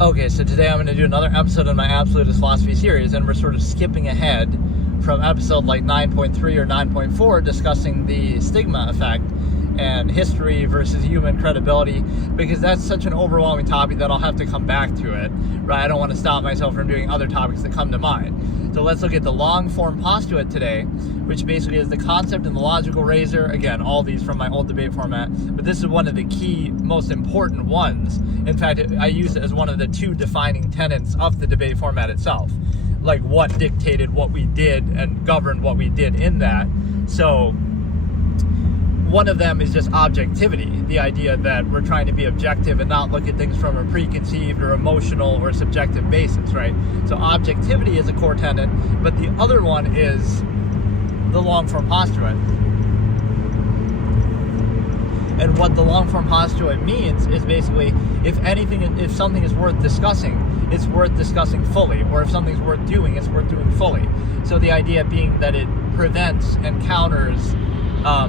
Okay, so today I'm going to do another episode of my Absolutist Philosophy series, and we're sort of skipping ahead from episode like 9.3 or 9.4, discussing the stigma effect and history versus human credibility, because that's such an overwhelming topic that I'll have to come back to it, right? I don't want to stop myself from doing other topics that come to mind. So let's look at the Longform Postulate today, which basically is the concept and the logical razor. Again, all these from my old debate format, but this is one of the key, most important ones. In fact, I use it as one of the two defining tenets of the debate format itself, like what dictated what we did and governed what we did in that. So one of them is just objectivity, the idea that we're trying to be objective and not look at things from a preconceived or emotional or subjective basis, right? So objectivity is a core tenet, but the other one is the long-form postulate. And what the long-form postulate means is basically, if something is worth discussing, it's worth discussing fully, or if something's worth doing, it's worth doing fully. So the idea being that it prevents and counters,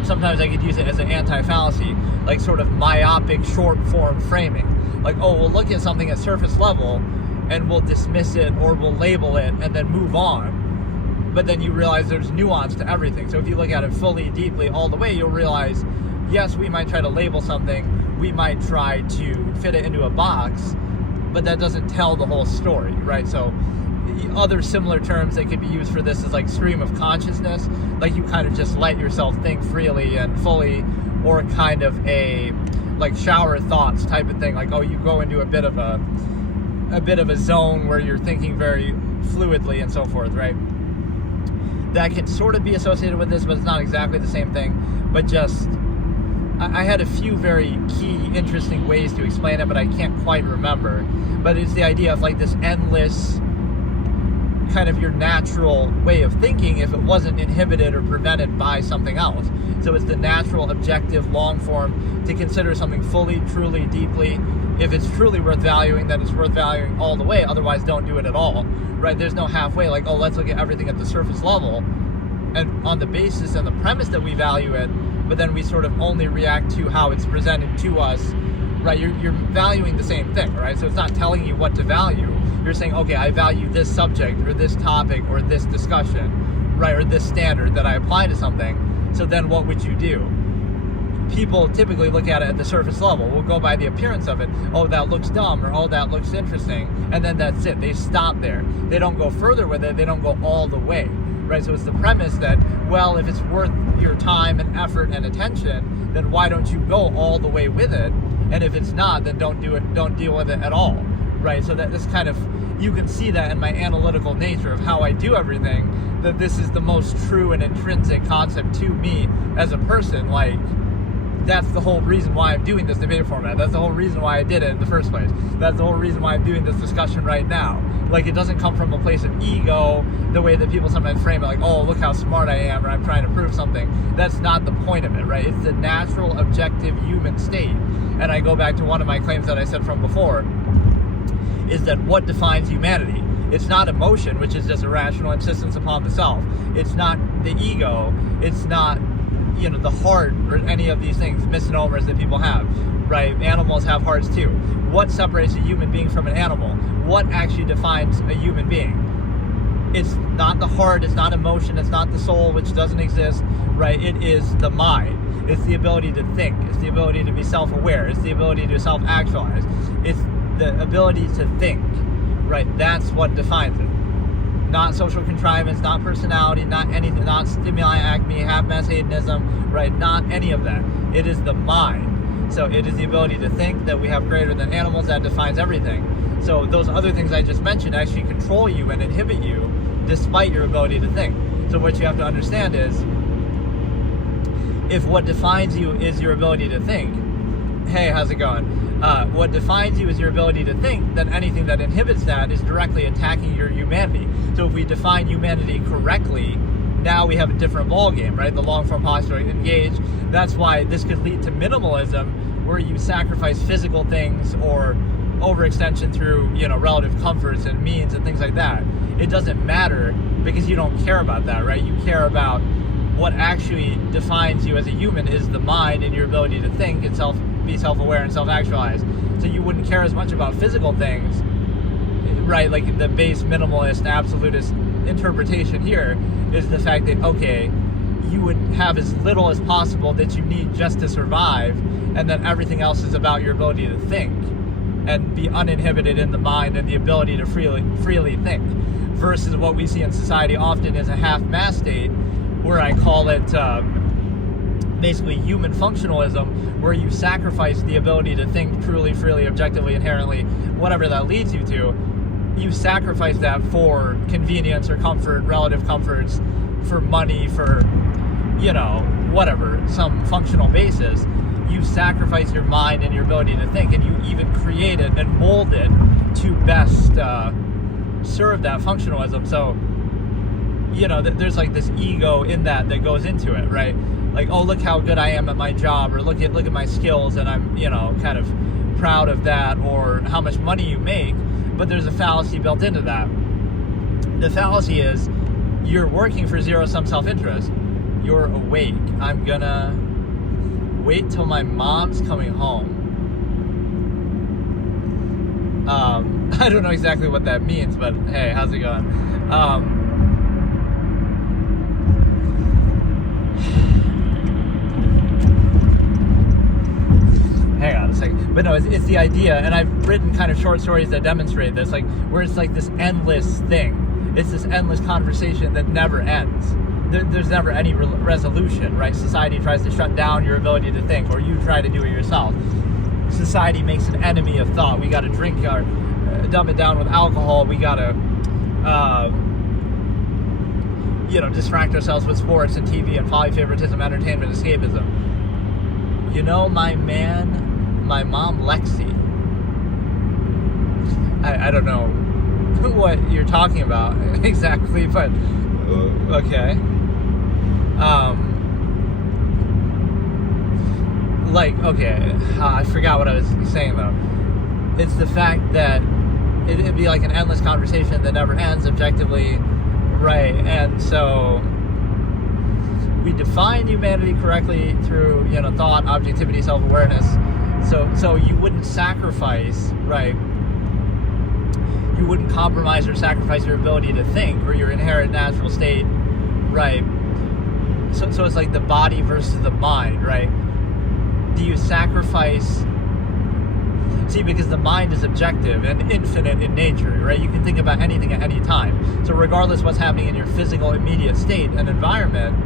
sometimes I could use it as an anti-fallacy, like sort of myopic short-form framing. Like, oh, we'll look at something at surface level and we'll dismiss it or we'll label it and then move on. But then you realize there's nuance to everything. So if you look at it fully, deeply, all the way, you'll realize, yes, we might try to label something, we might try to fit it into a box, but that doesn't tell the whole story, right? So other similar terms that could be used for this is like stream of consciousness, like you kind of just let yourself think freely and fully, or kind of a like shower of thoughts type of thing, like, oh, you go into a bit of a zone where you're thinking very fluidly and so forth, right? That can sort of be associated with this, but it's not exactly the same thing. But just I had a few very key interesting ways to explain it, but I can't quite remember. But it's the idea of like this endless kind of your natural way of thinking if it wasn't inhibited or prevented by something else. So it's the natural, objective, long form to consider something fully, truly, deeply. If it's truly worth valuing, then it's worth valuing all the way. Otherwise, don't do it at all, right? There's no halfway, like, oh, let's look at everything at the surface level and on the basis and the premise that we value it, but then we sort of only react to how it's presented to us, right? You're valuing the same thing, right? So it's not telling you what to value. You're saying, okay, I value this subject or this topic or this discussion, right? Or this standard that I apply to something. So then what would you do? People typically look at it at the surface level. We'll go by the appearance of it. Oh, that looks dumb, or oh, that looks interesting. And then that's it. They stop there. They don't go further with it. They don't go all the way, right? So it's the premise that, well, if it's worth your time and effort and attention, then why don't you go all the way with it? And if it's not, then don't do it. Don't deal with it at all. Right, so that this kind of, you can see that in my analytical nature of how I do everything, that this is the most true and intrinsic concept to me as a person. Like, that's the whole reason why I'm doing this debate format. That's the whole reason why I did it in the first place. That's the whole reason why I'm doing this discussion right now. Like, it doesn't come from a place of ego, the way that people sometimes frame it, like, oh, look how smart I am, or I'm trying to prove something. That's not the point of it, right? It's the natural, objective human state. And I go back to one of my claims that I said from before, is that what defines humanity? It's not emotion, which is just a rational insistence upon the self. It's not the ego. It's not, the heart or any of these things, misnomers that people have, right? Animals have hearts too. What separates a human being from an animal? What actually defines a human being? It's not the heart, it's not emotion, it's not the soul, which doesn't exist, right? It is the mind. It's the ability to think. It's the ability to be self-aware. It's the ability to self-actualize. It's the ability to think, right? That's what defines it. Not social contrivance, not personality, not anything, not stimuli, acme, half-mass hedonism, right? Not any of that. It is the mind. So it is the ability to think that we have greater than animals that defines everything. So those other things I just mentioned actually control you and inhibit you despite your ability to think. So what you have to understand is, if what defines you is your ability to think, hey, how's it going? What defines you is your ability to think, then anything that inhibits that is directly attacking your humanity. So if we define humanity correctly, now we have a different ballgame, right? The long-form postulate engage. That's why this could lead to minimalism, where you sacrifice physical things or overextension through, relative comforts and means and things like that. It doesn't matter because you don't care about that, right? You care about what actually defines you as a human is the mind and your ability to think and be self-aware and self-actualize. So you wouldn't care as much about physical things right, like the base minimalist absolutist interpretation here is the fact that, okay, you would have as little as possible that you need just to survive, and then everything else is about your ability to think and be uninhibited in the mind and the ability to freely think, versus what we see in society often is a half-mass state, where I call it basically human functionalism, where you sacrifice the ability to think truly, freely, objectively, inherently, whatever that leads you to. You sacrifice that for convenience or comfort, relative comforts, for money, for, whatever, some functional basis. You sacrifice your mind and your ability to think, and you even create it and mold it to best serve that functionalism. So, there's like this ego in that goes into it, right? Like, oh, look how good I am at my job, or look at my skills, and I'm, kind of proud of that, or how much money you make. But there's a fallacy built into that. The fallacy is you're working for zero-sum self-interest. You're awake. I'm gonna wait till my mom's coming home. I don't know exactly what that means, but hey, how's it going? Hang on a second. But no, it's the idea, and I've written kind of short stories that demonstrate this, like where it's like this endless thing. It's this endless conversation that never ends. There's never any resolution, right? Society tries to shut down your ability to think, or you try to do it yourself. Society makes an enemy of thought. We got to drink our, dumb it down with alcohol. We got to, distract ourselves with sports and TV and polyfavoritism, entertainment, escapism. My mom Lexi, I don't know what you're talking about exactly, but okay. I forgot what I was saying though. It's the fact that it'd be like an endless conversation that never ends objectively, right? And so we define humanity correctly through, thought, objectivity, self-awareness. So you wouldn't sacrifice, right? You wouldn't compromise or sacrifice your ability to think or your inherent natural state, right? So it's like the body versus the mind, right? Do you sacrifice? See, because the mind is objective and infinite in nature, right? You can think about anything at any time. So regardless what's happening in your physical immediate state and environment,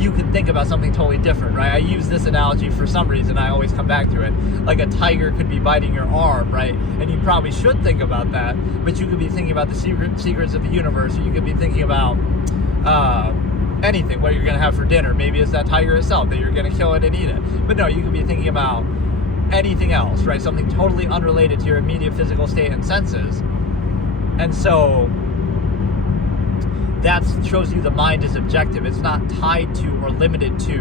you can think about something totally different, right? I use this analogy for some reason. I always come back to it. Like a tiger could be biting your arm, right? And you probably should think about that, but you could be thinking about the secrets of the universe, or you could be thinking about anything, what you're going to have for dinner. Maybe it's that tiger itself, that you're going to kill it and eat it. But no, you could be thinking about anything else, right? Something totally unrelated to your immediate physical state and senses. And so that shows you the mind is objective. It's not tied to or limited to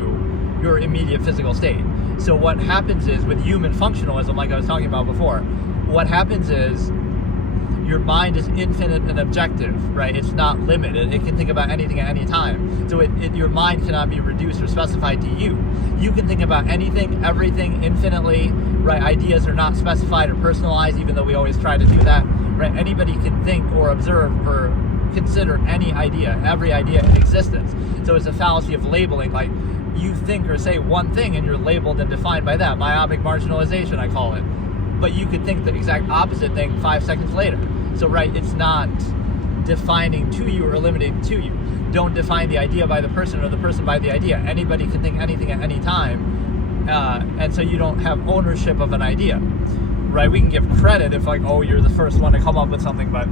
your immediate physical state. So what happens is, with human functionalism, like I was talking about before, what happens is your mind is infinite and objective, right? It's not limited. It can think about anything at any time. So your mind cannot be reduced or specified to you. You can think about anything, everything, infinitely, right? Ideas are not specified or personalized, even though we always try to do that, right? Anybody can think or observe or consider any idea, every idea in existence. So it's a fallacy of labeling, like you think or say one thing and you're labeled and defined by that. Myopic marginalization, I call it. But you could think the exact opposite thing 5 seconds later. So, right, it's not defining to you or limiting to you. Don't define the idea by the person or the person by the idea. Anybody can think anything at any time. And so you don't have ownership of an idea, right? We can give credit if, like, oh, you're the first one to come up with something, but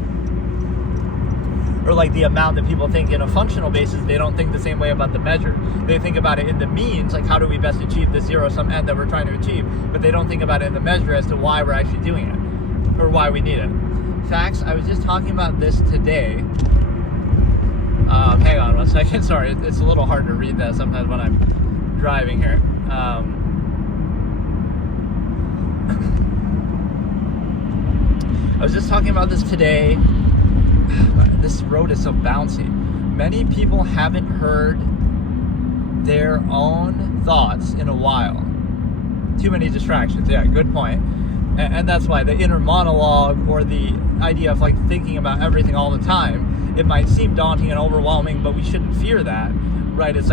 or like the amount that people think in a functional basis, they don't think the same way about the measure. They think about it in the means, like how do we best achieve the zero-sum end that we're trying to achieve, but they don't think about it in the measure as to why we're actually doing it, or why we need it. Facts, I was just talking about this today. Hang on one second, sorry, it's a little hard to read that sometimes when I'm driving here. I was just talking about this today. This road is so bouncy. Many people haven't heard their own thoughts in a while. Too many distractions. Yeah, good point. And that's why the inner monologue, or the idea of like thinking about everything all the time, it might seem daunting and overwhelming, but we shouldn't fear that, right? It's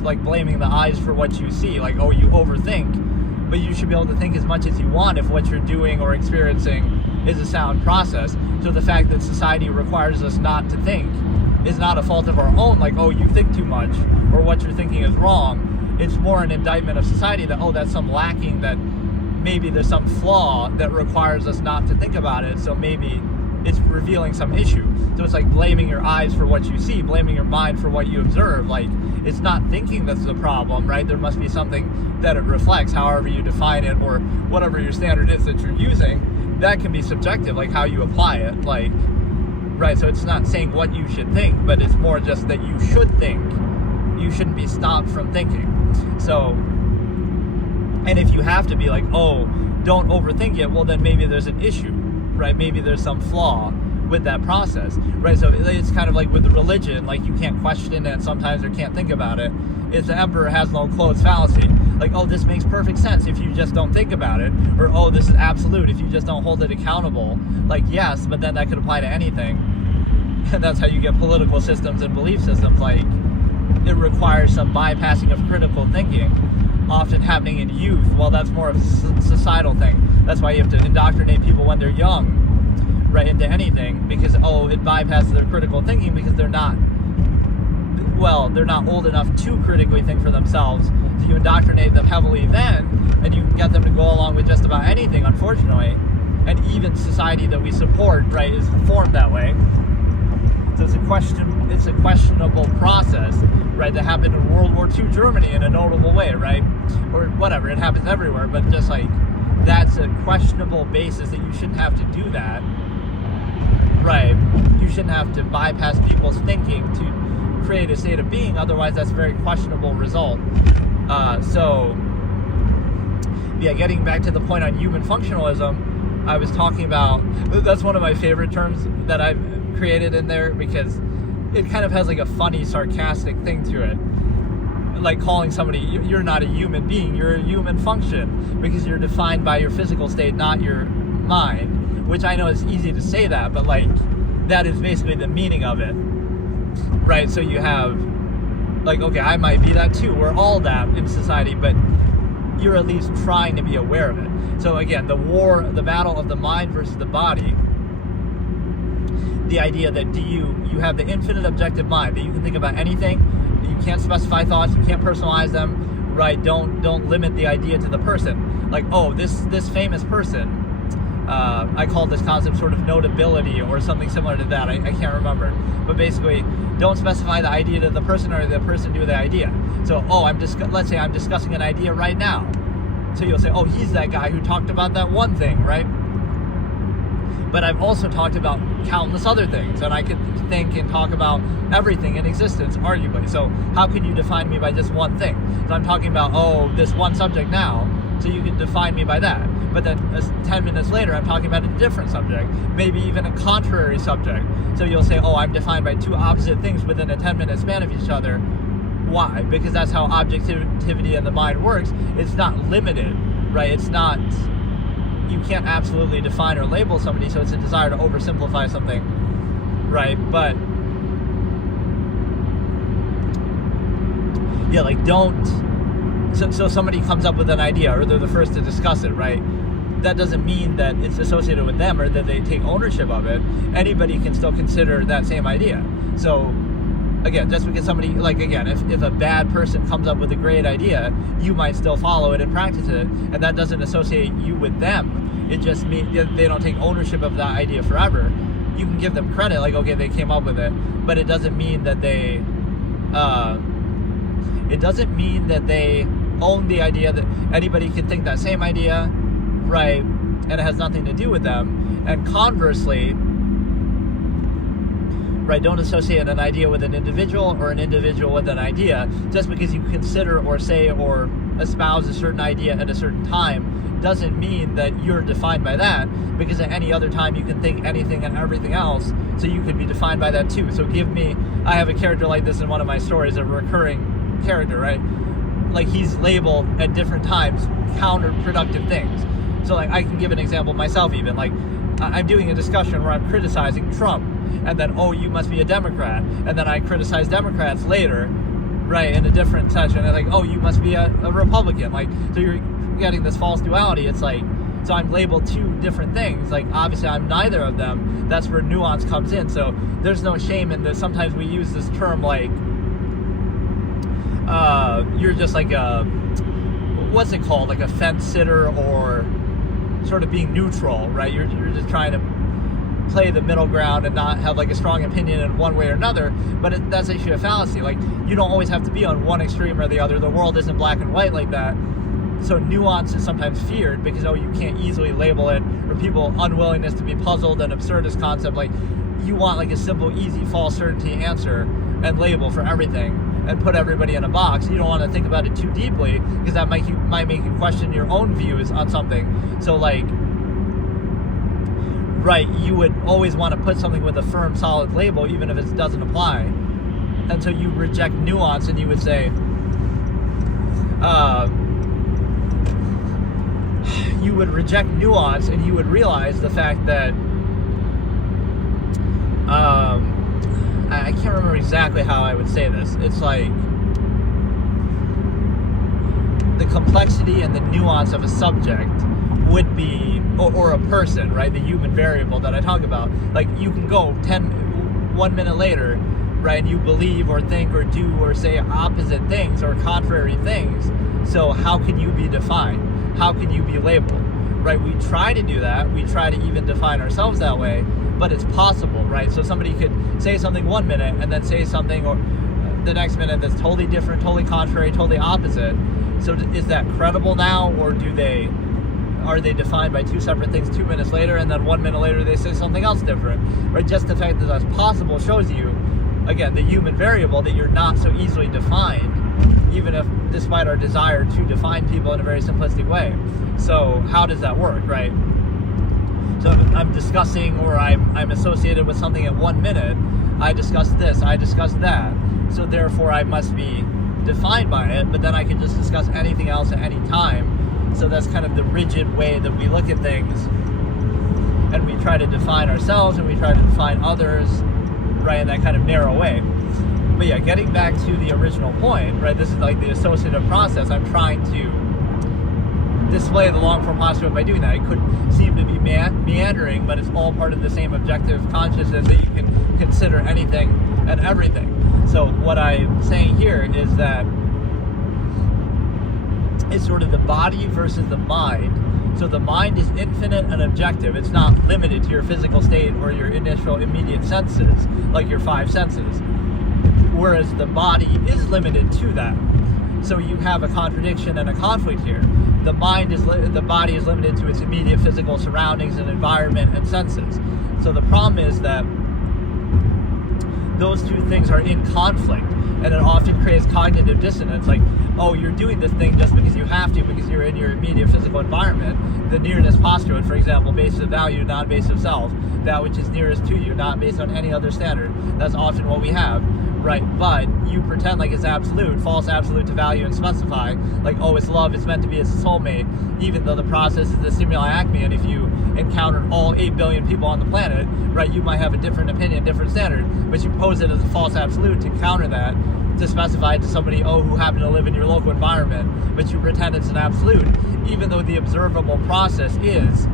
like blaming the eyes for what you see, like, oh, you overthink, but you should be able to think as much as you want if what you're doing or experiencing is a sound process. So the fact that society requires us not to think is not a fault of our own, like, oh, you think too much, or what you're thinking is wrong. It's more an indictment of society that, oh, that's some lacking, that maybe there's some flaw that requires us not to think about it, so maybe it's revealing some issue. So it's like blaming your eyes for what you see, blaming your mind for what you observe. Like, it's not thinking that's the problem, right? There must be something that it reflects, however you define it, or whatever your standard is that you're using. That can be subjective, like how you apply it, like, right? So it's not saying what you should think, but it's more just that you should think. You shouldn't be stopped from thinking. So, and if you have to be like, oh, don't overthink it, well, then maybe there's an issue, right? Maybe there's some flaw with that process, right? So it's kind of like with the religion, like you can't question it sometimes, or can't think about it. It's the emperor has no clothes fallacy. Like, oh, this makes perfect sense if you just don't think about it, or oh, this is absolute if you just don't hold it accountable. Like, yes, but then that could apply to anything. And that's how you get political systems and belief systems. Like, it requires some bypassing of critical thinking, often happening in youth. Well, that's more of a societal thing. That's why you have to indoctrinate people when they're young, right, into anything, because, oh, it bypasses their critical thinking, because they're not old enough to critically think for themselves. So you indoctrinate them heavily then, and you can get them to go along with just about anything, unfortunately. And even society that we support, right, is formed that way. So it's a questionable process, right, that happened in World War II Germany in a notable way, right? Or whatever, it happens everywhere, but just like, that's a questionable basis that you shouldn't have to do that, right? You shouldn't have to bypass people's thinking to create a state of being, otherwise that's a very questionable result. So, yeah, getting back to the point on human functionalism, I was talking about, that's one of my favorite terms that I've created in there, because it kind of has like a funny, sarcastic thing to it. Like calling somebody, you're not a human being, you're a human function, because you're defined by your physical state, not your mind. Which I know it's easy to say that, but like, that is basically the meaning of it, right? So you have, like, okay, I might be that too, we're all that in society, but you're at least trying to be aware of it. So again, the battle of the mind versus the body, the idea that you have the infinite objective mind, that you can think about anything, you can't specify thoughts, you can't personalize them, right? Don't limit the idea to the person. Like, oh, this famous person, I call this concept sort of notability or something similar to that. I can't remember. But basically, don't specify the idea to the person, or the person to the idea. So, oh, let's say I'm discussing an idea right now. So you'll say, oh, he's that guy who talked about that one thing, right? But I've also talked about countless other things, and I could think and talk about everything in existence, arguably. So how can you define me by just one thing? So I'm talking about, oh, this one subject now, so you can define me by that. But then 10 minutes later, I'm talking about a different subject, maybe even a contrary subject. So you'll say, oh, I'm defined by two opposite things within a 10-minute span of each other. Why? Because that's how objectivity in the mind works. It's not limited, right? It's not... You can't absolutely define or label somebody, so it's a desire to oversimplify something, right? But yeah, like, don't. So somebody comes up with an idea, or they're the first to discuss it, right? That doesn't mean that it's associated with them, or that they take ownership of it. Anybody can still consider that same idea. So again, just because somebody, like, again, if a bad person comes up with a great idea, you might still follow it and practice it, and that doesn't associate you with them. It just means they don't take ownership of that idea forever. You can give them credit, like, okay, they came up with it, but it doesn't mean that they own the idea, that anybody can think that same idea, right? And it has nothing to do with them. And conversely, right, don't associate an idea with an individual, or an individual with an idea. Just because you consider or say or espouse a certain idea at a certain time doesn't mean that you're defined by that, because at any other time you can think anything and everything else, so you could be defined by that too. So I have a character like this in one of my stories, a recurring character, right? Like, he's labeled at different times counterproductive things. So like I can give an example myself even. Like I'm doing a discussion where I'm criticizing Trump, and then, oh, you must be a Democrat, and then I criticize Democrats later, right, in a different session, and like, oh, you must be a Republican. Like, so you're getting this false duality. It's like, so I'm labeled two different things. Like, obviously I'm neither of them. That's where nuance comes in. So there's no shame in this. Sometimes we use this term like, you're just like a, what's it called, like a fence sitter, or sort of being neutral, right? You're just trying to play the middle ground and not have like a strong opinion in one way or another. But that's actually a fallacy. Like, you don't always have to be on one extreme or the other. The world isn't black and white like that. So nuance is sometimes feared because, oh, you can't easily label it, or people unwillingness to be puzzled, an absurdist concept. Like, you want like a simple, easy, false certainty answer and label for everything and put everybody in a box. You don't want to think about it too deeply because that might make you question your own views on something. So like, right, you would always want to put something with a firm, solid label, even if it doesn't apply. And so you reject nuance, and you would say, you would reject nuance, and you would realize the fact that, I can't remember exactly how I would say this. It's like the complexity and the nuance of a subject would be, or a person, right? The human variable that I talk about. Like, you can go 1 minute later, right, and you believe or think or do or say opposite things or contrary things. So how can you be defined? How can you be labeled? Right? We try to do that. We try to even define ourselves that way, but it's possible, right? So somebody could say something 1 minute and then say something or the next minute that's totally different, totally contrary, totally opposite. So is that credible now, or are they defined by two separate things 2 minutes later, and then 1 minute later they say something else different? Right? Just the fact that that's possible shows you, again, the human variable, that you're not so easily defined, even if, despite our desire to define people in a very simplistic way. So how does that work, right? So if I'm discussing, or I'm associated with something at 1 minute, I discuss this, I discuss that, so therefore I must be defined by it, but then I can just discuss anything else at any time. So that's kind of the rigid way that we look at things, and we try to define ourselves, and we try to define others, right, in that kind of narrow way. But yeah, getting back to the original point, right, this is like the associative process. I'm trying to display the long-form postulate by doing that. It could seem to be meandering, but it's all part of the same objective consciousness that you can consider anything and everything. So what I'm saying here is that it's sort of the body versus the mind. So the mind is infinite and objective. It's not limited to your physical state or your initial immediate senses, like your five senses. Whereas the body is limited to that. So you have a contradiction and a conflict here. The body is limited to its immediate physical surroundings and environment and senses. So the problem is that those two things are in conflict, and it often creates cognitive dissonance. Like, oh, you're doing this thing just because you have to, because you're in your immediate physical environment. The nearness postulate, for example, basis of value, not basis of self, that which is nearest to you, not based on any other standard. That's often what we have, right? But you pretend like it's absolute, false absolute to value and specify, like, oh, it's love, it's meant to be, it's a soulmate, even though the process is the stimuli acme, and if you encountered all 8 billion people on the planet, right, you might have a different opinion, different standard, but you pose it as a false absolute to counter that, to specify it to somebody, oh, who happen to live in your local environment, but you pretend it's an absolute, even though the observable process is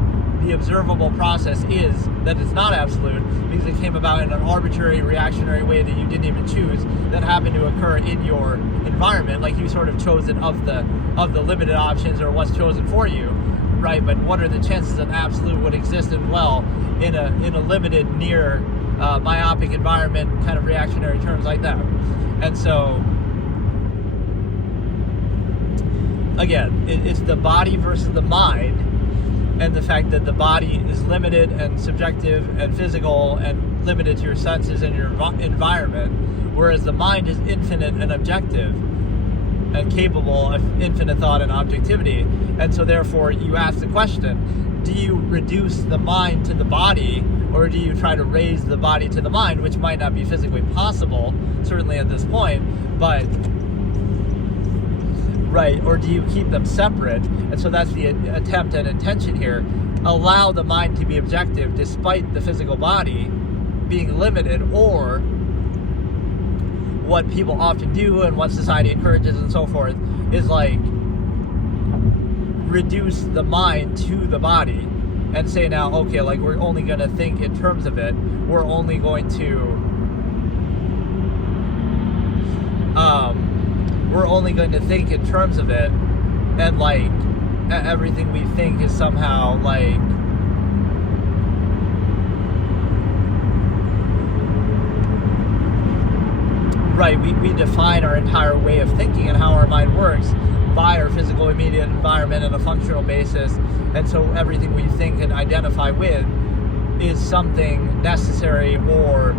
that it's not absolute, because it came about in an arbitrary, reactionary way that you didn't even choose, that happened to occur in your environment. Like, you sort of chosen of the limited options, or what's chosen for you, right? But what are the chances an absolute would exist and well in a limited, near myopic environment, kind of reactionary terms like that? And so, again, it's the body versus the mind, and the fact that the body is limited and subjective and physical and limited to your senses and your environment, whereas the mind is infinite and objective and capable of infinite thought and objectivity. And so therefore you ask the question, do you reduce the mind to the body, or do you try to raise the body to the mind, which might not be physically possible, certainly at this point, but right? Or do you keep them separate? And so that's the attempt and intention here. Allow the mind to be objective despite the physical body being limited, or what people often do and what society encourages and so forth is like reduce the mind to the body and say, now, okay, like we're only going to think in terms of it. We're only going to think in terms of it, and like everything we think is somehow like right, we define our entire way of thinking and how our mind works by our physical immediate environment on a functional basis, and so everything we think and identify with is something necessary or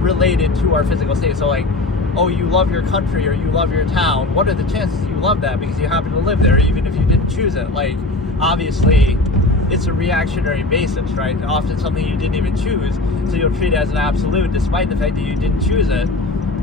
related to our physical state. So like, oh, you love your country or you love your town. What are the chances you love that because you happen to live there, even if you didn't choose it? Like, obviously, it's a reactionary basis, right? Often something you didn't even choose, so you'll treat it as an absolute despite the fact that you didn't choose it,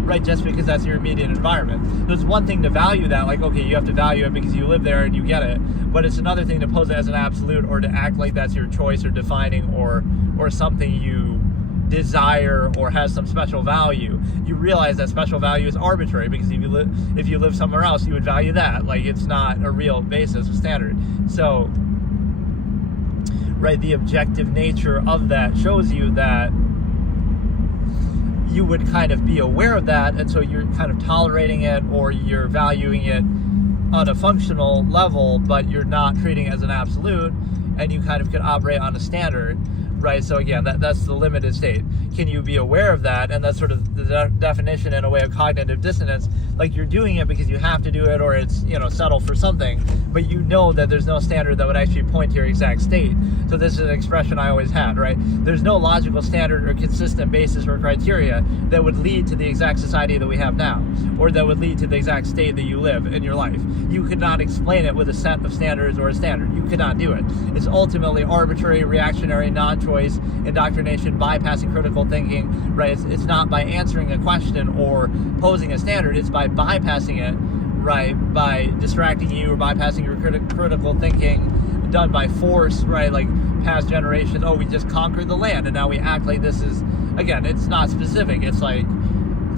right? Just because that's your immediate environment. There's one thing to value that, like, okay, you have to value it because you live there and you get it, but it's another thing to pose it as an absolute or to act like that's your choice or defining or something you desire or has some special value. You realize that special value is arbitrary because if you live somewhere else, you would value that. Like, it's not a real basis of standard. So, right, the objective nature of that shows you that you would kind of be aware of that, and so you're kind of tolerating it or you're valuing it on a functional level, but you're not treating it as an absolute, and you kind of could operate on a standard, right? So again, that's the limited state. Can you be aware of that? And that's sort of the definition in a way of cognitive dissonance. Like, you're doing it because you have to do it, or it's, settled for something, but you know that there's no standard that would actually point to your exact state. So this is an expression I always had, right? There's no logical standard or consistent basis or criteria that would lead to the exact society that we have now, or that would lead to the exact state that you live in your life. You could not explain it with a set of standards or a standard. You could not do it. It's ultimately arbitrary, reactionary, non-choice, indoctrination, bypassing critical thinking, right? It's not by answering a question or posing a standard. It's by bypassing it, right? By distracting you or bypassing your critical thinking done by force, right? Like past generations, oh, we just conquered the land and now we act like this is, again, it's not specific. It's like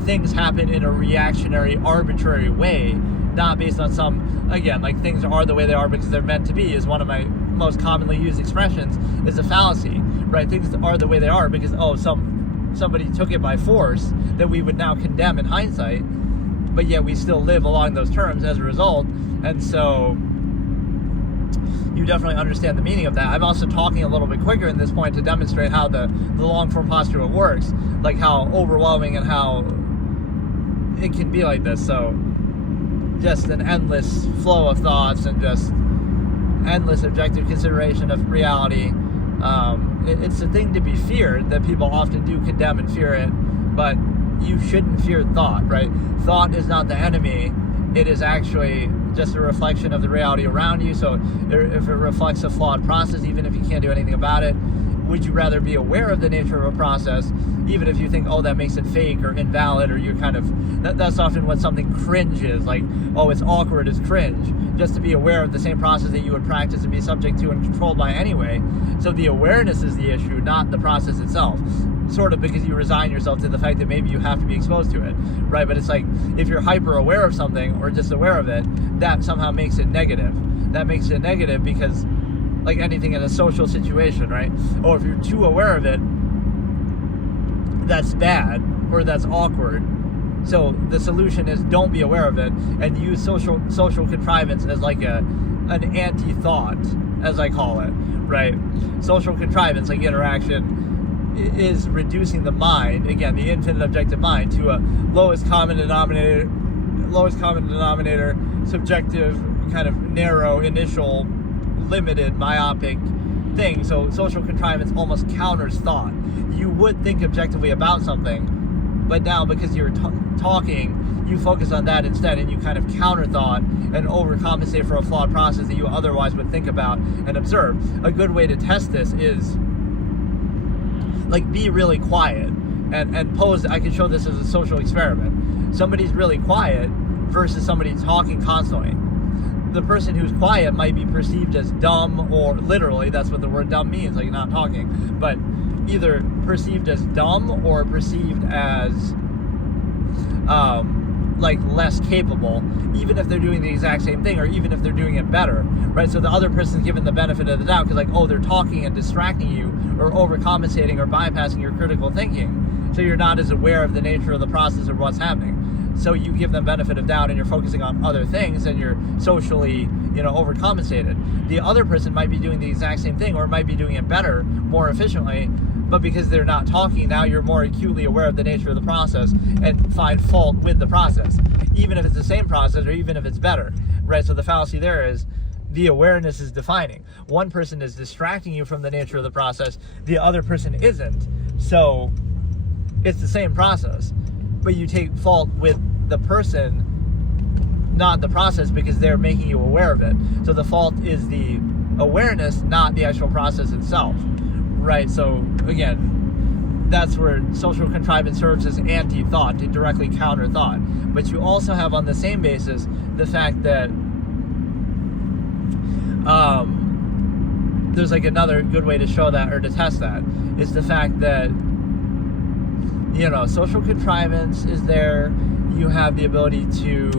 things happen in a reactionary, arbitrary way, not based on some, again, like things are the way they are because they're meant to be is one of my most commonly used expressions, is a fallacy, right? Things are the way they are because, oh, somebody took it by force that we would now condemn in hindsight, but yet we still live along those terms as a result. And so you definitely understand the meaning of that. I'm also talking a little bit quicker in this point to demonstrate how the long-form postulate works, like how overwhelming and how it can be like this. So just an endless flow of thoughts and just endless objective consideration of reality. It's a thing to be feared that people often do condemn and fear it, but you shouldn't fear thought, right? Thought is not the enemy. It is actually just a reflection of the reality around you. So if it reflects a flawed process, even if you can't do anything about it, would you rather be aware of the nature of a process, even if you think, oh, that makes it fake or invalid, or you're kind of, that's often when something cringe is, like, oh, it's awkward, it's cringe, just to be aware of the same process that you would practice and be subject to and controlled by anyway. So the awareness is the issue, not the process itself. Sort of because you resign yourself to the fact that maybe you have to be exposed to it, right? But it's like, if you're hyper aware of something or just aware of it, that somehow makes it negative. That makes it negative because, like anything in a social situation, right? Or if you're too aware of it, that's bad or that's awkward. So the solution is don't be aware of it and use social contrivance as like an anti-thought, as I call it, right? Social contrivance, like interaction, is reducing the mind, again, the infinite objective mind, to a lowest common denominator, subjective, kind of narrow, initial, limited, myopic thing. So social contrivance almost counters thought. You would think objectively about something, but now because you're talking, you focus on that instead, and you kind of counter thought and overcompensate for a flawed process that you otherwise would think about and observe. A good way to test this is, like, be really quiet and pose. I can show this as a social experiment. Somebody's really quiet versus somebody talking constantly. the person who's quiet might be perceived as dumb, or literally, that's what the word dumb means, like not talking, but either perceived as dumb or perceived as like less capable, even if they're doing the exact same thing, or even if they're doing it better, right? So the other person's given the benefit of the doubt because, like, oh, they're talking and distracting you, or overcompensating, or bypassing your critical thinking, so you're not as aware of the nature of the process of what's happening. So you give them benefit of doubt, and you're focusing on other things, and you're socially, overcompensated. The other person might be doing the exact same thing, or might be doing it better, more efficiently, but because they're not talking, now you're more acutely aware of the nature of the process and find fault with the process, even if it's the same process, or even if it's better, right? So the fallacy there is the awareness is defining. One person is distracting you from the nature of the process, the other person isn't. So it's the same process, but you take fault with the person, not the process, because they're making you aware of it. So the fault is the awareness, not the actual process itself, right? So again, that's where social contrivance serves as anti-thought, to directly counter thought. But you also have, on the same basis, the fact that there's like another good way to show that, or to test that, is the fact that social contrivance is there. You have the ability to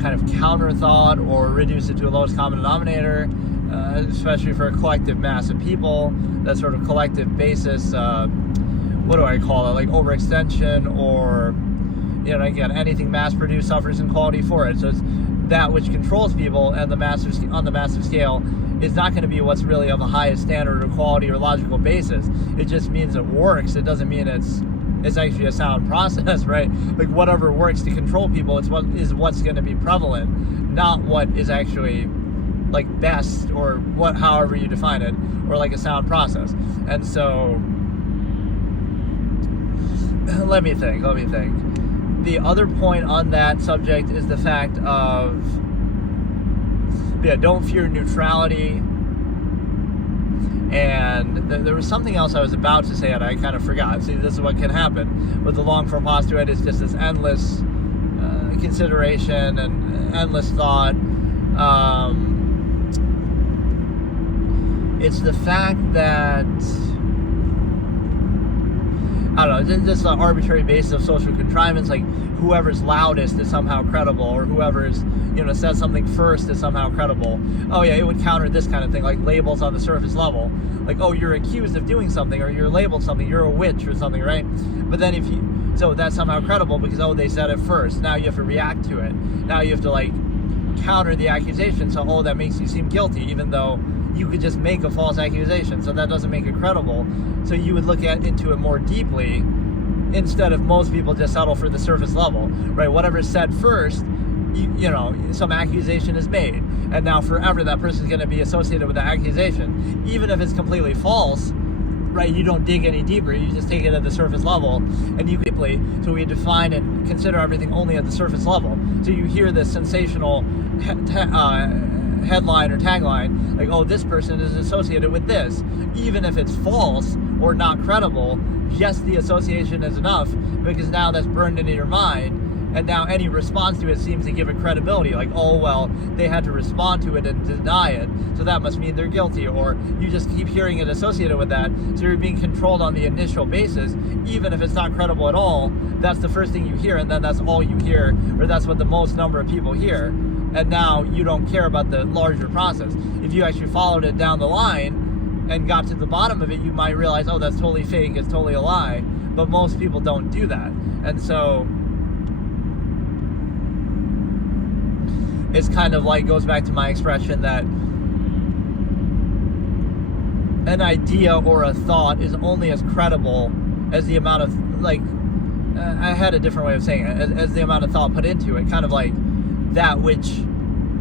kind of counter thought, or reduce it to a lowest common denominator, especially for a collective mass of people. That sort of collective basis, what do I call it, like overextension, or again, anything mass produced suffers inequality for it. So it's that which controls people, and on the massive scale is not going to be what's really of the highest standard or quality or logical basis. It just means it works. It doesn't mean it's actually a sound process, right? Like whatever works to control people, it's what's going to be prevalent, not what is actually like best, or however you define it, or like a sound process. And so let me think. The other point on that subject is the fact of, don't fear neutrality. And there was something else I was about to say and I kind of forgot. See, this is what can happen with the long-form postulate. It's just this endless consideration and endless thought. It's the fact that, I don't know, just the arbitrary basis of social contrivance, like whoever's loudest is somehow credible, or whoever's, says something first is somehow credible. Oh yeah, it would counter this kind of thing, like labels on the surface level. Like, oh, you're accused of doing something, or you're labeled something, you're a witch or something, right? But then so that's somehow credible because, oh, they said it first. Now you have to react to it. Now you have to, like, counter the accusation. So, oh, that makes you seem guilty, even though you could just make a false accusation. So that doesn't make it credible. So you would look into it more deeply, instead of most people just settle for the surface level, right? Whatever's said first, some accusation is made, and now forever that person's going to be associated with the accusation, even if it's completely false, right? You don't dig any deeper, you just take it at the surface level, and you deeply, so we define and consider everything only at the surface level. So you hear this sensational headline or tagline, like, oh, this person is associated with this, even if it's false or not credible, just the association is enough, because now that's burned into your mind, and now any response to it seems to give it credibility, like, oh, well, they had to respond to it and deny it, so that must mean they're guilty, or you just keep hearing it associated with that, so you're being controlled on the initial basis, even if it's not credible at all. That's the first thing you hear, and then that's all you hear, or that's what the most number of people hear, and now you don't care about the larger process. If you actually followed it down the line and got to the bottom of it, you might realize, oh, that's totally fake, it's totally a lie, but most people don't do that. And so it's kind of like, goes back to my expression that an idea or a thought is only as credible as the amount of, like, I had a different way of saying it, as the amount of thought put into it, kind of like that which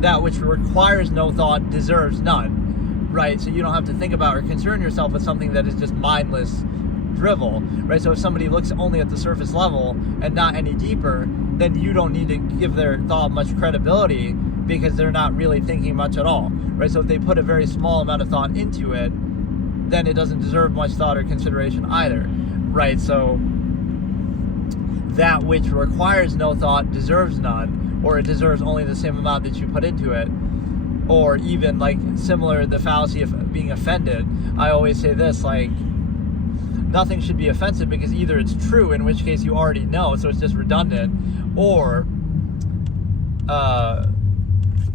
requires no thought deserves none, right? So you don't have to think about or concern yourself with something that is just mindless drivel, right? So if somebody looks only at the surface level and not any deeper, then you don't need to give their thought much credibility, because they're not really thinking much at all, right? So if they put a very small amount of thought into it, then it doesn't deserve much thought or consideration either, right? So that which requires no thought deserves none, or it deserves only the same amount that you put into it. Or even like similar, the fallacy of being offended. I always say this, like, nothing should be offensive because either it's true, in which case you already know, so it's just redundant, or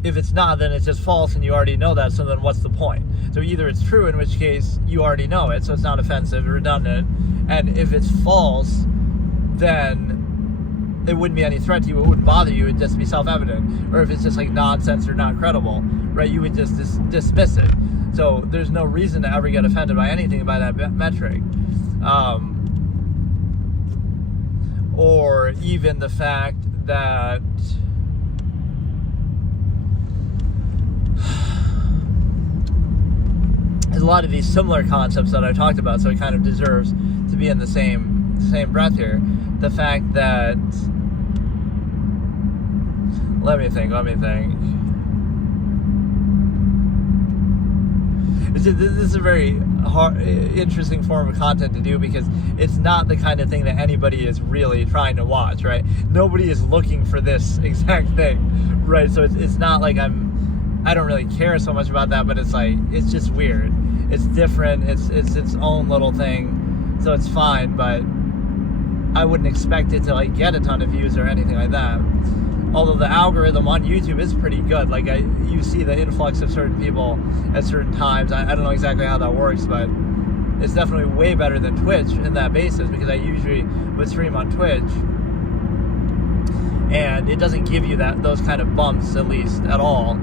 if it's not, then it's just false and you already know that, so then what's the point? So either it's true, in which case you already know it, so it's not offensive or redundant, and if it's false, then it wouldn't be any threat to you, it wouldn't bother you, it would just be self-evident. Or if it's just like nonsense or not credible, right, you would just dismiss it. So there's no reason to ever get offended by anything by that metric. Or even the fact that there's a lot of these similar concepts that I talked about, so it kind of deserves to be in the same breath here. The fact that, let me think. This is a very interesting form of content to do because it's not the kind of thing that anybody is really trying to watch, right? Nobody is looking for this exact thing, right? So it's not like I don't really care so much about that, but it's like, it's just weird. It's different. It's its own little thing, so it's fine, but I wouldn't expect it to like get a ton of views or anything like that. Although the algorithm on YouTube is pretty good. Like you see the influx of certain people at certain times. I don't know exactly how that works, but it's definitely way better than Twitch in that basis, because I usually would stream on Twitch and it doesn't give you those kind of bumps, at least at all.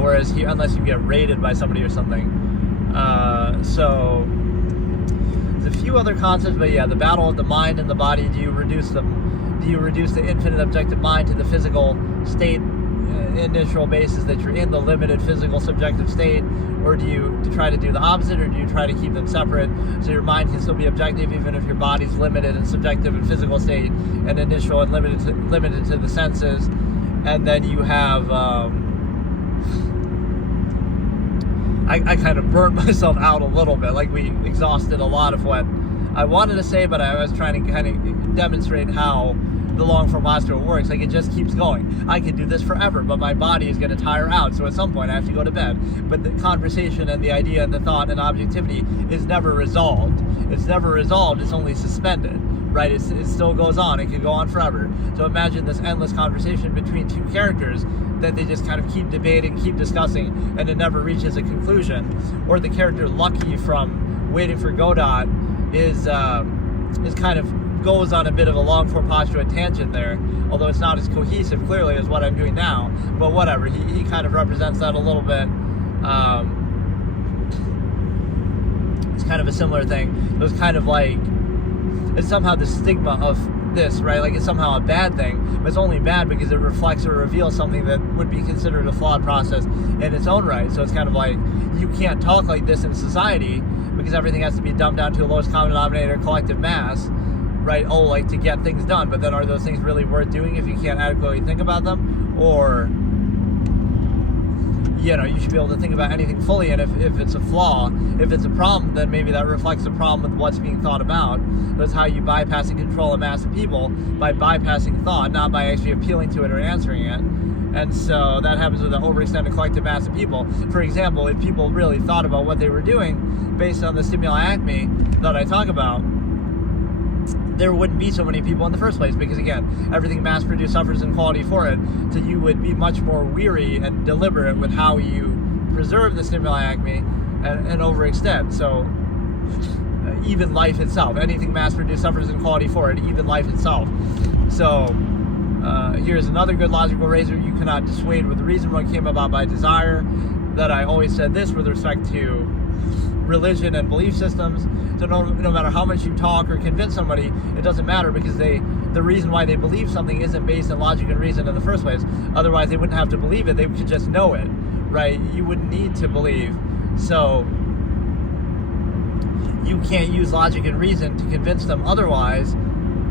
Whereas here, unless you get raided by somebody or something. So there's a few other concepts, but yeah, the battle of the mind and the body. Do you reduce the infinite objective mind to the physical state, initial basis that you're in, the limited physical subjective state, or do you try to do the opposite, or do you try to keep them separate so your mind can still be objective even if your body's limited and subjective and physical state and initial and limited to the senses? And then you have I kind of burnt myself out a little bit, like we exhausted a lot of what I wanted to say, but I was trying to kind of demonstrate how the long-form philosophy works. Like, it just keeps going. I could do this forever, but my body is going to tire out, so at some point I have to go to bed. But the conversation and the idea and the thought and objectivity is never resolved. It's never resolved, it's only suspended, right? It still goes on. It could go on forever. So imagine this endless conversation between two characters that they just kind of keep debating, keep discussing, and it never reaches a conclusion. Or the character Lucky from Waiting for Godot is kind of goes on a bit of a long-form postulate tangent there, although it's not as cohesive, clearly, as what I'm doing now. But whatever, he kind of represents that a little bit. It's kind of a similar thing. It was kind of like, it's somehow the stigma of this, right? Like, it's somehow a bad thing, but it's only bad because it reflects or reveals something that would be considered a flawed process in its own right. So it's kind of like, you can't talk like this in society because everything has to be dumbed down to a lowest common denominator, collective mass, right? Oh, like, to get things done. But then are those things really worth doing if you can't adequately think about them? Or, you know, you should be able to think about anything fully, and if it's a flaw, if it's a problem, then maybe that reflects a problem with what's being thought about. That's how you bypass and control a mass of people, by bypassing thought, not by actually appealing to it or answering it. And so that happens with an overextended collective mass of people. For example, if people really thought about what they were doing based on the stimuli acme that I talk about, there wouldn't be so many people in the first place, because again, everything mass-produced suffers inequality for it, so you would be much more weary and deliberate with how you preserve the stimuli acme and overextend. So even life itself, anything mass-produced suffers inequality for it, even life itself. So here's another good logical razor: you cannot dissuade with reason what came about by desire. That I always said this with respect to religion and belief systems. So no matter how much you talk or convince somebody, it doesn't matter, because the reason why they believe something isn't based on logic and reason in the first place. Otherwise, they wouldn't have to believe it. They could just know it, right? You wouldn't need to believe. So you can't use logic and reason to convince them otherwise,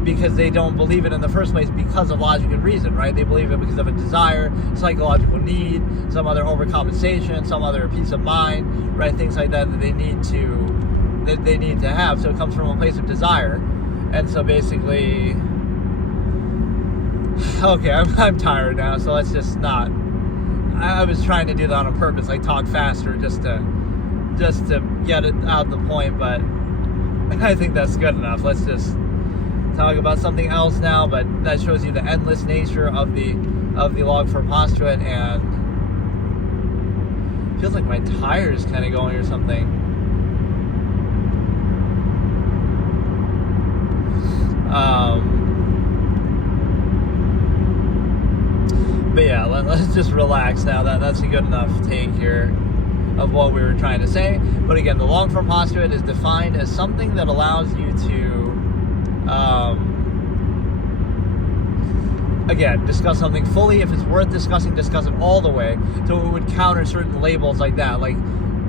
because they don't believe it in the first place because of logic and reason, right? They believe it because of a desire, psychological need, some other overcompensation, some other peace of mind, right? Things like that they need to have. So it comes from a place of desire. And so basically, Okay, I'm tired now, so let's just not. I was trying to do that on purpose, like talk faster just to get it out the point, but I think that's good enough. Let's just talk about something else now, but that shows you the endless nature of the Longform postulate, and it feels like my tire is kind of going or something. But yeah, let's just relax now. That's a good enough take here of what we were trying to say. But again, the Longform postulate is defined as something that allows you to, again, discuss something fully. If it's worth discussing, discuss it all the way. So it would counter certain labels like that. Like,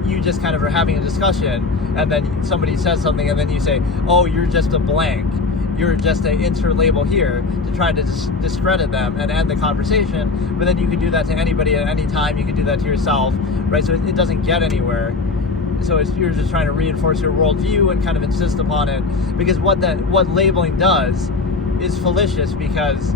you just kind of are having a discussion, and then somebody says something, and then you say, oh, you're just a blank. You're just an insert label here to try to discredit them and end the conversation. But then you could do that to anybody at any time. You could do that to yourself, right? So it doesn't get anywhere. So you're just trying to reinforce your worldview and kind of insist upon it. Because what labeling does is fallacious, because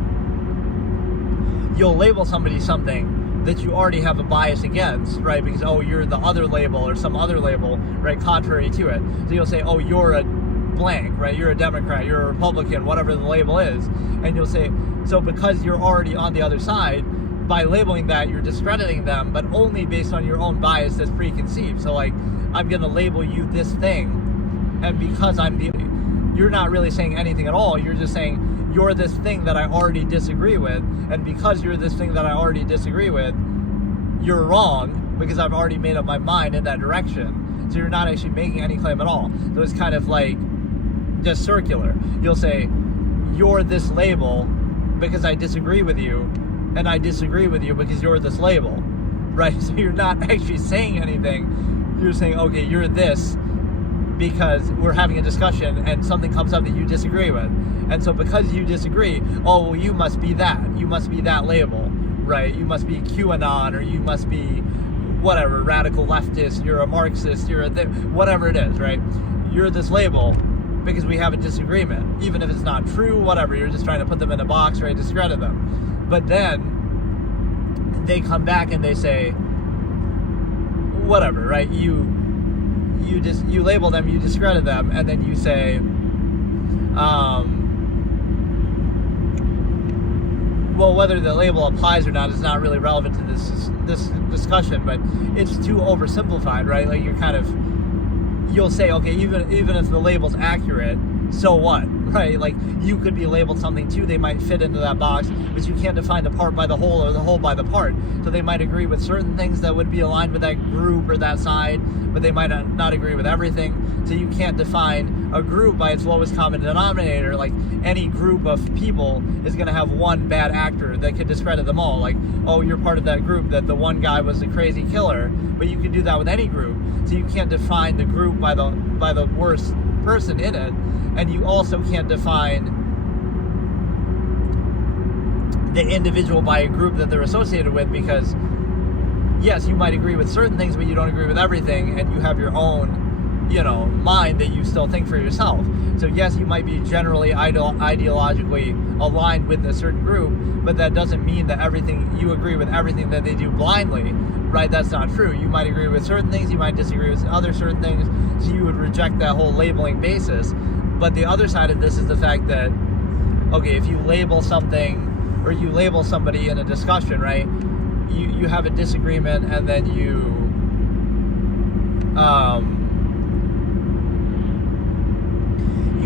you'll label somebody something that you already have a bias against, right? Because, oh, you're the other label or some other label, right, contrary to it. So you'll say, oh, you're a blank, right? You're a Democrat, you're a Republican, whatever the label is. And you'll say, so because you're already on the other side, by labeling that, you're discrediting them, but only based on your own bias that's preconceived. So, like, I'm going to label you this thing, and because you're not really saying anything at all. You're just saying, you're this thing that I already disagree with, and because you're this thing that I already disagree with, you're wrong, because I've already made up my mind in that direction. So you're not actually making any claim at all. So it's kind of like just circular. You'll say, you're this label because I disagree with you, and I disagree with you because you're this label, right? So you're not actually saying anything. You're saying, okay, you're this because we're having a discussion and something comes up that you disagree with. And so because you disagree, oh, well, you must be that. You must be that label, right? You must be QAnon, or you must be whatever, radical leftist, you're a Marxist, you're whatever it is, right? You're this label because we have a disagreement. Even if it's not true, whatever, you're just trying to put them in a box, right? Discredit them. But then they come back and they say, whatever, right? You label them, you discredit them, and then you say, well, whether the label applies or not is not really relevant to this discussion, but it's too oversimplified, right? Like, you'll say, okay, even if the label's accurate, so what, right? Like, you could be labeled something too. They might fit into that box, but you can't define the part by the whole or the whole by the part. So they might agree with certain things that would be aligned with that group or that side, but they might not agree with everything. So you can't define a group by its lowest common denominator. Like, any group of people is going to have one bad actor that can discredit them all. Like, oh, you're part of that group that the one guy was a crazy killer, but you can do that with any group. So you can't define the group by the worst person in it, and you also can't define the individual by a group that they're associated with, because yes, you might agree with certain things, but you don't agree with everything, and you have your own, mind that you still think for yourself. So yes, you might be generally ideologically aligned with a certain group, but that doesn't mean that you agree with everything that they do blindly, right? That's not true. You might agree with certain things, you might disagree with other certain things, so you would reject that whole labeling basis. But the other side of this is the fact that, okay, if you label something, or you label somebody in a discussion, right, you have a disagreement, and then you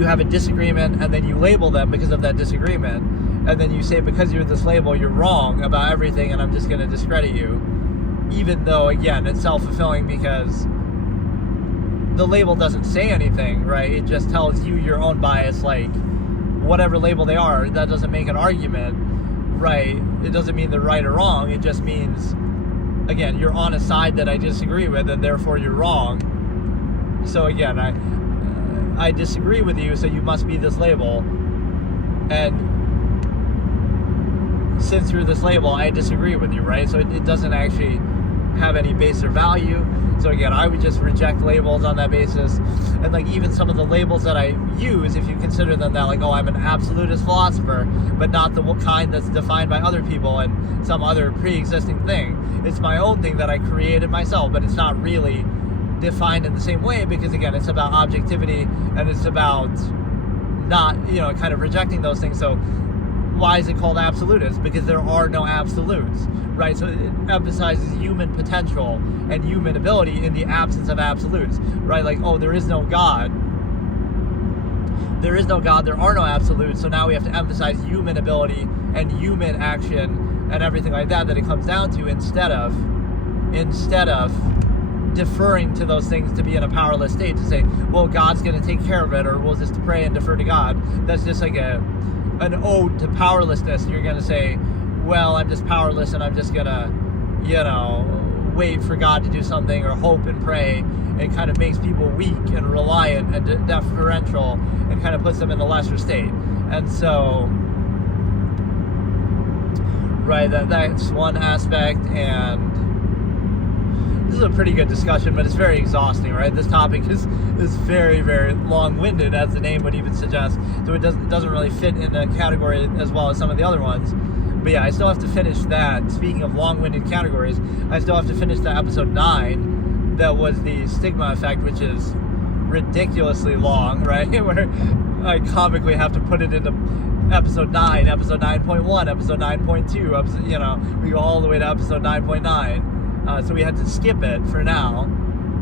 have a disagreement, and then you label them because of that disagreement, and then you say, because you're this label, you're wrong about everything, and I'm just going to discredit you, even though, again, it's self-fulfilling, because the label doesn't say anything, right? It just tells you your own bias, like, whatever label they are. That doesn't make an argument, right? It doesn't mean they're right or wrong. It just means, again, you're on a side that I disagree with, and therefore you're wrong. So again, I disagree with you, so you must be this label. And since you're this label, I disagree with you, right? So it doesn't actually have any base or value. So again, I would just reject labels on that basis. And like even some of the labels that I use, if you consider them that like, oh, I'm an absolutist philosopher, but not the kind that's defined by other people and some other pre-existing thing. It's my own thing that I created myself, but it's not really defined in the same way, because again, it's about objectivity and it's about not, kind of rejecting those things. So why is it called absolutist? Because there are no absolutes, right? So it emphasizes human potential and human ability in the absence of absolutes, right? Like, oh, there is no God. There is no God, there are no absolutes, so now we have to emphasize human ability and human action and everything like that it comes down to, instead of deferring to those things to be in a powerless state, to say, well, God's going to take care of it, or we'll just pray and defer to God. That's just like an ode to powerlessness. You're going to say, well, I'm just powerless and I'm just going to, wait for God to do something, or hope and pray. It kind of makes people weak and reliant and deferential, and kind of puts them in a lesser state. And so, right, that's one aspect. And this is a pretty good discussion, but it's very exhausting, right? This topic is very, very long-winded, as the name would even suggest. So it doesn't really fit in the category as well as some of the other ones. But yeah, I still have to finish that. Speaking of long-winded categories, I still have to finish that episode 9. That was the stigma effect, which is ridiculously long, right? Where I comically have to put it into episode 9, episode 9.1, episode 9.2, we go all the way to episode 9.9. So we had to skip it for now,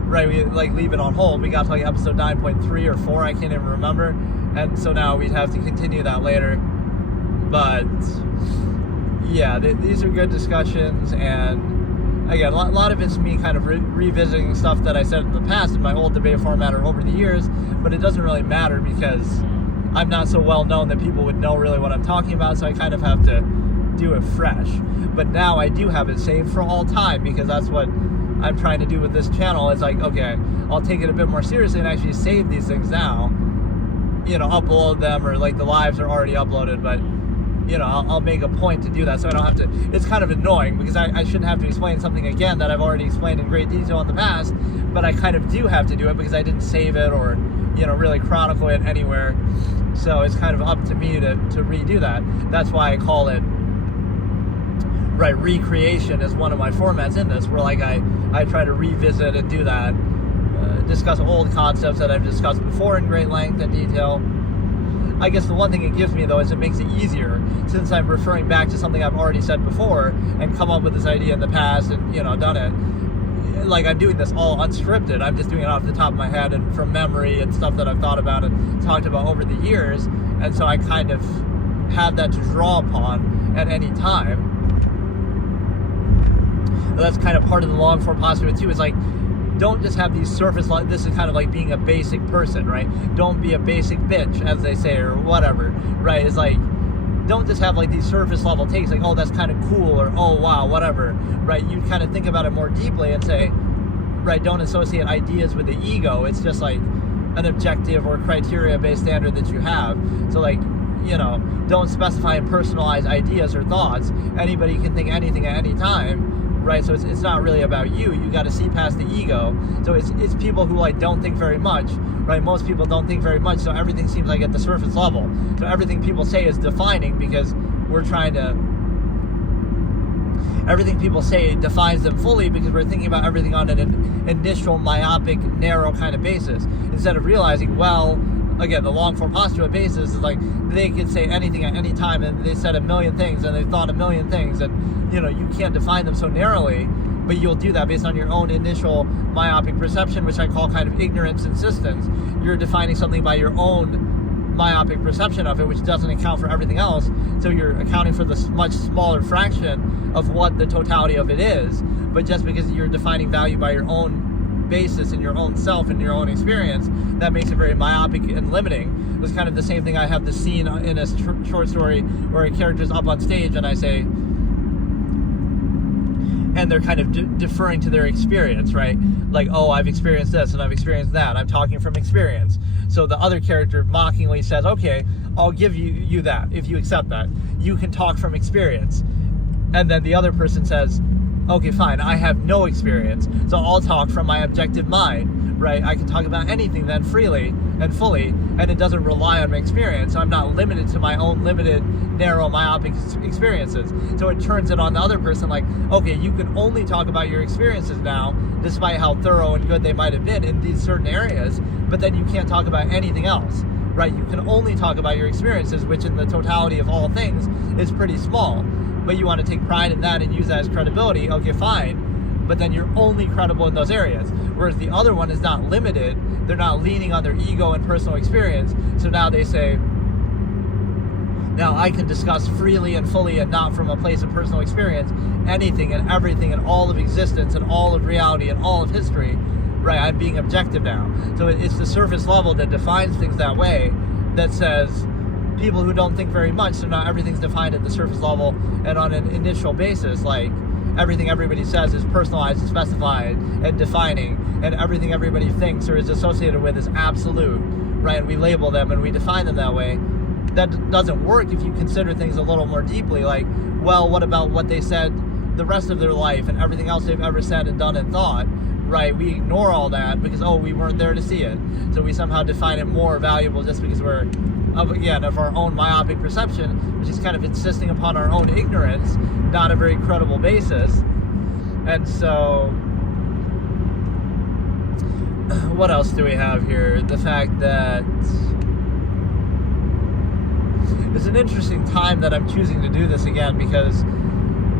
right? We leave it on hold. We got to episode 9.3 or 4, I can't even remember. And so now we'd have to continue that later. But yeah, these are good discussions, and again, a lot of it's me kind of revisiting stuff that I said in the past in my old debate format or over the years, but it doesn't really matter because I'm not so well known that people would know really what I'm talking about, so I kind of have to do it fresh. But now I do have it saved for all time, because that's what I'm trying to do with this channel. It's like, okay, I'll take it a bit more seriously and actually save these things now, upload them, or the lives are already uploaded, but I'll make a point to do that, so I don't have to. It's kind of annoying because I shouldn't have to explain something again that I've already explained in great detail in the past, but I kind of do have to do it because I didn't save it or really chronicle it anywhere. So it's kind of up to me to redo that. That's why I call it, right, recreation is one of my formats in this, where I try to revisit and do that, discuss old concepts that I've discussed before in great length and detail. I guess the one thing it gives me, though, is it makes it easier, since I'm referring back to something I've already said before and come up with this idea in the past and, done it. I'm doing this all unscripted. I'm just doing it off the top of my head and from memory and stuff that I've thought about and talked about over the years. And so I kind of have that to draw upon at any time. And that's kind of part of the long-form postulate, too, is don't just have these surface, this is kind of like being a basic person, right? Don't be a basic bitch, as they say, or whatever, right? It's don't just have these surface level takes, oh, that's kind of cool, or oh, wow, whatever, right? You kind of think about it more deeply and say, right, don't associate ideas with the ego. It's just an objective or criteria-based standard that you have. So don't specify and personalize ideas or thoughts. Anybody can think anything at any time. Right, so it's not really about you. You got to see past the ego. So it's people who don't think very much, right? Most people don't think very much, so everything seems at the surface level. So everything people say is defining, because we're trying to. Everything people say defines them fully, because we're thinking about everything on an initial myopic, narrow kind of basis, instead of realizing, well, again, the long-form postulate basis is they could say anything at any time, and they said a million things, and they thought a million things, and you can't define them so narrowly, but you'll do that based on your own initial myopic perception, which I call kind of ignorance insistence. You're defining something by your own myopic perception of it, which doesn't account for everything else, so you're accounting for the much smaller fraction of what the totality of it is. But just because you're defining value by your own basis in your own self and your own experience, that makes it very myopic and limiting. It was kind of the same thing. I have the scene in a short story where a character's up on stage, and I say, and they're kind of deferring to their experience, right? Oh, I've experienced this and I've experienced that. I'm talking from experience. So the other character mockingly says, okay, I'll give you that if you accept that. You can talk from experience. And then the other person says, okay, fine, I have no experience, so I'll talk from my objective mind, right? I can talk about anything then freely and fully, and it doesn't rely on my experience. So I'm not limited to my own limited, narrow, myopic experiences. So it turns it on the other person like, okay, you can only talk about your experiences now, despite how thorough and good they might have been in these certain areas, but then you can't talk about anything else, right? You can only talk about your experiences, which in the totality of all things is pretty small. But you want to take pride in that and use that as credibility, okay, fine. But then you're only credible in those areas. Whereas the other one is not limited. They're not leaning on their ego and personal experience. So now they say, now I can discuss freely and fully and not from a place of personal experience anything and everything and all of existence and all of reality and all of history, right? I'm being objective now. So it's the surface level that defines things that way, that says people who don't think very much, so now everything's defined at the surface level and on an initial basis, like everything everybody says is personalized and specified and defining, and everything everybody thinks or is associated with is absolute, right? And we label them and we define them that way. That doesn't work if you consider things a little more deeply, like, well, what about what they said the rest of their life and everything else they've ever said and done and thought, right? We ignore all that because, oh, we weren't there to see it. So we somehow define it more valuable just because we're, of our own myopic perception, which is kind of insisting upon our own ignorance, not a very credible basis. And so, what else do we have here? The fact that it's an interesting time that I'm choosing to do this again, because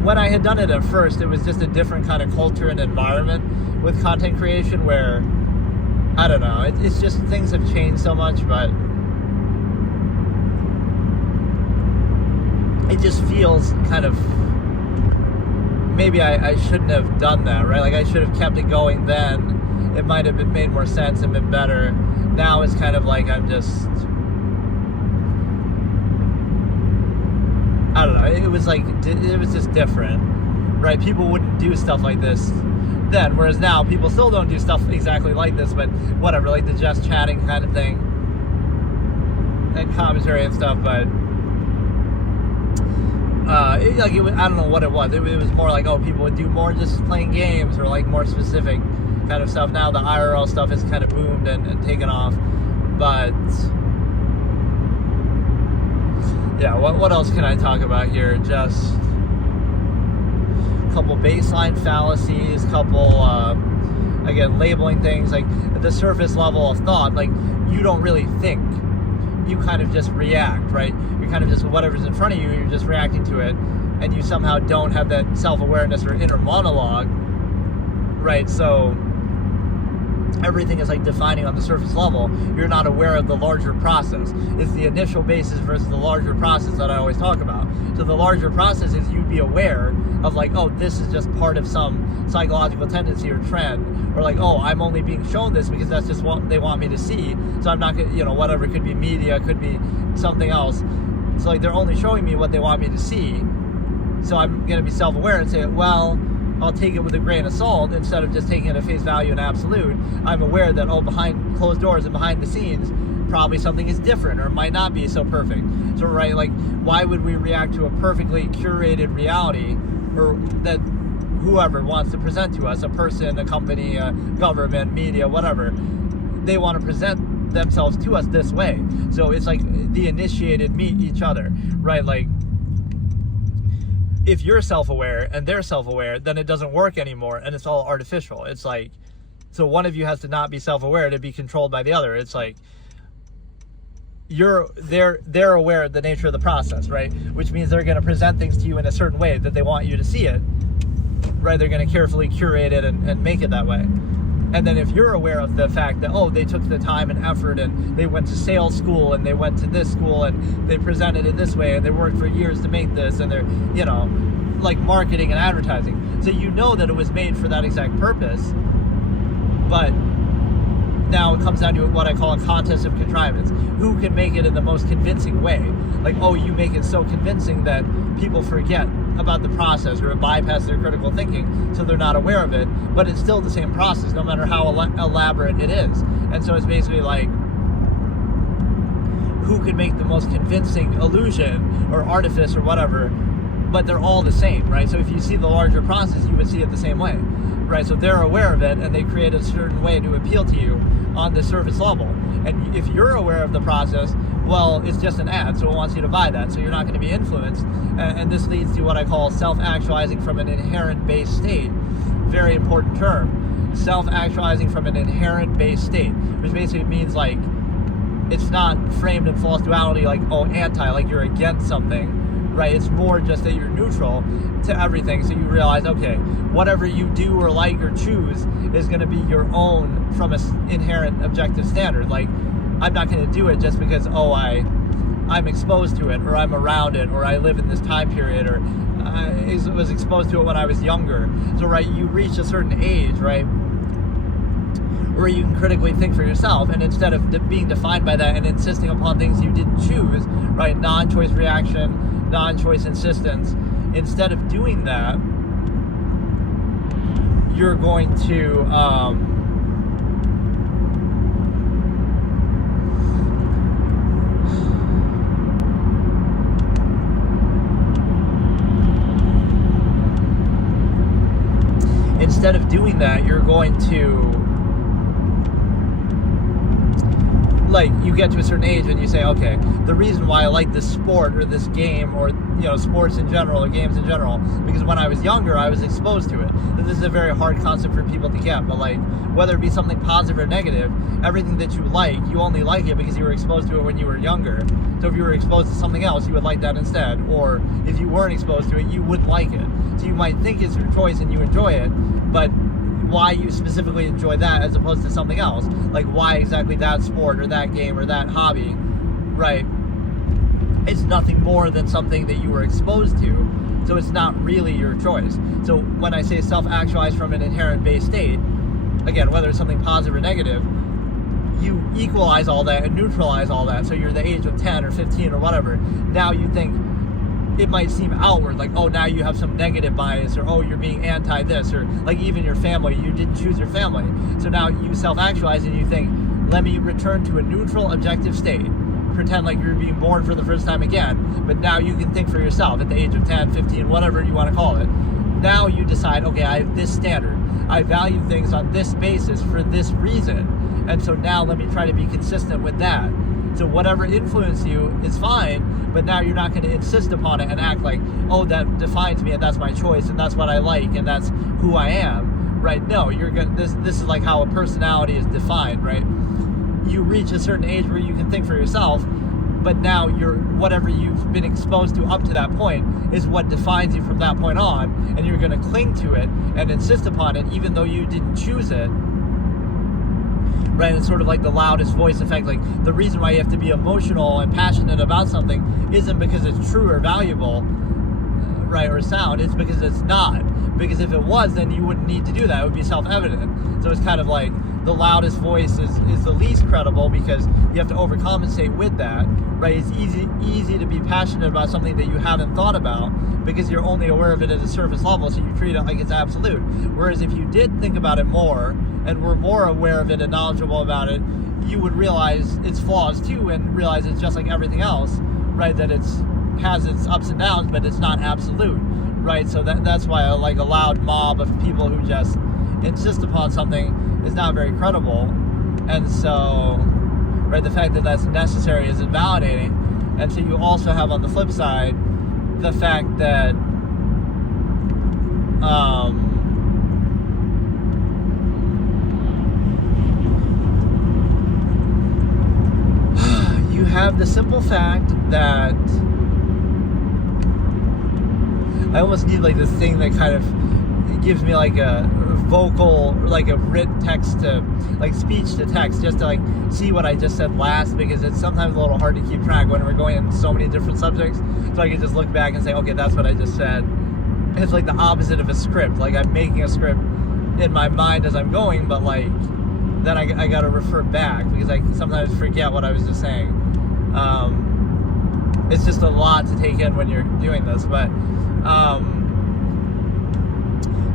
when I had done it at first, it was just a different kind of culture and environment with content creation where, I don't know, it's just things have changed so much, but it just feels kind of, maybe I shouldn't have done that, right? Like I should have kept it going then. It might have made more sense and been better. Now it's kind of like I'm just, I don't know, it was just different, right? People wouldn't do stuff like this then, whereas now people still don't do stuff exactly like this, but whatever, like the just chatting kind of thing and commentary and stuff, but I don't know what it was. It was more like, oh, people would do more just playing games or like more specific kind of stuff. Now the IRL stuff has kind of boomed and taken off, but yeah, what else can I talk about here? Just a couple baseline fallacies, again, labeling things, like at the surface level of thought, like you don't really think. You kind of just react, right? You're kind of just, whatever's in front of you, you're just reacting to it, and you somehow don't have that self-awareness or inner monologue, right? So everything is like defining on the surface level. You're not aware of the larger process. It's the initial basis versus the larger process that I always talk about. So the larger process is you'd be aware of like, oh, this is just part of some psychological tendency or trend, or like, oh, I'm only being shown this because that's just what they want me to see. So I'm not gonna, whatever, it could be media, could be something else. So like they're only showing me what they want me to see. So I'm gonna be self-aware and say, well, I'll take it with a grain of salt instead of just taking it at face value and absolute. I'm aware that, oh, behind closed doors and behind the scenes, probably something is different or might not be so perfect. So, right, like, why would we react to a perfectly curated reality or that whoever wants to present to us, a person, a company, a government, media, whatever, they want to present themselves to us this way. So it's like the initiated meet each other, right? Like, if you're self-aware and they're self-aware, then it doesn't work anymore and it's all artificial. It's like, so one of you has to not be self-aware to be controlled by the other. It's like they're aware of the nature of the process, right? Which means they're going to present things to you in a certain way that they want you to see it, right? They're going to carefully curate it and make it that way. And then if you're aware of the fact that, oh, they took the time and effort and they went to sales school and they went to this school and they presented it this way and they worked for years to make this, and they're, like marketing and advertising. So you know that it was made for that exact purpose. But now it comes down to what I call a contest of contrivance. Who can make it in the most convincing way? Like, oh, you make it so convincing that people forget about the process or it bypasses their critical thinking, so they're not aware of it, but it's still the same process no matter how elaborate it is. And so it's basically like, who can make the most convincing illusion or artifice or whatever but they're all the same, right? So if you see the larger process, you would see it the same way, right? So they're aware of it, and they create a certain way to appeal to you on the surface level. And if you're aware of the process, well, it's just an ad, so it wants you to buy that, so you're not going to be influenced. And this leads to what I call self-actualizing from an inherent base state. Very important term. Self-actualizing from an inherent base state, which basically means like it's not framed in false duality, like, oh, anti, like you're against something, right? It's more just that you're neutral to everything, so you realize, okay, whatever you do or like or choose is going to be your own from an inherent objective standard. Like, I'm not going to do it just because, oh, I'm exposed to it, or I'm around it, or I live in this time period, or I was exposed to it when I was younger. So, right, you reach a certain age, right, where you can critically think for yourself, and instead of being defined by that and insisting upon things you didn't choose, right, non-choice reaction, non-choice insistence, instead of doing that, you're going to instead of doing that, you're going to, like, you get to a certain age and you say, okay, the reason why I like this sport or this game, or, you know, sports in general or games in general, because when I was younger, I was exposed to it. And this is a very hard concept for people to get, but like, whether it be something positive or negative, everything that you like, you only like it because you were exposed to it when you were younger. So if you were exposed to something else, you would like that instead. Or if you weren't exposed to it, you wouldn't like it. So you might think it's your choice and you enjoy it, but why you specifically enjoy that as opposed to something else, like why exactly that sport or that game or that hobby, right? It's nothing more than something that you were exposed to, so it's not really your choice. So when I say self-actualize from an inherent base state, again, whether it's something positive or negative, you equalize all that and neutralize all that. So you're the age of 10 or 15 or whatever. Now you think, it might seem outward, like, oh, now you have some negative bias, or oh, you're being anti this, or like even your family, you didn't choose your family. So now you self-actualize and you think, let me return to a neutral, objective state. Pretend like you're being born for the first time again, but now you can think for yourself at the age of 10, 15, whatever you want to call it. Now you decide, okay, I have this standard. I value things on this basis for this reason. And so now let me try to be consistent with that. So whatever influenced you is fine, but now you're not going to insist upon it and act like, oh, that defines me and that's my choice and that's what I like and that's who I am, right? No, you're going. This is like how a personality is defined, right? You reach a certain age where you can think for yourself, but now whatever you've been exposed to up to that point is what defines you from that point on, and you're going to cling to it and insist upon it even though you didn't choose it. Right, it's sort of like the loudest voice effect. Like, the reason why you have to be emotional and passionate about something isn't because it's true or valuable, right, or sound. It's because it's not. Because if it was, then you wouldn't need to do that. It would be self-evident. So it's kind of like the loudest voice is the least credible because you have to overcompensate with that, right? It's easy to be passionate about something that you haven't thought about because you're only aware of it at a surface level, so you treat it like it's absolute. Whereas if you did think about it more and were more aware of it and knowledgeable about it, you would realize its flaws too, and realize it's just like everything else, right? That has its ups and downs, but it's not absolute, right? So that's why a loud mob of people who just insist upon something is not very credible. And so, right, the fact that that's necessary is invalidating. And so you also have on the flip side the fact that you have the simple fact that I almost need like this thing that kind of gives me like a vocal, like a writ text to, like speech to text, just to like see what I just said last, because it's sometimes a little hard to keep track when we're going into so many different subjects. So I can just look back and say, okay, that's what I just said. And it's like the opposite of a script. Like I'm making a script in my mind as I'm going, but like then I got to refer back because I sometimes forget what I was just saying. It's just a lot to take in when you're doing this, but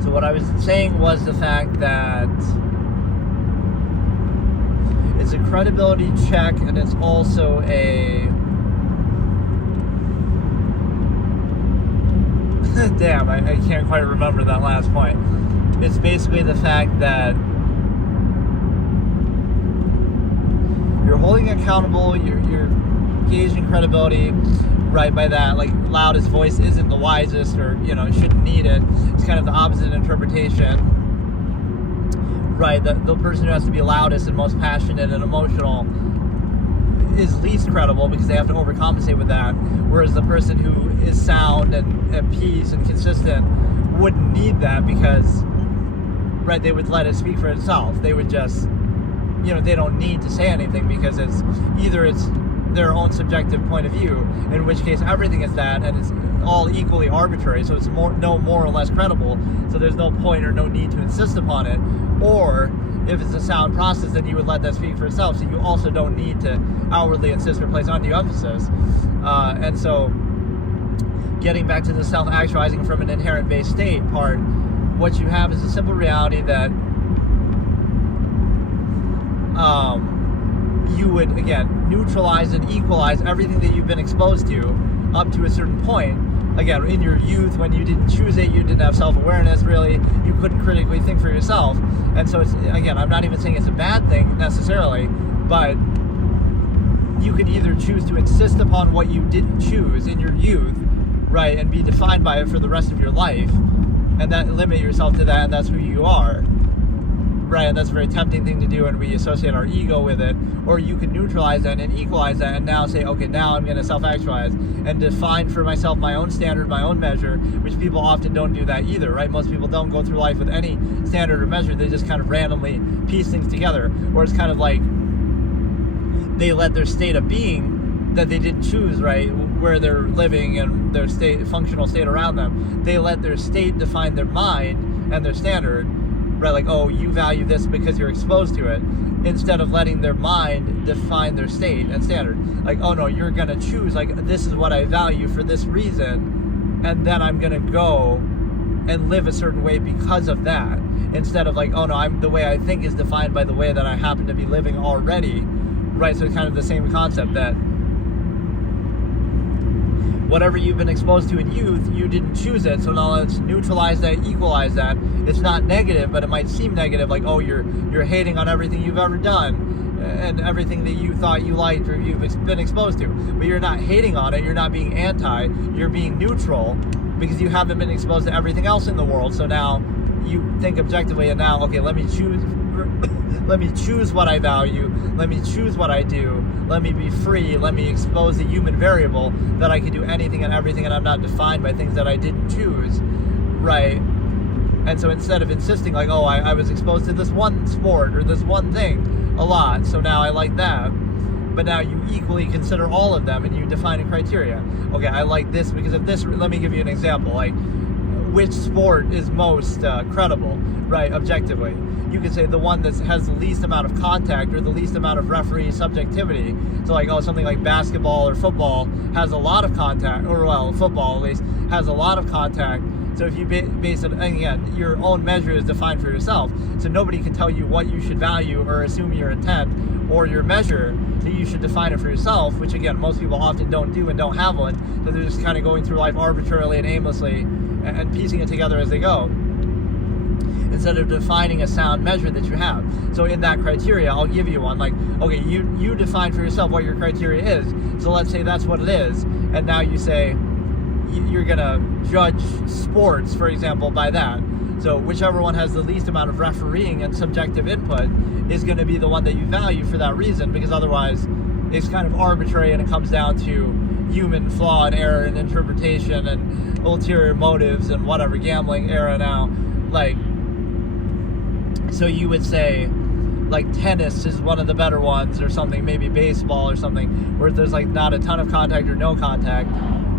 so what I was saying was the fact that it's a credibility check, and it's also a damn, I can't quite remember that last point. It's basically the fact that you're holding accountable, you're gauging credibility, right, by that. Like, loudest voice isn't the wisest, or, shouldn't need it. It's kind of the opposite interpretation, right? The person who has to be loudest and most passionate and emotional is least credible because they have to overcompensate with that, whereas the person who is sound and at peace and consistent wouldn't need that because, right, they would let it speak for itself. They would just, they don't need to say anything because it's their own subjective point of view, in which case everything is that, and it's all equally arbitrary, so it's no more or less credible, so there's no point or no need to insist upon it. Or if it's a sound process, then you would let that speak for itself, so you also don't need to outwardly insist or place undue emphasis. And so getting back to the self-actualizing from an inherent base state part, what you have is a simple reality that you would, again, neutralize and equalize everything that you've been exposed to up to a certain point. Again, in your youth, when you didn't choose it, you didn't have self-awareness, really, you couldn't critically think for yourself. And so, it's, again, I'm not even saying it's a bad thing necessarily, but you could either choose to insist upon what you didn't choose in your youth, right, and be defined by it for the rest of your life, and that limit yourself to that, and that's who you are. Right, and that's a very tempting thing to do, and we associate our ego with it. Or you can neutralize that and equalize that, and now say, okay, now I'm going to self-actualize and define for myself my own standard, my own measure, which people often don't do that either, right? Most people don't go through life with any standard or measure. They just kind of randomly piece things together. Or it's kind of like they let their state of being that they didn't choose, right, where they're living and their functional state around them, they let their state define their mind and their standard. Right, like, oh, you value this because you're exposed to it, instead of letting their mind define their state and standard. Like, oh no, you're gonna choose, like, this is what I value for this reason, and then I'm gonna go and live a certain way because of that, instead of like, oh no, the way I think is defined by the way that I happen to be living already. Right, so it's kind of the same concept that whatever you've been exposed to in youth, you didn't choose it, so now let's neutralize that, equalize that. It's not negative, but it might seem negative, like, oh, you're hating on everything you've ever done and everything that you thought you liked or you've been exposed to. But you're not hating on it, you're not being anti, you're being neutral because you haven't been exposed to everything else in the world. So now you think objectively, and now, okay, let me choose what I value, let me choose what I do, let me be free, let me expose the human variable that I can do anything and everything, and I'm not defined by things that I didn't choose, right? And so instead of insisting like, oh, I was exposed to this one sport or this one thing a lot, so now I like that, but now you equally consider all of them and you define a criteria. Okay, I like this because of this. Let me give you an example, like which sport is most credible, right, objectively. You could say the one that has the least amount of contact or the least amount of referee subjectivity. So like, oh, something like basketball or football has a lot of contact, or well, football at least has a lot of contact. So if you base it, again, your own measure is defined for yourself. So nobody can tell you what you should value or assume your intent or your measure. So you should define it for yourself, which again, most people often don't do and don't have one. So they're just kind of going through life arbitrarily and aimlessly and piecing it together as they go, instead of defining a sound measure that you have. So in that criteria, I'll give you one. Like, okay, you define for yourself what your criteria is. So let's say that's what it is. And now you say you're going to judge sports, for example, by that. So whichever one has the least amount of refereeing and subjective input is going to be the one that you value for that reason, because otherwise it's kind of arbitrary and it comes down to human flaw and error and interpretation and ulterior motives and whatever, gambling era now. Like, so you would say like tennis is one of the better ones, or something, maybe baseball or something, where there's like not a ton of contact or no contact,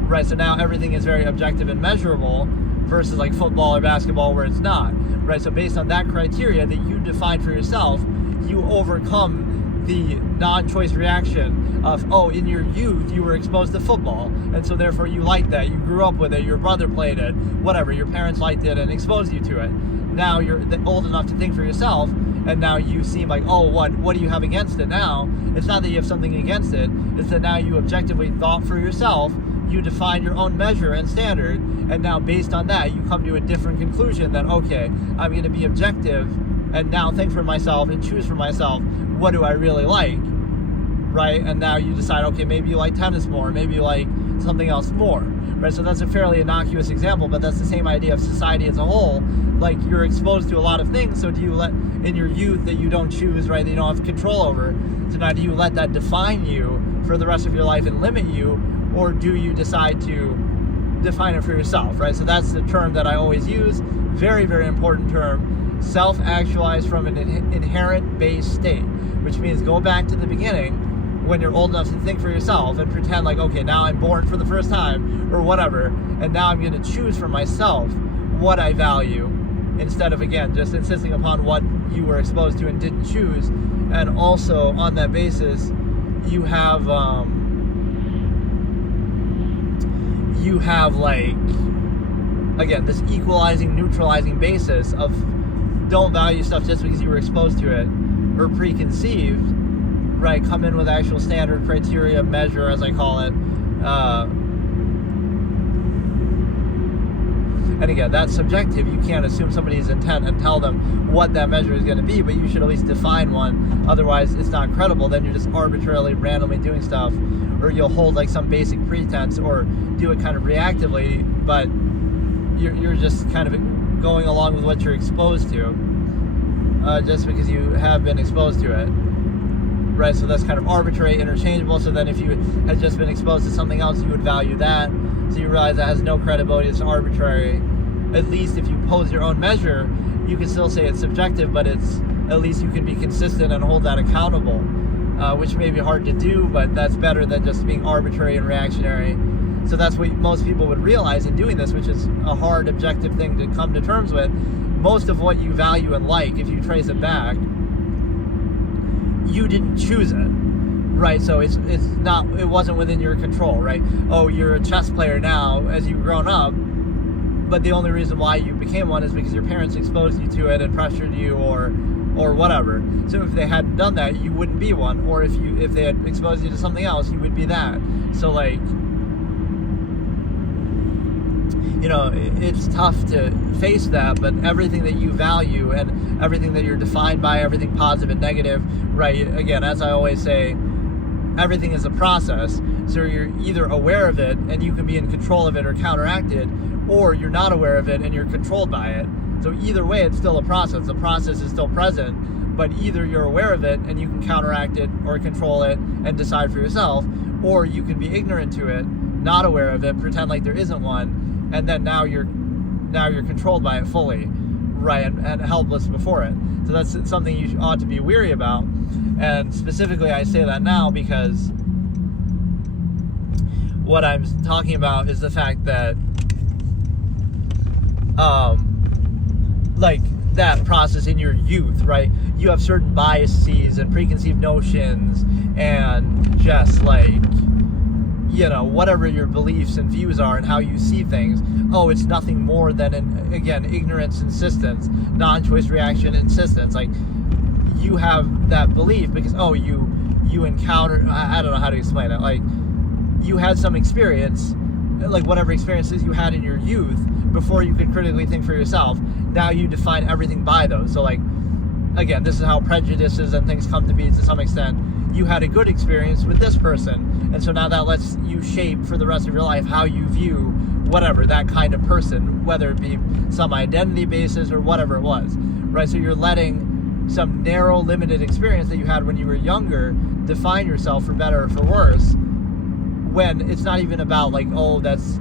right? So now everything is very objective and measurable, versus like football or basketball where it's not, right? So based on that criteria that you define for yourself, you overcome the non-choice reaction of, oh, in your youth you were exposed to football, and so therefore you like that, you grew up with it, your brother played it, whatever, your parents liked it and exposed you to it. Now you're old enough to think for yourself, and now you seem like, oh, what do you have against it now? It's not that you have something against it, it's that now you objectively thought for yourself you define your own measure and standard, and now based on that, you come to a different conclusion that, okay, I'm going to be objective and now think for myself and choose for myself, what do I really like, right? And now you decide, okay, maybe you like tennis more, maybe you like something else more, right? So that's a fairly innocuous example, but that's the same idea of society as a whole. Like, you're exposed to a lot of things, so do you let, in your youth, that you don't choose, right, that you don't have control over, so now do you let that define you for the rest of your life and limit you, or do you decide to define it for yourself, right? So that's the term that I always use, very, very important term, self-actualize from an inherent base state, which means go back to the beginning when you're old enough to think for yourself and pretend like, okay, now I'm born for the first time or whatever, and now I'm going to choose for myself what I value, instead of, again, just insisting upon what you were exposed to and didn't choose. And also on that basis, you have like, again, this equalizing, neutralizing basis of don't value stuff just because you were exposed to it or preconceived, right? Come in with actual standard criteria, measure, as I call it. And again, that's subjective. You can't assume somebody's intent and tell them what that measure is going to be, but you should at least define one. Otherwise, it's not credible. Then you're just arbitrarily, randomly doing stuff, or you'll hold like some basic pretense or do it kind of reactively, but you're just kind of going along with what you're exposed to, just because you have been exposed to it. Right, so that's kind of arbitrary, interchangeable. So then if you had just been exposed to something else, you would value that. So you realize that has no credibility, it's arbitrary. At least if you pose your own measure, you can still say it's subjective, but it's, at least you can be consistent and hold that accountable, which may be hard to do, but that's better than just being arbitrary and reactionary. So that's what most people would realize in doing this, which is a hard, objective thing to come to terms with. Most of what you value and like, if you trace it back, you didn't choose it, right? So it wasn't within your control, right? Oh, you're a chess player now as you've grown up, but the only reason why you became one is because your parents exposed you to it and pressured you, or whatever. So if they hadn't done that, you wouldn't be one. Or if they had exposed you to something else, you would be that. So like, you know, it's tough to face that, but everything that you value and everything that you're defined by, everything positive and negative, right? Again, as I always say, everything is a process. So you're either aware of it and you can be in control of it or counteract it, or you're not aware of it and you're controlled by it. So either way, it's still a process. The process is still present, but either you're aware of it and you can counteract it or control it and decide for yourself, or you can be ignorant to it, not aware of it, pretend like there isn't one, and then now you're controlled by it fully, right, and helpless before it. So that's something you ought to be weary about. And specifically, I say that now because what I'm talking about is the fact that like that process in your youth, right? You have certain biases and preconceived notions and just like, you know, whatever your beliefs and views are and how you see things. Oh, it's nothing more than, again, ignorance insistence, non-choice reaction insistence. Like, you have that belief because, oh, you encountered, I don't know how to explain it. Like, you had some experience, like whatever experiences you had in your youth before you could critically think for yourself. Now you define everything by those. So like, again, this is how prejudices and things come to be to some extent. You had a good experience with this person, and so now that lets you shape for the rest of your life how you view whatever, that kind of person, whether it be some identity basis or whatever it was, right? So you're letting some narrow, limited experience that you had when you were younger define yourself for better or for worse, when it's not even about like, oh, that's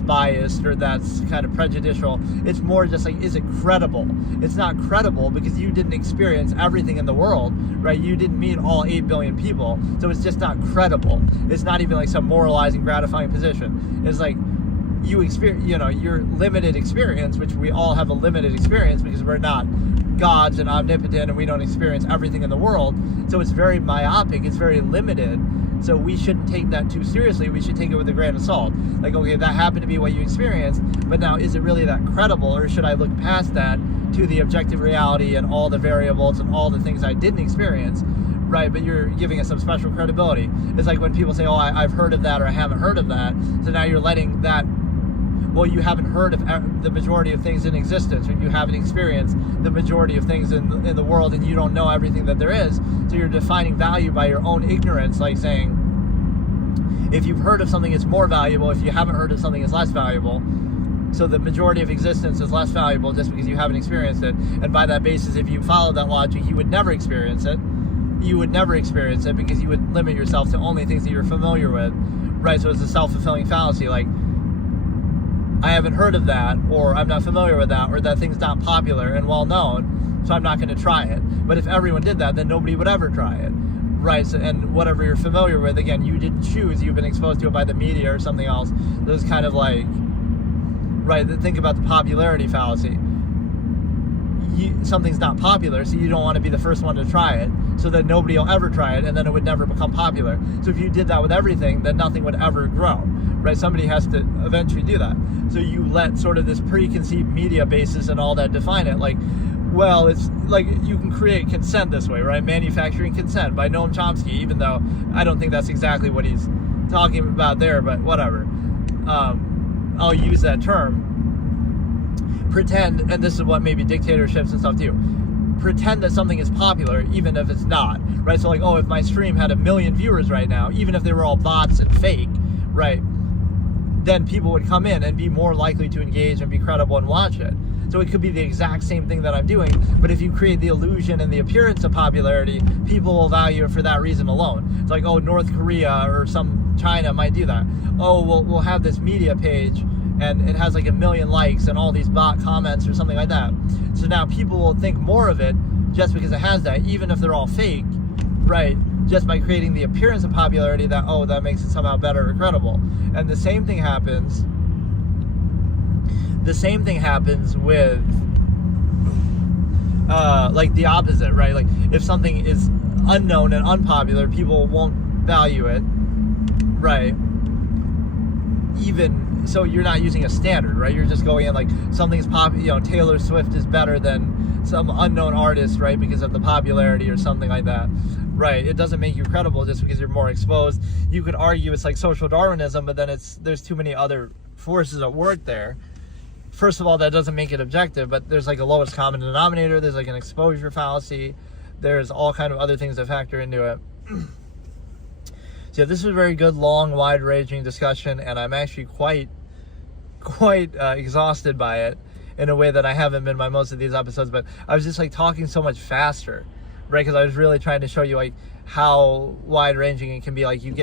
biased or that's kind of prejudicial. It's more just like, is it credible? It's not credible because you didn't experience everything in the world, right? You didn't meet all 8 billion people, so it's just not credible. It's not even like some moralizing, gratifying position. It's like you experience, you know, your limited experience, which we all have a limited experience because we're not gods and omnipotent and we don't experience everything in the world. So it's very myopic, it's very limited. So we shouldn't take that too seriously. We should take it with a grain of salt. Like, okay, that happened to be what you experienced, but now is it really that credible, or should I look past that to the objective reality and all the variables and all the things I didn't experience, right? But you're giving it some special credibility. It's like when people say, oh, I've heard of that, or I haven't heard of that. So now you're letting that, well, you haven't heard of the majority of things in existence, or you haven't experienced the majority of things in the world, and you don't know everything that there is. So you're defining value by your own ignorance, like saying, if you've heard of something, it's more valuable. If you haven't heard of something, it's less valuable. So the majority of existence is less valuable just because you haven't experienced it. And by that basis, if you followed that logic, you would never experience it. You would never experience it because you would limit yourself to only things that you're familiar with, right? So it's a self-fulfilling fallacy. Like, I haven't heard of that, or I'm not familiar with that, or that thing's not popular and well-known, so I'm not going to try it. But if everyone did that, then nobody would ever try it, right? So, and whatever you're familiar with, again, you didn't choose. You've been exposed to it by the media or something else. Those kind of like, right, think about the popularity fallacy. Something's not popular, so you don't want to be the first one to try it, so that nobody will ever try it, and then it would never become popular. So if you did that with everything, then nothing would ever grow, right? Somebody has to eventually do that. So you let sort of this preconceived media basis and all that define it. Like, well, it's like you can create consent this way, right? Manufacturing consent by Noam Chomsky, even though I don't think that's exactly what he's talking about there, but whatever. I'll use that term. Pretend, and this is what maybe dictatorships and stuff do, pretend that something is popular even if it's not, right? So like, oh, if my stream had 1 million viewers right now, even if they were all bots and fake, right, then people would come in and be more likely to engage and be credible and watch it. So it could be the exact same thing that I'm doing, but if you create the illusion and the appearance of popularity, people will value it for that reason alone. It's like, oh, North Korea or some China might do that. Oh, we'll have this media page and it has like 1 million likes and all these bot comments or something like that. So now people will think more of it just because it has that, even if they're all fake, right? Just by creating the appearance of popularity that, oh, that makes it somehow better or credible. And the same thing happens with like the opposite, right? Like if something is unknown and unpopular, people won't value it, right? Even so, you're not using a standard, right? You're just going in like something's popular, Taylor Swift is better than some unknown artist, right? Because of the popularity or something like that, right? It doesn't make you credible just because you're more exposed. You could argue it's like social Darwinism, but then there's too many other forces at work there. First of all, that doesn't make it objective, but there's like a lowest common denominator. There's like an exposure fallacy. There's all kind of other things that factor into it. So this was a very good, long, wide-ranging discussion, and I'm actually quite exhausted by it in a way that I haven't been by most of these episodes. But I was just like talking so much faster, right? Because I was really trying to show you like how wide-ranging it can be. Like you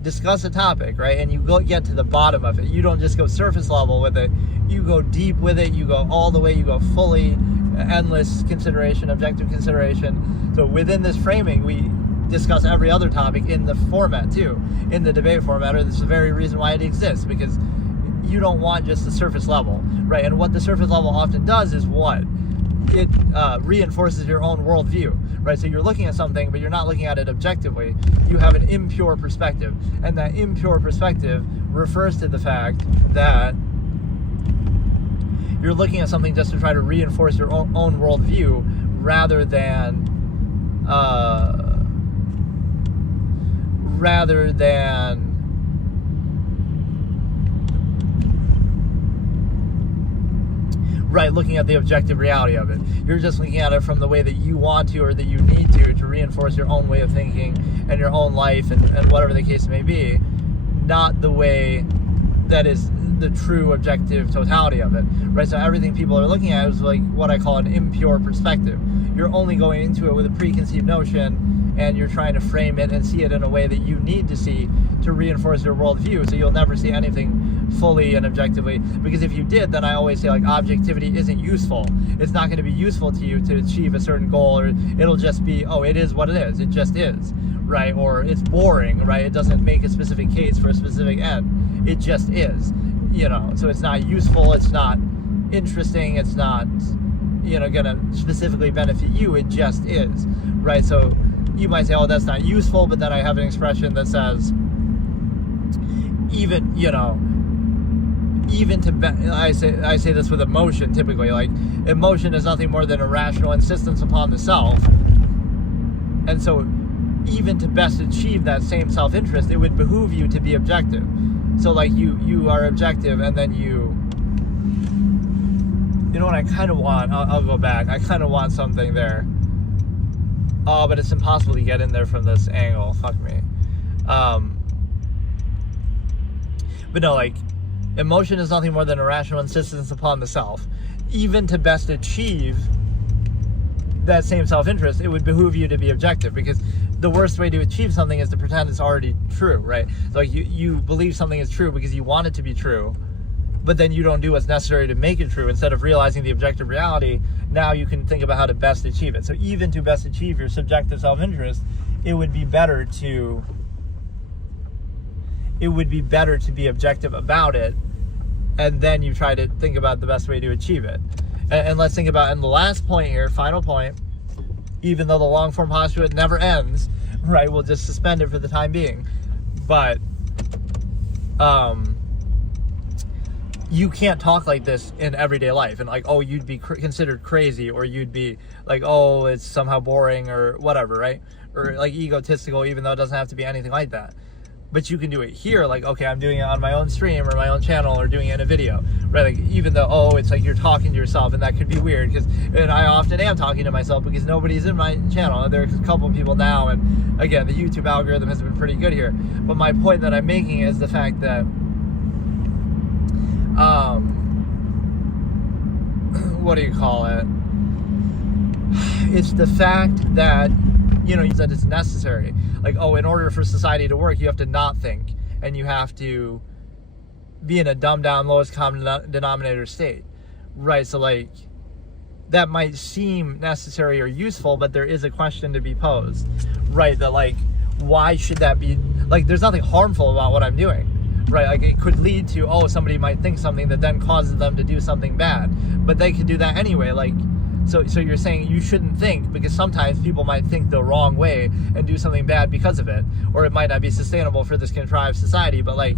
discuss a topic, right, and you get to the bottom of it. You don't just go surface level with it. You go deep with it. You go all the way. You go fully, endless consideration, objective consideration. So within this framing, we discuss every other topic in the format too, in the debate format, or this is the very reason why it exists, because you don't want just the surface level, right? And what the surface level often does is what? It reinforces your own worldview, right? So you're looking at something, but you're not looking at it objectively. You have an impure perspective, and that impure perspective refers to the fact that you're looking at something just to try to reinforce your own worldview rather than right, looking at the objective reality of it. You're just looking at it from the way that you want to or that you need to reinforce your own way of thinking and your own life and whatever the case may be, not the way that is the true objective totality of it, right? So everything people are looking at is like what I call an impure perspective. You're only going into it with a preconceived notion, and you're trying to frame it and see it in a way that you need to see to reinforce your worldview. So you'll never see anything fully and objectively, because if you did, then I always say like objectivity isn't useful. It's not going to be useful to you to achieve a certain goal, or it'll just be, oh, it is what it is. It just is, right? Or it's boring, right? It doesn't make a specific case for a specific end. It just is, so it's not useful. It's not interesting. It's not, going to specifically benefit you. It just is, right? So you might say, oh, that's not useful, but then I have an expression that says, I say this with emotion typically, like emotion is nothing more than a rational insistence upon the self. And so even to best achieve that same self-interest, it would behoove you to be objective. So like you are objective, and then you know what I kind of want? I'll go back. I kind of want something there. Oh, but it's impossible to get in there from this angle. Fuck me. But no, like, emotion is nothing more than a rational insistence upon the self. Even to best achieve that same self-interest, it would behoove you to be objective, because the worst way to achieve something is to pretend it's already true, right? So like you believe something is true because you want it to be true, but then you don't do what's necessary to make it true. Instead of realizing the objective reality, now you can think about how to best achieve it. So even to best achieve your subjective self-interest, it would be better to be objective about it, and then you try to think about the best way to achieve it. And let's think about, in the last point here, final point, even though the long-form postulate never ends, right, we'll just suspend it for the time being. But you can't talk like this in everyday life, and like, oh, you'd be considered crazy, or you'd be like, oh, it's somehow boring, or whatever, right? Or like egotistical, even though it doesn't have to be anything like that. But you can do it here, like, okay, I'm doing it on my own stream or my own channel, or doing it in a video, right? Like, even though, oh, it's like you're talking to yourself, and that could be weird, and I often am talking to myself because nobody's in my channel. There's a couple of people now, and again, the YouTube algorithm has been pretty good here. But my point that I'm making is the fact that, what do you call it? It's the fact that, you know, that it's necessary. Like, oh, in order for society to work, you have to not think, and you have to be in a dumbed down, lowest common denominator state, right? So like, that might seem necessary or useful, but there is a question to be posed, right? That like, why should that be? Like, there's nothing harmful about what I'm doing, right? Like, it could lead to, oh, somebody might think something that then causes them to do something bad, but they could do that anyway. Like, so you're saying you shouldn't think, because sometimes people might think the wrong way and do something bad because of it, or it might not be sustainable for this contrived society. But like,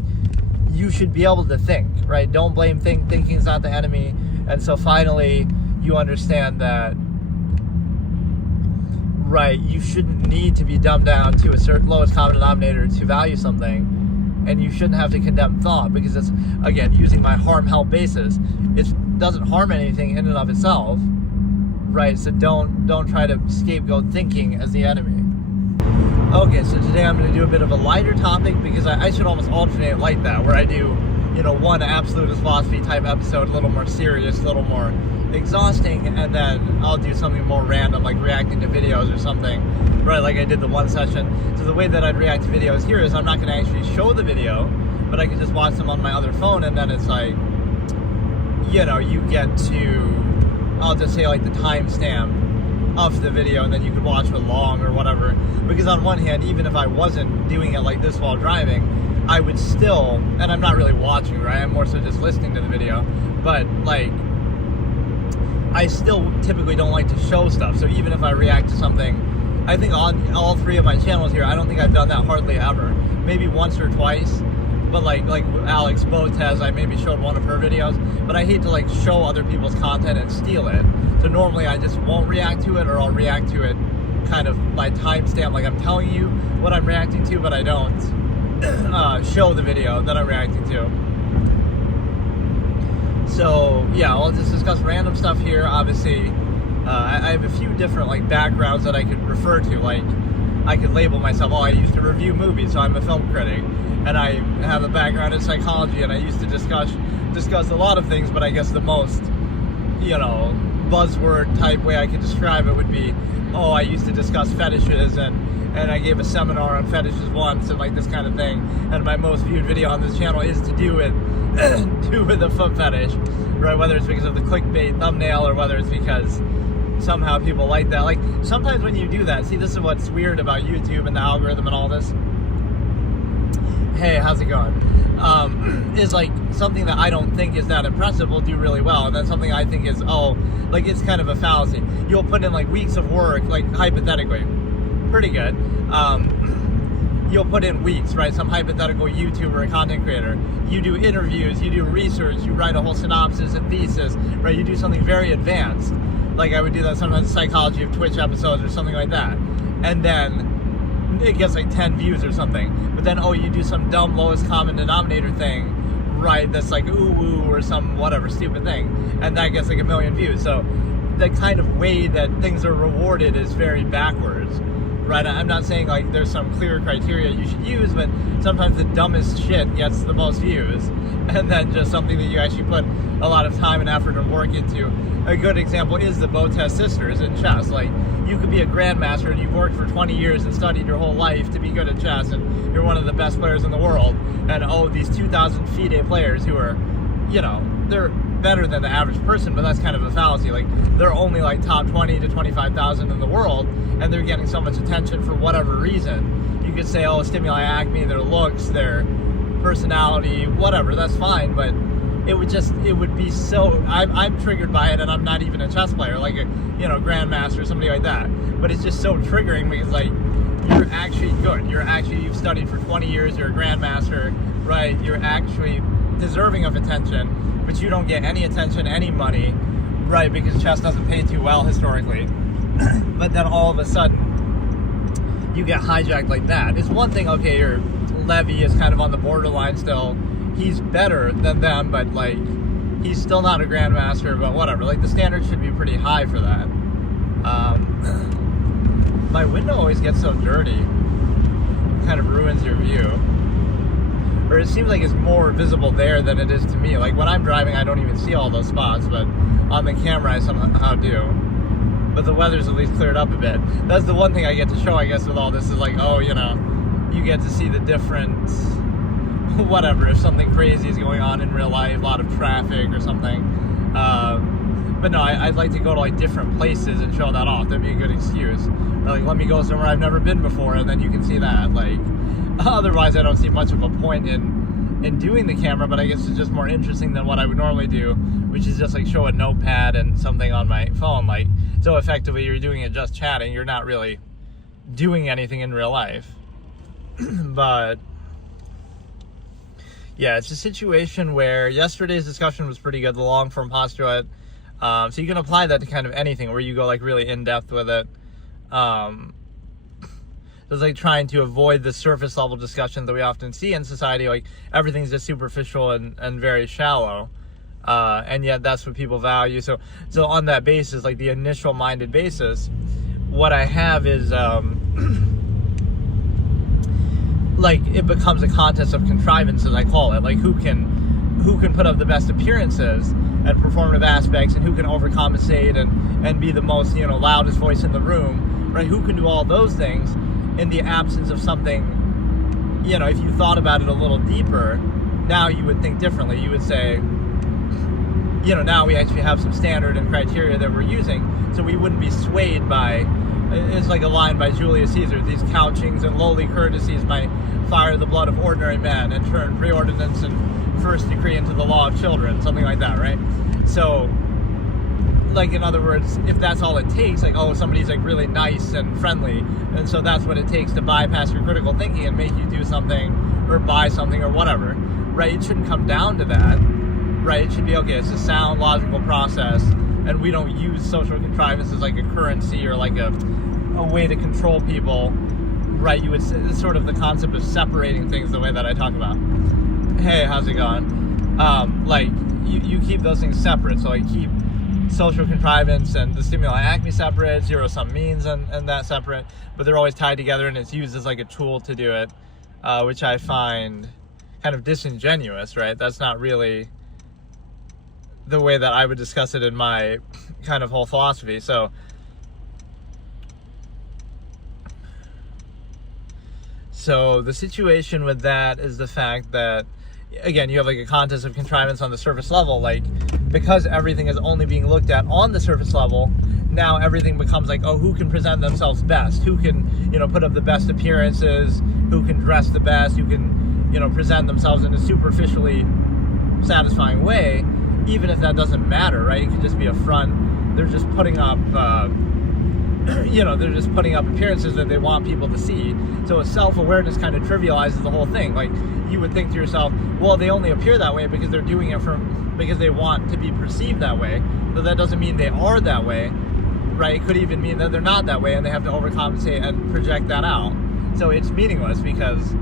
you should be able to think, right? Don't blame thinking's not the enemy. And so finally, you understand that, right, you shouldn't need to be dumbed down to a certain lowest common denominator to value something, and you shouldn't have to condemn thought, because it's, again, using my harm-help basis, it doesn't harm anything in and of itself, right? So don't try to scapegoat thinking as the enemy. Okay, so today I'm going to do a bit of a lighter topic, because I should almost alternate like that, where I do, you know, one Absolutist Philosophy type episode, a little more serious, a little more exhausting, and then I'll do something more random, like reacting to videos or something, right? Like I did the one session. So the way that I'd react to videos here is I'm not going to actually show the video, but I can just watch them on my other phone, and then it's like, you know, you get to, I'll just say like the timestamp of the video, and then you could watch it long or whatever. Because on one hand, even if I wasn't doing it like this while driving, I would still, and I'm not really watching, right? I'm more so just listening to the video, but like, I still typically don't like to show stuff. So even if I react to something, I think on all three of my channels here, I don't think I've done that hardly ever. Maybe once or twice. But like Alex Botez, I maybe showed one of her videos, but I hate to like show other people's content and steal it. So normally I just won't react to it, or I'll react to it kind of by timestamp, like I'm telling you what I'm reacting to, but I don't show the video that I'm reacting to. So yeah, I'll just discuss random stuff here. Obviously, I have a few different like backgrounds that I could refer to. Like, I could label myself, oh, I used to review movies, so I'm a film critic. And I have a background in psychology, and I used to discuss a lot of things, but I guess the most, you know, buzzword type way I could describe it would be, oh, I used to discuss fetishes, and I gave a seminar on fetishes once, and like this kind of thing. And my most viewed video on this channel is to do with a foot fetish, right? Whether it's because of the clickbait thumbnail, or whether it's because somehow people like that. Like, sometimes when you do that, see, this is what's weird about YouTube and the algorithm and all this. Hey, how's it going? Is like something that I don't think is that impressive will do really well, and then something I think is, oh, like it's kind of a fallacy. You'll put in like weeks of work, like hypothetically, pretty good. You'll put in weeks, right? Some hypothetical YouTuber or content creator. You do interviews, you do research, you write a whole synopsis and thesis, right? You do something very advanced. Like I would do that sometimes in psychology of Twitch episodes or something like that. And then it gets like 10 views or something. But then, you do some dumb lowest common denominator thing, right, that's like ooh or some whatever stupid thing, and that gets like 1 million views. So the kind of way that things are rewarded is very backwards, right? I'm not saying like there's some clear criteria you should use, but sometimes the dumbest shit gets the most views, and then just something that you actually put a lot of time and effort and work into. A good example is the Botez sisters in chess. Like, you could be a grandmaster and you've worked for 20 years and studied your whole life to be good at chess, and you're one of the best players in the world, and these 2,000 FIDE players who are, they're better than the average person, but that's kind of a fallacy. Like, they're only like top 20 to 25,000 in the world, and they're getting so much attention for whatever reason. You could say, stimuli acme, their looks, their personality, whatever, that's fine, but it would be so, I'm triggered by it, and I'm not even a chess player, like a, grandmaster, somebody like that, but it's just so triggering because, like, you're actually good, you've studied for 20 years, you're a grandmaster, right, you're actually deserving of attention, but you don't get any attention, any money, right, because chess doesn't pay too well historically. But then all of a sudden you get hijacked like that. It's one thing, okay, your Levy is kind of on the borderline still, he's better than them, but like he's still not a grandmaster, but whatever, like the standard should be pretty high for that. My window always gets so dirty, it kind of ruins your view, or it seems like it's more visible there than it is to me. Like when I'm driving, I don't even see all those spots, but on the camera I somehow do. But the weather's at least cleared up a bit. That's the one thing I get to show, I guess, with all this is like, you get to see the different, whatever, if something crazy is going on in real life, a lot of traffic or something. But no, I'd like to go to like different places and show that off. That'd be a good excuse. Or like, let me go somewhere I've never been before, and then you can see that. Like, otherwise I don't see much of a point in doing the camera, but I guess it's just more interesting than what I would normally do, which is just like show a notepad and something on my phone. Like, so effectively you're doing it just chatting, you're not really doing anything in real life. But yeah, it's a situation where yesterday's discussion was pretty good, the long-form postulate. So you can apply that to kind of anything where you go like really in-depth with it. It's like trying to avoid the surface level discussion that we often see in society, like everything's just superficial and very shallow. And yet that's what people value. So on that basis, like the initial minded basis, what I have is like it becomes a contest of contrivances, I call it. Like who can put up the best appearances and performative aspects, and who can overcompensate and be the most, loudest voice in the room, right? Who can do all those things in the absence of something, if you thought about it a little deeper, now you would think differently. You would say, now we actually have some standard and criteria that we're using, so we wouldn't be swayed by, it's like a line by Julius Caesar, these couchings and lowly courtesies might fire the blood of ordinary men and turn preordinance and first decree into the law of children, something like that, right? So, like, in other words, if that's all it takes, like, somebody's like really nice and friendly, and so that's what it takes to bypass your critical thinking and make you do something or buy something or whatever, right? It shouldn't come down to that, right? It should be, okay, it's a sound, logical process, and we don't use social contrivances like a currency or like a way to control people, right? You would say, it's sort of the concept of separating things the way that I talk about. Hey, how's it going? Like, you keep those things separate, so like keep social contrivance and the stimuli acme separate, zero-sum means and that separate, but they're always tied together, and it's used as like a tool to do it, which I find kind of disingenuous, right? That's not really the way that I would discuss it in my kind of whole philosophy. So the situation with that is the fact that, again, you have like a contest of contrivance on the surface level, like, because everything is only being looked at on the surface level, now everything becomes like, who can present themselves best, who can, put up the best appearances, who can dress the best, who can, present themselves in a superficially satisfying way, even if that doesn't matter, right? It could just be a front. They're just putting up, they're just putting up appearances that they want people to see. So self-awareness kind of trivializes the whole thing. Like, you would think to yourself, well, they only appear that way because they're doing it because they want to be perceived that way. But that doesn't mean they are that way, right? It could even mean that they're not that way and they have to overcompensate and project that out. So it's meaningless because,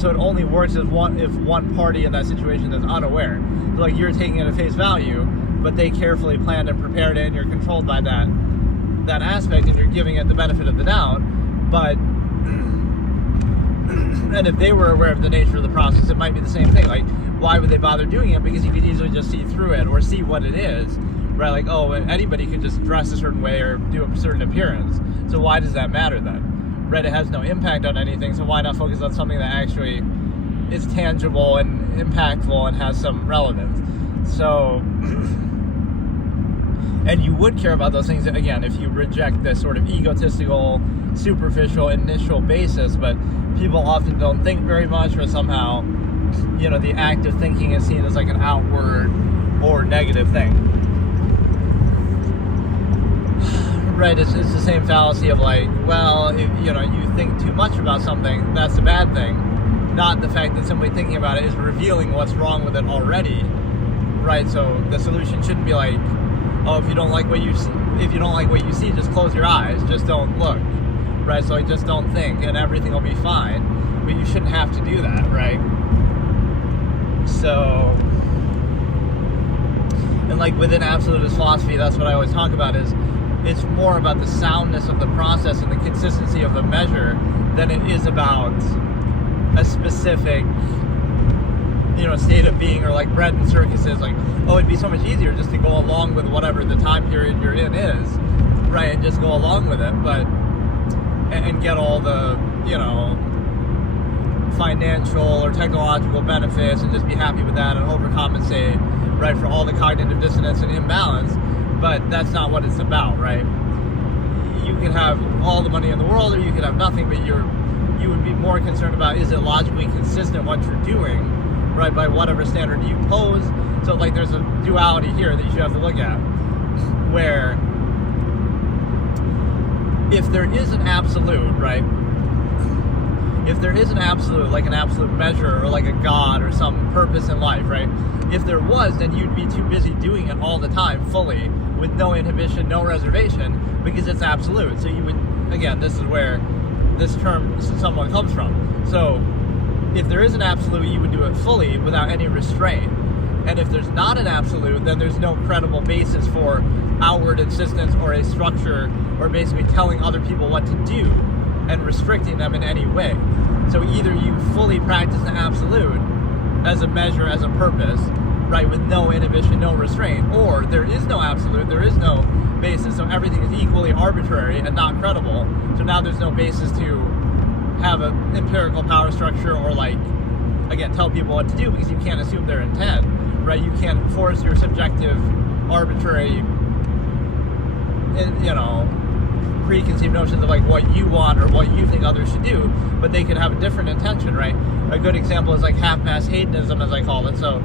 so it only works if one party in that situation is unaware. So like you're taking it at face value, but they carefully planned and prepared it, and you're controlled by that aspect, and you're giving it the benefit of the doubt. But and if they were aware of the nature of the process, it might be the same thing. Like, why would they bother doing it? Because you could easily just see through it or see what it is, right? Like, oh, anybody could just dress a certain way or do a certain appearance. So why does that matter then? Right? It has no impact on anything. So why not focus on something that actually is tangible and impactful and has some relevance? So, and you would care about those things, again, if you reject this sort of egotistical, superficial, initial basis, but people often don't think very much, or somehow, the act of thinking is seen as like an outward or negative thing. Right, it's the same fallacy of like, well, if you think too much about something, that's a bad thing. Not the fact that simply thinking about it is revealing what's wrong with it already. Right, so the solution shouldn't be like, oh, if you don't like what you see, just close your eyes, just don't look. Right, so just don't think, and everything will be fine. But you shouldn't have to do that, right? So, and like within Absolutist philosophy, that's what I always talk about, is it's more about the soundness of the process and the consistency of the measure than it is about a specific, state of being, or like bread and circuses, like, oh, it'd be so much easier just to go along with whatever the time period you're in is, right, and just go along with it, but, and get all the, financial or technological benefits and just be happy with that and overcompensate, right, for all the cognitive dissonance and imbalance. But that's not what it's about, right? You can have all the money in the world, or you can have nothing, but you would be more concerned about, is it logically consistent what you're doing, right, by whatever standard you pose. So like there's a duality here that you should have to look at, where if there is an absolute, right, if there is an absolute, like an absolute measure or like a God or some purpose in life, right, if there was, then you'd be too busy doing it all the time fully with no inhibition, no reservation, because it's absolute. So you would, again, this is where this term somewhat comes from. So if there is an absolute, you would do it fully without any restraint. And if there's not an absolute, then there's no credible basis for outward insistence or a structure, or basically telling other people what to do and restricting them in any way. So either you fully practice the absolute as a measure, as a purpose, right, with no inhibition, no restraint, or there is no absolute, there is no basis, so everything is equally arbitrary and not credible. So now there's no basis to have an empirical power structure, or like, again, tell people what to do, because you can't assume their intent, right? You can't force your subjective, arbitrary, preconceived notions of like what you want or what you think others should do, but they could have a different intention, right? A good example is like half-mass hedonism, as I call it. So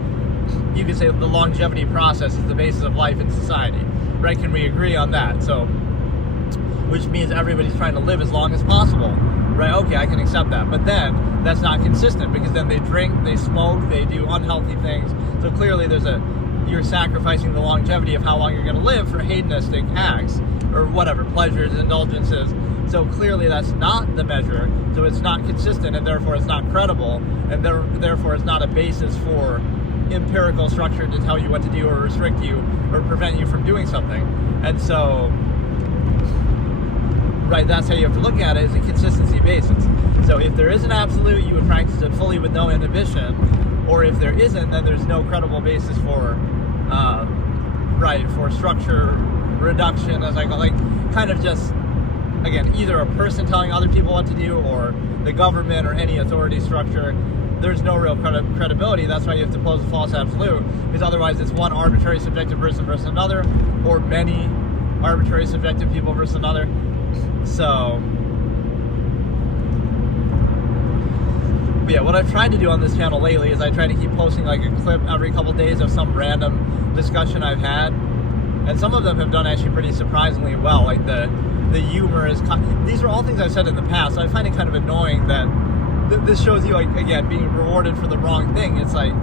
you could say the longevity process is the basis of life in society, right? Can we agree on that? So, which means everybody's trying to live as long as possible, right? Okay, I can accept that. But then that's not consistent, because then they drink, they smoke, they do unhealthy things. So clearly you're sacrificing the longevity of how long you're going to live for hedonistic acts, or whatever, pleasures, indulgences. So clearly that's not the measure, so it's not consistent, and therefore it's not credible, and therefore it's not a basis for empirical structure to tell you what to do or restrict you or prevent you from doing something. And so, right, that's how you have to look at it, is a consistency basis. So if there is an absolute, you would practice it fully with no inhibition, or if there isn't, then there's no credible basis for, for structure reduction, as I call, like, kind of just, again, either a person telling other people what to do, or the government, or any authority structure. There's no real credibility. That's why you have to pose a false absolute, because otherwise it's one arbitrary subjective person versus another, or many arbitrary subjective people versus another. So, but yeah, what I've tried to do on this channel lately is I try to keep posting like a clip every couple days of some random discussion I've had, and some of them have done actually pretty surprisingly well. Like the humor is, these are all things I've said in the past, so I find it kind of annoying that this shows you, like, again, being rewarded for the wrong thing. It's like,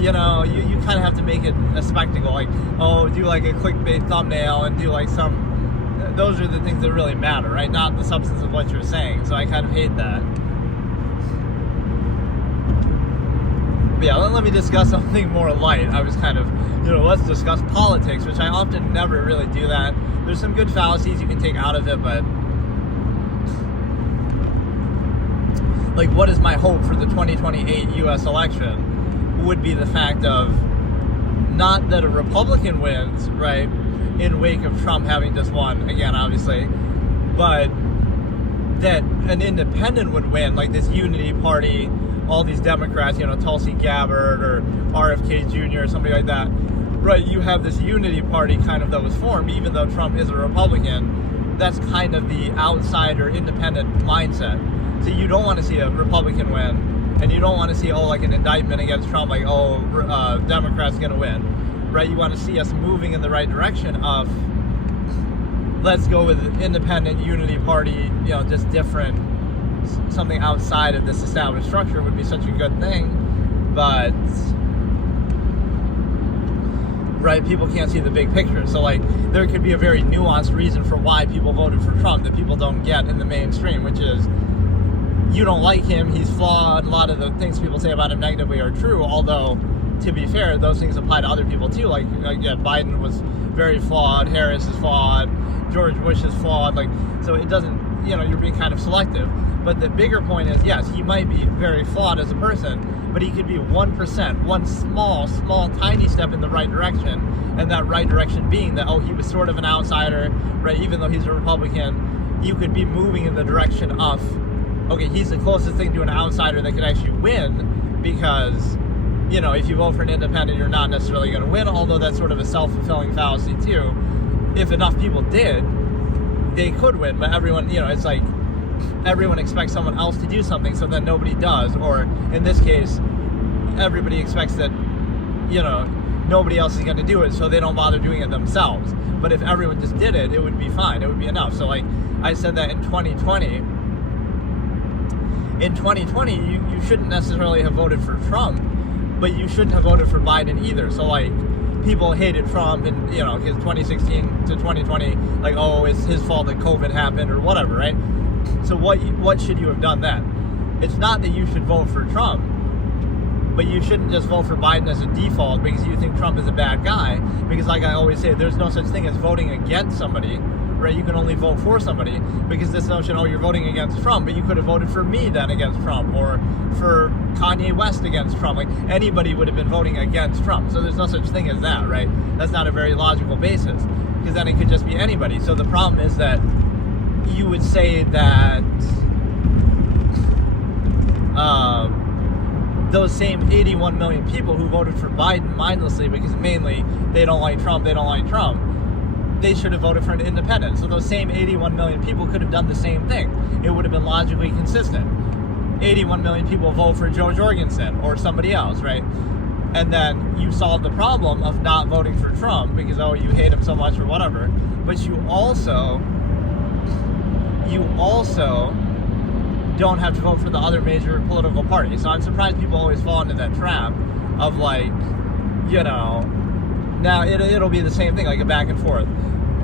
you kind of have to make it a spectacle, like, oh, do like a clickbait thumbnail and do like some those are the things that really matter, right? Not the substance of what you're saying. So I kind of hate that. But yeah, let me discuss something more light. I was kind of, let's discuss politics, which I often never really do that. There's some good fallacies you can take out of it, but like, what is my hope for the 2028 U.S. election would be the fact of not that a Republican wins, right, in wake of Trump having just won, again, obviously, but that an independent would win, like this unity party, all these Democrats, Tulsi Gabbard or RFK Jr. or somebody like that, right? You have this unity party kind of that was formed, even though Trump is a Republican. That's kind of the outsider independent mindset. So you don't want to see a Republican win, and you don't want to see, like an indictment against Trump, like, Democrats going to win, right? You want to see us moving in the right direction of, let's go with independent unity party, just different, something outside of this established structure would be such a good thing. But right, people can't see the big picture. So like, there could be a very nuanced reason for why people voted for Trump that people don't get in the mainstream, which is, you don't like him, he's flawed, a lot of the things people say about him negatively are true, although, to be fair, those things apply to other people too. Like Biden was very flawed, Harris is flawed, George Bush is flawed, so it doesn't, you're being kind of selective. But the bigger point is, yes, he might be very flawed as a person, but he could be 1%, one small, tiny step in the right direction, and that right direction being that, he was sort of an outsider, right, even though he's a Republican, you could be moving in the direction of, okay, he's the closest thing to an outsider that could actually win, because, if you vote for an independent, you're not necessarily going to win, although that's sort of a self-fulfilling fallacy too. If enough people did, they could win, but everyone, it's like, everyone expects someone else to do something, so then nobody does, or in this case, everybody expects that, nobody else is going to do it, so they don't bother doing it themselves. But if everyone just did it, it would be fine, it would be enough. So like, I said that in 2020, you shouldn't necessarily have voted for Trump, but you shouldn't have voted for Biden either. So like, people hated Trump in, his 2016 to 2020, like, it's his fault that COVID happened or whatever, right? So what should you have done then? It's not that you should vote for Trump, but you shouldn't just vote for Biden as a default because you think Trump is a bad guy. Because like I always say, there's no such thing as voting against somebody, right? You can only vote for somebody, because this notion, you're voting against Trump, but you could have voted for me then against Trump, or for Kanye West against Trump. Like, anybody would have been voting against Trump. So there's no such thing as that, right? That's not a very logical basis, because then it could just be anybody. So the problem is that you would say that those same 81 million people who voted for Biden mindlessly because mainly they don't like Trump, they should have voted for an independent. So those same 81 million people could have done the same thing. It would have been logically consistent. 81 million people vote for Joe Jorgensen or somebody else, right? And then you solve the problem of not voting for Trump because, you hate him so much or whatever. But you also don't have to vote for the other major political party. So I'm surprised people always fall into that trap of like, now it'll be the same thing, like a back and forth.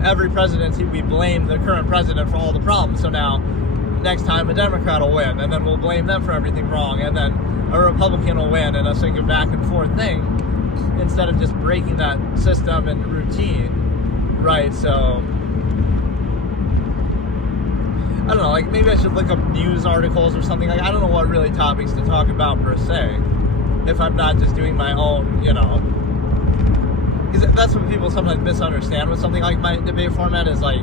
Every presidency, we blame the current president for all the problems. So now, next time a Democrat will win, and then we'll blame them for everything wrong, and then a Republican will win, and it's like a back and forth thing, instead of just breaking that system and routine, right? So I don't know, like, maybe I should look up news articles or something. Like, I don't know what really topics to talk about per se, if I'm not just doing my own, because that's what people sometimes misunderstand with something like my debate format is like,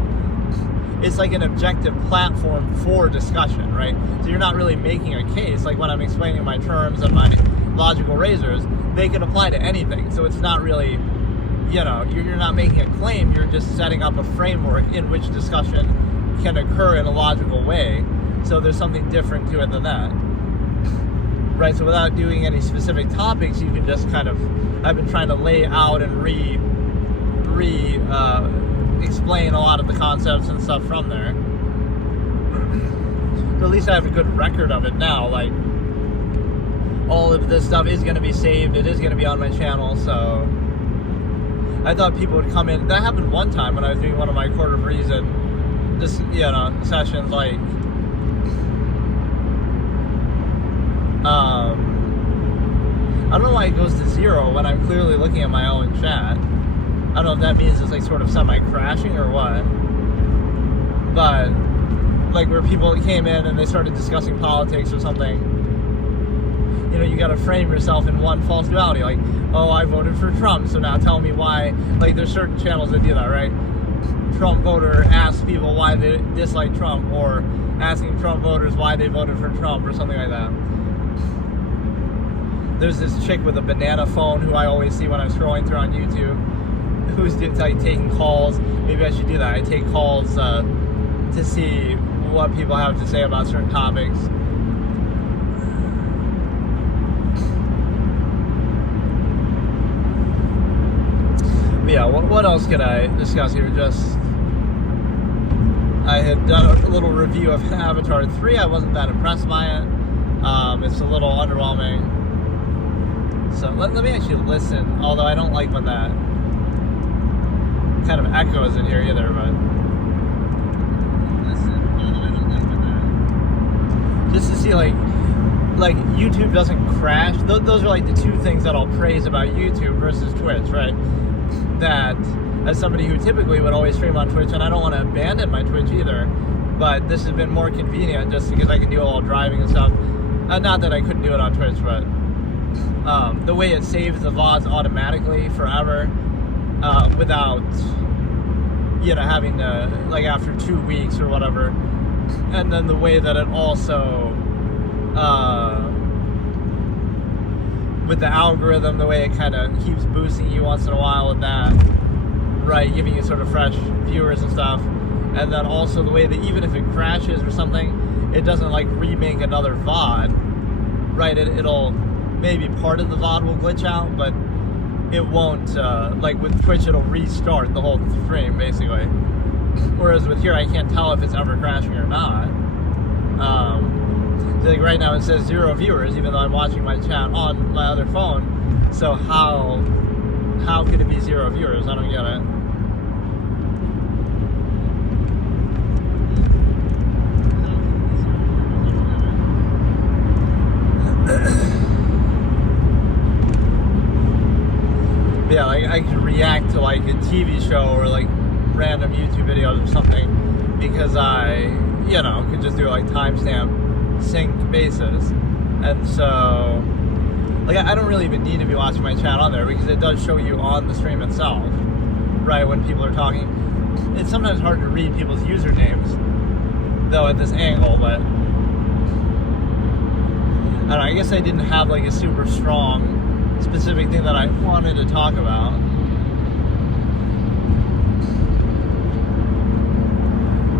it's like an objective platform for discussion, right? So you're not really making a case. Like when I'm explaining my terms and my logical razors, they can apply to anything. So it's not really, you're not making a claim, you're just setting up a framework in which discussion can occur in a logical way. So there's something different to it than that, right? So without doing any specific topics, you can just kind of, I've been trying to lay out and explain a lot of the concepts and stuff from there. So at least I have a good record of it now. Like, all of this stuff is going to be saved. It is going to be on my channel. So I thought people would come in. That happened one time when I was doing one of my Court of Reason just, sessions like, I don't know why it goes to 0 when I'm clearly looking at my own chat. I don't know if that means it's like sort of semi-crashing or what. But, like, where people came in and they started discussing politics or something, you gotta frame yourself in one false duality. Like, oh, I voted for Trump, so now tell me why. Like, there's certain channels that do that, right? Trump voter asks people why they dislike Trump, or asking Trump voters why they voted for Trump, or something like that. There's this chick with a banana phone who I always see when I'm scrolling through on YouTube, who's like taking calls. Maybe I should do that. I take calls to see what people have to say about certain topics. But yeah, what else could I discuss here? I had done a little review of Avatar 3. I wasn't that impressed by it. It's a little underwhelming. So let me actually listen, although I don't like when that kind of echoes in here either, but just to see like YouTube doesn't crash. Those are like the two things that I'll praise about YouTube versus Twitch, right? That as somebody who typically would always stream on Twitch, and I don't want to abandon my Twitch either, but this has been more convenient just because I can do it while driving and stuff. Not that I couldn't do it on Twitch, but the way it saves the VODs automatically forever, without having to, like, after 2 weeks or whatever. And then the way that it also with the algorithm, the way it kind of keeps boosting you once in a while with that, right, giving you sort of fresh viewers and stuff. And then also the way that even if it crashes or something, it doesn't like remake another VOD, right? It'll maybe part of the VOD will glitch out, but it won't, like with Twitch, it'll restart the whole stream basically. Whereas with here, I can't tell if it's ever crashing or not. So like right now it says 0 viewers, even though I'm watching my chat on my other phone. So how could it be 0 viewers? I don't get it. Yeah, like I could react to like a TV show or like random YouTube videos or something because I, could just do like timestamp sync basis. And so, like, I don't really even need to be watching my chat on there because it does show you on the stream itself, right, when people are talking. It's sometimes hard to read people's usernames, though, at this angle, but I don't know, I guess I didn't have like a super strong specific thing that I wanted to talk about.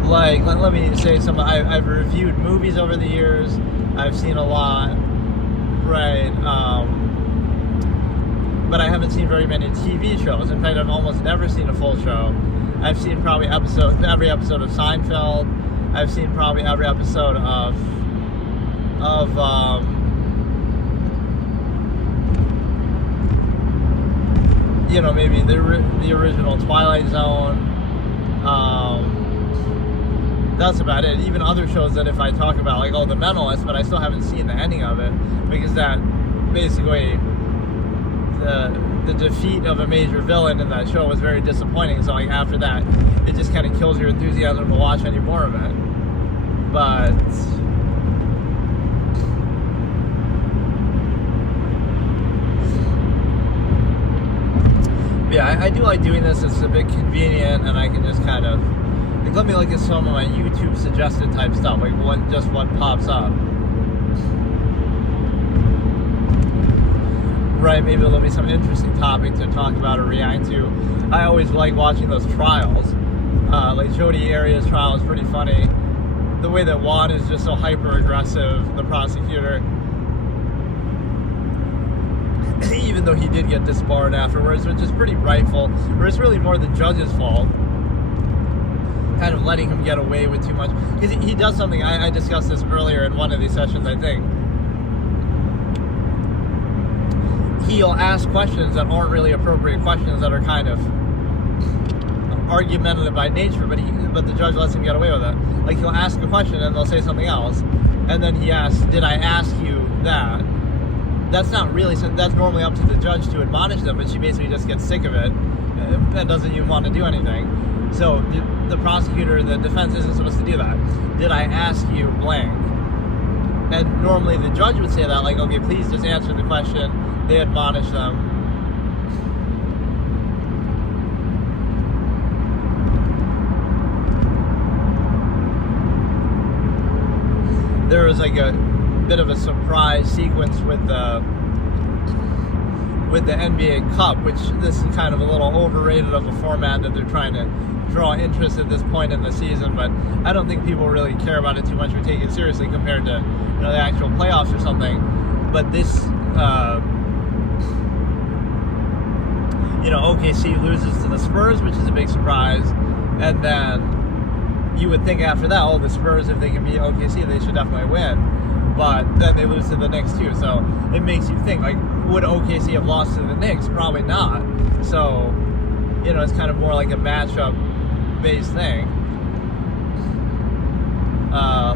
Like, let me say something. I've reviewed movies over the years. I've seen a lot, right? But I haven't seen very many TV shows. In fact, I've almost never seen a full show. I've seen probably every episode of Seinfeld. I've seen probably every episode of maybe the original Twilight Zone. That's about it. Even other shows that if I talk about, like, The Mentalist, but I still haven't seen the ending of it, because that basically the defeat of a major villain in that show was very disappointing. So like after that, it just kind of kills your enthusiasm to watch any more of it. But yeah, I do like doing this. It's a bit convenient, and I can just kind of like, let me look at some of my YouTube suggested type stuff, like what pops up. Right, maybe there'll be some interesting topic to talk about or react to. I always like watching those trials. Like Jodi Arias' trial is pretty funny. The way that Juan is just so hyper aggressive, the prosecutor, even though he did get disbarred afterwards, which is pretty rightful, or it's really more the judge's fault, kind of letting him get away with too much. Because he does something, I discussed this earlier in one of these sessions, I think. He'll ask questions that aren't really appropriate questions, that are kind of argumentative by nature, but but the judge lets him get away with it. Like, he'll ask a question and they'll say something else, and then he asks, did I ask you that? That's not really, that's normally up to the judge to admonish them, but she basically just gets sick of it and doesn't even want to do anything. So the prosecutor, the defense isn't supposed to do that. Did I ask you blank? And normally the judge would say that, like, okay, please just answer the question. They admonish them. There was like a bit of a surprise sequence with the NBA Cup, which this is kind of a little overrated of a format that they're trying to draw interest at this point in the season, but I don't think people really care about it too much or take it seriously compared to, you know, the actual playoffs or something. But this, you know, OKC loses to the Spurs, which is a big surprise, and then you would think after that, oh, the Spurs, if they can beat OKC, they should definitely win. But then they lose to the Knicks too, so it makes you think, like, would OKC have lost to the Knicks? Probably not. So, you know, it's kind of more like a matchup-based thing.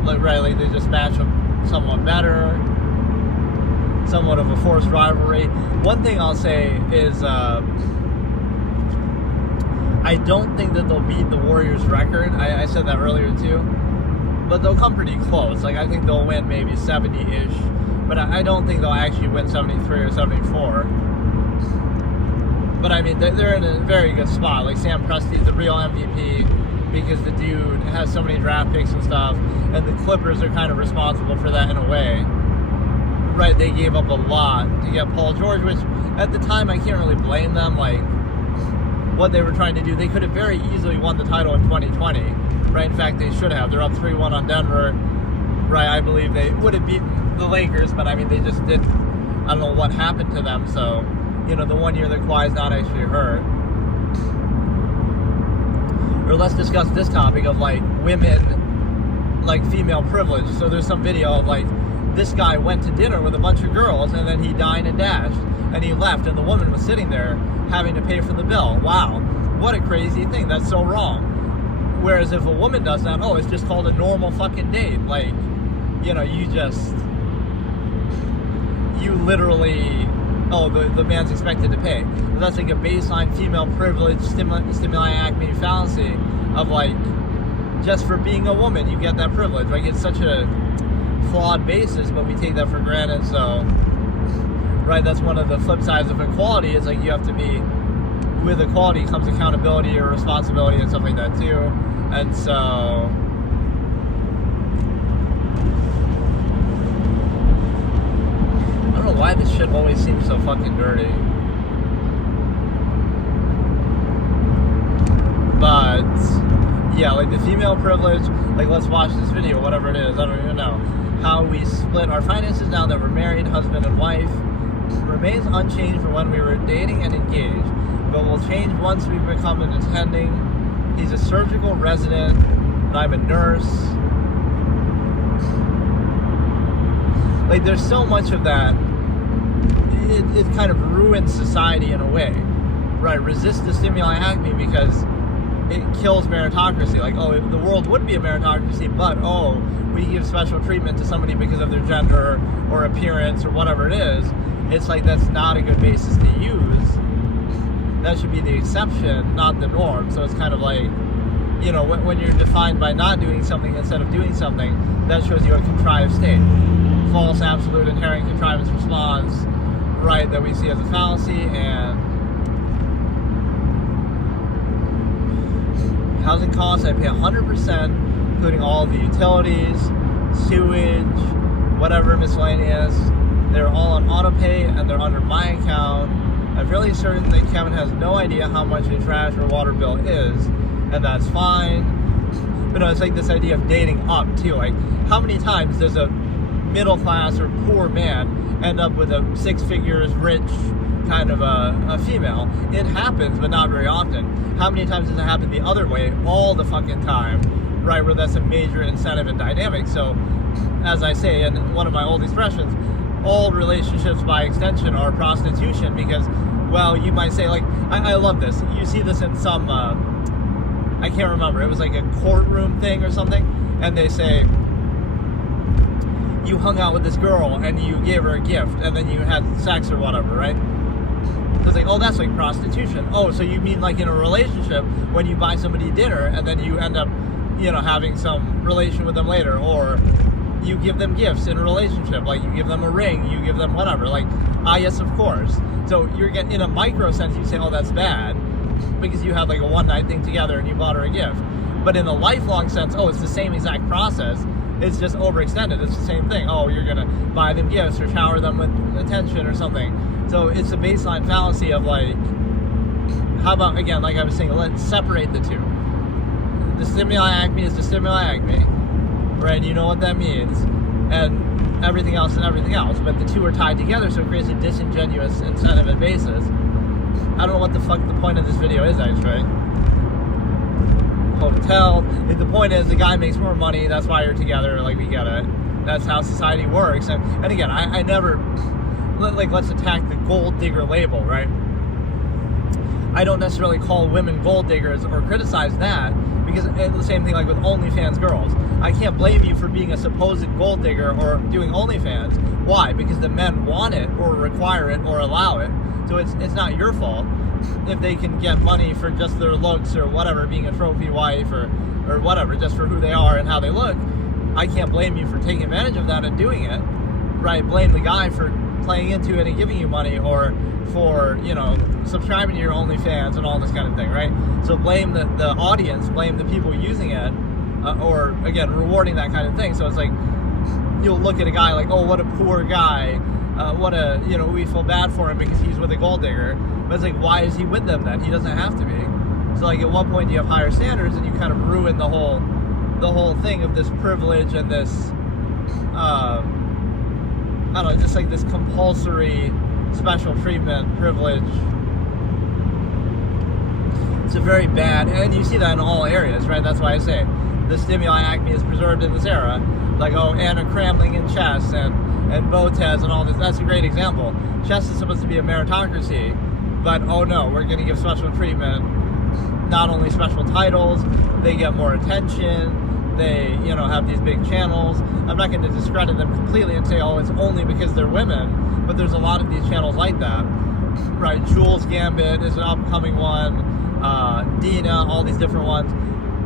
Like they just match up somewhat better, somewhat of a forced rivalry. One thing I'll say is, I don't think that they'll beat the Warriors' record. I said that earlier too. But they'll come pretty close. Like, I think they'll win maybe 70-ish. But I don't think they'll actually win 73 or 74. But I mean, they're in a very good spot. Like, Sam Presti's the real MVP because the dude has so many draft picks and stuff. And the Clippers are kind of responsible for that in a way. Right, they gave up a lot to get Paul George, which at the time I can't really blame them. Like, what they were trying to do, they could have very easily won the title in 2020. Right, in fact, they should have. They're up 3-1 on Denver. Right, I believe they would have beaten the Lakers, but I mean, they just didn't. I don't know what happened to them. So, you know, the 1 year that Kawhi's not actually hurt. Or let's discuss this topic of, like, women, like, female privilege. So there's some video of, like, this guy went to dinner with a bunch of girls, and then he dined and dashed, and he left, and the woman was sitting there having to pay for the bill. Wow, what a crazy thing. That's so wrong. Whereas if a woman does that, oh, it's just called a normal fucking date. Like, you know, you literally, oh, the man's expected to pay. That's like a baseline female privilege stimuli acme fallacy of, like, just for being a woman, you get that privilege. Like, it's such a flawed basis, but we take that for granted. So, right, that's one of the flip sides of equality. It's like you have to be, with equality comes accountability or responsibility and stuff like that too. And so, I don't know why this shit always seems so fucking dirty. But yeah, like the female privilege, like, let's watch this video, whatever it is, I don't even know. How we split our finances now that we're married, husband and wife, remains unchanged from when we were dating and engaged, but will change once we become an attending. He's a surgical resident, and I'm a nurse. Like, there's so much of that. It kind of ruins society in a way. Right, resist the stimuli acme because it kills meritocracy. Like, oh, the world would be a meritocracy, but, oh, we give special treatment to somebody because of their gender or appearance or whatever it is. It's like, that's not a good basis to use. That should be the exception, not the norm. So it's kind of like, you know, when you're defined by not doing something instead of doing something, that shows you a contrived state. False, absolute, inherent contrivance response, right, that we see as a fallacy. And housing costs, I pay 100%, including all the utilities, sewage, whatever miscellaneous. They're all on auto pay and they're under my account. I'm fairly certain that Kevin has no idea how much a trash or water bill is, and that's fine. But no, it's like this idea of dating up too. Like, how many times does a middle class or poor man end up with a six figures rich kind of a female? It happens, but not very often. How many times does it happen the other way? All the fucking time, right? Where that's a major incentive and dynamic. So, as I say in one of my old expressions, all relationships by extension are prostitution, because, well, you might say, like, I love this. You see this in some I can't remember. It was like a courtroom thing or something, and they say you hung out with this girl and you gave her a gift and then you had sex or whatever, right? So it's like, oh, that's like prostitution. Oh, so you mean like in a relationship when you buy somebody dinner and then you end up, having some relation with them later, or you give them gifts in a relationship, like you give them a ring, you give them whatever, like, yes, of course. So you're getting, in a micro sense, you say, oh, that's bad, because you had like a one-night thing together and you bought her a gift. But in the lifelong sense, oh, it's the same exact process. It's just overextended. It's the same thing. Oh, you're going to buy them gifts or shower them with attention or something. So it's a baseline fallacy of like, how about, again, like I was saying, let's separate the two. The stimuli acme is the stimuli acme, right? You know what that means. And everything else and everything else. But the two are tied together, so it creates a disingenuous incentive and basis. I don't know what the fuck the point of this video is, actually. Hotel. The point is, the guy makes more money, that's why you're together, like, we get it. That's how society works. And again, I never, like, let's attack the gold digger label, right? I don't necessarily call women gold diggers or criticize that, because it's the same thing like with OnlyFans girls. I can't blame you for being a supposed gold digger or doing OnlyFans. Why? Because the men want it or require it or allow it. So it's not your fault if they can get money for just their looks or whatever, being a trophy wife or whatever, just for who they are and how they look. I can't blame you for taking advantage of that and doing it, right? Blame the guy for playing into it and giving you money, or for, subscribing to your OnlyFans and all this kind of thing, right? So blame the audience, blame the people using it, or, again, rewarding that kind of thing. So it's like, you'll look at a guy like, oh, what a poor guy, we feel bad for him because he's with a gold digger. But it's like, why is he with them then? He doesn't have to be. So like, at what point do you have higher standards and you kind of ruin the whole thing of this privilege and this, just like this compulsory special treatment privilege. It's a very bad, and you see that in all areas, right? That's why I say the stimuli acme is preserved in this era. Like, oh, Anna Cramling in chess and Botez and all this. That's a great example. Chess is supposed to be a meritocracy, but oh no, we're going to give special treatment. Not only special titles, they get more attention. They, have these big channels. I'm not going to discredit them completely and say, oh, it's only because they're women, but there's a lot of these channels like that, right? Jules Gambit is an upcoming one. Dina, all these different ones.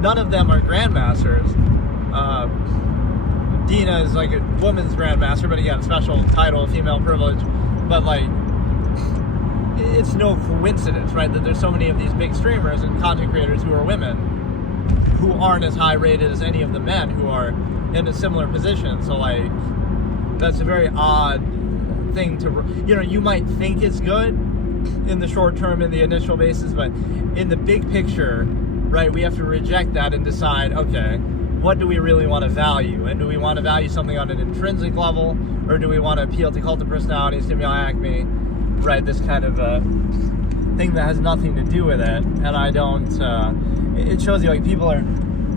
None of them are grandmasters. Dina is like a woman's grandmaster, but again, special title, female privilege. But like, it's no coincidence, right, that there's so many of these big streamers and content creators who are women, who aren't as high rated as any of the men who are in a similar position. So like, that's a very odd thing to, you might think it's good in the short term, in the initial basis, but in the big picture, right, we have to reject that and decide, okay, what do we really want to value? And do we want to value something on an intrinsic level, or do we want to appeal to cult of personality, stimuli acme, right, this kind of thing that has nothing to do with it? And I don't, it shows you like people are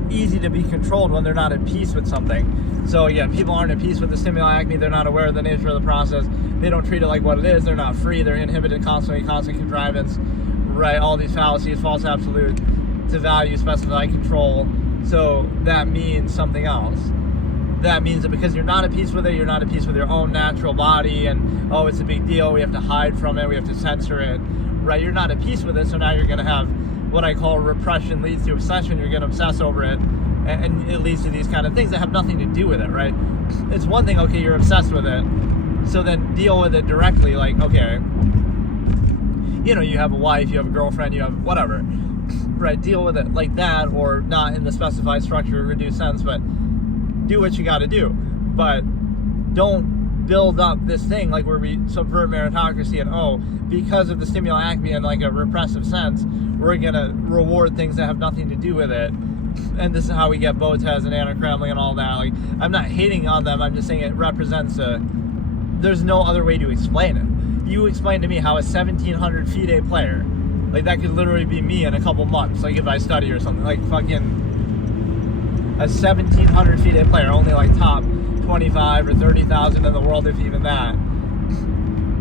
easy to be controlled when they're not at peace with something. So again, people aren't at peace with the stimuli acme, they're not aware of the nature of the process, they don't treat it like what it is, they're not free, they're inhibited constantly, constant contrivance, right, all these fallacies, false absolute, to value, specify, control. So that means something else. That means that because you're not at peace with it, you're not at peace with your own natural body, and oh, it's a big deal, we have to hide from it, we have to censor it, right? You're not at peace with it, so now you're going to have what I call repression leads to obsession. You're going to obsess over it, and it leads to these kind of things that have nothing to do with it, right? It's one thing, okay, you're obsessed with it, so then deal with it directly, like, okay, you have a wife, you have a girlfriend, you have whatever, right? Deal with it like that, or not in the specified structure, reduced sense, but do what you got to do. But don't build up this thing like where we subvert meritocracy and, oh, because of the stimuli acme in like a repressive sense, we're going to reward things that have nothing to do with it. And this is how we get Botez and Anna Cramling and all that. Like, I'm not hating on them, I'm just saying it represents there's no other way to explain it. You explain to me how a 1,700 FIDE player, like, that could literally be me in a couple months, like, if I study or something, like, fucking a 1,700 FIDE player, only, like, top 25 or 30,000 in the world, if even that,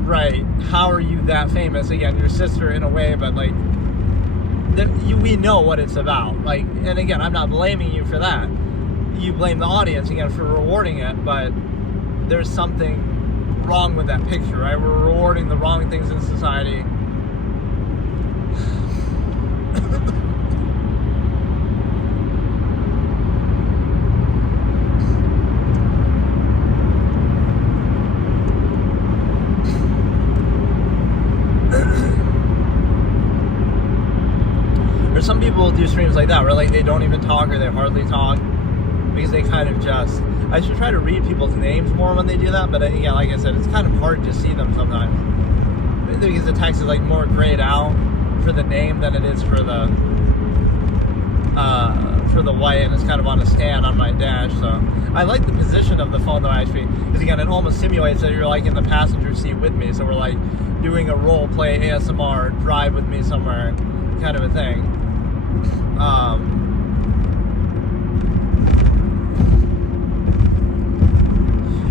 right? How are you that famous? Again, your sister in a way, but, like, we know what it's about. Like, and again, I'm not blaming you for that. You blame the audience again for rewarding it, but there's something wrong with that picture, right? We're rewarding the wrong things in society. Or some people do streams like that where like they don't even talk or they hardly talk because they kind of just... I should try to read people's names more when they do that, but yeah, like I said, it's kind of hard to see them sometimes because the text is like more grayed out for the name than it is for the white, and it's kind of on a stand on my dash. So I like the position of the phone though, actually, because again, it almost simulates that you're like in the passenger seat with me. So we're like doing a role play ASMR drive with me somewhere kind of a thing.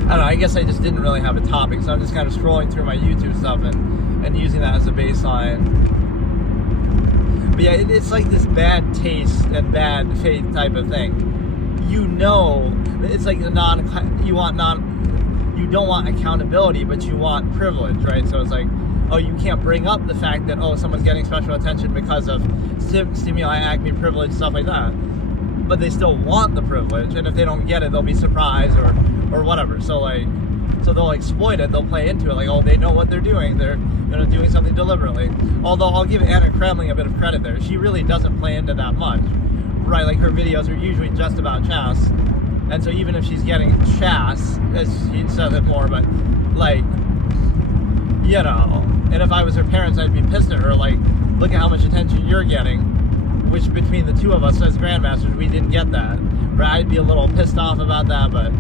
I don't know, I guess I just didn't really have a topic, so I'm just kind of scrolling through my YouTube stuff and using that as a baseline. But yeah, it's like this bad taste and bad faith type of thing. You know, it's like you don't want accountability, but you want privilege, right? So it's like, oh, you can't bring up the fact that, oh, someone's getting special attention because of stimuli, acme, privilege, stuff like that. But they still want the privilege, and if they don't get it, they'll be surprised or whatever. So like, so they'll exploit it, they'll play into it, like, oh, they know what they're doing, they're doing something deliberately. Although I'll give Anna Kremling a bit of credit there. She really doesn't play into that much, right? Like her videos are usually just about chess, and so even if she's getting chess, as she says it more, but like, you know, and if I was her parents, I'd be pissed at her, like, look at how much attention you're getting, which between the two of us as grandmasters, we didn't get that, right? I'd be a little pissed off about that, but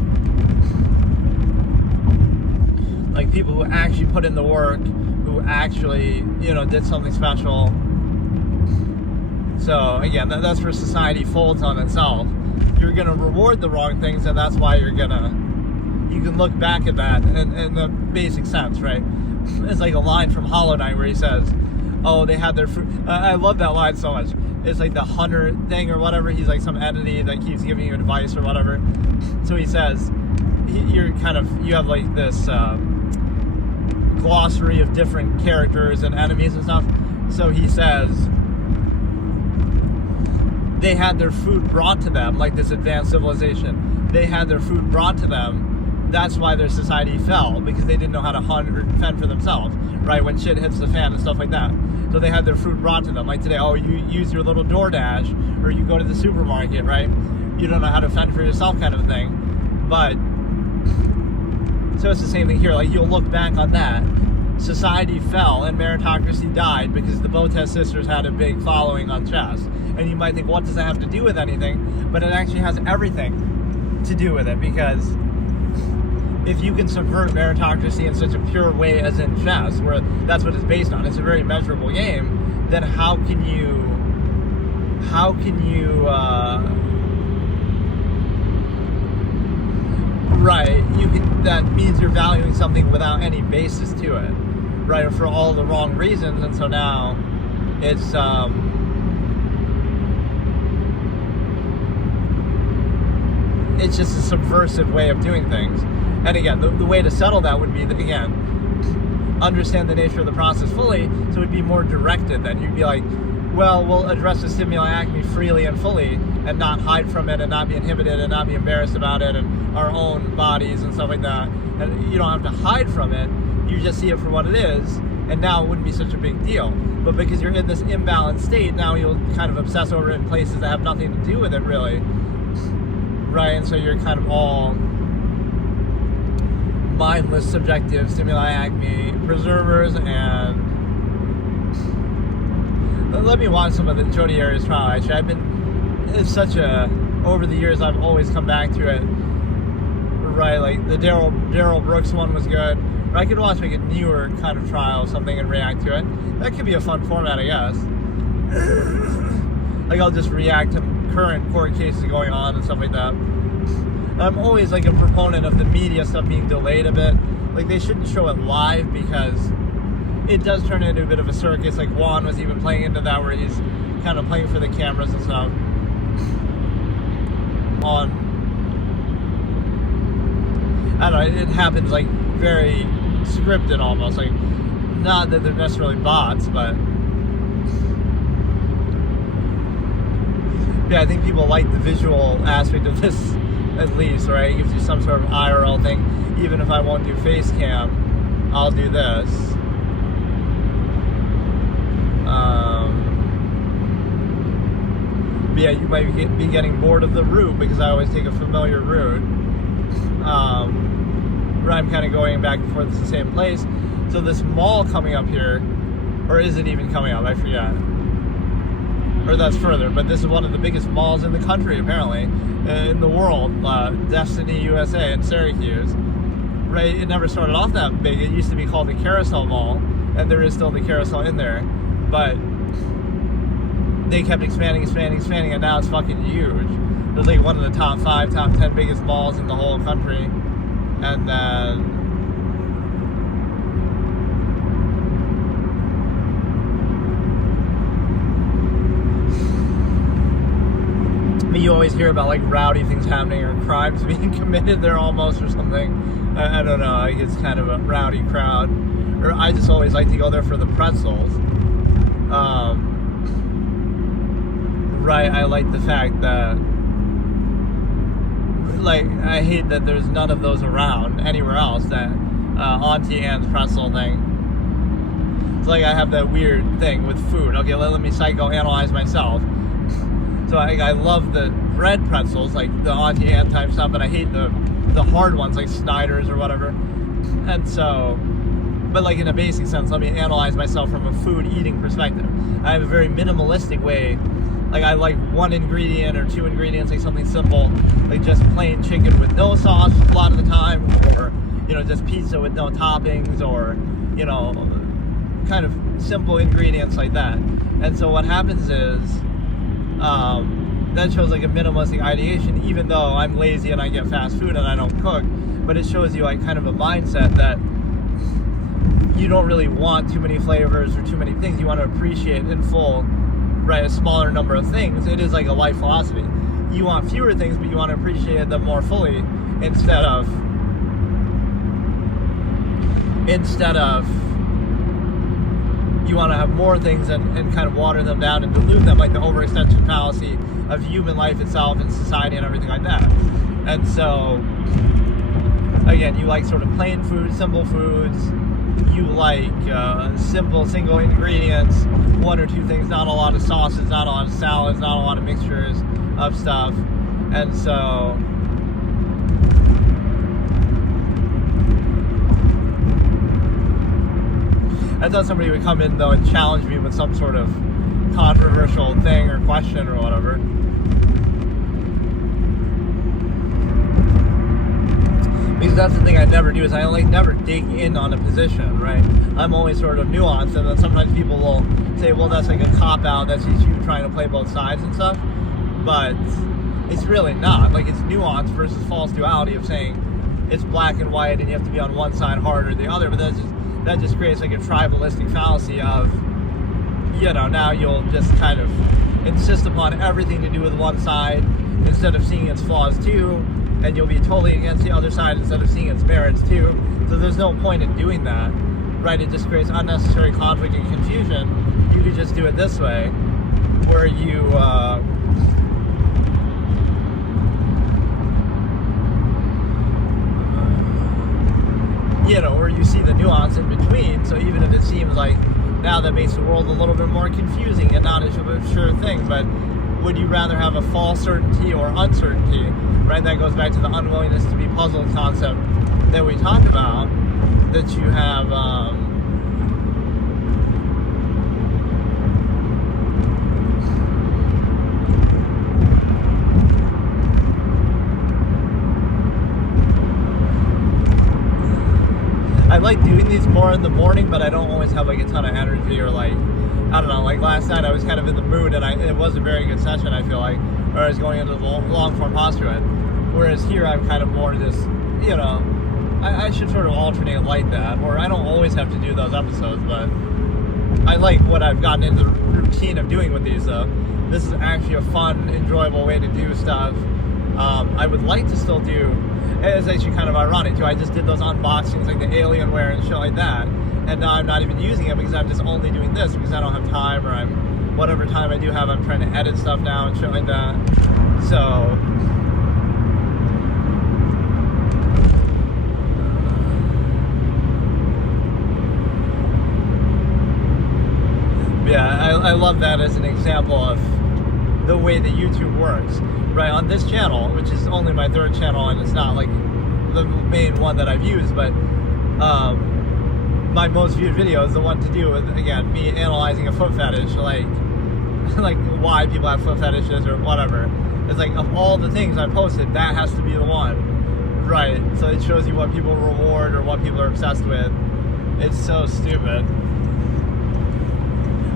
like people who actually put in the work, who actually, you know, did something special. So again, that's where society folds on itself. You're gonna reward the wrong things, and that's why you can look back at that in the basic sense, right? It's like a line from Hollow Knight where he says, oh, they had their fruit. I love that line so much. It's like the hunter thing or whatever. He's like some entity that keeps giving you advice or whatever. So he says, you have like this glossary of different characters and enemies and stuff. So he says, they had their food brought to them, like this advanced civilization. They had their food brought to them. That's why their society fell, because they didn't know how to hunt or fend for themselves, right? When shit hits the fan and stuff like that. So they had their food brought to them. Like today, oh, you use your little DoorDash, or you go to the supermarket, right? You don't know how to fend for yourself kind of thing. But, so it's the same thing here. Like, you'll look back on that. Society fell and meritocracy died because the Botez sisters had a big following on chess. And you might think, what does that have to do with anything? But it actually has everything to do with it, because if you can subvert meritocracy in such a pure way as in chess, where that's what it's based on, it's a very measurable game, then how can you right, that means you're valuing something without any basis to it, right, for all the wrong reasons. And so now it's just a subversive way of doing things. And again, the way to settle that would be that, again, understand the nature of the process fully, so it would be more directed then. You'd be like, well, we'll address the stimuli acme freely and fully, and not hide from it, and not be inhibited, and not be embarrassed about it, and our own bodies and stuff like that. And you don't have to hide from it, you just see it for what it is, and now it wouldn't be such a big deal. But because you're in this imbalanced state, now you'll kind of obsess over it in places that have nothing to do with it, really. Right, and so you're kind of all mindless, subjective stimuli acme preservers. And let me watch some of the Jodi Arias trial. Actually, it's such a, over the years I've always come back to it, right? Like the Daryl Brooks one was good, or I could watch like a newer kind of trial or something and react to it. That could be a fun format, I guess. Like I'll just react to current court cases going on and stuff like that. I'm always like a proponent of the media stuff being delayed a bit. Like they shouldn't show it live, because it does turn into a bit of a circus. Like Juan was even playing into that, where he's kind of playing for the cameras and stuff on, I don't know, it happens like very scripted almost, like not that they're necessarily bots, but yeah, I think people like the visual aspect of this at least, right? It gives you some sort of IRL thing. Even if I won't do face cam, I'll do this. But yeah, you might be getting bored of the route because I always take a familiar route. Where I'm kind of going back and forth to the same place. So this mall coming up here, or is it even coming up? I forget. Or that's further, but this is one of the biggest malls in the country, apparently, in the world. Destiny USA in Syracuse. Right? It never started off that big. It used to be called the Carousel Mall, and there is still the Carousel in there. But they kept expanding, and now it's fucking huge. It's like one of the top 5, top 10 biggest malls in the whole country. And then you always hear about like rowdy things happening or crimes being committed there almost or something. I don't know, like it's kind of a rowdy crowd. Or I just always like to go there for the pretzels. Right, I like the fact that, like, I hate that there's none of those around anywhere else, that Auntie Anne's pretzel thing. It's like I have that weird thing with food. Okay, let me psychoanalyze myself. So I love the bread pretzels, like the Auntie Anne type stuff, but I hate the hard ones, like Snyder's or whatever. And so, but like in a basic sense, let me analyze myself from a food eating perspective. I have a very minimalistic way. Like I like 1 ingredient or 2 ingredients, like something simple, like just plain chicken with no sauce a lot of the time, or, you know, just pizza with no toppings, or, you know, kind of simple ingredients like that. And so what happens is, that shows like a minimalistic ideation, even though I'm lazy and I get fast food and I don't cook, but it shows you like kind of a mindset that you don't really want too many flavors or too many things. You want to appreciate in full, right, a smaller number of things. It is like a life philosophy. You want fewer things, but you want to appreciate them more fully instead of you want to have more things and kind of water them down and dilute them, like the overextension fallacy of human life itself and society and everything like that. And so, again, you like sort of plain foods, simple foods. You like simple single ingredients, 1 or 2 things, not a lot of sauces, not a lot of salads, not a lot of mixtures of stuff. And so I thought somebody would come in though and challenge me with some sort of controversial thing or question or whatever. Because that's the thing I never do, is I like never dig in on a position, right? I'm always sort of nuanced, and then sometimes people will say, well, that's like a cop-out, that's just you trying to play both sides and stuff. But it's really not. Like, it's nuance versus false duality of saying it's black and white and you have to be on one side hard or the other, but that just creates like a tribalistic fallacy of, you know, now you'll just kind of insist upon everything to do with one side instead of seeing its flaws too, and you'll be totally against the other side instead of seeing its merits too. So there's no point in doing that, right? It just creates unnecessary conflict and confusion. You could just do it this way, where you you know, where you see the nuance in between. So even if it seems like now that makes the world a little bit more confusing and not a sure thing, but would you rather have a false certainty or uncertainty, right? That goes back to the unwillingness to be puzzled concept that we talked about, that you have I like doing these more in the morning, but I don't always have like a ton of energy, or like, I don't know, like last night I was kind of in the mood and it was a very good session, I feel like, or I was going into the long-form postulate, whereas here I'm kind of more just, you know, I should sort of alternate like that, or I don't always have to do those episodes, but I like what I've gotten into the routine of doing with these, though. This is actually a fun, enjoyable way to do stuff. I would like to still do, it's actually kind of ironic too, I just did those unboxings like the Alienware and shit like that, and now I'm not even using it because I'm just only doing this because I don't have time, or I'm, whatever time I do have, I'm trying to edit stuff now and shit like that. So, yeah, I love that as an example of the way that YouTube works. Right, on this channel, which is only my third channel and it's not like the main one that I've used, but my most viewed video is the one to do with, again, me analyzing a foot fetish, like why people have foot fetishes or whatever. It's like, of all the things I posted, that has to be the one. Right, so it shows you what people reward or what people are obsessed with. It's so stupid.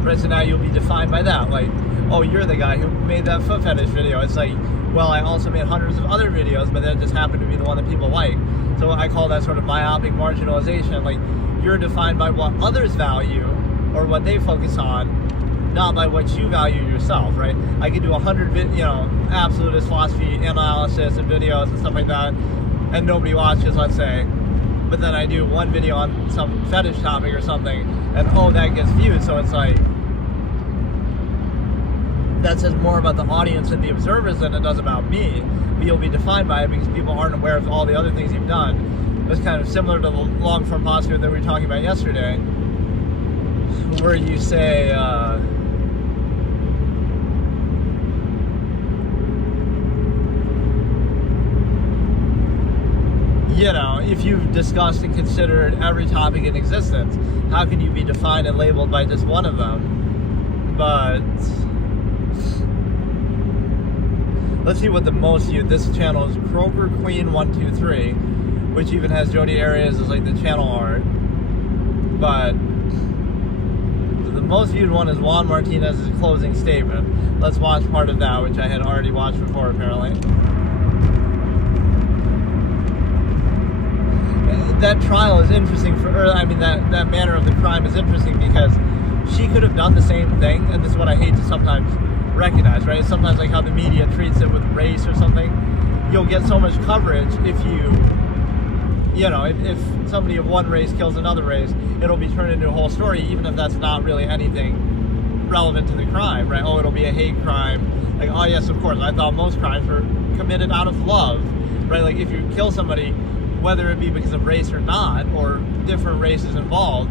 Right, so now you'll be defined by that, like, oh, you're the guy who made that foot fetish video. It's like, well, I also made hundreds of other videos, but that just happened to be the one that people like. So I call that sort of myopic marginalization. Like, you're defined by what others value or what they focus on, not by what you value yourself, right? I could do 100, absolutist philosophy analysis and videos and stuff like that, and nobody watches, let's say. But then I do one video on some fetish topic or something, and oh, that gets viewed. So it's like, that says more about the audience and the observers than it does about me. But you'll be defined by it because people aren't aware of all the other things you've done. It's kind of similar to the long-form postulate that we were talking about yesterday, where you say, if you've discussed and considered every topic in existence, how can you be defined and labeled by just one of them? But let's see what the most viewed. This channel is Kroger Queen 123, which even has Jodi Arias as like the channel art. But the most viewed one is Juan Martinez's closing statement. Let's watch part of that, which I had already watched before apparently. That trial is interesting that manner of the crime is interesting because she could have done the same thing, and this is what I hate to sometimes recognize, right? It's sometimes like how the media treats it with race or something. You'll get so much coverage if if somebody of one race kills another race, it'll be turned into a whole story, even if that's not really anything relevant to the crime, right? Oh, it'll be a hate crime. Like, oh yes, of course, I thought most crimes were committed out of love, right? Like, if you kill somebody, whether it be because of race or not, or different races involved,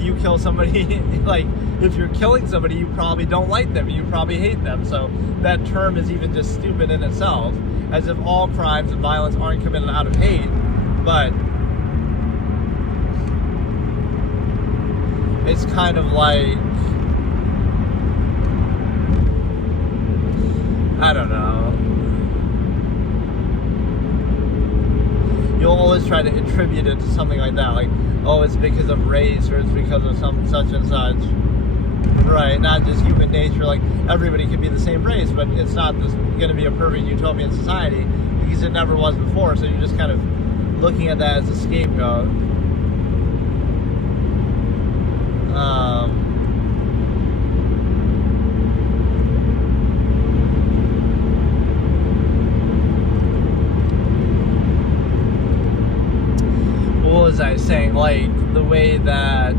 you kill somebody, like, if you're killing somebody, you probably don't like them, you probably hate them. So that term is even just stupid in itself, as if all crimes and violence aren't committed out of hate. But it's kind of like, I don't know. You'll always try to attribute it to something like that, like, oh, it's because of race, or it's because of some such and such, right? Not just human nature, like, everybody can be the same race, but it's not going to be a perfect utopian society, because it never was before, so you're just kind of looking at that as a scapegoat. What was I saying? Like, the way that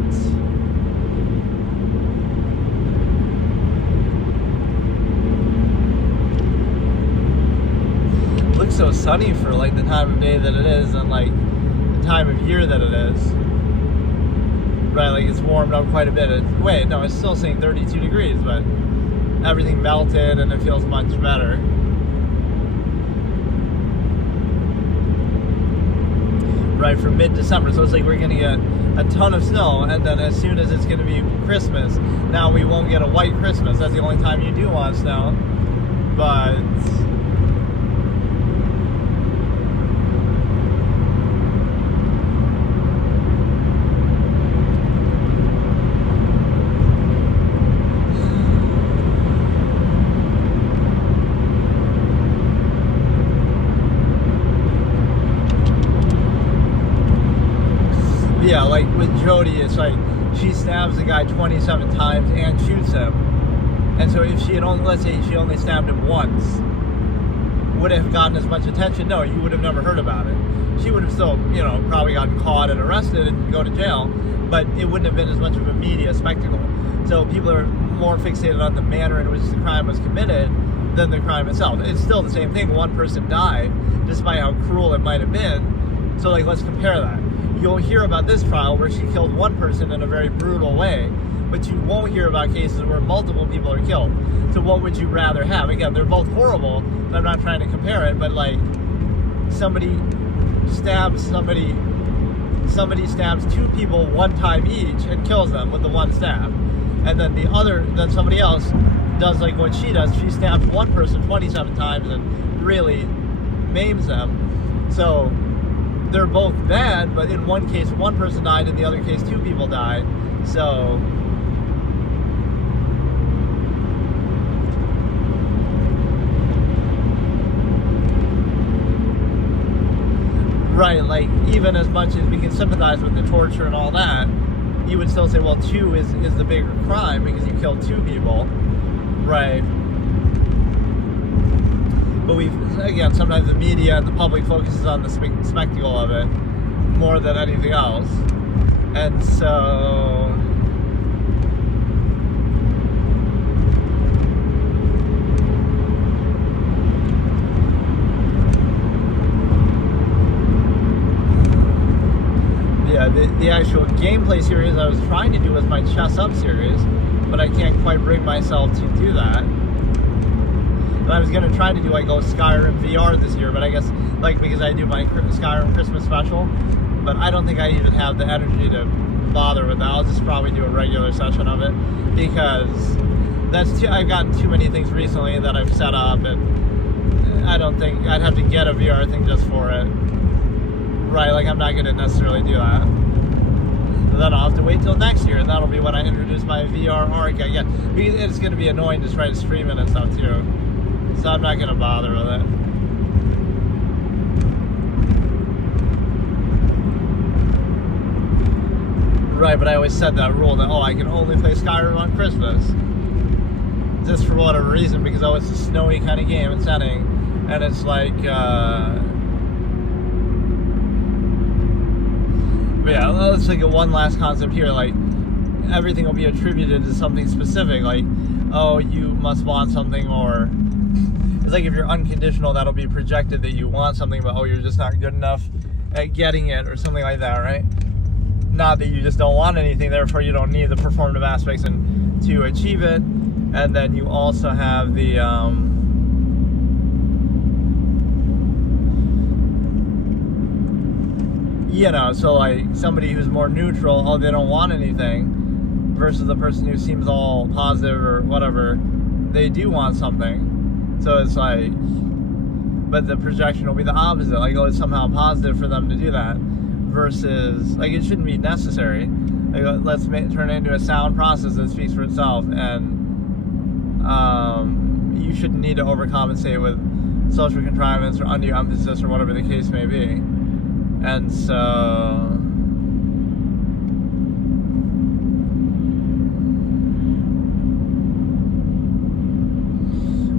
it looks so sunny for like the time of day that it is, and like the time of year that it is, right? Like, it's warmed up quite a bit. Wait, no, it's still saying 32 degrees, but everything melted and it feels much better. Right, for mid-December, so it's like we're gonna get a ton of snow, and then as soon as it's gonna be Christmas, now we won't get a white Christmas. That's the only time you do want snow. But yeah, like with Jodi, it's like she stabs the guy 27 times and shoots him. And so if she had only, let's say she only stabbed him once, would it have gotten as much attention? No, you would have never heard about it. She would have still, probably gotten caught and arrested and go to jail, but it wouldn't have been as much of a media spectacle. So people are more fixated on the manner in which the crime was committed than the crime itself. It's still the same thing. One person died, despite how cruel it might have been. So, let's compare that. You'll hear about this trial where she killed one person in a very brutal way, but you won't hear about cases where multiple people are killed. So what would you rather have? Again, they're both horrible, and I'm not trying to compare it, but somebody stabs two people one time each and kills them with the one stab. And then somebody else does what she does. She stabs one person 27 times and really maims them. So they're both bad, but in one case one person died, in the other case 2 people died. So right, even as much as we can sympathize with the torture and all that, you would still say, well, 2 is the bigger crime because you killed 2 people, right? But again, sometimes the media and the public focuses on the spectacle of it more than anything else. And so the actual gameplay series I was trying to do was my Chess Up series, but I can't quite bring myself to do that. And I was going to try to do Skyrim VR this year, but I guess because I do my Skyrim Christmas special, but I don't think I even have the energy to bother with that. I'll just probably do a regular session of it, because I've gotten too many things recently that I've set up, and I don't think I'd have to get a VR thing just for it. Right, I'm not going to necessarily do that. Then I'll have to wait till next year, and that'll be when I introduce my VR ARC again. It's going to be annoying to try to stream it and stuff too, so I'm not going to bother with it. Right, but I always said that rule that, I can only play Skyrim on Christmas, just for whatever reason, because it's a snowy kind of game and setting, and it's but yeah, let's look at one last concept here. Everything will be attributed to something specific. You must want something, or it's if you're unconditional, that'll be projected that you want something, but you're just not good enough at getting it, or something like that, right? Not that you just don't want anything, therefore you don't need the performative aspects to achieve it. And then you also have the so somebody who's more neutral, they don't want anything, versus the person who seems all positive or whatever, they do want something. So it's but the projection will be the opposite, it's somehow positive for them to do that, versus it shouldn't be necessary. Let's turn it into a sound process that speaks for itself, and you shouldn't need to overcompensate with social contrivance or undue emphasis or whatever the case may be. And so,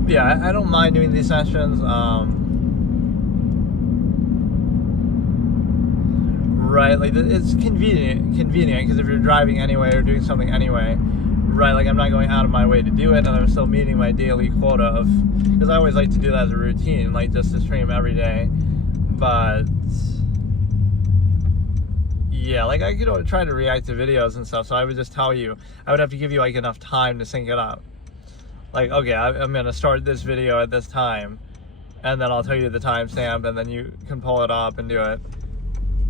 yeah, I don't mind doing these sessions. Right, it's convenient because if you're driving anyway or doing something anyway, right, I'm not going out of my way to do it, and I'm still meeting my daily quota of, because I always like to do that as a routine, just to stream every day. But yeah, I could try to react to videos and stuff, so I would just tell you, I would have to give you enough time to sync it up. Okay, I'm gonna start this video at this time, and then I'll tell you the timestamp, and then you can pull it up and do it.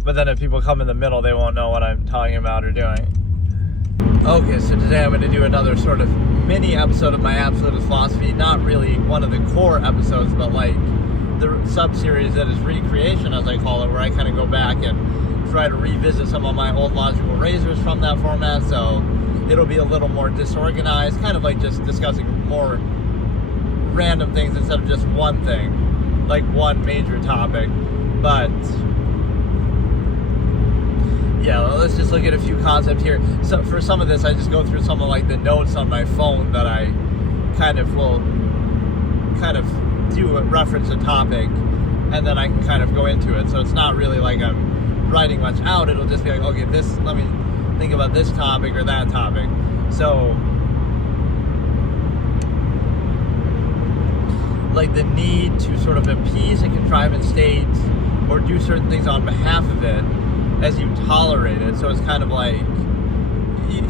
But then if people come in the middle, they won't know what I'm talking about or doing. Okay, so today I'm going to do another sort of mini episode of my Absolutist Philosophy. Not really one of the core episodes, but the sub-series that is recreation, as I call it, where I kind of go back and try to revisit some of my old logical razors from that format. So it'll be a little more disorganized, kind of just discussing more random things instead of just one thing, one major topic. But Yeah, let's just look at a few concepts here. So for some of this, I just go through some of like the notes on my phone that I will do reference a topic, and then I can kind of go into it. So it's not really like I'm writing much out. It'll just be like, okay, let me think about this topic or that topic. So like the need to sort of appease a contrivance state or do certain things on behalf of it as you tolerate it. So it's kind of like,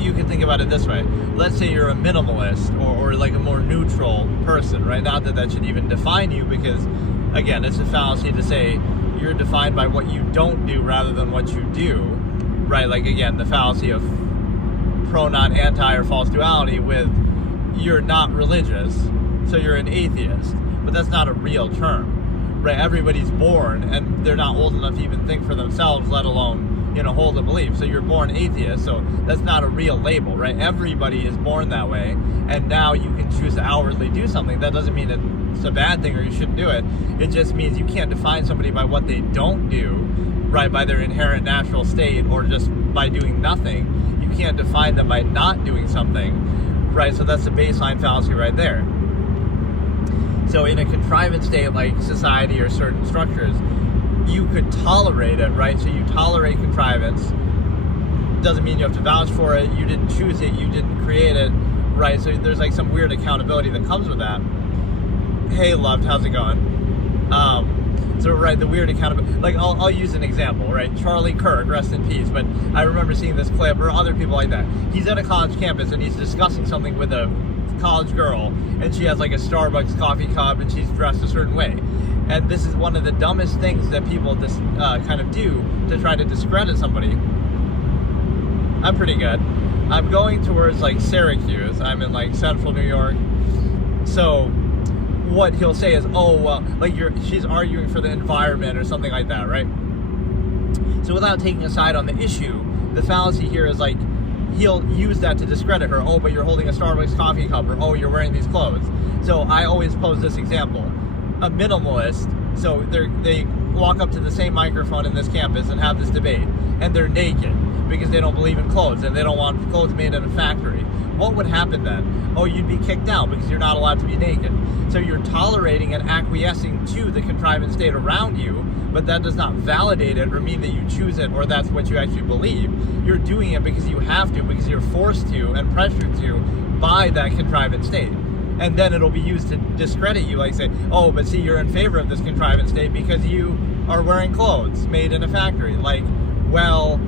you can think about it this way. Let's say you're a minimalist or like a more neutral person, right? Not that should even define you, because again, it's a fallacy to say you're defined by what you don't do rather than what you do, right? Like again, the fallacy of pronon anti or false duality with you're not religious, so you're an atheist. But that's not a real term, right? Everybody's born and they're not old enough to even think for themselves, let alone, hold a belief. So you're born atheist, so that's not a real label, right? Everybody is born that way, and now you can choose to outwardly do something. That doesn't mean it's a bad thing or you shouldn't do it. It just means you can't define somebody by what they don't do, right? By their inherent natural state or just by doing nothing. You can't define them by not doing something, right? So that's the baseline fallacy right there. So in a contrivance state like society or certain structures, you could tolerate it, right? So you tolerate contrivance. Doesn't mean you have to vouch for it. You didn't choose it. You didn't create it, right? So there's like some weird accountability that comes with that. Hey, loved, how's it going? So right, the weird accountability. Like I'll use an example, right? Charlie Kirk, rest in peace. But I remember seeing this clip, or other people like that. He's at a college campus and he's discussing something with a college girl, and she has like a Starbucks coffee cup and she's dressed a certain way. And this is one of the dumbest things that people kind of do to try to discredit somebody. I'm pretty good. I'm going towards like Syracuse. I'm in like central New York. So what he'll say is, oh, well, like she's arguing for the environment or something like that, right? So without taking a side on the issue, the fallacy here is like, he'll use that to discredit her. Oh, but you're holding a Starbucks coffee cup, or oh, you're wearing these clothes. So I always pose this example. A minimalist, so they walk up to the same microphone in this campus and have this debate, and they're naked because they don't believe in clothes and they don't want clothes made in a factory. What would happen then? Oh, you'd be kicked out because you're not allowed to be naked. So you're tolerating and acquiescing to the contrivance state around you, but that does not validate it or mean that you choose it or that's what you actually believe. You're doing it because you have to, because you're forced to and pressured to by that contrivance state. And then it'll be used to discredit you, like say, oh, but see, you're in favor of this contrivance state because you are wearing clothes made in a factory. Like, well,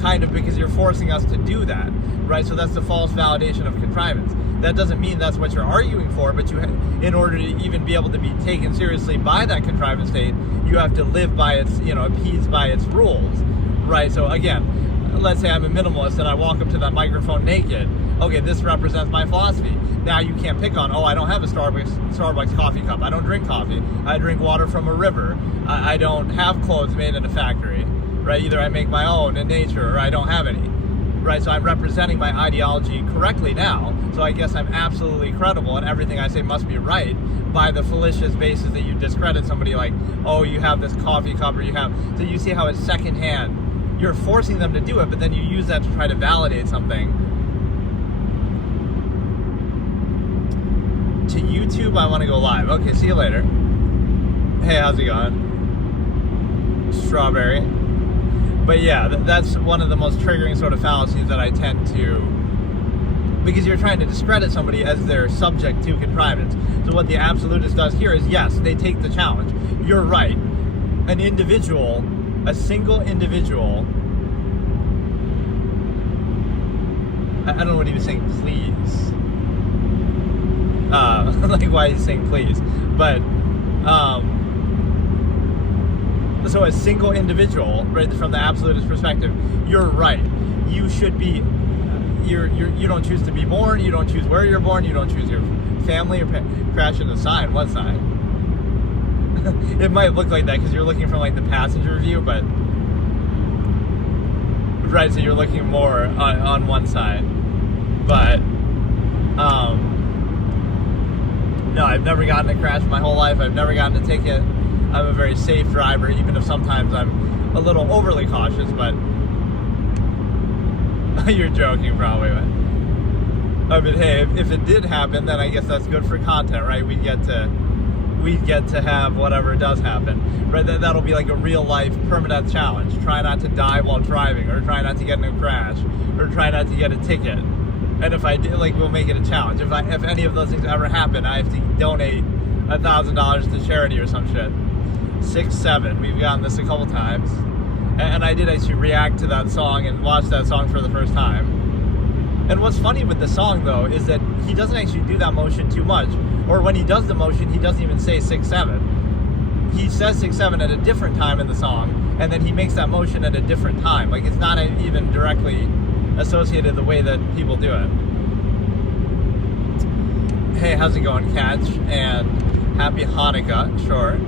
kind of, because you're forcing us to do that, right? So that's the false validation of contrivance. That doesn't mean that's what you're arguing for, but in order to even be able to be taken seriously by that contrivance state, you have to live by its, appeased by its rules, right? So again, let's say I'm a minimalist and I walk up to that microphone naked. Okay, this represents my philosophy. Now you can't pick on, oh, I don't have a Starbucks coffee cup. I don't drink coffee. I drink water from a river. I don't have clothes made in a factory, right? Either I make my own in nature or I don't have any, right? So I'm representing my ideology correctly now. So I guess I'm absolutely credible and everything I say must be right by the fallacious basis that you discredit somebody like, oh, you have this coffee cup or you have... So you see how it's secondhand. You're forcing them to do it, but then you use that to try to validate something. To YouTube, I want to go live. Okay, see you later. Hey, how's it going? Strawberry. But yeah, that's one of the most triggering sort of fallacies that I tend to, because you're trying to discredit somebody as they're subject to contrivance. So what the absolutist does here is, yes, they take the challenge. You're right. An individual, a single individual, I don't know what he was saying, please. Like why he's saying please, but so a single individual, right, from the absolutist perspective, you're right. You should be, you don't choose to be born, you don't choose where you're born, you don't choose your family, or crash into the side. What side? It might look like that because you're looking from like the passenger view, but right, so you're looking more on one side, but no, I've never gotten a crash my whole life. I've never gotten a ticket. I'm a very safe driver, even if sometimes I'm a little overly cautious, but You're joking, probably. But I mean, hey, if it did happen, then I guess that's good for content, right? We'd get to have whatever does happen, right? That'll be like a real life permanent challenge. Try not to die while driving, or try not to get in a crash, or try not to get a ticket. And if I did, like, we'll make it a challenge. If any of those things ever happen, I have to donate $1,000 to charity or some shit. 6, 7. We've gotten this a couple times, and I did actually react to that song and watch that song for the first time. And what's funny with the song, though, is that he doesn't actually do that motion too much. Or when he does the motion, he doesn't even say 6, 7. He says 6, 7 at a different time in the song, and then he makes that motion at a different time. Like, it's not even directly associated the way that people do it. Hey, how's it going, Catch? And happy Hanukkah, sure.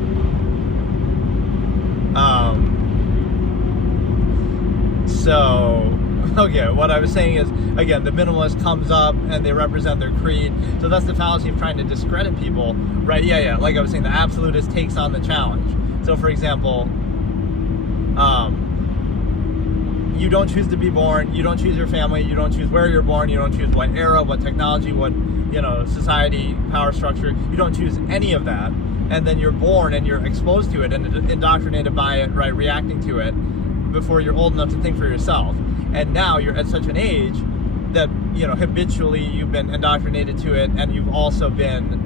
So, okay, what I was saying is, again, the minimalist comes up and they represent their creed. So that's the fallacy of trying to discredit people, right? Yeah. Like I was saying, the absolutist takes on the challenge. So, for example, you don't choose to be born, you don't choose your family, you don't choose where you're born, you don't choose what era, what technology, what, society, power structure. You don't choose any of that. And then you're born and you're exposed to it and indoctrinated by it, right, reacting to it before you're old enough to think for yourself. And now you're at such an age that, habitually you've been indoctrinated to it, and you've also been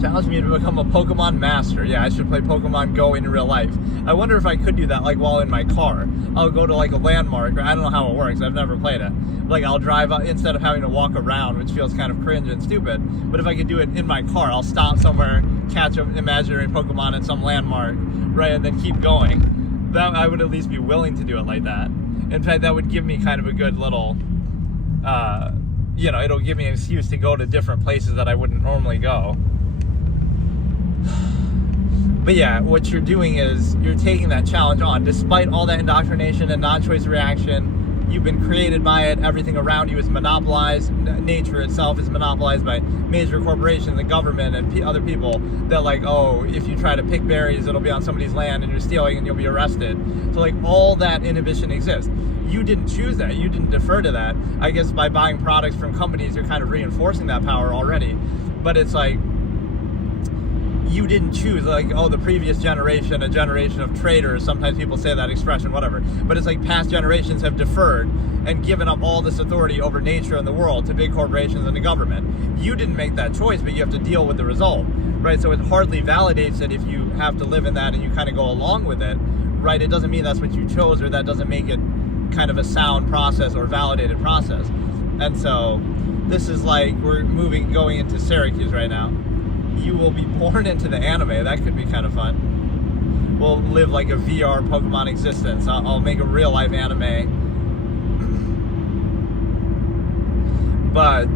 challenged me to become a Pokemon master. Yeah, I should play Pokemon Go in real life. I wonder if I could do that, like, while in my car. I'll go to, like, a landmark, or I don't know how it works. I've never played it. Like, I'll drive up instead of having to walk around, which feels kind of cringe and stupid. But if I could do it in my car, I'll stop somewhere, catch an imaginary Pokemon at some landmark, right, and then keep going. That I would at least be willing to do it like that. In fact, that would give me kind of a good little, it'll give me an excuse to go to different places that I wouldn't normally go. But yeah, what you're doing is you're taking that challenge on. Despite all that indoctrination and non-choice reaction, you've been created by it. Everything around you is monopolized. Nature itself is monopolized by major corporations, the government, and other people that, like, oh, if you try to pick berries, it'll be on somebody's land and you're stealing and you'll be arrested. So, like, all that inhibition exists. You didn't choose that. You didn't defer to that. I guess by buying products from companies, you're kind of reinforcing that power already. But it's like, you didn't choose, like, oh, the previous generation, a generation of traitors. Sometimes people say that expression, whatever. But it's like past generations have deferred and given up all this authority over nature and the world to big corporations and the government. You didn't make that choice, but you have to deal with the result, right? So it hardly validates it if you have to live in that and you kind of go along with it, right? It doesn't mean that's what you chose, or that doesn't make it kind of a sound process or validated process. And so this is like, we're going into Syracuse right now. You will be born into the anime. That could be kind of fun. We'll live like a VR Pokemon existence. I'll make a real life anime. But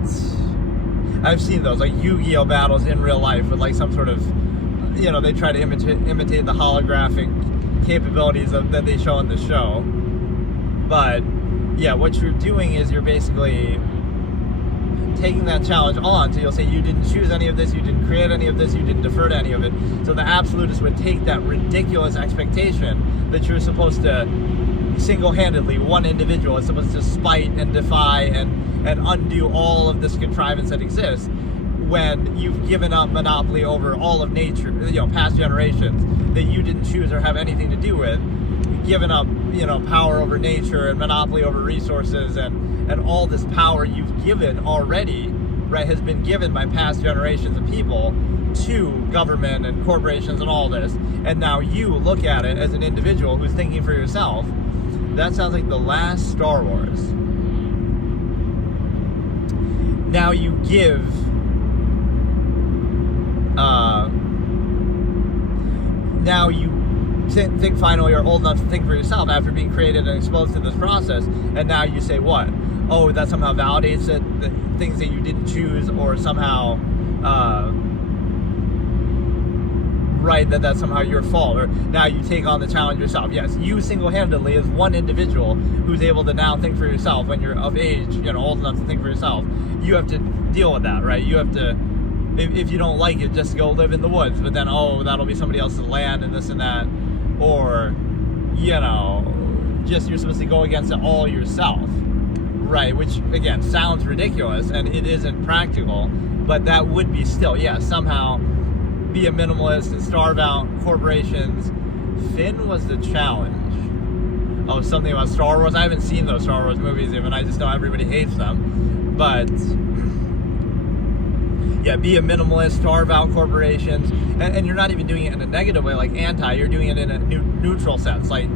I've seen those, like Yu-Gi-Oh battles in real life with, like, some sort of, they try to imitate the holographic capabilities that they show in the show. But yeah, what you're doing is you're basically taking that challenge on. So you'll say, you didn't choose any of this, you didn't create any of this, you didn't defer to any of it. So the absolutist would take that ridiculous expectation that you're supposed to single-handedly, one individual is supposed to spite and defy and undo all of this contrivance that exists, when you've given up monopoly over all of nature, past generations that you didn't choose or have anything to do with, given up, power over nature and monopoly over resources, and all this power you've given already, right, has been given by past generations of people to government and corporations and all this. And now you look at it as an individual who's thinking for yourself. That sounds like the last Star Wars. Now you give now you think finally you're old enough to think for yourself after being created and exposed to this process, and now you say what? Oh, that somehow validates it, the things that you didn't choose, or somehow right, that's somehow your fault, or now you take on the challenge yourself. Yes, you single-handedly, as one individual who's able to now think for yourself when you're of age, old enough to think for yourself, you have to deal with that, right? You have to, if you don't like it, just go live in the woods, but then, oh, that'll be somebody else's land and this and that, or, you're supposed to go against it all yourself, right? Which, again, sounds ridiculous, and it isn't practical, but that would be still, somehow be a minimalist and starve out corporations. Finn was the challenge. Oh, something about Star Wars. I haven't seen those Star Wars movies even. I just know everybody hates them. But be a minimalist, starve out corporations, and you're not even doing it in a negative way, like anti. You're doing it in a neutral sense, like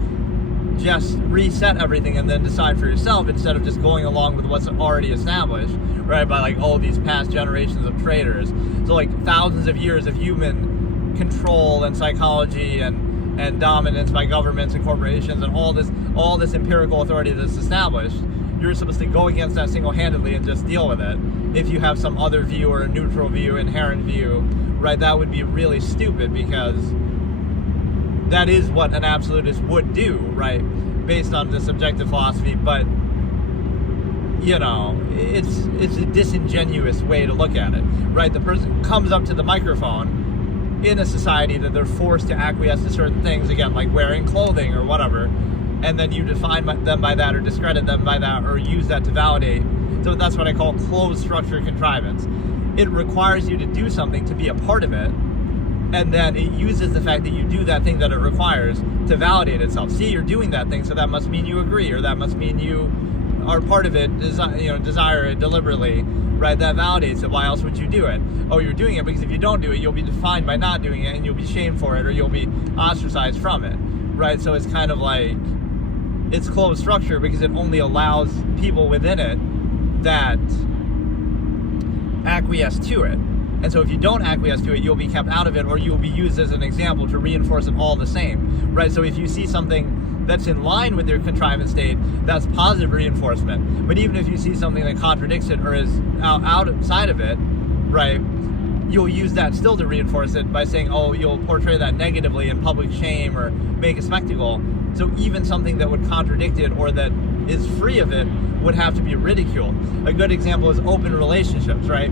just reset everything and then decide for yourself instead of just going along with what's already established, right? By like all these past generations of traders. So like thousands of years of human control and psychology and dominance by governments and corporations and all this empirical authority that's established. You're supposed to go against that single-handedly and just deal with it. If you have some other view or a neutral view, inherent view, right, that would be really stupid, because that is what an absolutist would do, right, based on the subjective philosophy. But it's a disingenuous way to look at it, right? The person comes up to the microphone in a society that they're forced to acquiesce to certain things, again, like wearing clothing or whatever, and then you define them by that or discredit them by that or use that to validate. So that's what I call closed structure contrivance. It requires you to do something to be a part of it, and then it uses the fact that you do that thing that it requires to validate itself. See, you're doing that thing, so that must mean you agree, or that must mean you are part of it, desire it deliberately, right? That validates it. Why else would you do it? Oh, you're doing it because if you don't do it, you'll be defined by not doing it, and you'll be shamed for it, or you'll be ostracized from it, right? So it's kind of like, it's closed structure because it only allows people within it that acquiesce to it. And so if you don't acquiesce to it, you'll be kept out of it, or you'll be used as an example to reinforce it all the same, right? So if you see something that's in line with your contrivance state, that's positive reinforcement. But even if you see something that contradicts it or is outside of it, right, you'll use that still to reinforce it by saying, oh, you'll portray that negatively in public shame or make a spectacle. So even something that would contradict it or that is free of it would have to be ridiculed. A good example is open relationships, right?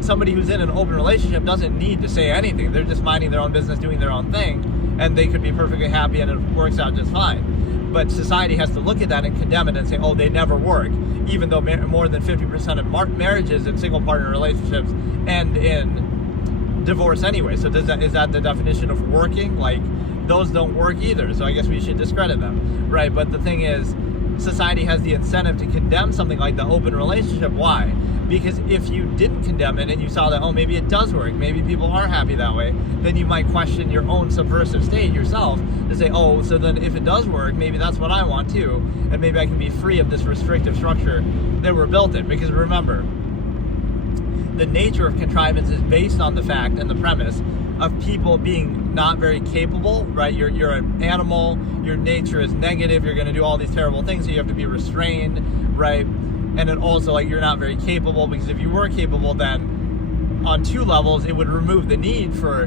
Somebody who's in an open relationship doesn't need to say anything. They're just minding their own business, doing their own thing, and they could be perfectly happy and it works out just fine. But society has to look at that and condemn it and say, oh, they never work, even though more than 50% of marriages in single partner relationships end in divorce anyway. So is that the definition of working? Like, those don't work either, so I guess we should discredit them, right? But the thing is, society has the incentive to condemn something like the open relationship. Why? Because if you didn't condemn it and you saw that, oh, maybe it does work, maybe people are happy that way, then you might question your own subversive state yourself to say, oh, so then if it does work, maybe that's what I want too, and maybe I can be free of this restrictive structure that we're built in. Because remember, the nature of contrivance is based on the fact and the premise of people being not very capable, right? You're an animal, your nature is negative, you're going to do all these terrible things, so you have to be restrained, right? And then also, like, you're not very capable, because if you were capable, then on two levels, it would remove the need for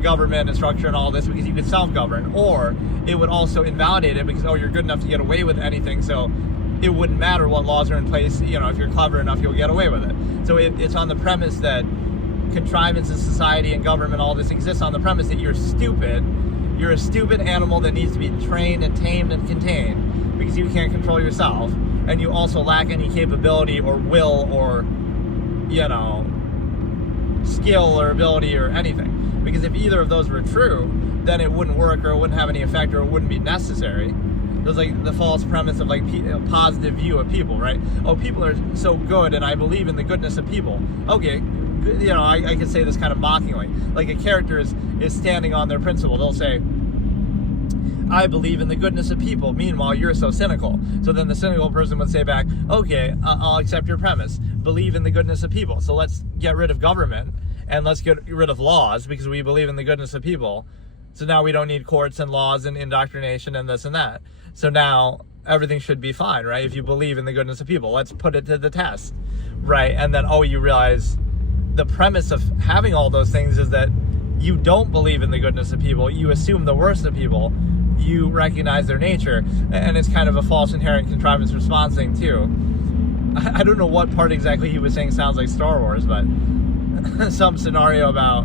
government and structure and all this, because you could self-govern, or it would also invalidate it because, oh, you're good enough to get away with anything, so it wouldn't matter what laws are in place, if you're clever enough, you'll get away with it. So it's on the premise that contrivance in society and government, all this exists on the premise that you're stupid. You're a stupid animal that needs to be trained and tamed and contained because you can't control yourself, and you also lack any capability or will or skill or ability or anything. Because if either of those were true, then it wouldn't work, or it wouldn't have any effect, or it wouldn't be necessary. There's like the false premise of like a positive view of people, right? Oh, people are so good and I believe in the goodness of people. Okay, I could say this kind of mockingly. Like, a character is standing on their principle. They'll say, I believe in the goodness of people. Meanwhile, you're so cynical. So then the cynical person would say back, okay, I'll accept your premise. Believe in the goodness of people. So let's get rid of government and let's get rid of laws because we believe in the goodness of people. So now we don't need courts and laws and indoctrination and this and that. So now everything should be fine, right? If you believe in the goodness of people, let's put it to the test, right? And then, you realize the premise of having all those things is that you don't believe in the goodness of people. You assume the worst of people. You recognize their nature. And it's kind of a false inherent contrivance response thing too. I don't know what part exactly he was saying sounds like Star Wars, but some scenario about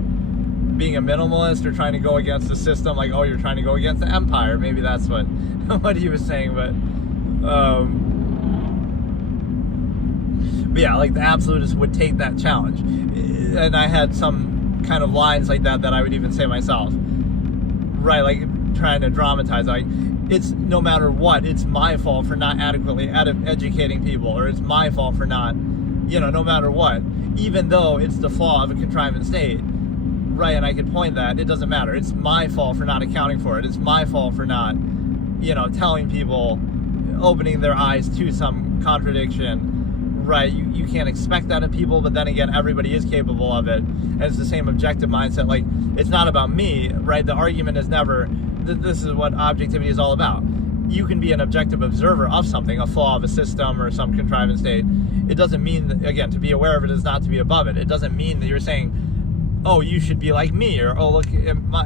being a minimalist or trying to go against the system, like, oh, you're trying to go against the empire. Maybe that's what what he was saying, but yeah, like the absolutists would take that challenge. And I had some kind of lines like that I would even say myself, right? Like trying to dramatize, like, it's no matter what, it's my fault for not adequately educating people, or it's my fault for not, no matter what, even though it's the flaw of a contrivance state, right? And I could point that, it doesn't matter. It's my fault for not accounting for it. It's my fault for not, telling people, opening their eyes to some contradiction, right? You can't expect that of people, but then again, everybody is capable of it. And it's the same objective mindset. Like, it's not about me, right? The argument is never, this is what objectivity is all about. You can be an objective observer of something, a flaw of a system or some contrivance state. It doesn't mean that, again, to be aware of it is not to be above it. It doesn't mean that you're saying, oh, you should be like me, or, oh, look,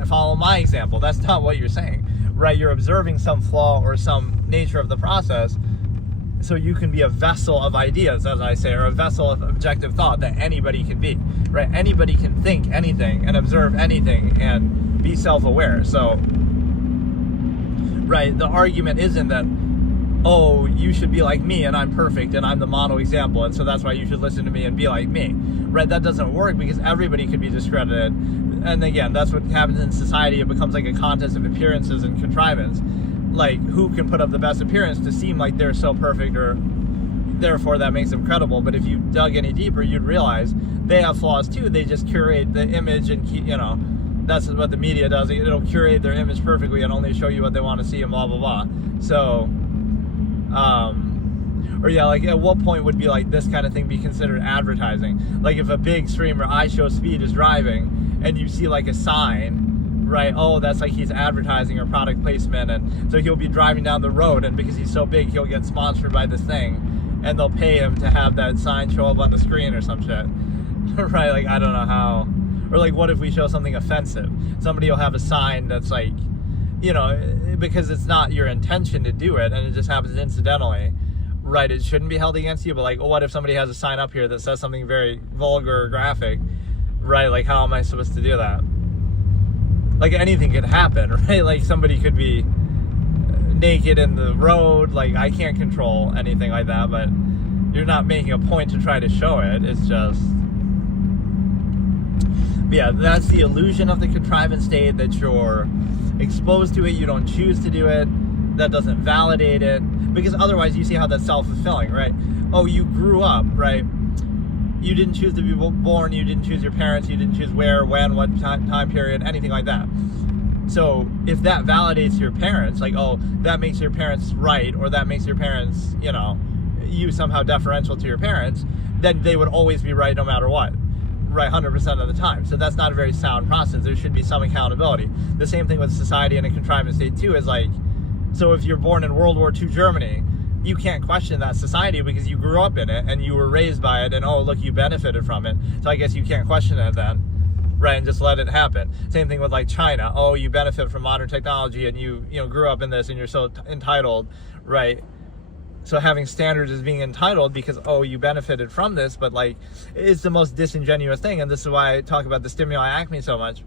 follow my example. That's not what you're saying, right? You're observing some flaw or some nature of the process, so you can be a vessel of ideas, as I say, or a vessel of objective thought that anybody can be, right? Anybody can think anything and observe anything and be self-aware. So, right, the argument isn't that, oh, you should be like me and I'm perfect and I'm the model example, and so that's why you should listen to me and be like me, right? That doesn't work, because everybody could be discredited. And again, that's what happens in society. It becomes like a contest of appearances and contrivance. Like, who can put up the best appearance to seem like they're so perfect, or therefore that makes them credible. But if you dug any deeper, you'd realize they have flaws too. They just curate the image and keep, that's what the media does. It'll curate their image perfectly and only show you what they want to see and blah, blah, blah. So, or yeah, like at what point would be like this kind of thing be considered advertising? Like if a big streamer, iShowSpeed, is driving and you see like a sign, right? Oh, that's like he's advertising or product placement, and so he'll be driving down the road, and because he's so big, he'll get sponsored by this thing, and they'll pay him to have that sign show up on the screen or some shit, right? Like, I don't know how. Or like, what if we show something offensive? Somebody will have a sign that's like, because it's not your intention to do it, and it just happens incidentally, right? It shouldn't be held against you. But like, what if somebody has a sign up here that says something very vulgar or graphic, right? Like, how am I supposed to do that? Like, anything could happen, right? Like, somebody could be naked in the road. Like, I can't control anything like that, but you're not making a point to try to show it. It's just, yeah, that's the illusion of the contrivance state, that you're exposed to it. You don't choose to do it. That doesn't validate it, because otherwise you see how that's self-fulfilling, right? Oh, you grew up, right? You didn't choose to be born, you didn't choose your parents, you didn't choose where, when, what time period, anything like that. So if that validates your parents, like, oh, that makes your parents right, or that makes your parents, you somehow deferential to your parents, then they would always be right no matter what, right, 100% of the time. So that's not a very sound process. There should be some accountability. The same thing with society and a contrivance state too, is like, so if you're born in World War II Germany, you can't question that society because you grew up in it and you were raised by it, and oh, look, you benefited from it. So I guess you can't question it then, right? And just let it happen. Same thing with like China. Oh, you benefit from modern technology and you grew up in this and you're so entitled, right? So having standards is being entitled because, oh, you benefited from this, but like, it's the most disingenuous thing. And this is why I talk about the stimuli acme so much.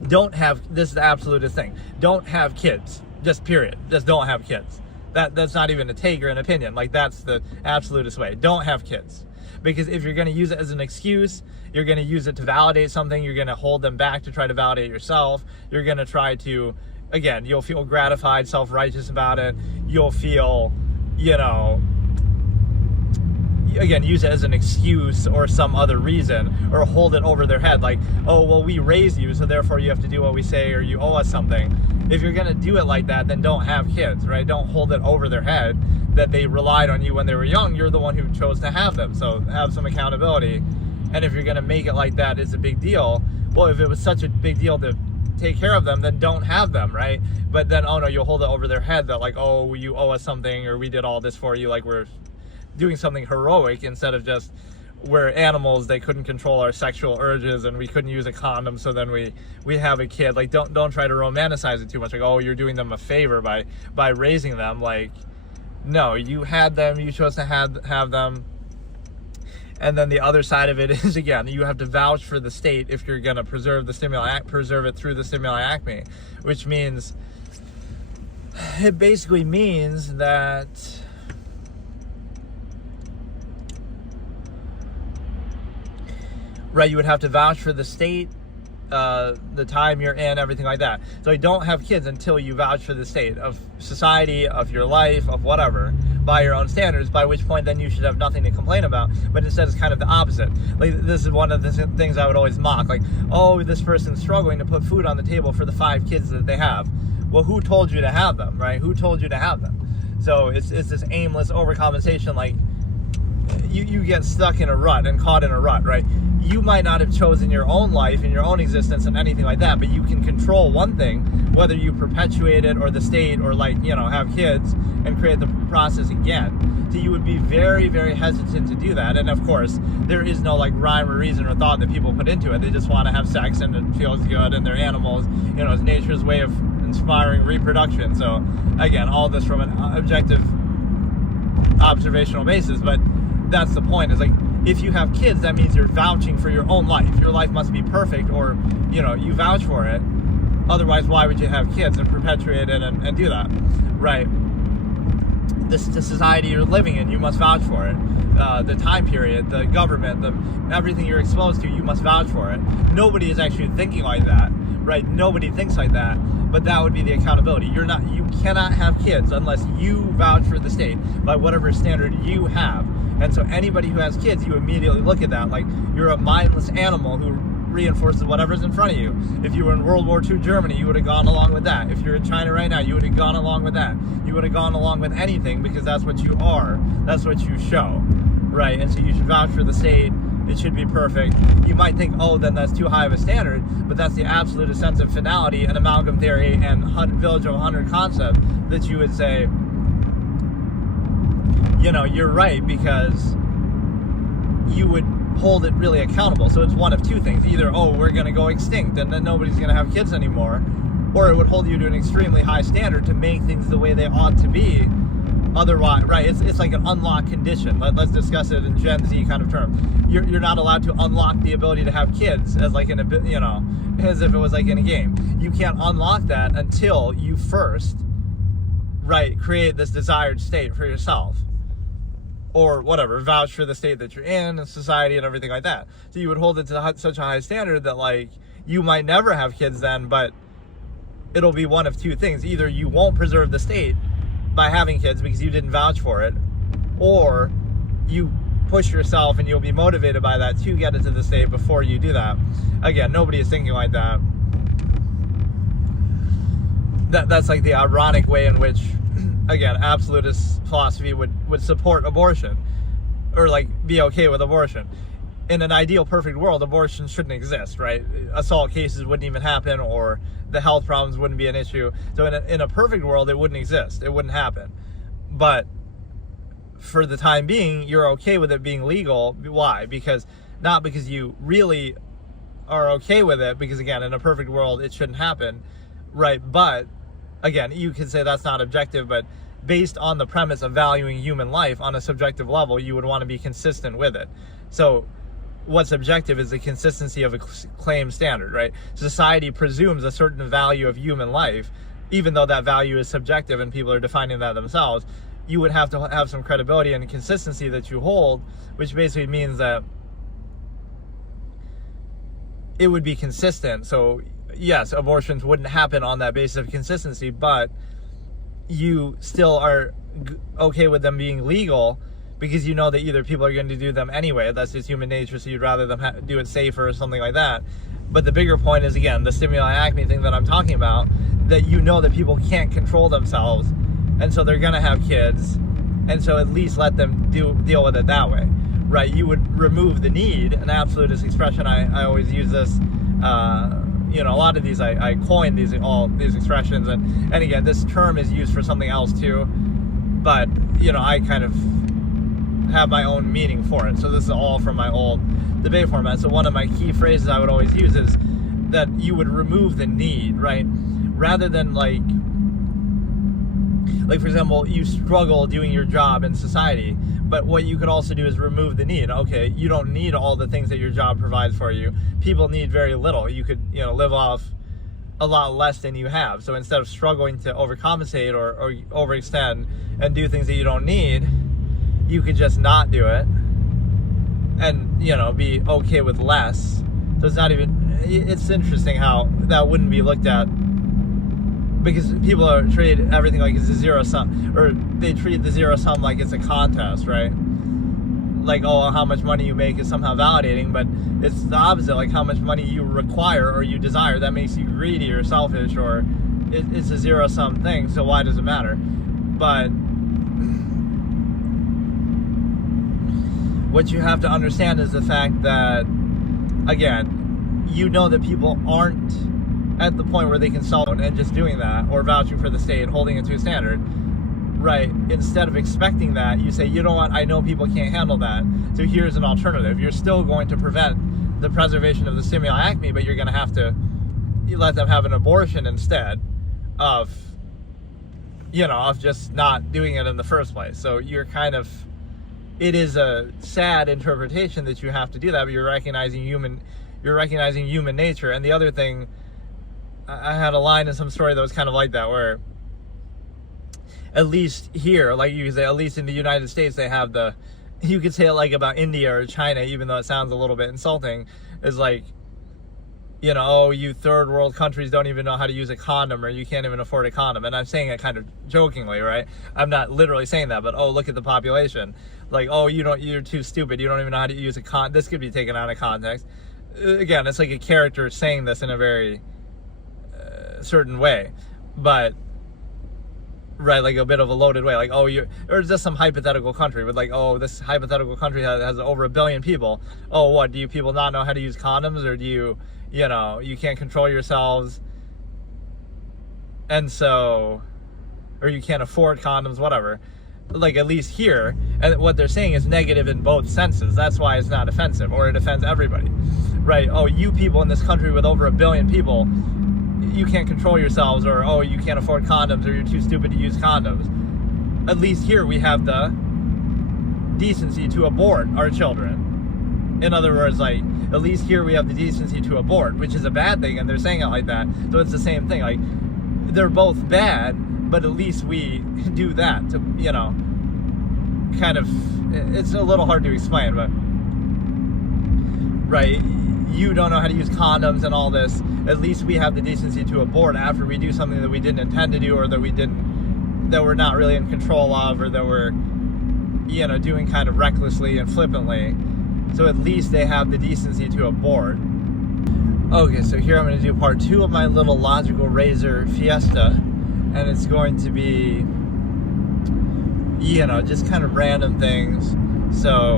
This is the absolutist thing. Don't have kids, just period. Just don't have kids. That's not even a take or an opinion. Like, that's the absolutist way. Don't have kids. Because if you're going to use it as an excuse, you're going to use it to validate something, you're going to hold them back to try to validate yourself, you're going to try to, again, you'll feel gratified, self-righteous about it, you'll feel, again, use it as an excuse or some other reason, or hold it over their head, like, oh, well, we raised you, so therefore you have to do what we say, or you owe us something. If you're going to do it like that, then don't have kids, right? Don't hold it over their head that they relied on you when they were young. You're the one who chose to have them, so have some accountability. And if you're going to make it like that, it's a big deal. Well, if it was such a big deal to take care of them, then don't have them, right? But then, oh no, you'll hold it over their head that like, oh, you owe us something, or we did all this for you, like we're doing something heroic, instead of just, we're animals, they couldn't control our sexual urges and we couldn't use a condom, so then we have a kid. Like, don't try to romanticize it too much, like, oh, you're doing them a favor by raising them. Like, no, you had them, you chose to have them. And then the other side of it is, again, you have to vouch for the state if you're going to preserve it through the stimuli acme, which means, It basically means that right, you would have to vouch for the state, the time you're in, everything like that. So you don't have kids until you vouch for the state of society, of your life, of whatever, by your own standards, by which point then you should have nothing to complain about. But instead it's kind of the opposite. Like, this is one of the things I would always mock, like, oh, this person's struggling to put food on the table for the 5 kids that they have. Well, who told you to have them, right? Who told you to have them? So it's this aimless overcompensation, like, you get stuck in a rut and caught in a rut, right? You might not have chosen your own life and your own existence and anything like that, but you can control one thing, whether you perpetuate it or the state or, like, you know, have kids and create the process again. So you would be very, very hesitant to do that. And of course, there is no like rhyme or reason or thought that people put into it. They just want to have sex and it feels good and they're animals. You know, it's nature's way of inspiring reproduction. So again, all this from an objective observational basis, but that's the point, is like, if you have kids, that means you're vouching for your own life. Your life must be perfect, or, you know, you vouch for it. Otherwise, why would you have kids and perpetuate it and do that, right? The society you're living in, you must vouch for it. The time period, the government, everything you're exposed to, you must vouch for it. Nobody is actually thinking like that, right? Nobody thinks like that, but that would be the accountability. You cannot have kids unless you vouch for the state by whatever standard you have. And so anybody who has kids, you immediately look at that like you're a mindless animal who reinforces whatever's in front of you. If you were in World War II Germany, you would have gone along with that. If you're in China right now, you would have gone along with that. You would have gone along with anything because that's what you are. That's what you show, right? And so you should vouch for the state. It should be perfect. You might think, oh, then that's too high of a standard, but that's the absolute sense of finality and amalgam theory and village of 100 concept that you would say, you know, you're right, because you would hold it really accountable. So it's one of two things. Either, oh, we're going to go extinct and then nobody's going to have kids anymore, or it would hold you to an extremely high standard to make things the way they ought to be. Otherwise, right, it's like an unlock condition. Let's discuss it in Gen Z kind of term. You're not allowed to unlock the ability to have kids as like you know, as if it was like in a game. You can't unlock that until you first, right, create this desired state for yourself. Or whatever, vouch for the state that you're in and society and everything like that. So you would hold it to such a high standard that, like, you might never have kids then, but it'll be one of two things. Either you won't preserve the state by having kids because you didn't vouch for it, or you push yourself and you'll be motivated by that to get into the state before you do that. Again, nobody is thinking like that. That's like the ironic way in which, again, absolutist philosophy would support abortion, or like be okay with abortion. In an ideal perfect world, abortion shouldn't exist, right? Assault cases wouldn't even happen, or the health problems wouldn't be an issue. So in a perfect world, it wouldn't exist. It wouldn't happen. But for the time being, you're okay with it being legal. Why? Not because you really are okay with it, because again, in a perfect world, it shouldn't happen, right? But again, you could say that's not objective, but based on the premise of valuing human life on a subjective level, you would want to be consistent with it. So what's objective is the consistency of a claim standard, right? Society presumes a certain value of human life, even though that value is subjective and people are defining that themselves. You would have to have some credibility and consistency that you hold, which basically means that it would be consistent. So yes, abortions wouldn't happen on that basis of consistency, but you still are okay with them being legal because you know that either people are going to do them anyway. That's just human nature, so you'd rather them do it safer or something like that. But the bigger point is, again, the stimuli acme thing that I'm talking about, that you know that people can't control themselves, and so they're going to have kids, and so at least let them deal with it that way, right? You would remove the need, an absolutist expression. I always use this. You know, a lot of these, I coined all these expressions, and again, this term is used for something else too, but, you know, I kind of have my own meaning for it. So this is all from my old debate format. So one of my key phrases I would always use is that you would remove the need, right? Rather than like for example, you struggle doing your job in society, but what you could also do is remove the need. Okay, you don't need all the things that your job provides for you. People need very little. You could, you know, live off a lot less than you have. So instead of struggling to overcompensate or overextend and do things that you don't need, you could just not do it and, you know, be okay with less. So it's not even, it's interesting how that wouldn't be looked at, because people are treat everything like it's a zero sum, or they treat the zero sum like it's a contest, right? Like, oh, how much money you make is somehow validating, but it's the opposite. Like, how much money you require or you desire, that makes you greedy or selfish, or it's a zero sum thing, so why does it matter? But what you have to understand is the fact that, again, you know that people aren't at the point where they can sell it and just doing that, or vouching for the state, holding it to a standard, right? Instead of expecting that, you say, you know what, I know people can't handle that, so here's an alternative. You're still going to prevent the preservation of the stimuli acme, but you're going to have to let them have an abortion instead of, you know, of just not doing it in the first place. So you're kind of, it is a sad interpretation that you have to do that, but you're recognizing human nature. And the other thing, I had a line in some story that was kind of like that, where at least here, like you could say, at least in the United States, they have the, you could say it like about India or China, even though it sounds a little bit insulting, is like, you know, oh, you third world countries don't even know how to use a condom, or you can't even afford a condom. And I'm saying it kind of jokingly, right? I'm not literally saying that, but oh, look at the population. Like, oh, you're too stupid, you don't even know how to use a condom. This could be taken out of context. Again, it's like a character saying this in a very certain way, but right, like a bit of a loaded way, like, oh, or just some hypothetical country with, like, oh, this hypothetical country has over 1 billion people. Oh, what, do you people not know how to use condoms, or do you know, you can't control yourselves, and so, or you can't afford condoms, whatever. Like, at least here, and what they're saying is negative in both senses. That's why it's not offensive, or it offends everybody, right? Oh, you people in this country with over 1 billion people, you can't control yourselves, or oh, you can't afford condoms, or you're too stupid to use condoms. At least here we have the decency to abort our children. In other words, like, at least here we have the decency to abort, which is a bad thing, and they're saying it like that. So it's the same thing. Like, they're both bad, but at least we do that to, you know, kind of, it's a little hard to explain, but right, you don't know how to use condoms and all this. At least we have the decency to abort after we do something that we didn't intend to do, or that we're not really in control of, or that we're, you know, doing kind of recklessly and flippantly. So at least they have the decency to abort. Okay, so here I'm going to do part 2 of my little logical razor fiesta, and it's going to be, you know, just kind of random things. So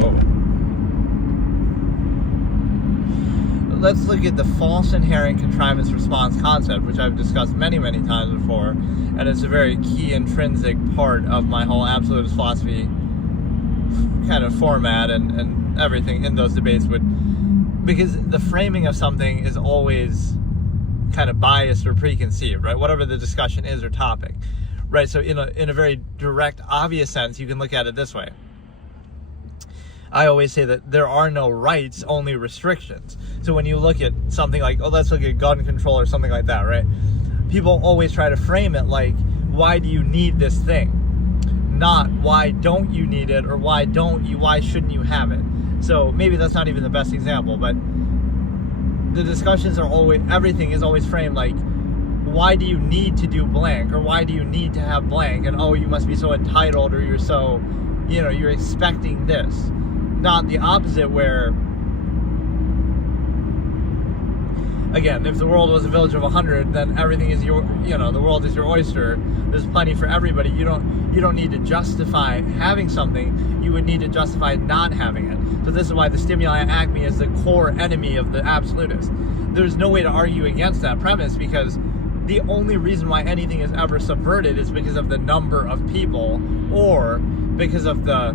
let's look at the false inherent contrivance response concept, which I've discussed many, many times before, and it's a very key intrinsic part of my whole absolutist philosophy kind of format and everything in those debates because the framing of something is always kind of biased or preconceived, right? Whatever the discussion is or topic, right? So in a very direct, obvious sense, you can look at it this way. I always say that there are no rights, only restrictions. So when you look at something like, oh, let's look at gun control or something like that, right? People always try to frame it like, why do you need this thing? Not why don't you need it, or why shouldn't you have it? So maybe that's not even the best example, but the discussions are always, everything is always framed like, why do you need to do blank, or why do you need to have blank, and oh, you must be so entitled, or you're so, you know, you're expecting this. Not the opposite, where, again, if the world was a village of 100, then everything is your, you know, the world is your oyster. There's plenty for everybody. You don't need to justify having something. You would need to justify not having it. So this is why the stimuli acme is the core enemy of the absolutist. There's no way to argue against that premise, because the only reason why anything is ever subverted is because of the number of people, or because of the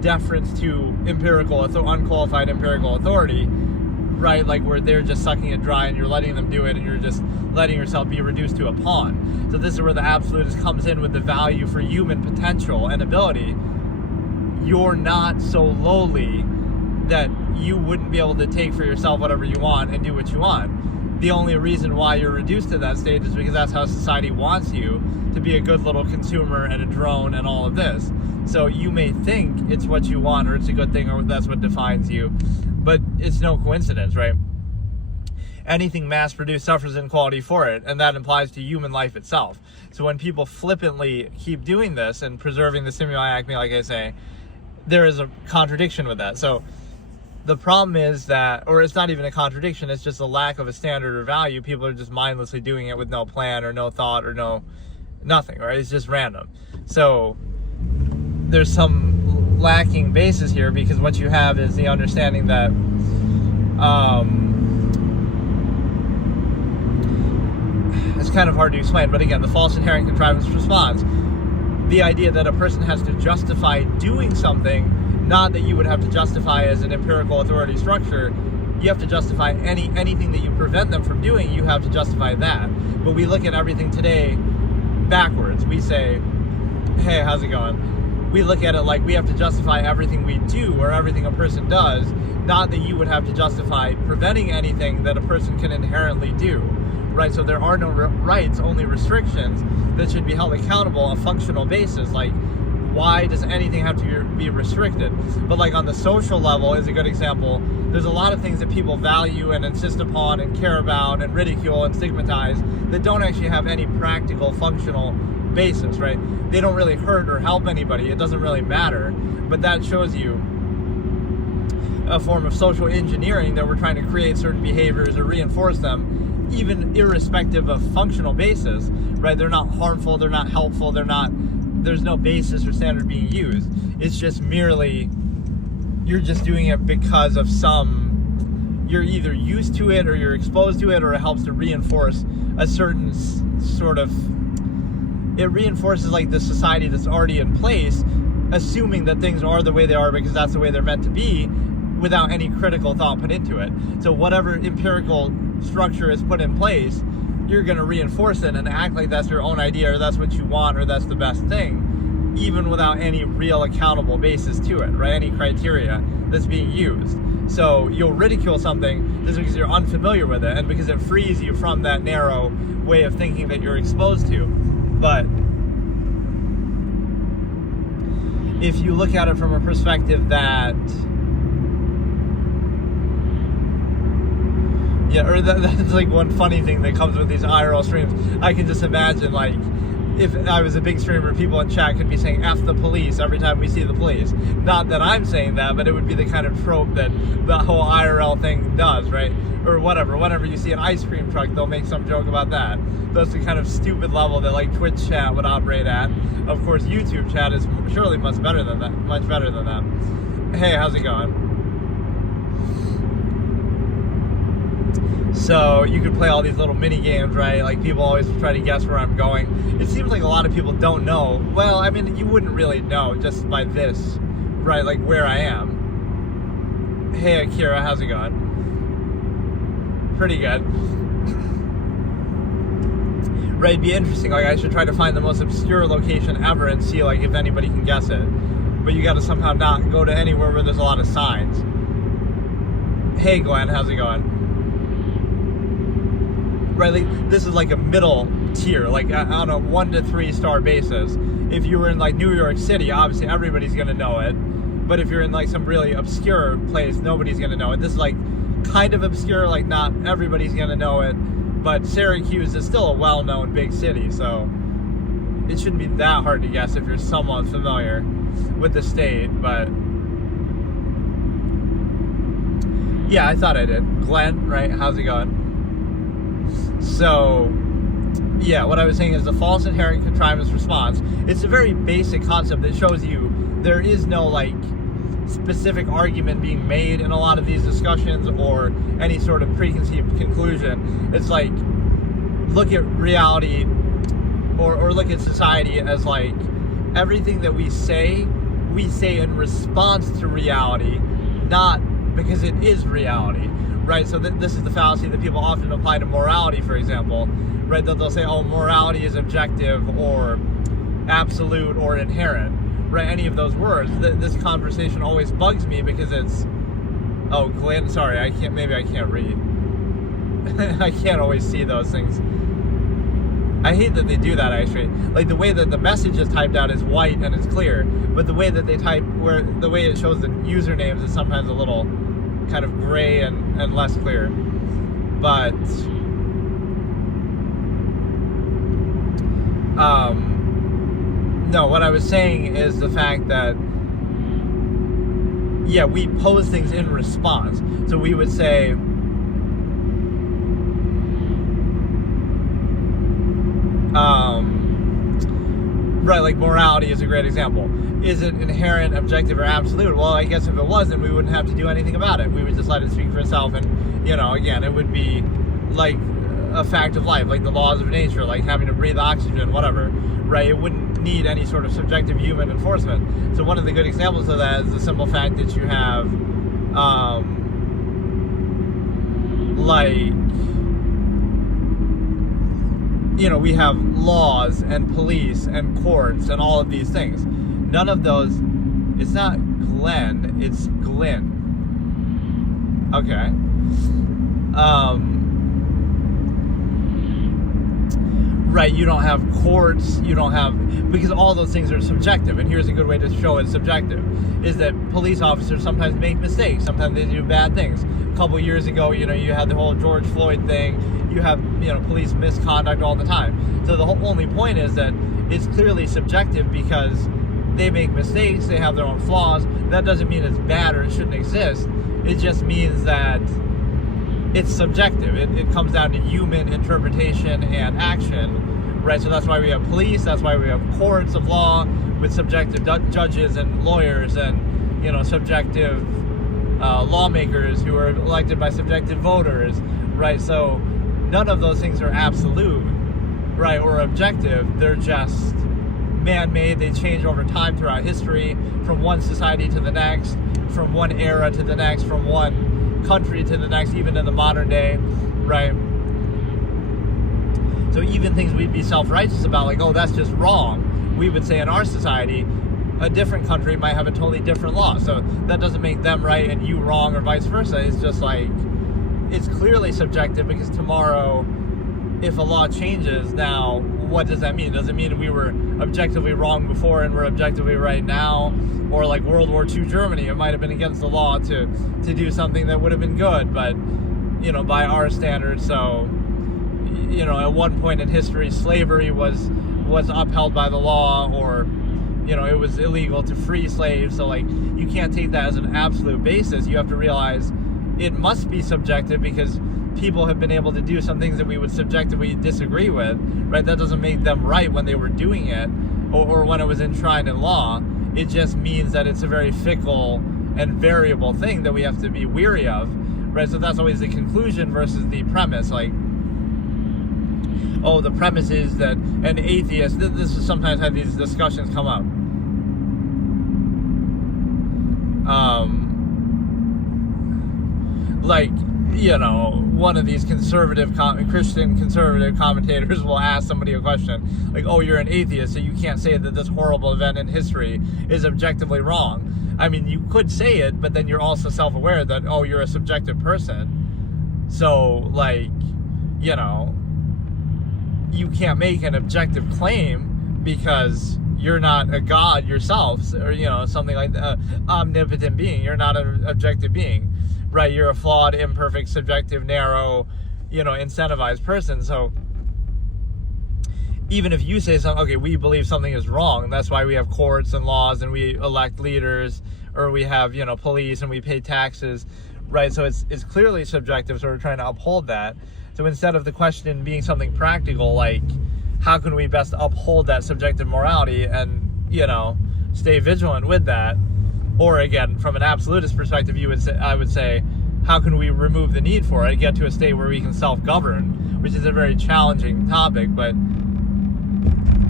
deference to unqualified empirical authority, right? Like, where they're just sucking it dry and you're letting them do it, and you're just letting yourself be reduced to a pawn. So this is where the absolutist comes in with the value for human potential and ability. You're not so lowly that you wouldn't be able to take for yourself whatever you want and do what you want. the only reason why you're reduced to that state is because that's how society wants you to be, a good little consumer and a drone and all of this. So you may think it's what you want, or it's a good thing, or that's what defines you, but it's no coincidence, right? Anything mass-produced suffers inequality for it, and that implies to human life itself. So when people flippantly keep doing this and preserving the stimuli acme, like I say, there is a contradiction with that. So the problem is that, or it's not even a contradiction, it's just a lack of a standard or value. People are just mindlessly doing it with no plan or no thought or nothing, right? It's just random. So there's some lacking basis here, because what you have is the understanding that it's kind of hard to explain, but again, the false inherent contrivance response, the idea that a person has to justify doing something, not that you would have to justify as an empirical authority structure. You have to justify anything that you prevent them from doing, you have to justify that. But we look at everything today backwards. We say, hey, how's it going? We look at it like we have to justify everything we do or everything a person does, not that you would have to justify preventing anything that a person can inherently do, right? So there are no rights, only restrictions that should be held accountable on a functional basis. Like, why does anything have to be restricted? But like on the social level is a good example. There's a lot of things that people value and insist upon and care about and ridicule and stigmatize that don't actually have any practical functional basis, right? They don't really hurt or help anybody. It doesn't really matter. But that shows you a form of social engineering, that we're trying to create certain behaviors or reinforce them, even irrespective of functional basis, right? They're not harmful, they're not helpful, there's no basis or standard being used. It's just merely, you're just doing it because of you're either used to it or you're exposed to it, or it helps to reinforce a certain sort of, it reinforces like the society that's already in place, assuming that things are the way they are because that's the way they're meant to be, without any critical thought put into it. So whatever empirical structure is put in place, you're going to reinforce it and act like that's your own idea, or that's what you want, or that's the best thing, even without any real accountable basis to it, right? Any criteria that's being used. So you'll ridicule something just because you're unfamiliar with it, and because it frees you from that narrow way of thinking that you're exposed to. But if you look at it from a perspective that, yeah, or that's like one funny thing that comes with these IRL streams. I can just imagine, like, if I was a big streamer, people in chat could be saying F the police every time we see the police. Not that I'm saying that, but it would be the kind of trope that the whole IRL thing does, right? Or whatever. Whenever you see an ice cream truck, they'll make some joke about that. That's the kind of stupid level that like Twitch chat would operate at. Of course, YouTube chat is surely much better than that. Much better than that. Hey, how's it going? So you could play all these little mini games, right? Like people always try to guess where I'm going. It seems like a lot of people don't know. Well, I mean, you wouldn't really know just by this, right? Like where I am. Hey, Akira, how's it going? Pretty good. Right, it'd be interesting. Like I should try to find the most obscure location ever and see like if anybody can guess it. But you got to somehow not go to anywhere where there's a lot of signs. Hey, Glenn, how's it going? Right, like, this is like a middle tier, like on a 1 to 3 star basis. If you were in like New York City, obviously everybody's gonna know it. But if you're in like some really obscure place, nobody's gonna know it. This is like kind of obscure, like not everybody's gonna know it. But Syracuse is still a well-known big city, so it shouldn't be that hard to guess if you're somewhat familiar with the state. But yeah, I thought I did. Glenn, right? How's it going? So, yeah, what I was saying is the false inherent contrivance response. It's a very basic concept that shows you there is no, like, specific argument being made in a lot of these discussions or any sort of preconceived conclusion. It's like, look at reality or look at society as, like, everything that we say in response to reality, not because it is reality. Right, so this is the fallacy that people often apply to morality, for example, right? They'll say, oh, morality is objective or absolute or inherent, right? Any of those words. This conversation always bugs me because it's, oh, Glenn, sorry, maybe I can't read. I can't always see those things. I hate that they do that, actually. Like, the way that the message is typed out is white and it's clear, but the way that they type, the way it shows the usernames is sometimes a little kind of gray and less clear. But no, what I was saying is the fact that, yeah, we pose things in response. So we would say, right, like morality is a great example. Is it inherent, objective, or absolute? Well, I guess if it wasn't, we wouldn't have to do anything about it. We would just let it speak for itself, and, again, it would be like a fact of life, like the laws of nature, like having to breathe oxygen, whatever, right? It wouldn't need any sort of subjective human enforcement. So one of the good examples of that is the simple fact that you have, we have laws and police and courts and all of these things. None of those, it's not Glenn, it's Glynn. Okay. Right, you don't have courts, because all those things are subjective, and here's a good way to show it's subjective, is that police officers sometimes make mistakes, sometimes they do bad things. A couple years ago, you had the whole George Floyd thing, you have, police misconduct all the time. So the only point is that it's clearly subjective because they make mistakes, they have their own flaws. That doesn't mean it's bad or it shouldn't exist. It just means that it's subjective. It comes down to human interpretation and action, right? So that's why we have police, that's why we have courts of law with subjective judges and lawyers and, subjective lawmakers who are elected by subjective voters, right? So none of those things are absolute, right, or objective. They're just man-made. They change over time throughout history, from one society to the next, from one era to the next, from one country to the next, even in the modern day, right? So even things we'd be self-righteous about, like, oh, that's just wrong, we would say in our society, a different country might have a totally different law. So that doesn't make them right and you wrong, or vice versa. It's just like, it's clearly subjective, because tomorrow, if a law changes, now what does that mean? Does it mean we were objectively wrong before and we're objectively right now? Or like World War II Germany, it might have been against the law to do something that would have been good, but by our standards. So at one point in history, slavery was upheld by the law, or it was illegal to free slaves. So like, you can't take that as an absolute basis. You have to realize it must be subjective, because people have been able to do some things that we would subjectively disagree with, right? That doesn't make them right when they were doing it, or when it was enshrined in law. It just means that it's a very fickle and variable thing that we have to be weary of, right? So that's always the conclusion versus the premise. Like, oh, the premise is that an atheist, this is sometimes how these discussions come up. One of these Christian conservative commentators will ask somebody a question, like, oh, you're an atheist, so you can't say that this horrible event in history is objectively wrong. I mean, you could say it, but then you're also self-aware that, oh, you're a subjective person. So, like, you can't make an objective claim because you're not a god yourself, or, something like that, omnipotent being. You're not an objective being. Right, you're a flawed, imperfect, subjective, narrow, incentivized person. So even if you say something, okay, we believe something is wrong, that's why we have courts and laws, and we elect leaders, or we have, police, and we pay taxes, right? So it's clearly subjective, so we're trying to uphold that. So instead of the question being something practical, like, how can we best uphold that subjective morality and, stay vigilant with that? Or again, from an absolutist perspective, I would say, how can we remove the need for it, get to a state where we can self-govern, which is a very challenging topic. But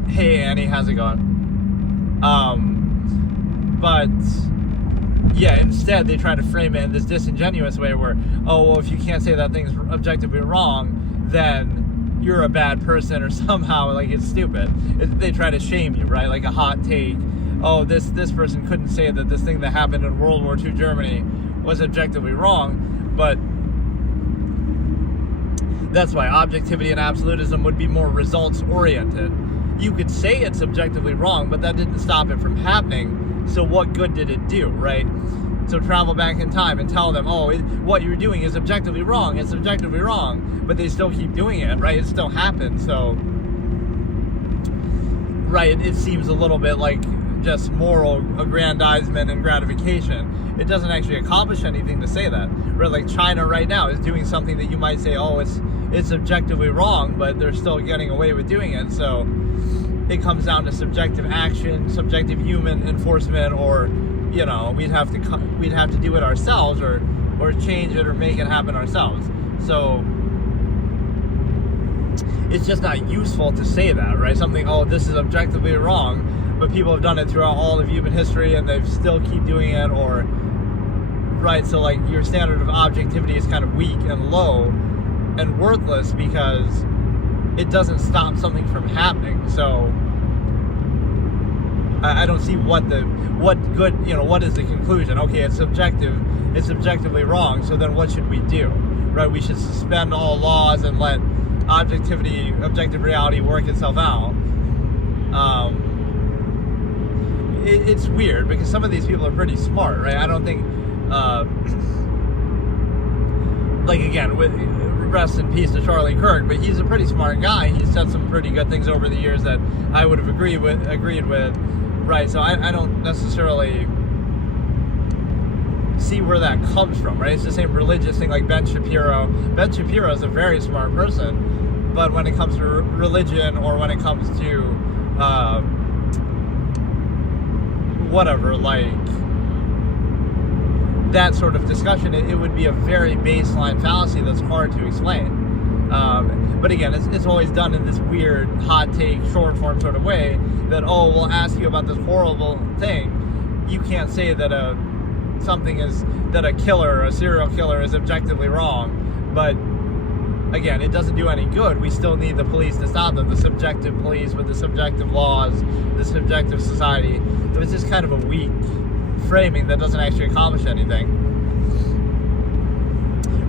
hey, Annie, how's it going? But yeah, instead they try to frame it in this disingenuous way where, oh, well, if you can't say that thing's objectively wrong, then you're a bad person, or somehow, like, it's stupid. They try to shame you, right? Like a hot take. Oh, this person couldn't say that this thing that happened in World War II Germany was objectively wrong, but That's why objectivity and absolutism would be more results oriented. You could say it's objectively wrong, but that didn't stop it from happening. So what good did it do, right? So travel back in time and tell them, oh, what you're doing is objectively wrong. It's objectively wrong, but they still keep doing it, right? It still happens. So, right, it seems a little bit like just moral aggrandizement and gratification. It doesn't actually accomplish anything to say that. Right? Like China right now is doing something that you might say, oh, it's objectively wrong, but they're still getting away with doing it. So it comes down to subjective action, subjective human enforcement, or we'd have to do it ourselves, or change it or make it happen ourselves. So it's just not useful to say that, right? Something, oh, this is objectively wrong, but people have done it throughout all of human history and they still keep doing it, or right? So like your standard of objectivity is kind of weak and low and worthless because it doesn't stop something from happening. So I don't see what good, what is the conclusion? Okay, it's subjective, it's objectively wrong, so then what should we do? Right? We should suspend all laws and let objective reality work itself out. It's weird because some of these people are pretty smart, right? I don't think, like again, with rest in peace to Charlie Kirk, but he's a pretty smart guy. He's said some pretty good things over the years that I would have agreed with, right? So I don't necessarily see where that comes from, right? It's the same religious thing like Ben Shapiro. Ben Shapiro is a very smart person, but when it comes to religion, or when it comes to whatever, like that sort of discussion, it would be a very baseline fallacy that's hard to explain. But again, it's always done in this weird hot take, short form sort of way that, oh, we'll ask you about this horrible thing. You can't say that a killer, a serial killer, is objectively wrong. But again, it doesn't do any good. We still need the police to stop them, the subjective police with the subjective laws, the subjective society. So it's just kind of a weak framing that doesn't actually accomplish anything.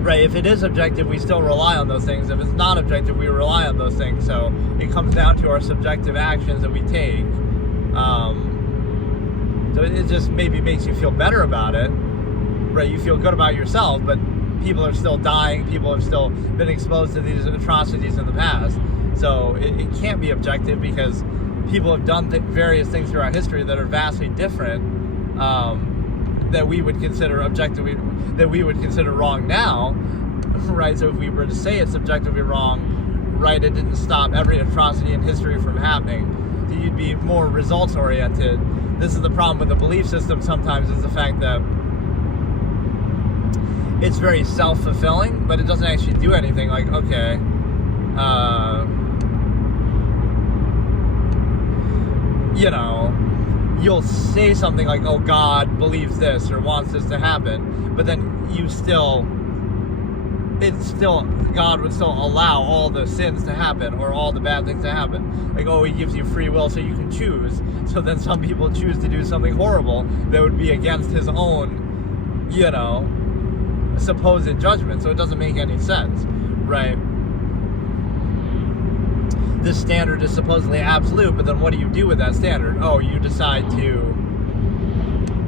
Right, if it is objective, we still rely on those things. If it's not objective, we rely on those things. So it comes down to our subjective actions that we take. So it just maybe makes you feel better about it. Right, you feel good about yourself, but people are still dying. People have still been exposed to these atrocities in the past. So it can't be objective because people have done various things throughout history that are vastly different, that we would consider objectively, that we would consider wrong now, right? So if we were to say it's objectively wrong, right, it didn't stop every atrocity in history from happening. So you'd be more results oriented. This is the problem with the belief system sometimes, is the fact that it's very self-fulfilling, but it doesn't actually do anything. Like, okay, you'll say something like, oh, God believes this or wants this to happen, but then God would still allow all the sins to happen or all the bad things to happen. Like, oh, he gives you free will so you can choose. So then some people choose to do something horrible that would be against his own, supposed judgment. So it doesn't make any sense, right? This standard is supposedly absolute, but then what do you do with that standard? Oh, you decide to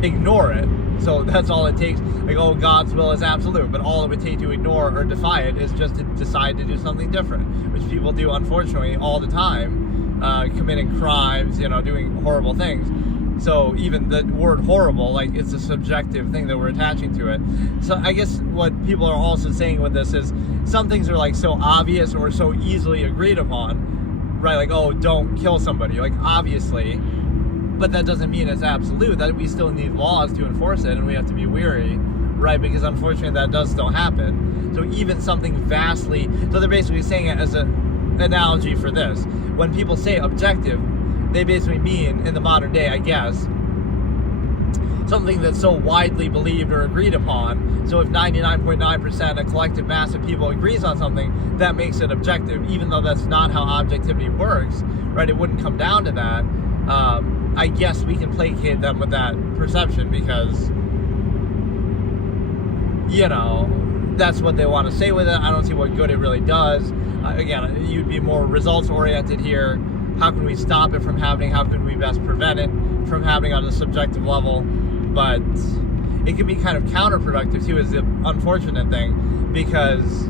ignore it. So that's all it takes. Like, oh, God's will is absolute, but all it would take to ignore or defy it is just to decide to do something different, which people do, unfortunately, all the time, committing crimes, doing horrible things. So even the word horrible, like, it's a subjective thing that we're attaching to it. So I guess what people are also saying with this is some things are like so obvious or so easily agreed upon, right? Like, oh, don't kill somebody, like, obviously, but that doesn't mean it's absolute. That we still need laws to enforce it, and we have to be wary, right? Because unfortunately that does still happen. So even something vastly, so they're basically saying it as an analogy for this. When people say objective, they basically mean, in the modern day, I guess, something that's so widely believed or agreed upon. So if 99.9% a collective mass of people agrees on something, that makes it objective, even though that's not how objectivity works, right? It wouldn't come down to that. I guess we can placate them with that perception because, that's what they want to say with it. I don't see what good it really does. Again, you'd be more results oriented here. How can we stop it from happening? How can we best prevent it from happening on a subjective level? But it can be kind of counterproductive too, is the unfortunate thing, because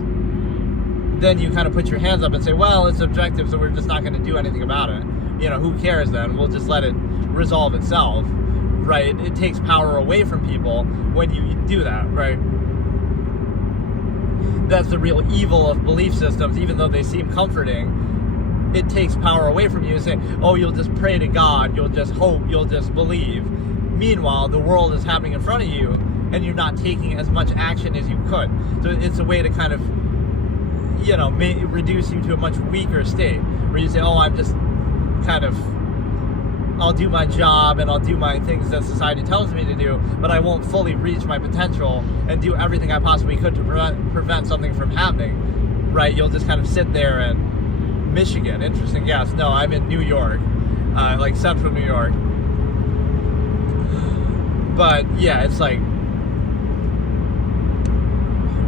then you kind of put your hands up and say, well, it's subjective, so we're just not going to do anything about it. Who cares then? We'll just let it resolve itself, right? It takes power away from people when you do that, right? That's the real evil of belief systems, even though they seem comforting. It takes power away from you and say, oh, you'll just pray to God, you'll just hope, you'll just believe. Meanwhile, the world is happening in front of you, and you're not taking as much action as you could. So it's a way to kind of, reduce you to a much weaker state, where you say, oh, I'm just kind of, I'll do my job and I'll do my things that society tells me to do, but I won't fully reach my potential and do everything I possibly could to prevent something from happening, right? You'll just kind of sit there and Michigan, interesting guess. No, I'm in New York, like central New York. But yeah, it's like,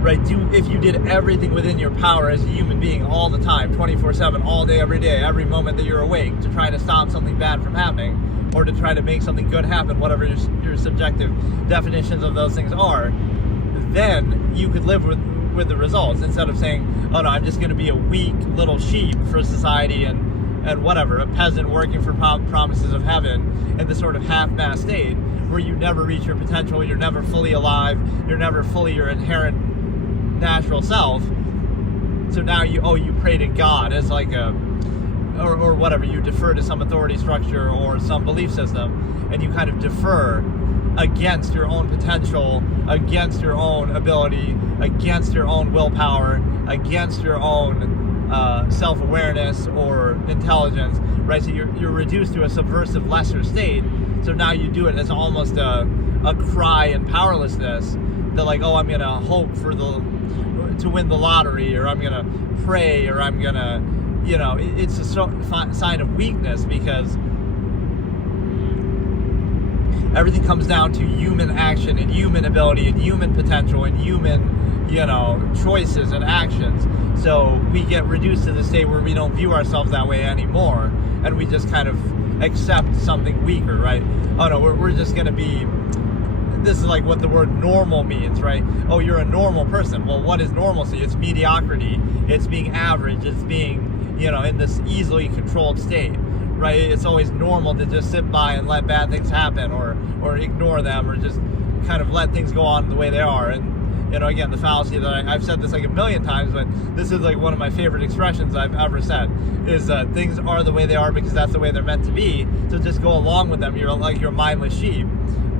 right, if you did everything within your power as a human being all the time, 24/7, all day, every day, every moment that you're awake, to try to stop something bad from happening, or to try to make something good happen, whatever your subjective definitions of those things are, then you could live with the results, instead of saying, oh no, I'm just going to be a weak little sheep for society and whatever, a peasant working for promises of heaven in this sort of half-mast state where you never reach your potential, you're never fully alive, you're never fully your inherent natural self. So now you pray to God as like or whatever, you defer to some authority structure or some belief system, and you kind of defer against your own potential, against your own ability, against your own willpower, against your own self-awareness or intelligence, right? So you're reduced to a subversive lesser state. So now you do it as almost a cry in powerlessness, that like, oh, I'm gonna hope to win the lottery, or I'm gonna pray, or I'm gonna, it's a sign of weakness, because everything comes down to human action and human ability and human potential and human, choices and actions. So we get reduced to the state where we don't view ourselves that way anymore, and we just kind of accept something weaker, right? Oh no, we're just gonna be, this is like what the word normal means, right? Oh, you're a normal person. Well, what is normalcy? It's mediocrity. It's being average. It's being, in this easily controlled state, right? It's always normal to just sit by and let bad things happen, or ignore them, or just kind of let things go on the way they are. And, again, the fallacy that I've said this like a million times, but this is like one of my favorite expressions I've ever said, is things are the way they are because that's the way they're meant to be. So just go along with them. You're like your mindless sheep.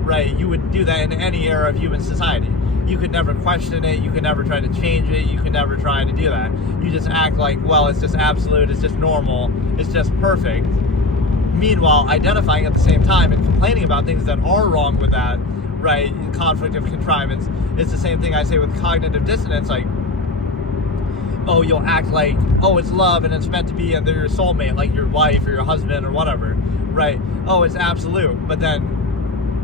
Right, you would do that in any era of human society. You could never question it, you could never try to change it, you could never try to do that. You just act like, well, it's just absolute, it's just normal, it's just perfect. Meanwhile, identifying at the same time and complaining about things that are wrong with that, right, conflict of contrivance. It's the same thing I say with cognitive dissonance, like, oh, you'll act like, oh, it's love and it's meant to be, and they're your soulmate, like your wife or your husband or whatever, right? Oh, it's absolute, but then,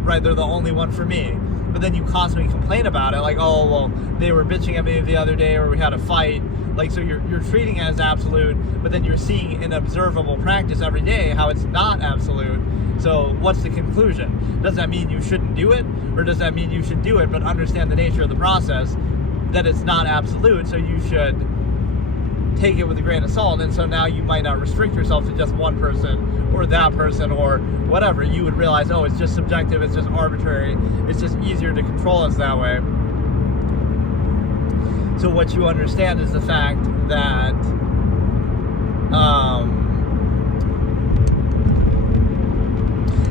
right, they're the only one for me. But then you constantly complain about it, like, oh, well, they were bitching at me the other day, or we had a fight. Like, so you're treating it as absolute, but then you're seeing in observable practice every day how it's not absolute. So what's the conclusion? Does that mean you shouldn't do it? Or does that mean you should do it, but understand the nature of the process, that it's not absolute, so you should take it with a grain of salt? And so now you might not restrict yourself to just one person, or that person, or whatever. You would realize, oh, it's just subjective, it's just arbitrary, it's just easier to control us that way. So what you understand is the fact that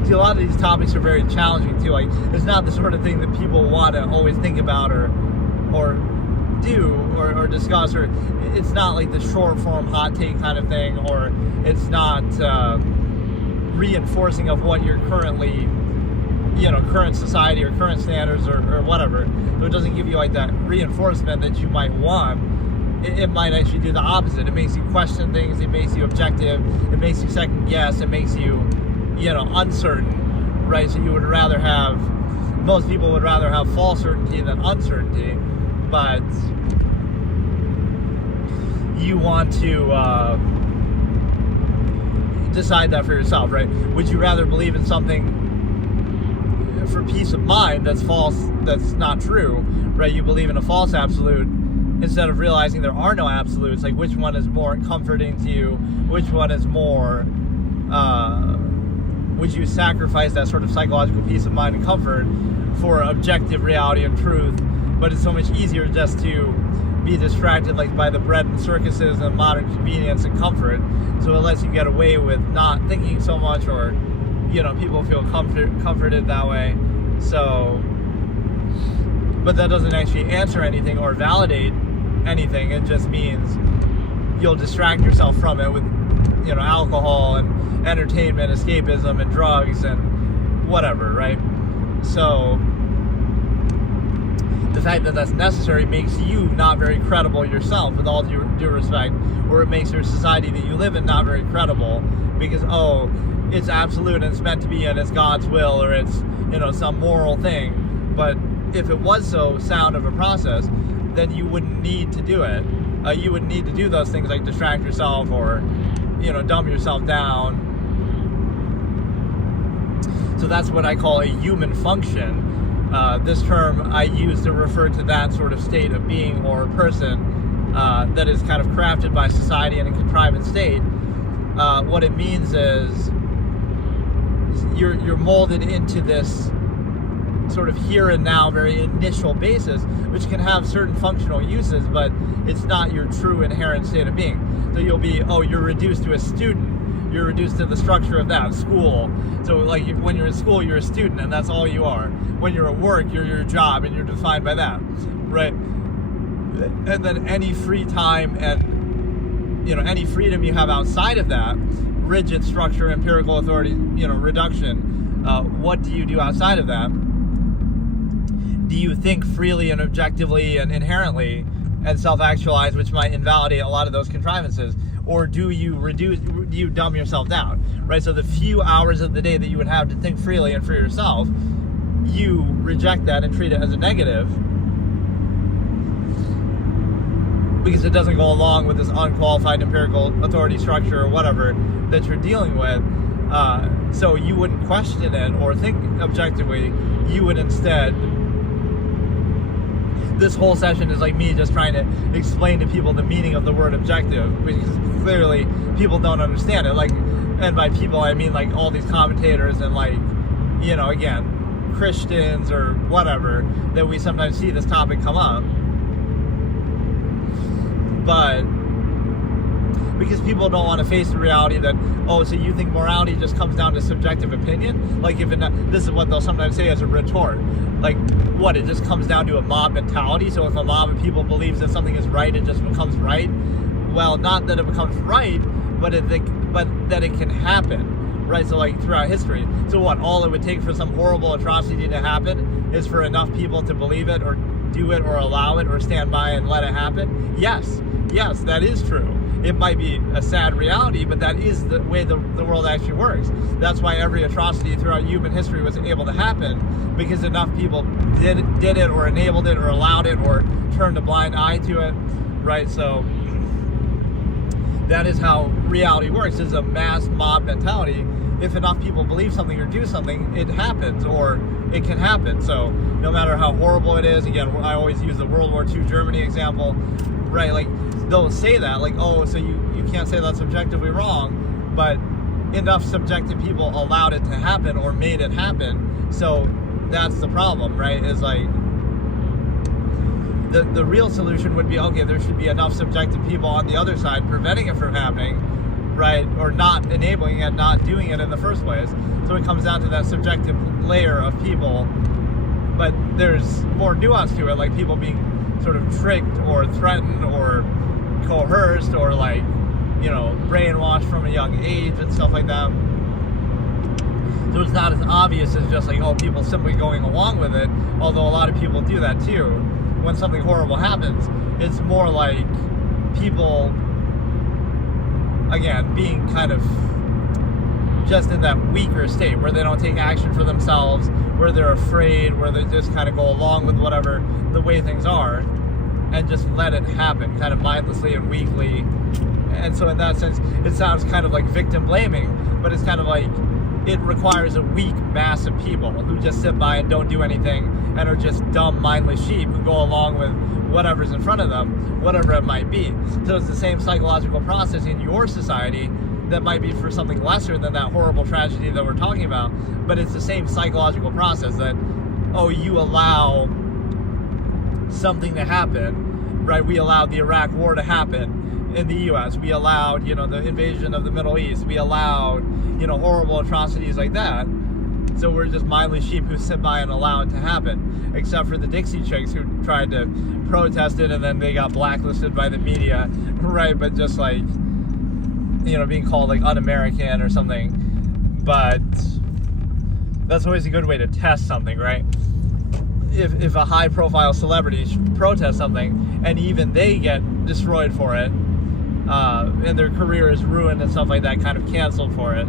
see, a lot of these topics are very challenging too. Like, it's not the sort of thing that people want to always think about or do or discuss, or it's not like the short form hot take kind of thing, or it's not reinforcing of what you're currently, current society or current standards or whatever. So it doesn't give you like that reinforcement that you might want. It might actually do the opposite. It makes you question things, it makes you objective, it makes you second guess, it makes you, uncertain, right? So you would rather have, most people would rather have false certainty than uncertainty. but you want to decide that for yourself, right? Would you rather believe in something for peace of mind that's false, that's not true, right? You believe in a false absolute instead of realizing there are no absolutes. Like, which one is more comforting to you? Which one is more, would you sacrifice that sort of psychological peace of mind and comfort for objective reality and truth? But it's so much easier just to be distracted, like, by the bread and circuses and modern convenience and comfort. So it lets you get away with not thinking so much, or, you know, people feel comforted that way. So, but that doesn't actually answer anything or validate anything. It just means you'll distract yourself from it with, you know, alcohol and entertainment, escapism, and drugs and whatever, right? So the fact that that's necessary makes you not very credible yourself, with all due respect, or it makes your society that you live in not very credible, because, oh, it's absolute and it's meant to be and it's God's will, or it's, you know, some moral thing. But if it was so sound of a process, then you wouldn't need to do it. You wouldn't need to do those things like distract yourself or, you know, dumb yourself down. So that's what I call a human function. This term I use to refer to that sort of state of being or person that is kind of crafted by society in a contrivance state. What it means is you're molded into this sort of here and now, very initial basis, which can have certain functional uses, but it's not your true inherent state of being. So you'll be, oh, you're reduced to a student. You're reduced to the structure of that, school. So like when you're in school, you're a student, and that's all you are. When you're at work, you're your job, and you're defined by that, right? And then any free time and, you know, any freedom you have outside of that, rigid structure, empirical authority, you know, reduction, what do you do outside of that? Do you think freely and objectively and inherently and self-actualize, which might invalidate a lot of those contrivances? Or do you dumb yourself down, right? So the few hours of the day that you would have to think freely and for yourself, you reject that and treat it as a negative because it doesn't go along with this unqualified empirical authority structure or whatever that you're dealing with. So you wouldn't question it or think objectively. You would instead... This whole session is like me just trying to explain to people the meaning of the word objective, because clearly people don't understand it. Like, and by people I mean like all these commentators and, like, you know, again, Christians or whatever, that we sometimes see this topic come up. But because people don't want to face the reality that, oh, so you think morality just comes down to subjective opinion? Like, if it not, this is what they'll sometimes say as a retort. Like, what, it just comes down to a mob mentality? So if a mob of people believes that something is right, it just becomes right? Well, not that it becomes right, but that it can happen, right? So, like, throughout history. So what, all it would take for some horrible atrocity to happen is for enough people to believe it or do it or allow it or stand by and let it happen? Yes, that is true. It might be a sad reality, but that is the way the world actually works. That's why every atrocity throughout human history was able to happen, because enough people did it or enabled it or allowed it or turned a blind eye to it, right? So that is how reality works, is a mass mob mentality. If enough people believe something or do something, it happens, or it can happen. So no matter how horrible it is, again, I always use the World War II Germany example, right? Like, they'll say that, like, oh, so you can't say that's objectively wrong, but enough subjective people allowed it to happen or made it happen. So that's the problem, right? Is like, the real solution would be, okay, there should be enough subjective people on the other side preventing it from happening, right? Or not enabling it, not doing it in the first place. So it comes down to that subjective layer of people, but there's more nuance to it, like people being sort of tricked or threatened or coerced or, like, you know, brainwashed from a young age and stuff like that. So it's not as obvious as just like, oh, people simply going along with it, although a lot of people do that too. When something horrible happens, it's more like people, again, being kind of just in that weaker state where they don't take action for themselves, where they're afraid, where they just kind of go along with whatever the way things are. and just let it happen kind of mindlessly and weakly. And so in that sense, it sounds kind of like victim blaming, but it's kind of like it requires a weak mass of people who just sit by and don't do anything and are just dumb, mindless sheep who go along with whatever's in front of them, whatever it might be. So it's the same psychological process in your society that might be for something lesser than that horrible tragedy that we're talking about, but it's the same psychological process that, oh, you allow something to happen, right? We allowed the Iraq War to happen in the U.S. We allowed, the invasion of the Middle East. We allowed, horrible atrocities like that. So we're just mindless sheep who sit by and allow it to happen, except for the Dixie Chicks who tried to protest it and then they got blacklisted by the media, right? But just like, being called like un-American or something. But that's always a good way to test something, right? If a high-profile celebrity protests something and even they get destroyed for it, and their career is ruined and stuff like that, kind of canceled for it,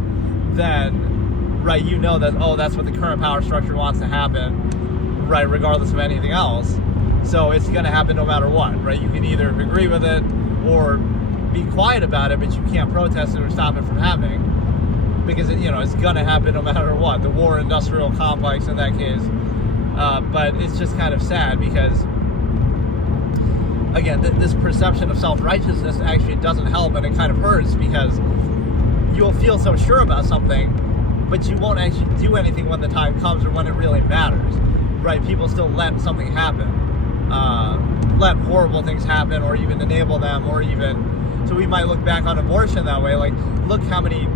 then, right, that, oh, that's what the current power structure wants to happen, right, regardless of anything else. So it's going to happen no matter what, right? You can either agree with it or be quiet about it, but you can't protest it or stop it from happening, because it's going to happen no matter what. The war industrial complex in that case. But it's just kind of sad because, again, this perception of self-righteousness actually doesn't help, and it kind of hurts because you'll feel so sure about something, but you won't actually do anything when the time comes or when it really matters, right? People still let something happen, let horrible things happen, or even enable them, or even, so we might look back on abortion that way, like, look how many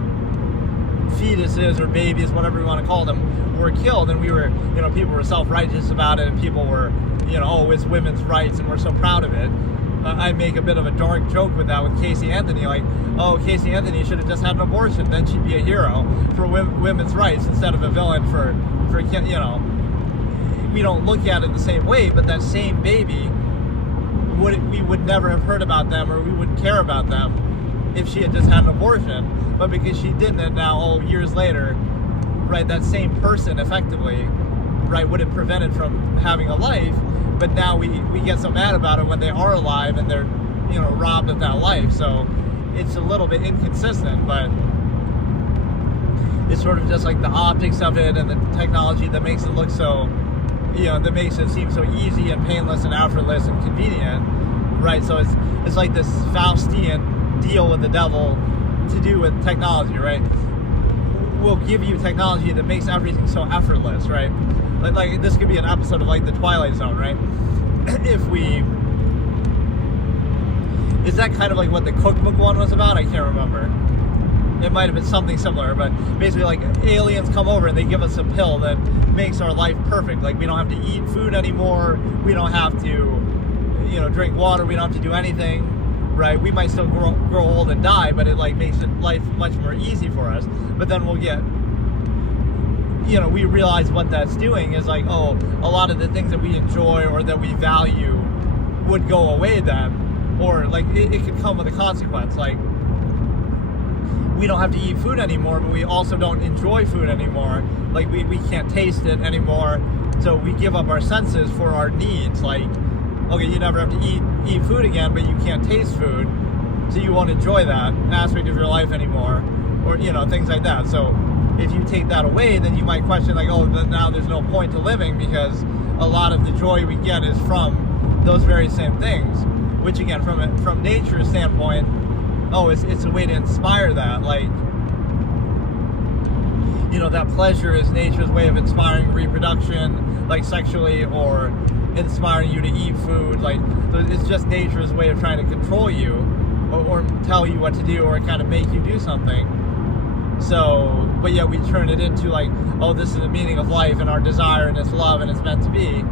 fetuses or babies, whatever you want to call them, were killed, and we were, people were self-righteous about it, and people were, oh, it's women's rights, and we're so proud of it. I make a bit of a dark joke with that with Casey Anthony, like, oh, Casey Anthony should have just had an abortion, then she'd be a hero for women's rights instead of a villain for we don't look at it the same way, but that same baby, we would never have heard about them, or we wouldn't care about them if she had just had an abortion. But because she didn't, and now, years later, right, that same person effectively, right, would have prevented from having a life, but now we get so mad about it when they are alive and they're, robbed of that life. So it's a little bit inconsistent, but it's sort of just like the optics of it and the technology that makes it look so, that makes it seem so easy and painless and effortless and convenient, right? So it's like this Faustian deal with the devil to do with technology, right? We'll give you technology that makes everything so effortless, right? Like this could be an episode of like the Twilight Zone, right? Is that kind of like what the cookbook one was about? I can't remember. It might have been something similar, but basically like aliens come over and they give us a pill that makes our life perfect. Like we don't have to eat food anymore. We don't have to, drink water. We don't have to do anything. Right, we might still grow old and die, but it like makes life much more easy for us. But then we'll get, we realize what that's doing is like, oh, a lot of the things that we enjoy or that we value would go away then, or like it could come with a consequence. Like we don't have to eat food anymore, but we also don't enjoy food anymore. Like we can't taste it anymore, so we give up our senses for our needs. Like, okay, you never have to eat food again, but you can't taste food, so you won't enjoy that aspect of your life anymore, or things like that. So if you take that away, then you might question like, oh, then now there's no point to living, because a lot of the joy we get is from those very same things, which again, from nature's standpoint, oh, it's a way to inspire that, like, that pleasure is nature's way of inspiring reproduction, like sexually, or inspiring you to eat food. Like, it's just nature's way of trying to control you, or tell you what to do, or kind of make you do something. So, but yet we turn it into like, oh, this is the meaning of life and our desire and it's love and it's meant to be.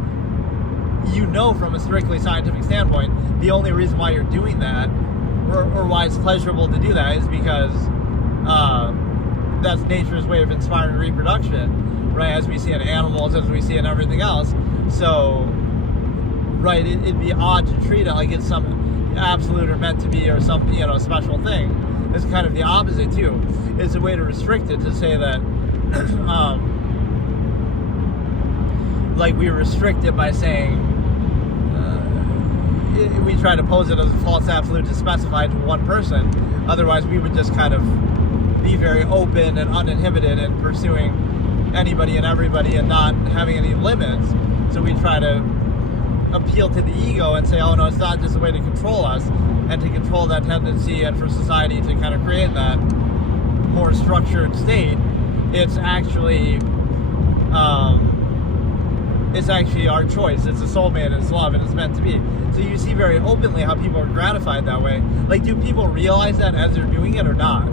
From a strictly scientific standpoint, the only reason why you're doing that, or why it's pleasurable to do that, is because that's nature's way of inspiring reproduction, right? As we see in animals, as we see in everything else. So, right, it'd be odd to treat it like it's some absolute or meant to be or some, special thing. It's kind of the opposite too. It's a way to restrict it, to say that, like we restrict it by saying, we try to pose it as a false absolute to specify to one person. Otherwise, we would just kind of be very open and uninhibited in pursuing anybody and everybody and not having any limits. So we try to appeal to the ego and say, oh no, it's not just a way to control us and to control that tendency and for society to kind of create that more structured state. It's actually our choice. It's a soulmate, it's love, and it's meant to be. So you see very openly how people are gratified that way. Like, do people realize that as they're doing it or not?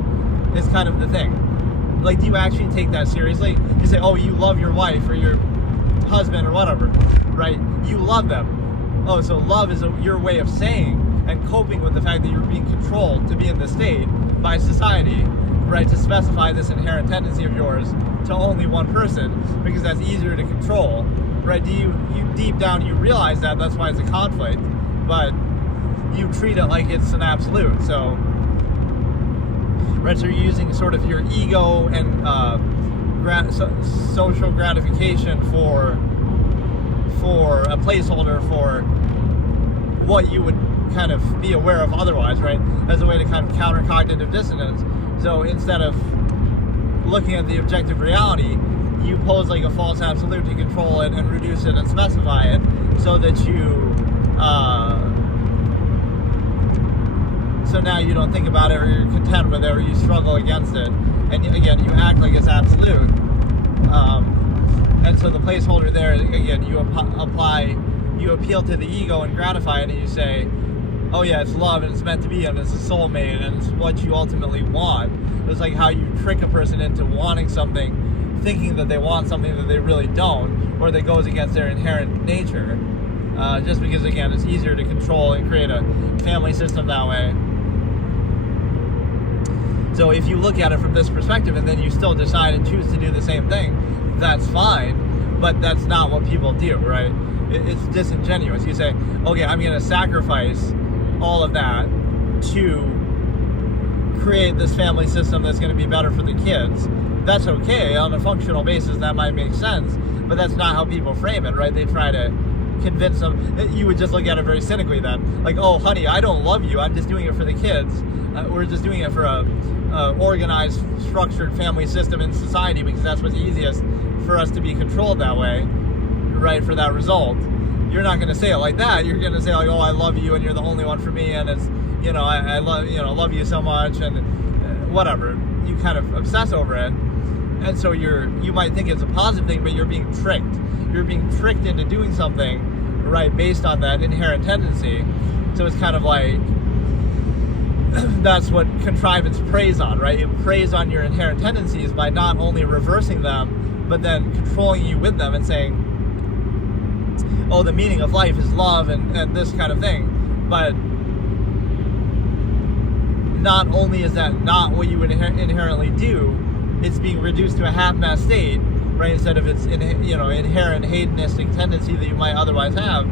Is kind of the thing. Like, do you actually take that seriously? You say, oh, you love your wife or your husband or whatever, right? You love them. Oh, so love is your way of saying and coping with the fact that you're being controlled to be in this state by society, right? To specify this inherent tendency of yours to only one person because that's easier to control, right? Do you deep down you realize that that's why it's a conflict, but you treat it like it's an absolute. So, right? So you're using sort of your ego and social gratification for a placeholder for what you would kind of be aware of otherwise, right? As a way to kind of counter cognitive dissonance. So instead of looking at the objective reality, you pose like a false absolute to control it and reduce it and specify it so that you so now you don't think about it or you're content with it or you struggle against it, and again you act like it's absolute, and so the placeholder there, again, you appeal to the ego and gratify it, and you say, oh yeah, it's love and it's meant to be and it's a soulmate and it's what you ultimately want. It's like how you trick a person into wanting something, thinking that they want something that they really don't, or that goes against their inherent nature, just because, again, it's easier to control and create a family system that way. So if you look at it from this perspective and then you still decide and choose to do the same thing, that's fine, but that's not what people do, right? It's disingenuous. You say, okay, I'm going to sacrifice all of that to create this family system that's going to be better for the kids. That's okay. On a functional basis, that might make sense, but that's not how people frame it, right? They try to convince them. You would just look at it very cynically then. Like, oh, honey, I don't love you. I'm just doing it for the kids. We're just doing it for a organized, structured family system in society because that's what's easiest for us to be controlled that way, right, for that result. You're not going to say it like that. You're going to say, like, oh, I love you and you're the only one for me and it's, you know, I love you so much and whatever. You kind of obsess over it. And so you might think it's a positive thing, but you're being tricked. You're being tricked into doing something, right, based on that inherent tendency. So it's kind of like, that's what contrivance preys on, right? It preys on your inherent tendencies by not only reversing them, but then controlling you with them and saying, oh, the meaning of life is love and this kind of thing. But not only is that not what you would inherently do, it's being reduced to a half-mast state, right? Instead of its inherent hedonistic tendency that you might otherwise have.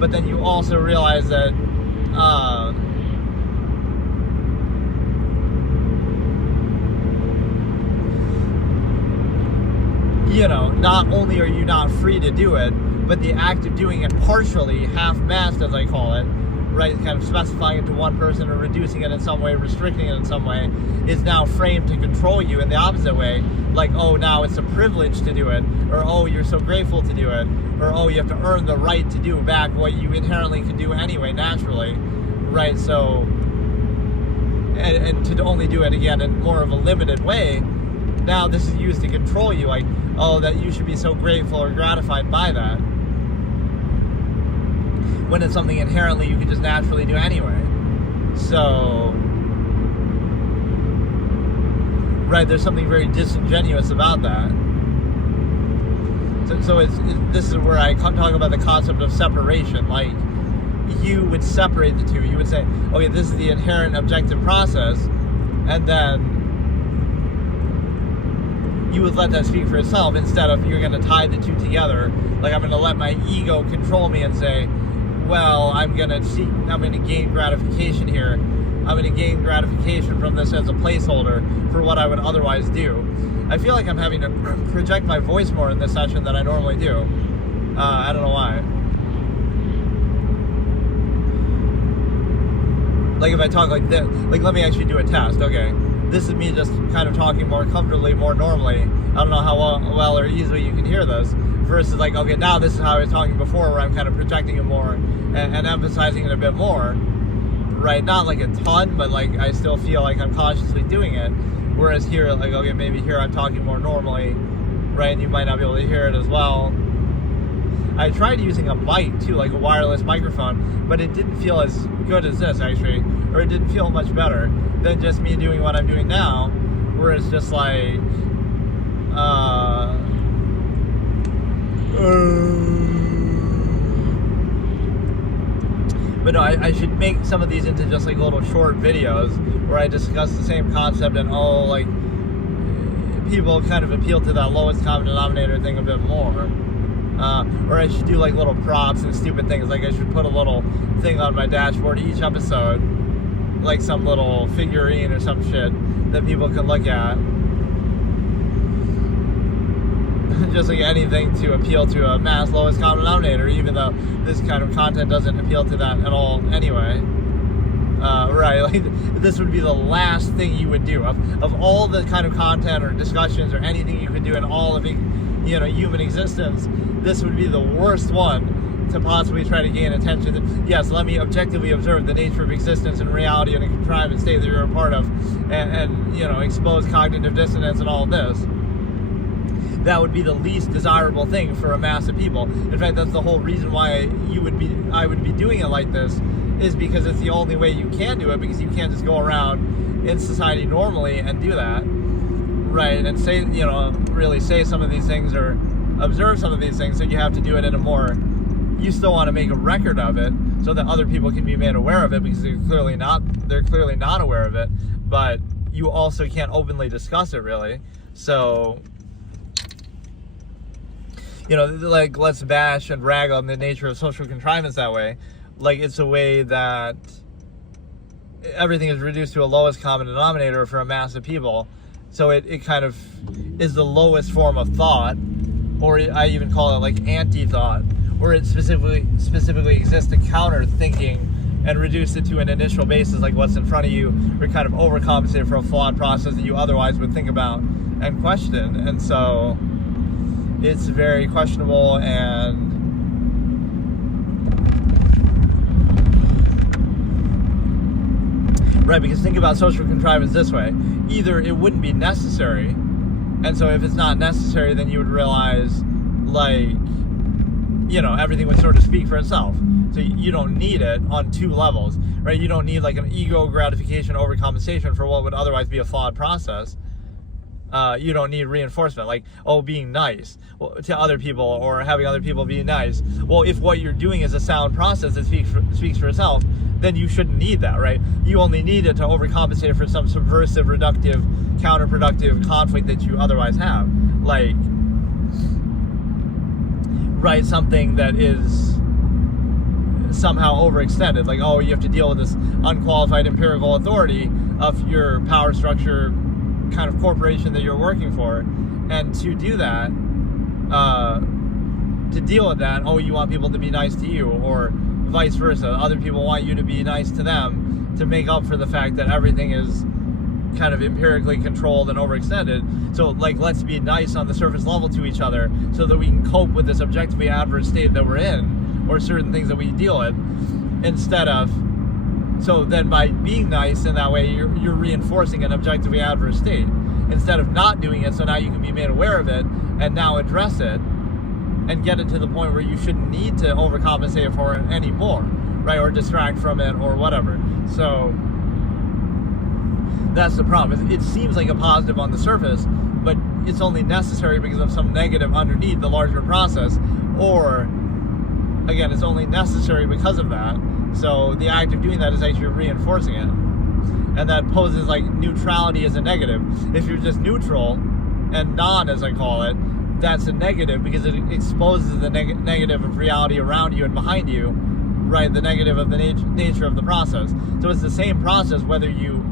But then you also realize that not only are you not free to do it, but the act of doing it partially, half-mast as I call it, right, kind of specifying it to one person or reducing it in some way, restricting it in some way, is now framed to control you in the opposite way. Like, oh, now it's a privilege to do it, or oh, you're so grateful to do it, or oh, you have to earn the right to do back what you inherently could do anyway, naturally, right? So, and to only do it again in more of a limited way, now this is used to control you, like, oh, that you should be so grateful or gratified by that, when it's something inherently you could just naturally do anyway. So, right, there's something very disingenuous about that. So this is where I talk about the concept of separation. Like, you would separate the two. You would say, okay, this is the inherent objective process, and then you would let that speak for itself instead of you're going to tie the two together. Like, I'm going to let my ego control me and say, well, I'm going to gain gratification here. I'm going to gain gratification from this as a placeholder for what I would otherwise do. I feel like I'm having to project my voice more in this session than I normally do. I don't know why. like if I talk like this, like let me actually do a test. Okay, this is me just kind of talking more comfortably, more normally. I don't know how well or easily you can hear this, versus like, okay, now this is how I was talking before, where I'm kind of projecting it more and emphasizing it a bit more, right? Not like a ton, but like I still feel like I'm consciously doing it. Whereas here, like, okay, maybe here I'm talking more normally, right? And you might not be able to hear it as well. I tried using a mic too, like a wireless microphone, but it didn't feel as good as this actually, or it didn't feel much better than just me doing what I'm doing now, where it's just like, but no, I should make some of these into just like little short videos where I discuss the same concept and like people kind of appeal to that lowest common denominator thing a bit more. Or I should do like little props and stupid things, like I should put a little thing on my dashboard each episode, like some little figurine or some shit that people can look at. Just like anything to appeal to a mass lowest common denominator, even though this kind of content doesn't appeal to that at all anyway. Right, like this would be the last thing you would do of all the kind of content or discussions or anything you could do in all of human existence. This would be the worst one to possibly try to gain attention. Yes, let me objectively observe the nature of existence and reality in a contrived state that you're a part of, and expose cognitive dissonance and all this. That would be the least desirable thing for a mass of people. In fact, that's the whole reason why I would be doing it like this, is because it's the only way you can do it, because you can't just go around in society normally and do that, right? And say, really say some of these things or observe some of these things. So you have to do it in a more, you still want to make a record of it so that other people can be made aware of it, because they're clearly not aware of it, but you also can't openly discuss it really. So, like, let's bash and rag on the nature of social contrivance that way. Like, it's a way that everything is reduced to a lowest common denominator for a mass of people. So it kind of is the lowest form of thought, or I even call it like anti-thought, where it specifically exists to counter thinking and reduce it to an initial basis, like what's in front of you, or kind of overcompensate for a flawed process that you otherwise would think about and question. And so it's very questionable, and right, because think about social contrivance this way. Either it wouldn't be necessary, and so if it's not necessary, then you would realize, like, everything would sort of speak for itself. So you don't need it on two levels, right? You don't need like an ego gratification overcompensation for what would otherwise be a flawed process. You don't need reinforcement, like, being nice to other people or having other people be nice. Well, if what you're doing is a sound process that speaks for itself, then you shouldn't need that, right? You only need it to overcompensate for some subversive, reductive, counterproductive conflict that you otherwise have. Like, right, something that is somehow overextended. Like, you have to deal with this unqualified empirical authority of your power structure kind of corporation that you're working for, and to do that, to deal with that, you want people to be nice to you, or vice versa. Other people want you to be nice to them to make up for the fact that everything is kind of empirically controlled and overextended. So, like, let's be nice on the surface level to each other so that we can cope with this objectively adverse state that we're in, or certain things that we deal with, instead of, so then by being nice in that way, you're reinforcing an objectively adverse state instead of not doing it. So now you can be made aware of it and now address it and get it to the point where you shouldn't need to overcompensate for it anymore, right? Or distract from it or whatever. So that's the problem. It seems like a positive on the surface, but it's only necessary because of some negative underneath the larger process, or again, it's only necessary because of that. So the act of doing that is actually reinforcing it. And that poses like neutrality as a negative. If you're just neutral and non, as I call it, that's a negative because it exposes the negative of reality around you and behind you, right? The negative of the nature of the process. So it's the same process whether you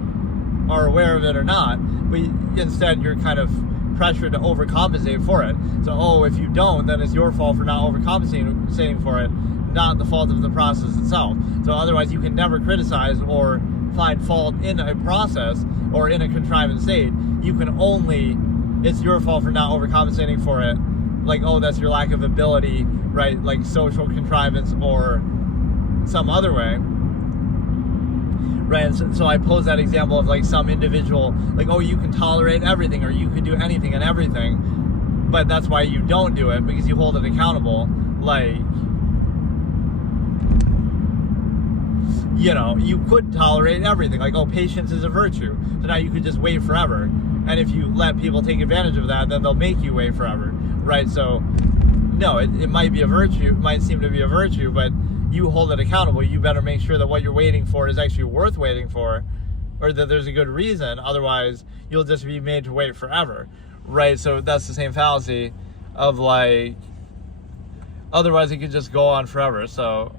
are aware of it or not, but instead you're kind of pressured to overcompensate for it. So, if you don't, then it's your fault for not overcompensating for it, not the fault of the process itself. So otherwise you can never criticize or find fault in a process or in a contrivance state, you can only, it's your fault for not overcompensating for it. Like, oh, that's your lack of ability, right? Like social contrivance or some other way. Right, and so I pose that example of like some individual, like, oh, you can tolerate everything or you can do anything and everything, but that's why you don't do it, because you hold it accountable. Like, you know, you could tolerate everything. Like, oh, patience is a virtue. So now you could just wait forever. And if you let people take advantage of that, then they'll make you wait forever, right? So, no, it might be a virtue, it might seem to be a virtue, but you hold it accountable. You better make sure that what you're waiting for is actually worth waiting for, or that there's a good reason. Otherwise, you'll just be made to wait forever, right? So that's the same fallacy of like, otherwise it could just go on forever. So,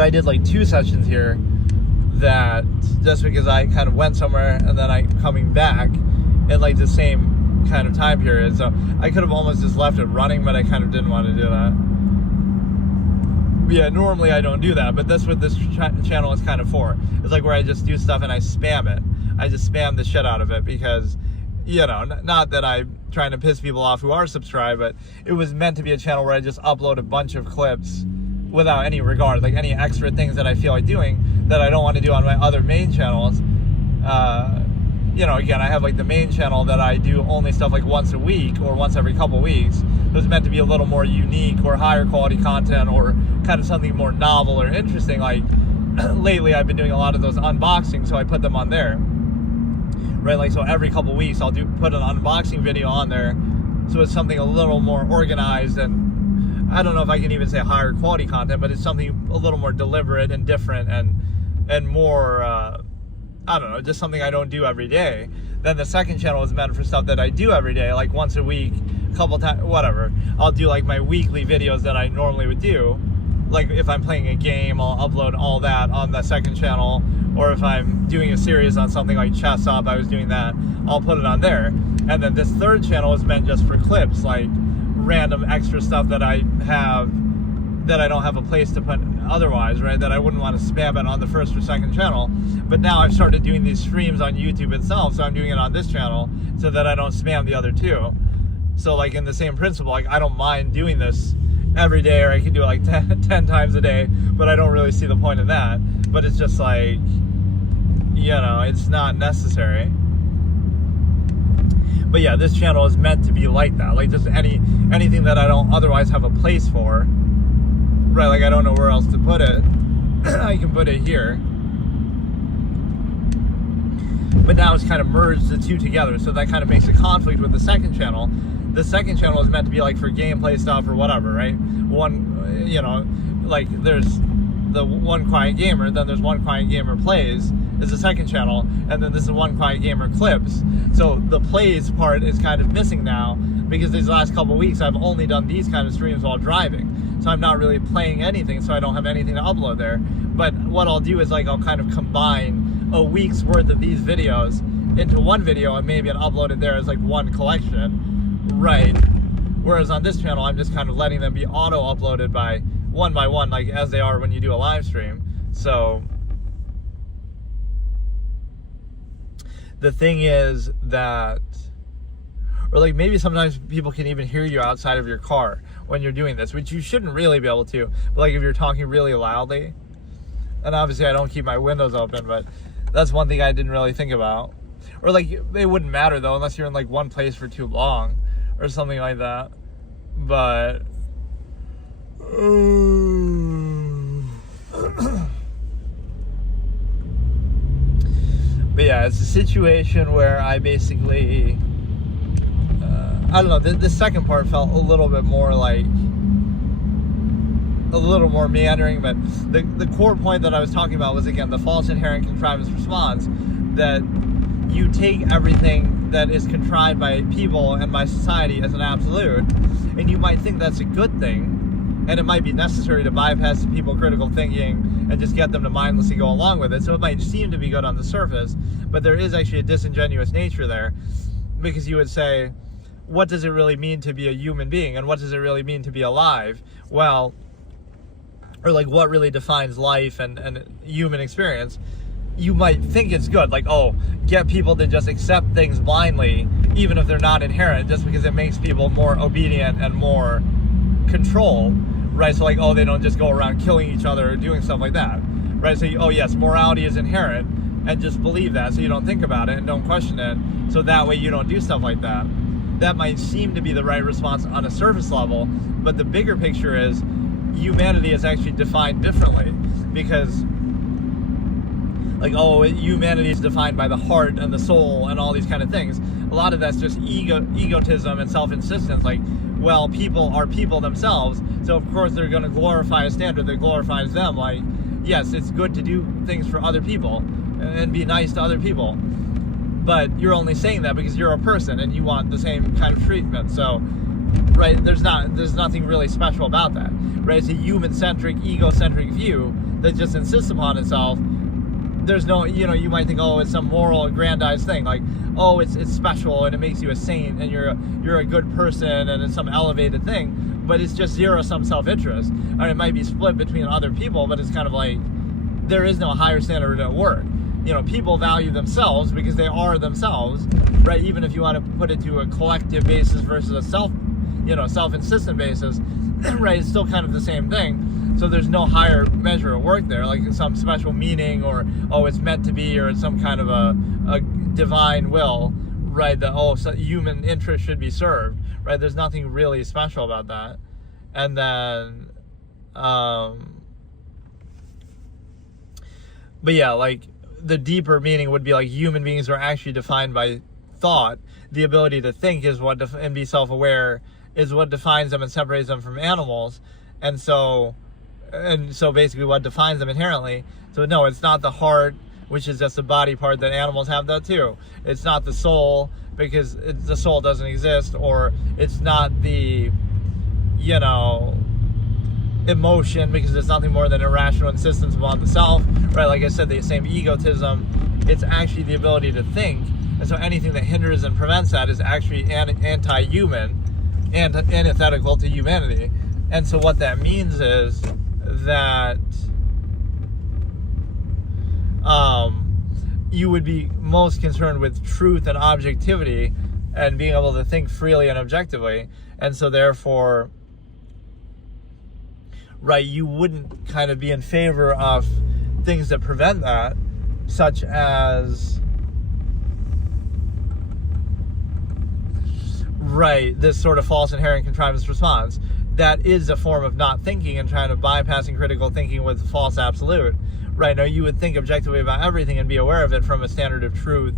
I did like 2 sessions here that just because I kind of went somewhere and then I'm coming back in like the same kind of time period. So I could have almost just left it running, but I kind of didn't want to do that. But yeah, normally I don't do that, but that's what this channel is kind of for. It's like where I just do stuff and I spam it. I just spam the shit out of it because, you know, not that I'm trying to piss people off who are subscribed, but it was meant to be a channel where I just upload a bunch of clips without any regard, like any extra things that I feel like doing that I don't want to do on my other main channels. You know, again, I have like the main channel that I do only stuff like once a week or once every couple weeks. It was meant to be a little more unique or higher quality content or kind of something more novel or interesting. Like lately I've been doing a lot of those unboxings, so I put them on there, right? Like, so every couple weeks I'll put an unboxing video on there, so it's something a little more organized, and I don't know if I can even say higher quality content, but it's something a little more deliberate and different and more, I don't know, just something I don't do every day. Then the second channel is meant for stuff that I do every day, like once a week, a couple times, whatever. I'll do like my weekly videos that I normally would do. Like if I'm playing a game, I'll upload all that on the second channel. Or if I'm doing a series on something like Chess Up, I was doing that, I'll put it on there. And then this third channel is meant just for clips, like random extra stuff that I have that I don't have a place to put otherwise, right? That I wouldn't want to spam it on the first or second channel. But now I've started doing these streams on YouTube itself, so I'm doing it on this channel so that I don't spam the other two. So like in the same principle, like I don't mind doing this every day, or I can do it like 10 times a day, but I don't really see the point in that. But it's just like, you know, it's not necessary. But yeah, this channel is meant to be like that, like just anything that I don't otherwise have a place for, right? Like I don't know where else to put it. I can put it here. But now it's kind of merged the two together, so that kind of makes a conflict with the second channel. The second channel is meant to be like for gameplay stuff or whatever, right? One, you know, like there's the One Quiet Gamer, then there's One Quiet Gamer Plays is the second channel, and then this is One Quiet Gamer Clips. So the plays part is kind of missing now, because these last couple of weeks I've only done these kind of streams while driving. So I'm not really playing anything, so I don't have anything to upload there. But what I'll do is like I'll kind of combine a week's worth of these videos into one video, and maybe I'll upload it there as like one collection, right? Whereas on this channel, I'm just kind of letting them be auto-uploaded by one, like as they are when you do a live stream. So the thing is that, or like maybe sometimes people can even hear you outside of your car when you're doing this, which you shouldn't really be able to, but like if you're talking really loudly, and obviously I don't keep my windows open, but that's one thing I didn't really think about. Or like, it wouldn't matter though, unless you're in like one place for too long or something like that. But but yeah, it's a situation where I basically I don't know, the second part felt a little bit more like a little more meandering, but the core point that I was talking about was, again, the false inherent contrivance response, that you take everything that is contrived by people and by society as an absolute, and you might think that's a good thing, and it might be necessary to bypass the people critical thinking and just get them to mindlessly go along with it, so it might seem to be good on the surface, but there is actually a disingenuous nature there, because you would say, what does it really mean to be a human being, and what does it really mean to be alive? Well, or like what really defines life and human experience? You might think it's good, like, oh, get people to just accept things blindly, even if they're not inherent, just because it makes people more obedient and more control, right? So like, oh, they don't just go around killing each other or doing stuff like that, right? So, oh yes, morality is inherent, and just believe that, so you don't think about it and don't question it, so that way you don't do stuff like that. That might seem to be the right response on a surface level, but the bigger picture is humanity is actually defined differently, because like, oh, humanity is defined by the heart and the soul and all these kind of things. A lot of that's just egotism and self-insistence. Like, well, people are people themselves, so of course they're going to glorify a standard that glorifies them. Like, yes, it's good to do things for other people and be nice to other people, but you're only saying that because you're a person and you want the same kind of treatment. So, right, there's nothing really special about that, right? It's a human-centric, egocentric view that just insists upon itself. There's no, you might think, oh, it's some moral aggrandized thing, like, oh, it's special and it makes you a saint and you're a good person and it's some elevated thing, but it's just zero-sum self-interest. I mean, it might be split between other people, but it's kind of like there is no higher standard at work. People value themselves because they are themselves, right? Even if you want to put it to a collective basis versus a self-insistent basis, right? It's still kind of the same thing. So there's no higher measure of work there, like some special meaning, or, oh, it's meant to be, or it's some kind of a divine will, right? That, oh, so human interest should be served, right? There's nothing really special about that. And then, but yeah, like, the deeper meaning would be like human beings are actually defined by thought. The ability to think is what and be self-aware is what defines them and separates them from animals. And so basically what defines them inherently. So no, it's not the heart, which is just a body part that animals have that too. It's not the soul, because the soul doesn't exist, or it's not the, emotion, because it's nothing more than irrational insistence upon the self, right? Like I said, the same egotism. It's actually the ability to think, and so anything that hinders and prevents that is actually anti-human and antithetical to humanity. And so what that means is that you would be most concerned with truth and objectivity and being able to think freely and objectively, and so therefore, right, you wouldn't kind of be in favor of things that prevent that, such as, right, this sort of false inherent contrivance response. That is a form of not thinking and trying to bypassing critical thinking with false absolute. Right, now you would think objectively about everything and be aware of it from a standard of truth,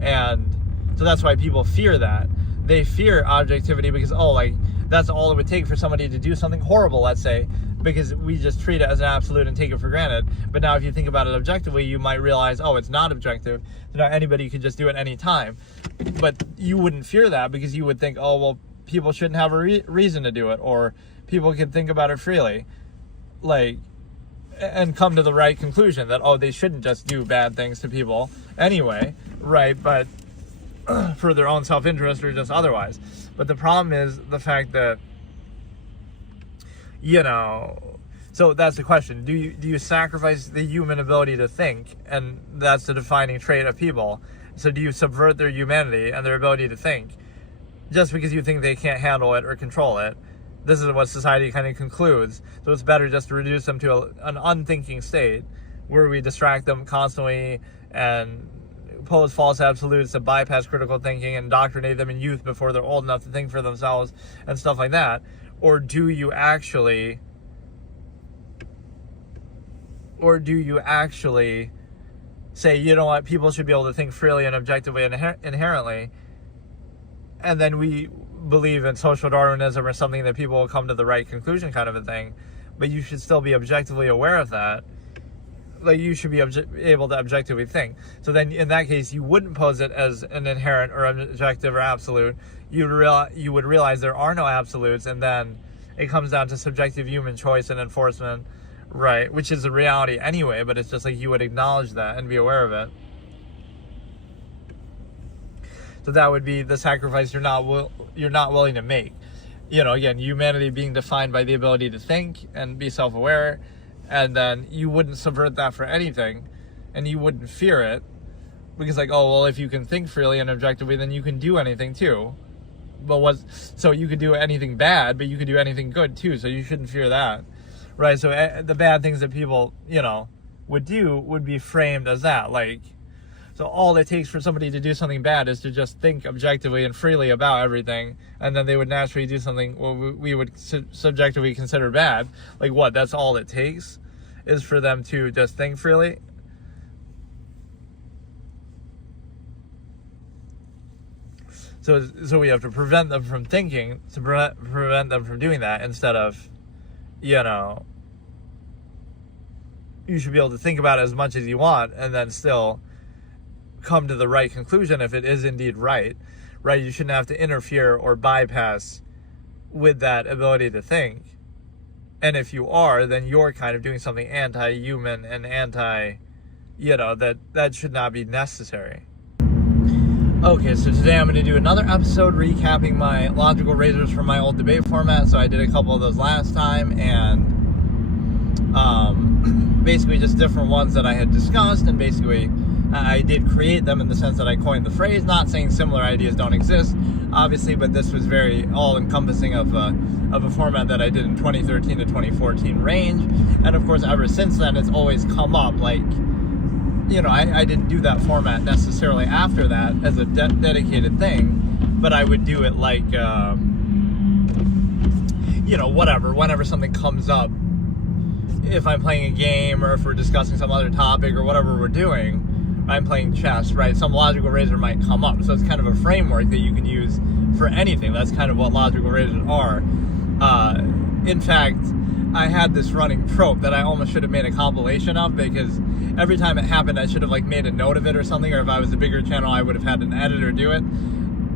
and so that's why people fear that. They fear objectivity because, oh, like, that's all it would take for somebody to do something horrible, let's say, because we just treat it as an absolute and take it for granted. But now if you think about it objectively, you might realize, oh, it's not objective. So now anybody could just do it any time. But you wouldn't fear that because you would think, oh, well, people shouldn't have a reason to do it, or people can think about it freely, like, and come to the right conclusion that, oh, they shouldn't just do bad things to people anyway, right? But for their own self-interest or just otherwise. But the problem is the fact that, so that's the question. Do you sacrifice the human ability to think? And that's the defining trait of people. So do you subvert their humanity and their ability to think just because you think they can't handle it or control it? This is what society kind of concludes. So it's better just to reduce them to an unthinking state where we distract them constantly and pose false absolutes to bypass critical thinking and indoctrinate them in youth before they're old enough to think for themselves and stuff like that. Or do you actually say, you know what, people should be able to think freely and objectively and inherently, and then we believe in social Darwinism or something that people will come to the right conclusion kind of a thing, but you should still be objectively aware of that. Like, you should be able to objectively think. So then in that case, you wouldn't pose it as an inherent or objective or absolute. You would realize there are no absolutes, and then it comes down to subjective human choice and enforcement, right? Which is a reality anyway, but it's just like you would acknowledge that and be aware of it. So that would be the sacrifice you're not willing to make. Again, humanity being defined by the ability to think and be self-aware, and then you wouldn't subvert that for anything, and you wouldn't fear it, because if you can think freely and objectively, then you can do anything too. So you could do anything bad, but you could do anything good too, so you shouldn't fear that, right? So the bad things that people, would do would be framed as that, so all it takes for somebody to do something bad is to just think objectively and freely about everything, and then they would naturally do something we would subjectively consider bad. That's all it takes is for them to just think freely? So we have to prevent them from thinking, to prevent them from doing that, instead of, you should be able to think about it as much as you want and then still come to the right conclusion if it is indeed right? You shouldn't have to interfere or bypass with that ability to think. And if you are, then you're kind of doing something anti-human and that should not be necessary. Okay, so today I'm going to do another episode recapping my logical razors from my old debate format. So I did a couple of those last time, and basically just different ones that I had discussed, and basically I did create them in the sense that I coined the phrase, not saying similar ideas don't exist, obviously, but this was very all-encompassing of a format that I did in 2013 to 2014 range. And of course, ever since then, it's always come up, I didn't do that format necessarily after that as a dedicated thing, but I would do it whenever something comes up. If I'm playing a game, or if we're discussing some other topic, or whatever we're doing, I'm playing chess, right? Some logical razor might come up. So it's kind of a framework that you can use for anything. That's kind of what logical razors are. In fact, I had this running trope that I almost should have made a compilation of, because every time it happened, I should have made a note of it or something, or if I was a bigger channel, I would have had an editor do it.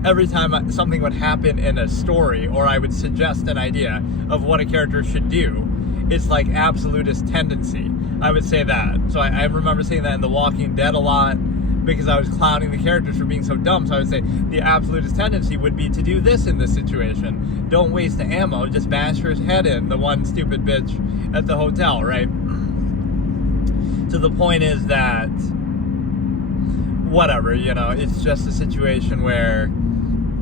Every time something would happen in a story, or I would suggest an idea of what a character should do, it's like absolutist tendency. I would say that. So I remember saying that in The Walking Dead a lot, because I was clowning the characters for being so dumb. So I would say the absolutist tendency would be to do this in this situation. Don't waste the ammo, just bash her head in, the one stupid bitch at the hotel, right? So the point is that, whatever, it's just a situation where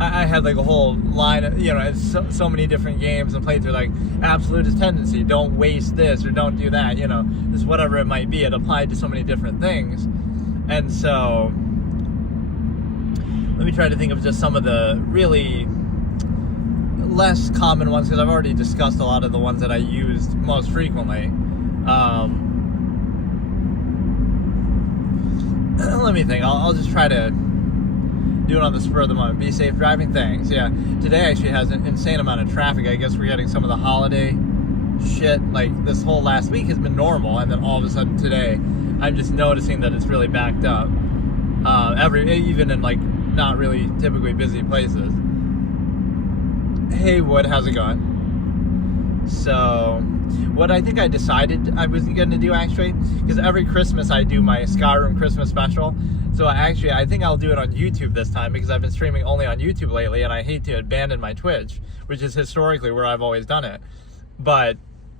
I had a whole line of, it's so many different games and playthrough, absolutist tendency, don't waste this or don't do that, just whatever it might be. It applied to so many different things. And so, let me try to think of just some of the really less common ones, because I've already discussed a lot of the ones that I used most frequently. Let me think. I'll just try to do it on the spur of the moment. Be safe driving. Thanks. Yeah. Today actually has an insane amount of traffic. I guess we're getting some of the holiday shit. This whole last week has been normal, and then all of a sudden today, I'm just noticing that it's really backed up. Even in not really typically busy places. Hey Wood, how's it going? So, what I think I decided I was going to do, actually, because every Christmas I do my Skyrim Christmas special. So I think I'll do it on YouTube this time, because I've been streaming only on YouTube lately, and I hate to abandon my Twitch, which is historically where I've always done it. But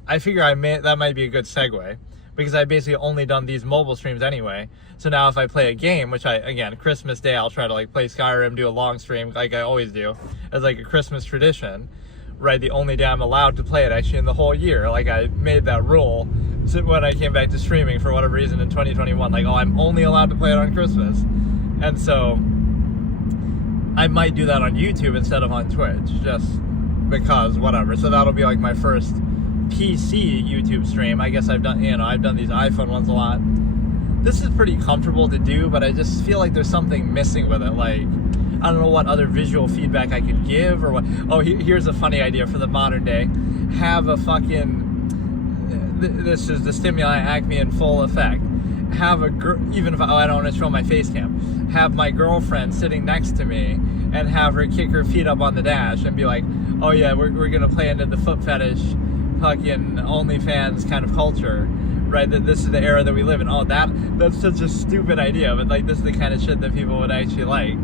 I figure that might be a good segue, because I've basically only done these mobile streams anyway. So now if I play a game, which again, Christmas Day, I'll try to play Skyrim, do a long stream like I always do, as a Christmas tradition, right? The only day I'm allowed to play it actually in the whole year. I made that rule when I came back to streaming for whatever reason in 2021. I'm only allowed to play it on Christmas. And so I might do that on YouTube instead of on Twitch, just because, whatever. So that'll be my first PC YouTube stream. I guess I've done these iPhone ones a lot. This is pretty comfortable to do, but I just feel there's something missing with it. I don't know what other visual feedback I could give, or what. Oh, here's a funny idea for the modern day. Have a fucking, this is the stimuli acme in full effect. Have even if I don't want to show my face cam, have my girlfriend sitting next to me and have her kick her feet up on the dash and be like, oh yeah, we're gonna play into the foot fetish fucking OnlyFans kind of culture, right? That this is the era that we live in. Oh, that's such a stupid idea, but this is the kind of shit that people would actually like.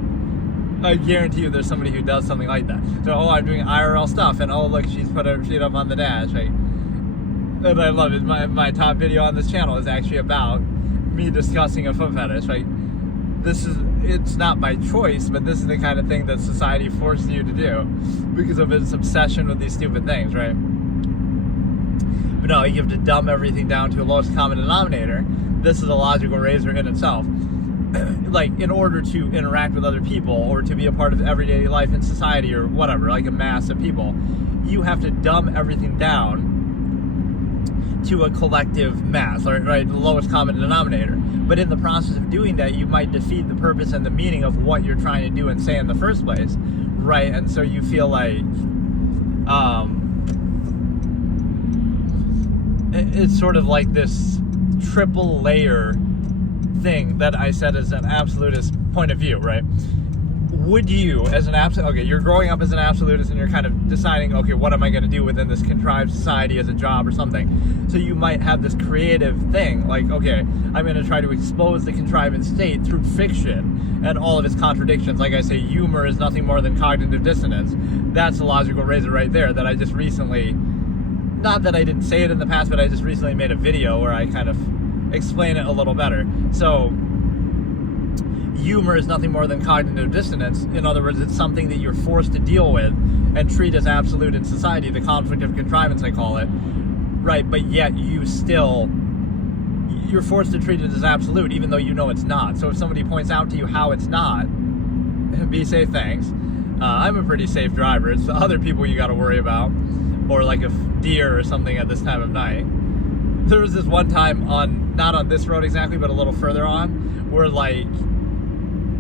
I guarantee you there's somebody who does something like that. So, oh, I'm doing IRL stuff, and oh, look, she's put her feet up on the dash, right? And I love it. My top video on this channel is actually about me discussing a foot fetish, right? It's not by choice, but this is the kind of thing that society forces you to do because of its obsession with these stupid things, right? But no, you have to dumb everything down to a lowest common denominator. This is a logical razor in itself. Like, in order to interact with other people or to be a part of everyday life in society or whatever, like a mass of people, you have to dumb everything down to a collective mass, right? The lowest common denominator. But in the process of doing that, you might defeat the purpose and the meaning of what you're trying to do and say in the first place, right? And so you feel like it's sort of like this triple layer thing that I said is an absolutist point of view, right? Would you, as an absolute, okay, you're growing up as an absolutist and you're kind of deciding, okay, what am I going to do within this contrived society as a job or something? So you might have this creative thing, like, okay, I'm going to try to expose the contrived state through fiction and all of its contradictions. Like I say, humor is nothing more than cognitive dissonance. That's a logical razor right there that I just recently, not that I didn't say it in the past, but I just recently made a video where I kind of explain it a little better. So humor is nothing more than cognitive dissonance. In other words, it's something that you're forced to deal with and treat as absolute in society, the conflict of contrivance, I call it, right? But yet you're forced to treat it as absolute, even though you know it's not. So if somebody points out to you how it's not, be safe, thanks. I'm a pretty safe driver. It's the other people you got to worry about, or like a deer or something at this time of night. There was this one time not on this road exactly, but a little further on, where like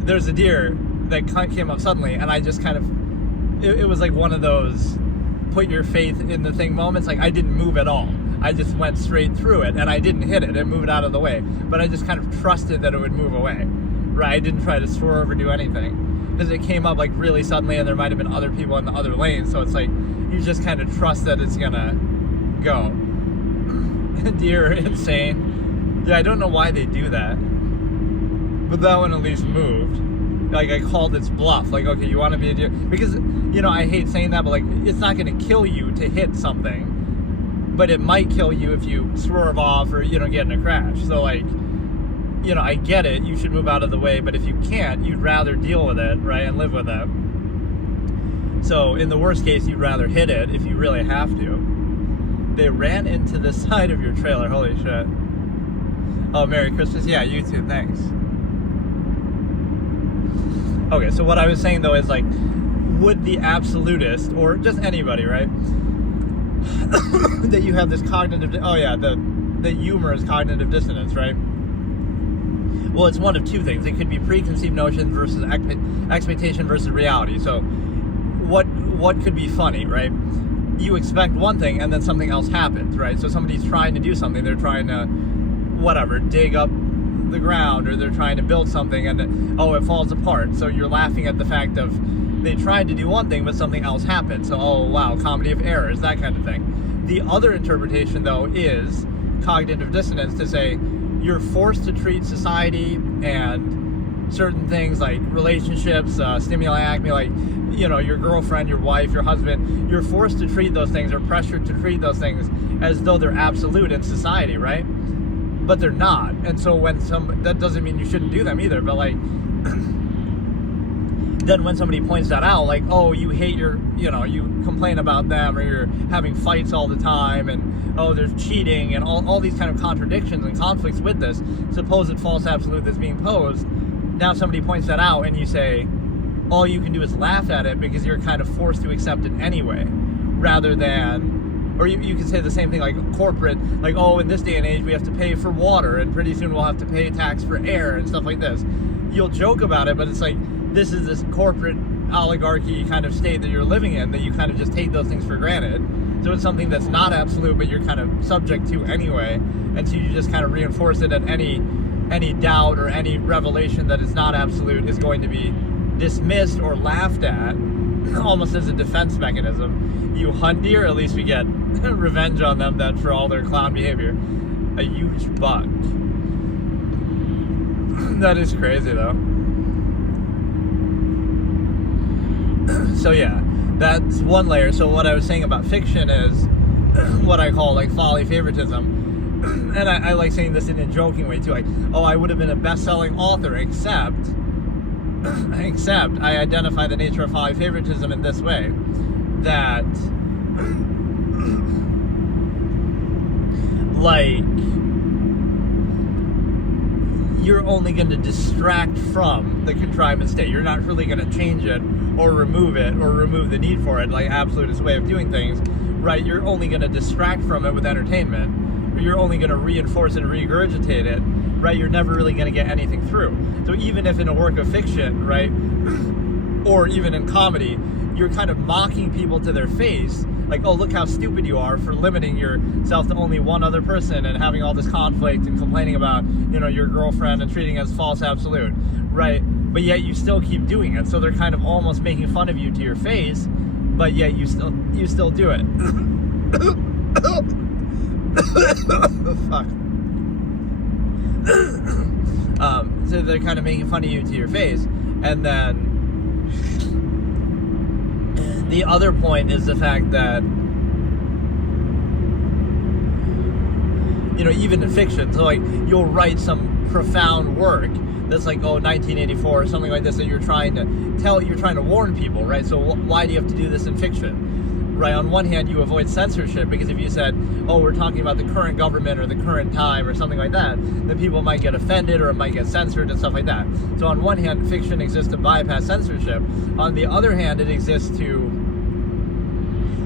there's a deer that came up suddenly, and I just kind of, it was like one of those put your faith in the thing moments. Like, I didn't move at all. I just went straight through it, and I didn't hit it and move it out of the way. But I just kind of trusted that it would move away, right? I didn't try to swerve or do anything, because it came up like really suddenly, and there might have been other people in the other lane, so it's like, you just kind of trust that it's gonna go. Deer are insane. Yeah, I don't know why they do that. But that one at least moved. Like, I called its bluff. Like, okay, you want to be a deer? Because, you know, I hate saying that, but like, it's not going to kill you to hit something. But it might kill you if you swerve off or, you know, get in a crash. So, like, you know, I get it. You should move out of the way. But if you can't, you'd rather deal with it, right? And live with it. So, in the worst case, you'd rather hit it if you really have to. They ran into the side of your trailer. Holy shit. Oh, Merry Christmas. Yeah, you too. Thanks. Okay, so what I was saying, though, is like, would the absolutist, or just anybody, right, that you have this cognitive, the humor is cognitive dissonance, right? Well, it's one of two things. It could be preconceived notions versus expectation versus reality. So what could be funny, right? You expect one thing and then something else happens, right? So somebody's trying to do something. They're trying to, whatever, dig up the ground, or they're trying to build something, and it falls apart. So you're laughing at the fact of they tried to do one thing, but something else happened. So, oh, wow, comedy of errors, that kind of thing. The other interpretation, though, is cognitive dissonance, to say you're forced to treat society and certain things like relationships, stimuli, acme, like, you know, your girlfriend, your wife, your husband, you're forced to treat those things, or pressured to treat those things as though they're absolute in society, right? But they're not. And so that doesn't mean you shouldn't do them either, but like, then when somebody points that out, like, oh, you hate you complain about them, or you're having fights all the time, and oh, there's cheating, and all these kind of contradictions and conflicts with this supposed false absolute that's being posed. Now somebody points that out, and you say, all you can do is laugh at it because you're kind of forced to accept it anyway, rather than, or you could say the same thing like corporate, like, oh, in this day and age we have to pay for water, and pretty soon we'll have to pay tax for air and stuff like this. You'll joke about it, but it's like, this is this corporate oligarchy kind of state that you're living in, that you kind of just take those things for granted. So it's something that's not absolute, but you're kind of subject to anyway, and so you just kind of reinforce it, and any doubt or any revelation that is not absolute is going to be dismissed or laughed at, almost as a defense mechanism. You hunt deer, at least we get revenge on them then for all their clown behavior. A huge buck. That is crazy, though. So yeah, that's one layer. So what I was saying about fiction is what I call like folly favoritism. And I like saying this in a joking way too, like, oh, I would have been a best-selling author except I identify the nature of folly favoritism in this way, that like you're only going to distract from the contrivance state. You're not really going to change it or remove the need for it, like Absolutist way of doing things, right? You're only going to distract from it with entertainment, or you're only going to reinforce it and regurgitate it, right? You're never really going to get anything through. So even if in a work of fiction, right, or even in comedy, you're kind of mocking people to their face, like, oh, look how stupid you are for limiting yourself to only one other person and having all this conflict and complaining about, your girlfriend and treating it as false absolute, right? But yet you still keep doing it. So they're kind of almost making fun of you to your face, but yet you still do it. Fuck. So they're kind of making fun of you to your face, and then the other point is the fact that, even in fiction, so like you'll write some profound work that's like, 1984 or something like this, that you're trying to warn people, right? So why do you have to do this in fiction, right? On one hand, you avoid censorship, because if you said, oh, we're talking about the current government or the current time or something like that, then people might get offended or it might get censored and stuff like that. So on one hand, fiction exists to bypass censorship. On the other hand, it exists to,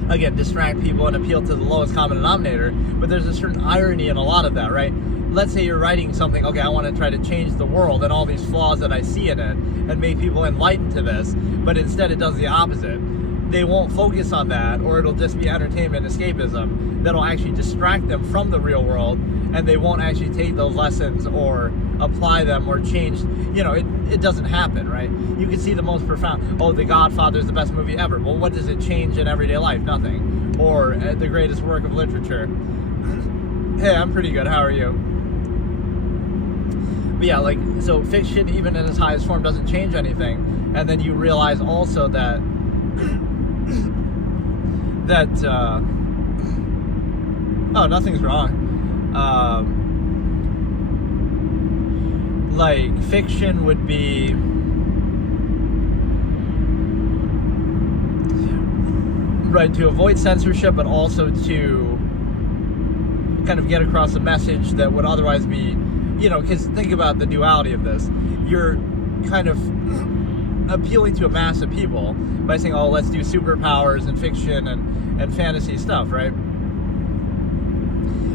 again, distract people and appeal to the lowest common denominator. But there's a certain irony in a lot of that, right? Let's say you're writing something, okay, I want to try to change the world and all these flaws that I see in it and make people enlightened to this, but instead it does the opposite. They won't focus on that, or it'll just be entertainment escapism that'll actually distract them from the real world, and they won't actually take those lessons or apply them or change. It doesn't happen, right? You can see the most profound, oh, The Godfather is the best movie ever. Well, what does it change in everyday life? Nothing. Or the greatest work of literature. Hey, I'm pretty good. How are you? But yeah, so fiction, even in its highest form, doesn't change anything. And then you realize also that oh, nothing's wrong. Fiction would be right to avoid censorship, but also to kind of get across a message that would otherwise be, because think about the duality of this. You're kind of appealing to a mass of people by saying, oh, let's do superpowers and fiction and fantasy stuff, right?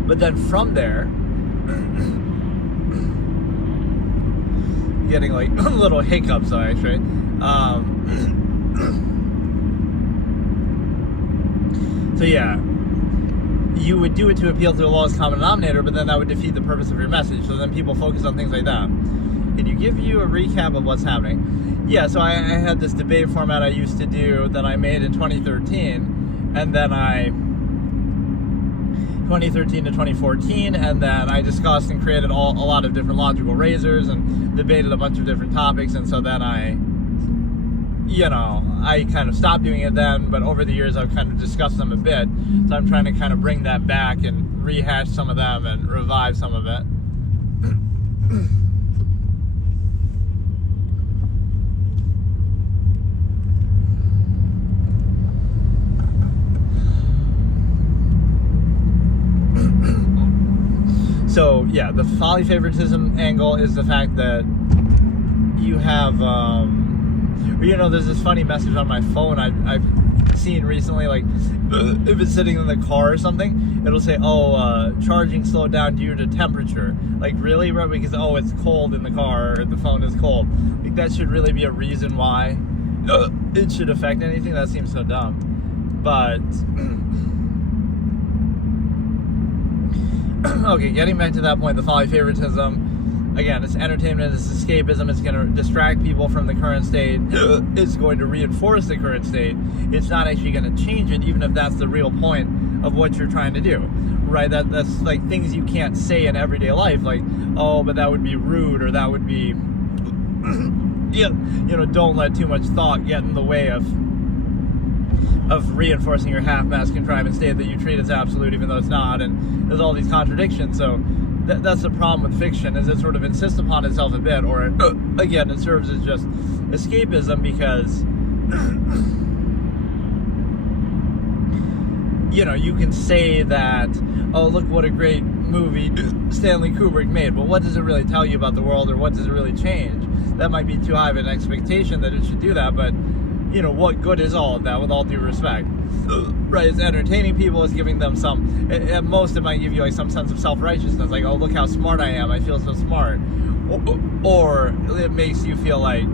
But then from there, getting like little hiccups actually. So yeah, you would do it to appeal to the lowest common denominator, but then that would defeat the purpose of your message. So then people focus on things like that. Can you give you a recap of what's happening? Yeah, so I had this debate format I used to do that I made in 2013, and then 2013 to 2014, and then I discussed and created a lot of different logical razors and debated a bunch of different topics, and so then I kind of stopped doing it then, but over the years I've kind of discussed them a bit, so I'm trying to kind of bring that back and rehash some of them and revive some of it. So yeah, the folly favoritism angle is the fact that you have, there's this funny message on my phone I've seen recently, like if it's sitting in the car or something, it'll say, charging slowed down due to temperature. Like, really, right? Because, it's cold in the car, or the phone is cold. Like, that should really be a reason why it should affect anything. That seems so dumb. But okay, getting back to that point, the folly favoritism, again, it's entertainment, it's escapism, it's going to distract people from the current state, it's going to reinforce the current state, it's not actually going to change it, even if that's the real point of what you're trying to do, right? That's like things you can't say in everyday life, like, oh, but that would be rude, or that would be, don't let too much thought get in the way of of reinforcing your half-mass contrivance state that you treat as absolute even though it's not, and there's all these contradictions. So that's the problem with fiction, is it sort of insists upon itself a bit, or again, it serves as just escapism because you can say that, oh, look what a great movie Stanley Kubrick made, but what does it really tell you about the world, or what does it really change? That might be too high of an expectation that it should do that, but what good is all of that, with all due respect? Right, it's entertaining people, it's giving them some, at most it might give you like some sense of self-righteousness, like, oh, look how smart I am, I feel so smart. Or it makes you feel like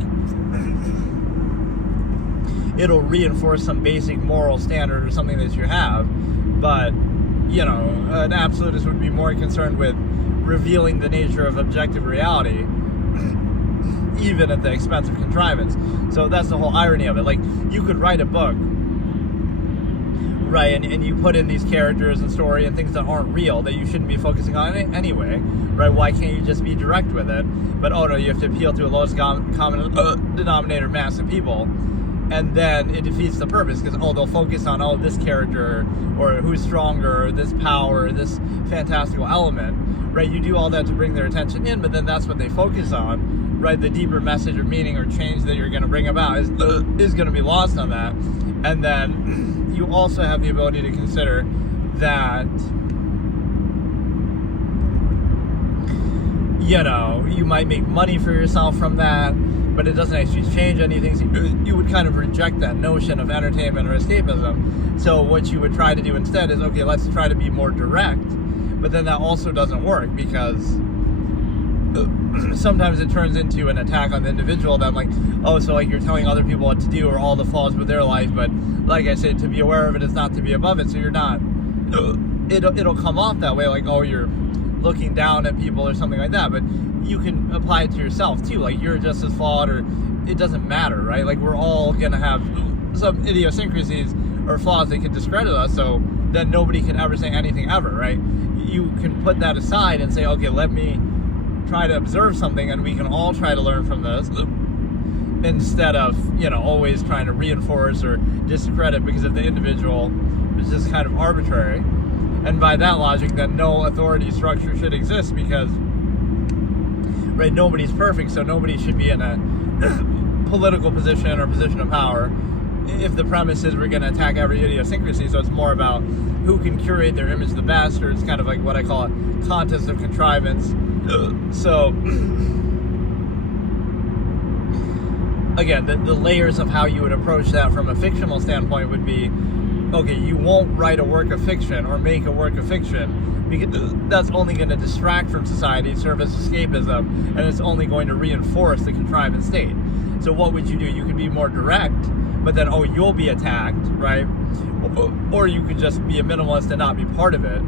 it'll reinforce some basic moral standard or something that you have. But an absolutist would be more concerned with revealing the nature of objective reality, even at the expense of contrivance. So that's the whole irony of it. Like, you could write a book, right, and you put in these characters and story and things that aren't real, that you shouldn't be focusing on anyway, right? Why can't you just be direct with it? But oh no, you have to appeal to a lowest common denominator mass of people, and then it defeats the purpose, because they'll focus on this character, or who's stronger, or this power, or this fantastical element, right? You do all that to bring their attention in, but then that's what they focus on, right? The deeper message or meaning or change that you're going to bring about is going to be lost on that. And then you also have the ability to consider that you might make money for yourself from that, but it doesn't actually change anything. So you would kind of reject that notion of entertainment or escapism. So what you would try to do instead is, okay, let's try to be more direct. But then that also doesn't work, because sometimes it turns into an attack on the individual. That I'm like, oh, so like you're telling other people what to do or all the flaws with their life, but like I said, to be aware of it is not to be above it. So you're not, it'll come off that way, like, oh, you're looking down at people or something like that. But you can apply it to yourself too, like you're just as flawed, or it doesn't matter, right? Like, we're all gonna have some idiosyncrasies or flaws that can discredit us, so then nobody can ever say anything ever, right? You can put that aside and say, okay, let me try to observe something, and we can all try to learn from this, instead of always trying to reinforce or discredit because of the individual is just kind of arbitrary. And by that logic, then no authority structure should exist, because right, nobody's perfect, so nobody should be in a political position or position of power if the premise is we're going to attack every idiosyncrasy. So it's more about who can curate their image the best, or it's kind of like what I call a contest of contrivance. So again, the layers of how you would approach that from a fictional standpoint would be, okay, you won't write a work of fiction or make a work of fiction, because that's only going to distract from society, serve as escapism, and it's only going to reinforce the contrivance state. So what would you do? You could be more direct, but then, you'll be attacked, right? Or you could just be a minimalist and not be part of it.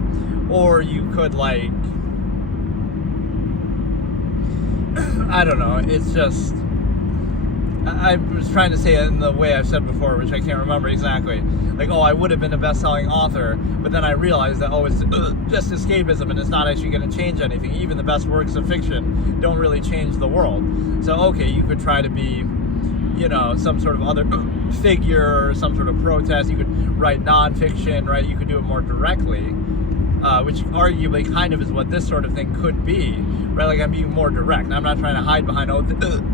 Or you could, like, I don't know, it's just, I was trying to say it in the way I've said before, which I can't remember exactly. Like, I would have been a best-selling author, but then I realized that, it's just escapism, and it's not actually going to change anything. Even the best works of fiction don't really change the world. So, okay, you could try to be, some sort of other figure, or some sort of protest. You could write nonfiction, right? You could do it more directly, which arguably kind of is what this sort of thing could be, right? Like, I'm being more direct. I'm not trying to hide behind,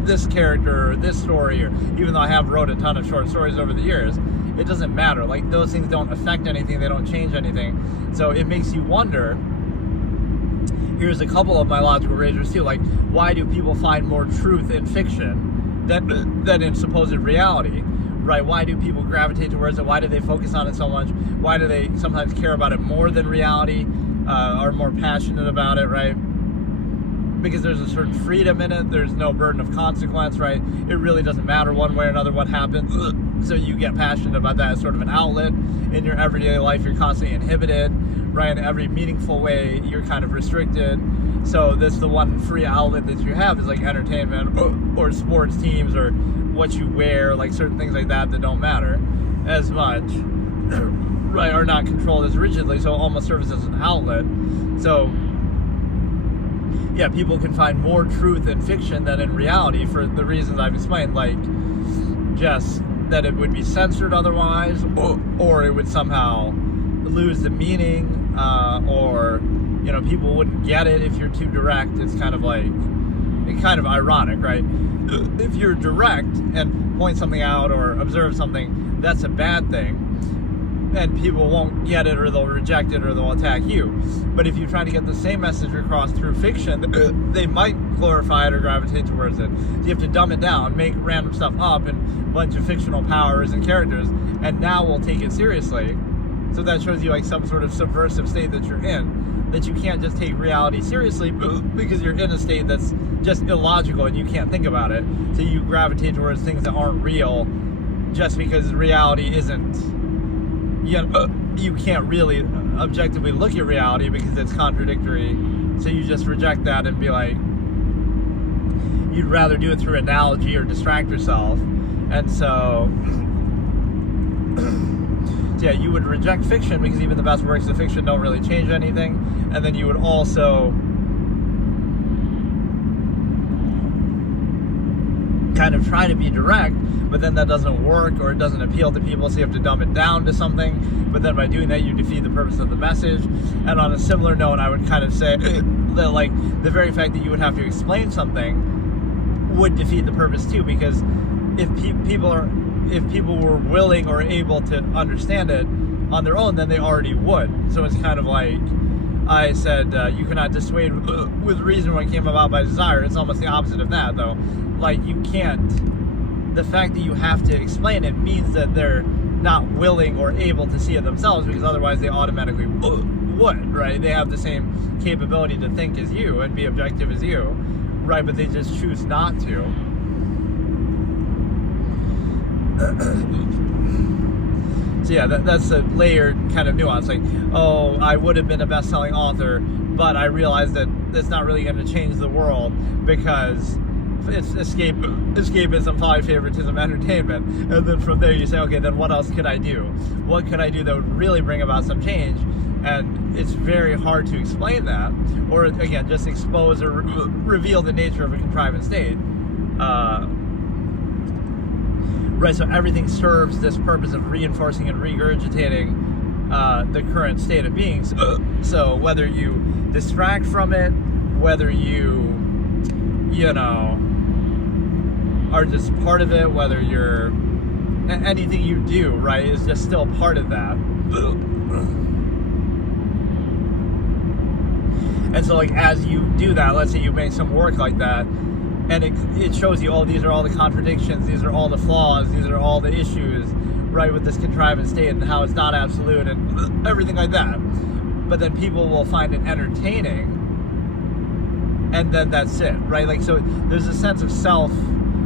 this character or this story, or even though I have wrote a ton of short stories over the years, it doesn't matter. Like, those things don't affect anything. They don't change anything. So it makes you wonder. Here's a couple of my logical razors too. Like, why do people find more truth in fiction than in supposed reality, right? Why do people gravitate towards it? Why do they focus on it so much? Why do they sometimes care about it more than reality, are more passionate about it, right? Because there's a certain freedom in it. There's no burden of consequence, right? It really doesn't matter one way or another what happens. So you get passionate about that as sort of an outlet. In your everyday life, you're constantly inhibited, right? In every meaningful way, you're kind of restricted. So that's the one free outlet that you have, is like entertainment or sports teams, or what you wear, like certain things like that don't matter as much, right? Are not controlled as rigidly, so it almost serves as an outlet. So yeah, people can find more truth in fiction than in reality for the reasons I've explained, like just that it would be censored otherwise, or it would somehow lose the meaning, or people wouldn't get it if you're too direct. It's kind of ironic, right? If you're direct and point something out or observe something, that's a bad thing, and people won't get it, or they'll reject it, or they'll attack you. But if you try to get the same message across through fiction, they might glorify it or gravitate towards it. So you have to dumb it down, make random stuff up and a bunch of fictional powers and characters, and now we'll take it seriously. So that shows you like some sort of subversive state that you're in, that you can't just take reality seriously because you're in a state that's just illogical and you can't think about it. So you gravitate towards things that aren't real just because reality isn't. You can't really objectively look at reality because it's contradictory. So you just reject that and be like, you'd rather do it through analogy or distract yourself. And so yeah, you would reject fiction because even the best works of fiction don't really change anything. And then you would also kind of try to be direct, but then that doesn't work, or it doesn't appeal to people, so you have to dumb it down to something. But then by doing that, you defeat the purpose of the message. And on a similar note, I would kind of say that like the very fact that you would have to explain something would defeat the purpose too, because if people were willing or able to understand it on their own, then they already would. So it's kind of like I said, you cannot dissuade with reason what came about by desire. It's almost the opposite of that, though. Like, you can't, the fact that you have to explain it means that they're not willing or able to see it themselves, because otherwise they automatically would, right? They have the same capability to think as you and be objective as you, right? But they just choose not to. So yeah, that's a layered kind of nuance. Like, oh, I would have been a best-selling author, but I realized that it's not really going to change the world because it's escapism, polyfavoritism, entertainment. And then from there you say, okay, then what else could I do? What could I do that would really bring about some change? And it's very hard to explain that, or again, just expose or reveal the nature of a contrived state. Right, so everything serves this purpose of reinforcing and regurgitating the current state of being. So whether you distract from it, whether you are just part of it, whether you're anything you do, right, is just still part of that. And so, like, as you do that, let's say you make some work like that, and it shows you, oh, these are all the contradictions, these are all the flaws, these are all the issues, right, with this contrived state and how it's not absolute and everything like that. But then people will find it entertaining, and then that's it, right? Like, so there's a sense of self,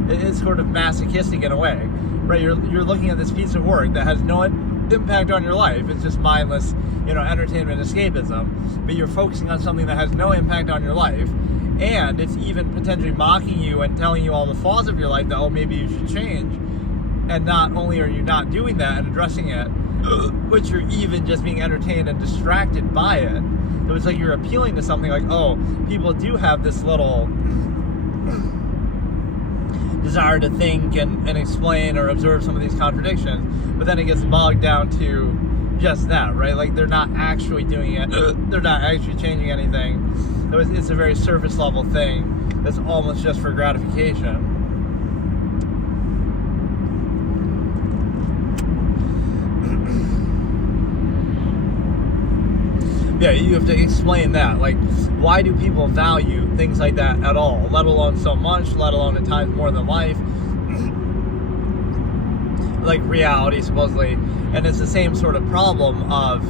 it's sort of masochistic in a way, right? You're looking at this piece of work that has no impact on your life. It's just mindless, entertainment, escapism. But you're focusing on something that has no impact on your life, and it's even potentially mocking you and telling you all the flaws of your life that, oh, maybe you should change. And not only are you not doing that and addressing it, but you're even just being entertained and distracted by it. So it's like you're appealing to something like, oh, people do have this little desire to think and explain or observe some of these contradictions, but then it gets bogged down to just that, right? Like, they're not actually doing it, they're not actually changing anything. It's a very surface level thing that's almost just for gratification. Yeah, you have to explain that. Like, why do people value things like that at all? Let alone so much, let alone at times more than life. Like reality, supposedly. And it's the same sort of problem of,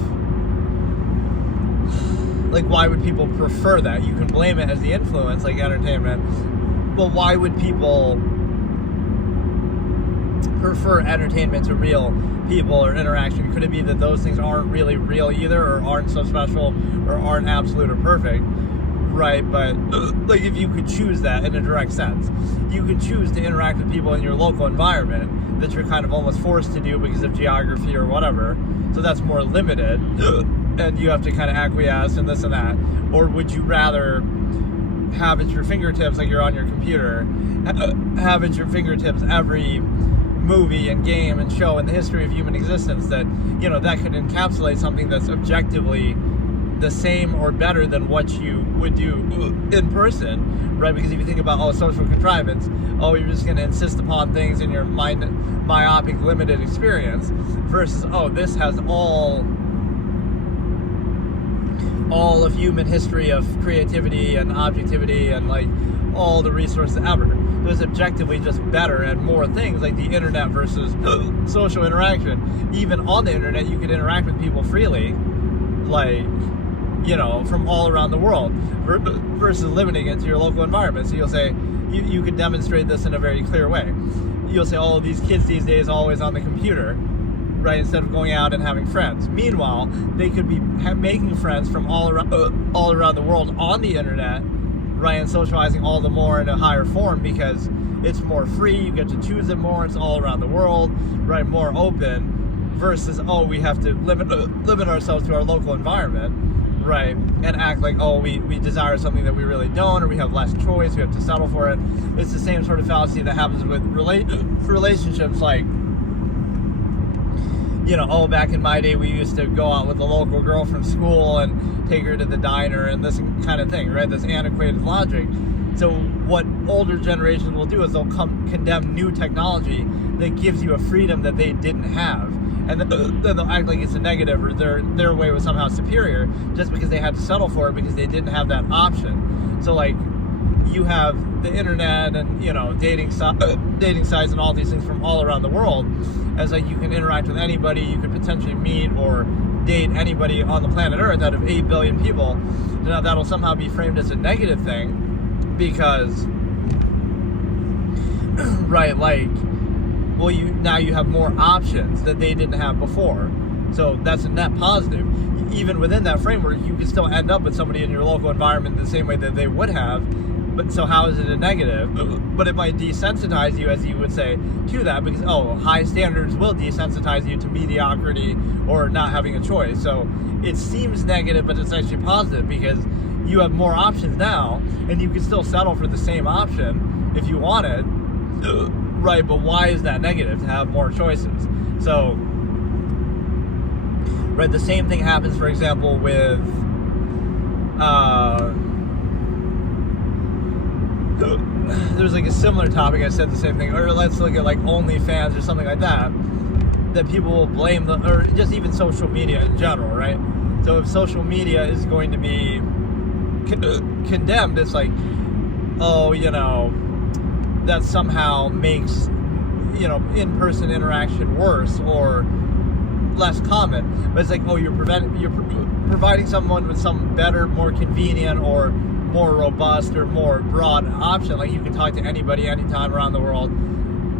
like, why would people prefer that? You can blame it as the influence, like entertainment. But why would people prefer entertainment to real people or interaction? Could it be that those things aren't really real either, or aren't so special, or aren't absolute or perfect, right? But like, if you could choose that in a direct sense, you could choose to interact with people in your local environment that you're kind of almost forced to do because of geography or whatever, so that's more limited, and you have to kind of acquiesce and this and that. Or would you rather have at your fingertips, like you're on your computer, have at your fingertips every movie and game and show in the history of human existence that, you know, that could encapsulate something that's objectively the same or better than what you would do in person, right? Because if you think about, social contrivance, you're just going to insist upon things in your myopic, limited experience, versus, this has all of human history of creativity and objectivity and, like, all the resources ever. It was objectively just better and more things, like the internet versus social interaction. Even on the internet, you could interact with people freely, like, you know, from all around the world, versus limiting it to your local environment. So you'll say, you could demonstrate this in a very clear way. You'll say, these kids these days always on the computer, right, instead of going out and having friends. Meanwhile, they could be making friends from all around the world on the internet, right, and socializing all the more in a higher form because it's more free, you get to choose it more, it's all around the world, right, more open, versus, we have to limit ourselves to our local environment, right, and act like, we desire something that we really don't, or we have less choice, we have to settle for it. It's the same sort of fallacy that happens with relationships, like, you know, back in my day, we used to go out with a local girl from school and take her to the diner and this kind of thing, right? This antiquated logic. So what older generations will do is they'll condemn new technology that gives you a freedom that they didn't have. And then they'll act like it's a negative or their way was somehow superior just because they had to settle for it because they didn't have that option. So, like, you have the internet and, you know, dating sites and all these things from all around the world, as like you can interact with anybody, you could potentially meet or date anybody on the planet Earth out of 8 billion people. Now that'll somehow be framed as a negative thing because, right, like, well, you have more options that they didn't have before. So that's a net positive. Even within that framework, you can still end up with somebody in your local environment the same way that they would have. But so how is it a negative? But it might desensitize you, as you would say, to that, because, high standards will desensitize you to mediocrity or not having a choice. So it seems negative, but it's actually positive because you have more options now, and you can still settle for the same option if you wanted, right? But why is that negative to have more choices? So, right, the same thing happens, for example, with there's like a similar topic, I said the same thing, or let's look at like OnlyFans or something like that people will blame or just even social media in general, right? So if social media is going to be condemned, it's like, you know, that somehow makes, you know, in-person interaction worse or less common. But it's like, you're providing someone with some better, more convenient or more robust or more broad option. Like, you can talk to anybody anytime around the world,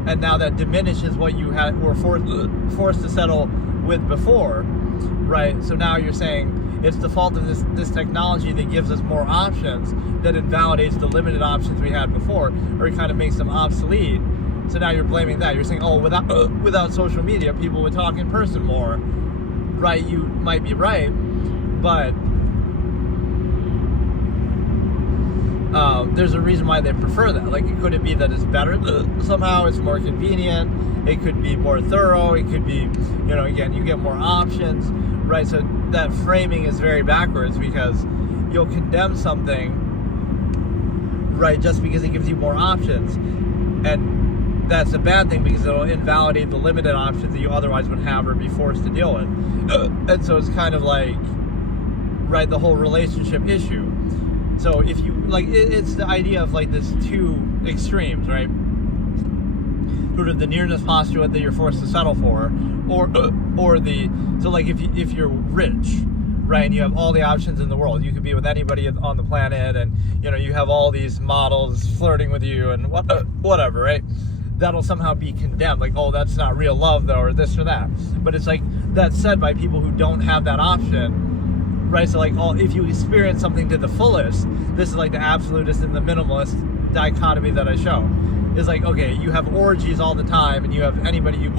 and now that diminishes what you were forced to settle with before, right? So now you're saying it's the fault of this technology that gives us more options that invalidates the limited options we had before, or it kind of makes them obsolete. So now you're blaming that. You're saying, without social media, people would talk in person more, right? You might be right, but there's a reason why they prefer that. Like, could it be that it's better somehow? It's more convenient. It could be more thorough. It could be, you know, again, you get more options, right? So that framing is very backwards because you'll condemn something, right, just because it gives you more options, and that's a bad thing because it'll invalidate the limited options that you otherwise would have or be forced to deal with. And so it's kind of like, right, the whole relationship issue. So if you, like, it's the idea of, like, this two extremes, right? Sort of the nearness postulate that you're forced to settle for, or the, so like if you're rich, right, and you have all the options in the world, you could be with anybody on the planet, and, you know, you have all these models flirting with you and whatever, right? That'll somehow be condemned, like, that's not real love though, or this or that. But it's like, that's said by people who don't have that option. Right, so like, if you experience something to the fullest, this is like the absolutist and the minimalist dichotomy that I show. Is like, okay, you have orgies all the time and you have anybody you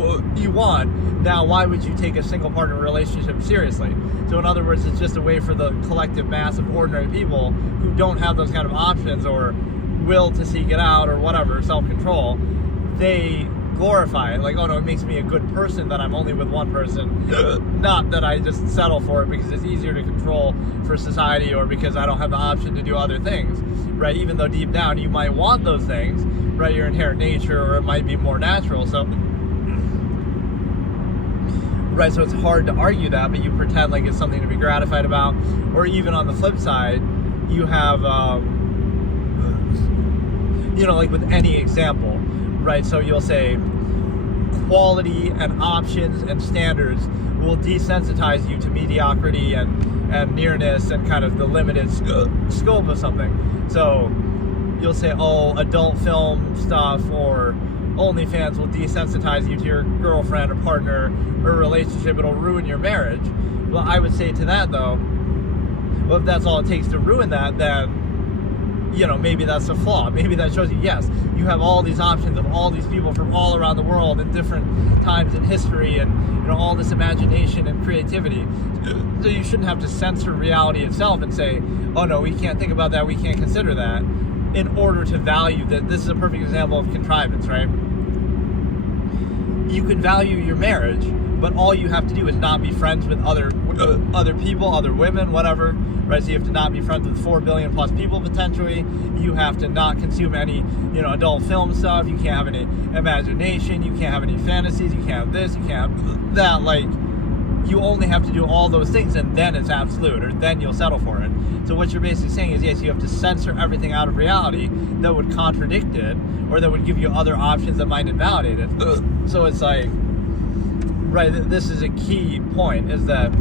want. Now, why would you take a single partner relationship seriously? So in other words, it's just a way for the collective mass of ordinary people who don't have those kind of options or will to seek it out or whatever, self-control. They glorify it. Like, oh no, it makes me a good person that I'm only with one person, not that I just settle for it because it's easier to control for society or because I don't have the option to do other things, right? Even though deep down you might want those things, right? Your inherent nature, or it might be more natural. So, right, so it's hard to argue that, but you pretend like it's something to be gratified about. Or even on the flip side, you have, like with any example, right? So you'll say quality and options and standards will desensitize you to mediocrity and nearness and kind of the limited scope of something. So you'll say, oh, adult film stuff or OnlyFans will desensitize you to your girlfriend or partner or relationship. It'll ruin your marriage. Well, I would say to that, though, well, if that's all it takes to ruin that, then, maybe that's a flaw. Maybe that shows you, yes, you have all these options of all these people from all around the world in different times in history and, all this imagination and creativity. So you shouldn't have to censor reality itself and say, oh, no, we can't think about that, we can't consider that, in order to value that. This is a perfect example of contrivance, right? You can value your marriage, but all you have to do is not be friends with other people, other women, whatever, right? So you have to not be friends with 4 billion plus people potentially. You have to not consume any, adult film stuff. You can't have any imagination. You can't have any fantasies. You can't have this. You can't have that. Like, you only have to do all those things, and then it's absolute, or then you'll settle for it. So what you're basically saying is, yes, you have to censor everything out of reality that would contradict it, or that would give you other options that might invalidate it. So it's like, right, this is a key point, is that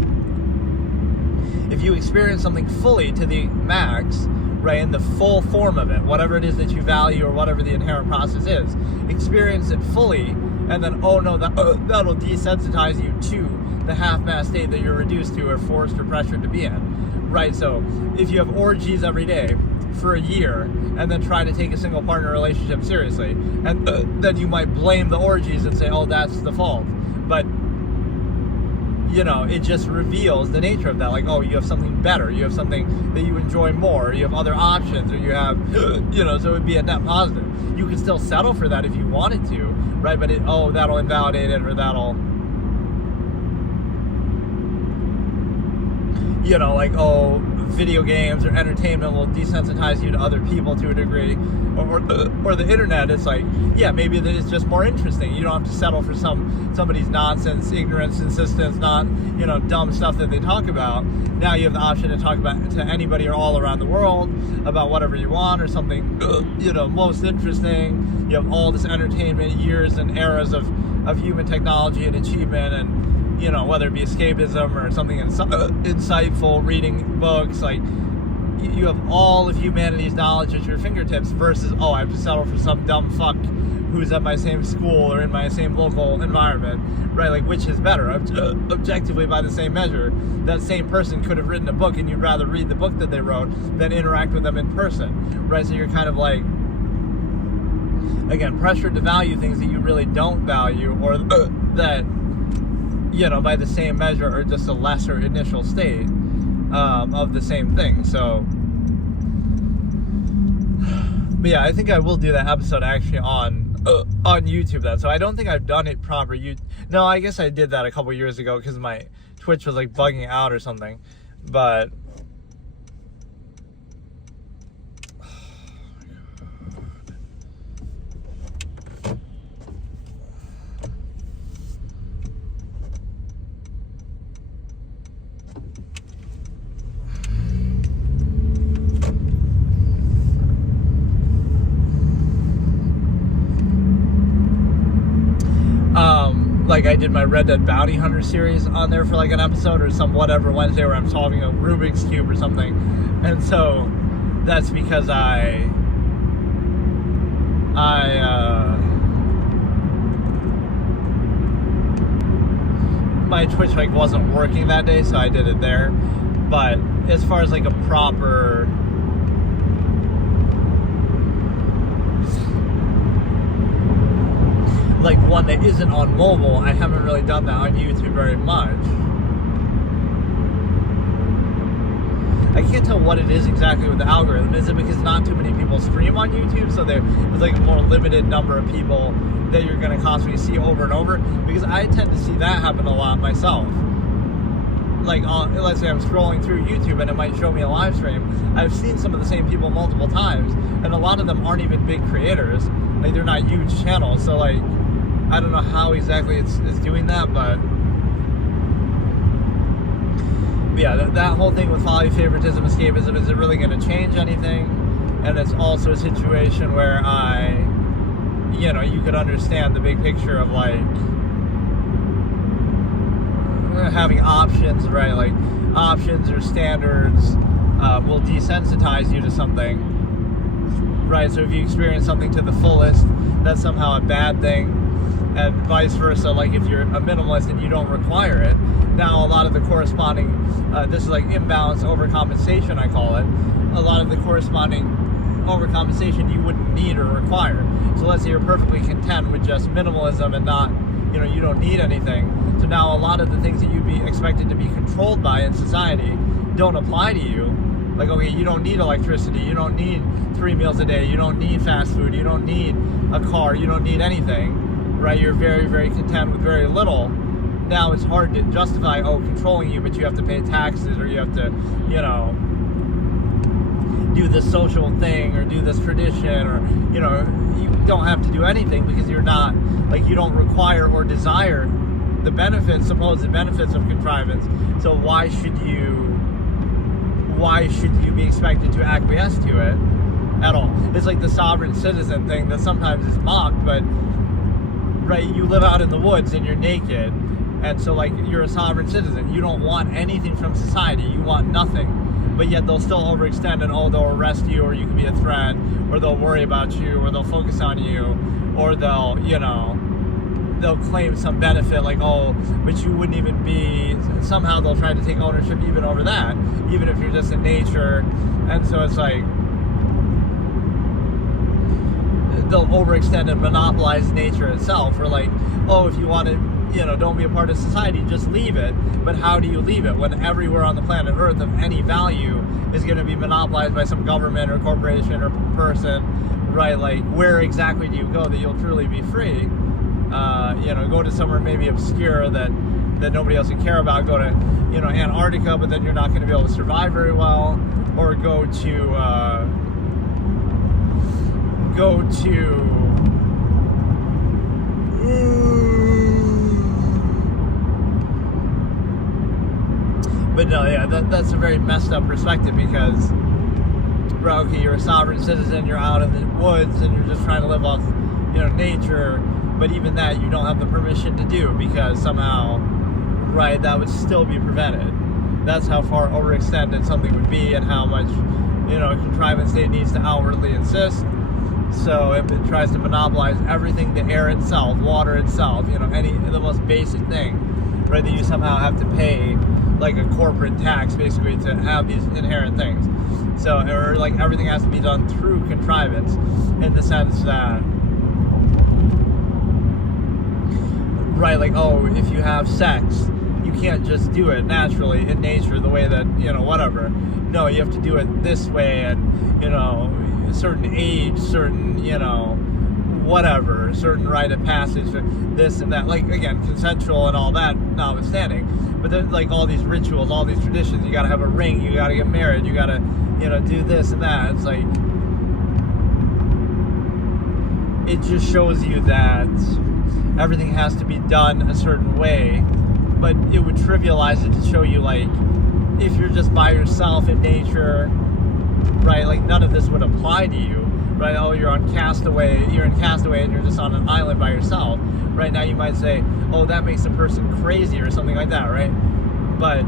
if you experience something fully to the max, right, in the full form of it, whatever it is that you value or whatever the inherent process is, experience it fully, and then, oh no, that'll desensitize you to the half-mast state that you're reduced to or forced or pressured to be in, right? So if you have orgies every day for a year and then try to take a single partner relationship seriously, and then you might blame the orgies and say, oh, that's the fault. But it just reveals the nature of that. Like, oh, you have something better, you have something that you enjoy more, you have other options, or you have, so it would be a net positive. You could still settle for that if you wanted to, right? But that'll invalidate it, or that'll, video games or entertainment will desensitize you to other people to a degree, or the internet. It's like, yeah, maybe it's just more interesting. You don't have to settle for somebody's nonsense, ignorance, insistence, not dumb stuff that they talk about. Now you have the option to talk about to anybody or all around the world about whatever you want, or something most interesting. You have all this entertainment, years and eras of human technology and achievement, and whether it be escapism or something insightful, reading books, like you have all of humanity's knowledge at your fingertips versus, oh, I have to settle for some dumb fuck who's at my same school or in my same local environment, right? Like, which is better? Objectively, by the same measure, that same person could have written a book and you'd rather read the book that they wrote than interact with them in person, right? So you're kind of like, again, pressured to value things that you really don't value, or that, by the same measure, or just a lesser initial state of the same thing. So, but yeah, I think I will do that episode actually on YouTube then. So I don't think I've done it proper. No, I guess I did that a couple years ago because my Twitch was like bugging out or something. But like I did my Red Dead Bounty Hunter series on there for like an episode or some whatever Wednesday where I'm solving a Rubik's Cube or something. And so that's because my Twitch like wasn't working that day, so I did it there. But as far as like a proper like one that isn't on mobile, I haven't really done that on YouTube very much. I can't tell what it is exactly with the algorithm. Is it because not too many people stream on YouTube, so there's like a more limited number of people that you're going to constantly see over and over? Because I tend to see that happen a lot myself. Like, let's say I'm scrolling through YouTube and it might show me a live stream. I've seen some of the same people multiple times, and a lot of them aren't even big creators. Like, they're not huge channels. So, like, I don't know how exactly it's doing that, but yeah, that whole thing with folly, favoritism, escapism, is it really going to change anything? And it's also a situation where you could understand the big picture of, like, having options, right? Like, options or standards will desensitize you to something, right? So if you experience something to the fullest, that's somehow a bad thing, and vice versa. Like, if you're a minimalist and you don't require it, now a lot of the corresponding, this is like imbalance overcompensation, I call it. A lot of the corresponding overcompensation you wouldn't need or require. So let's say you're perfectly content with just minimalism and not, you don't need anything. So now a lot of the things that you'd be expected to be controlled by in society don't apply to you. Like, okay, you don't need electricity, you don't need 3 meals a day, you don't need fast food, you don't need a car, you don't need anything, right? You're very, very content with very little. Now it's hard to justify, controlling you, but you have to pay taxes, or you have to, do this social thing, or do this tradition, or, you don't have to do anything because you're not, like, you don't require or desire the benefits, supposed benefits of contrivance. So why should you be expected to acquiesce to it at all? It's like the sovereign citizen thing that sometimes is mocked, but, right, you live out in the woods and you're naked, and so, like, you're a sovereign citizen. You don't want anything from society. You want nothing. But yet they'll still overextend, and they'll arrest you, or you can be a threat, or they'll worry about you, or they'll focus on you, or they'll claim some benefit, like, but you wouldn't even be, somehow they'll try to take ownership even over that, even if you're just in nature. And so it's like, they'll overextend and monopolize nature itself, or like, if you want to, don't be a part of society, just leave it. But how do you leave it when everywhere on the planet Earth of any value is going to be monopolized by some government or corporation or person, right? Like, where exactly do you go that you'll truly be free? Go to somewhere maybe obscure that nobody else would care about. Go to, Antarctica, but then you're not going to be able to survive very well. Or go to but no, yeah, that's a very messed up perspective, because, bro, okay, you're a sovereign citizen, you're out in the woods, and you're just trying to live off, nature, but even that you don't have the permission to do, because somehow, right, that would still be prevented. That's how far overextended something would be, and how much, contrivance state needs to outwardly insist. So if it tries to monopolize everything, the air itself, water itself, the most basic thing, right, that you somehow have to pay, like, a corporate tax, basically, to have these inherent things. So, or, like, everything has to be done through contrivance, in the sense that, right, like, if you have sex, you can't just do it naturally in nature the way that, whatever. No, you have to do it this way, and, a certain age, certain, whatever, certain rite of passage, this and that. Like, again, consensual and all that notwithstanding. But there's, like, all these rituals, all these traditions. You gotta have a ring, you gotta get married, you gotta, do this and that. It's like, it just shows you that everything has to be done a certain way. But it would trivialize it to show you, like, if you're just by yourself in nature, right, like, none of this would apply to you, right? You're in Castaway and you're just on an island by yourself. Right now you might say, that makes a person crazy, or something like that, right? But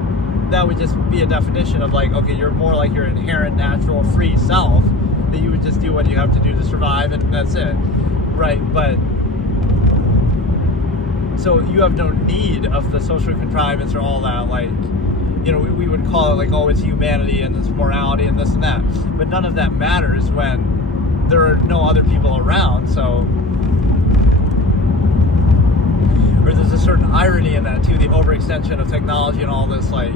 that would just be a definition of, like, okay, you're more like your inherent, natural, free self, that you would just do what you have to do to survive, and that's it, right? But so you have no need of the social contrivance or all that, like, we would call it, like, it's humanity and it's morality and this and that, but none of that matters when there are no other people around. So, or there's a certain irony in that too, the overextension of technology and all this, like,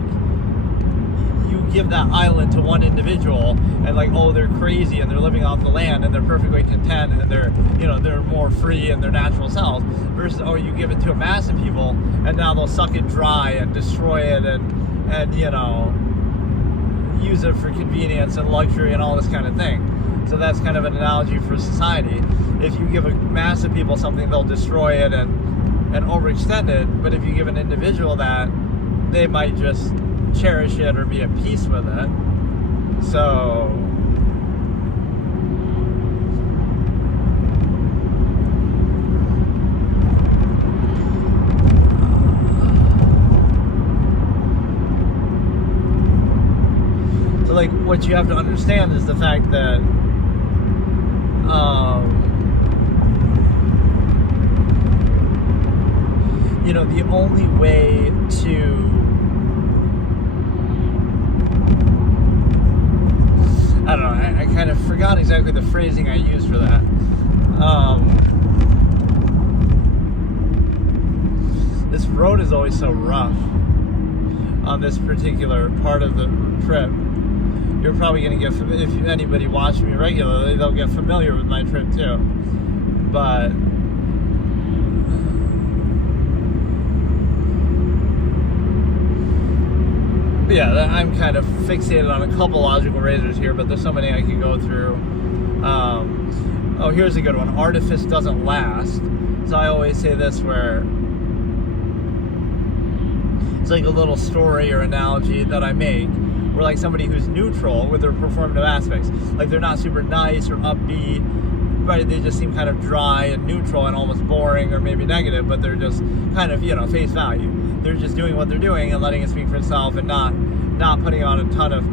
you give that island to one individual and like, oh, they're crazy and they're living off the land and they're perfectly content and they're more free in their natural selves, versus, oh, you give it to a mass of people and now they'll suck it dry and destroy it and use it for convenience and luxury and all this kind of thing. So that's kind of an analogy for society. If you give a mass of people something, they'll destroy it and overextend it. But if you give an individual that, they might just cherish it or be at peace with it. So like, what you have to understand is the fact that the only way to I don't know, I kind of forgot exactly the phrasing I used for that. This road is always so rough on this particular part of the trip. You're probably going to get, if anybody watches me regularly, they'll get familiar with my trip too. But yeah, I'm kind of fixated on a couple logical razors here, but there's so many I could go through. Oh, here's a good one. Artifice doesn't last. So I always say this, where it's like a little story or analogy that I make, where like somebody who's neutral with their performative aspects, like they're not super nice or upbeat, right? They just seem kind of dry and neutral and almost boring or maybe negative, but they're just kind of, face value. They're just doing what they're doing and letting it speak for itself and not putting on a ton of,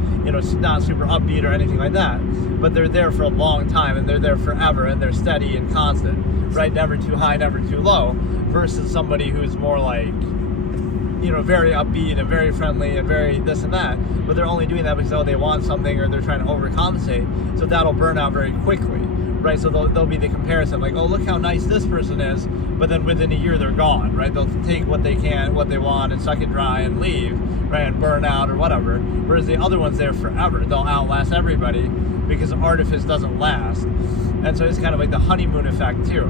not super upbeat or anything like that. But they're there for a long time and they're there forever and they're steady and constant, right? Never too high, never too low, versus somebody who's more like, very upbeat and very friendly and very this and that, but they're only doing that because, they want something or they're trying to overcompensate. So that'll burn out very quickly, right? So they'll be the comparison, like, oh, look how nice this person is, but then within a year they're gone, right? They'll take what they can, what they want, and suck it dry and leave, right? And burn out or whatever. Whereas the other one's there forever. They'll outlast everybody because artifice doesn't last. And so it's kind of like the honeymoon effect too,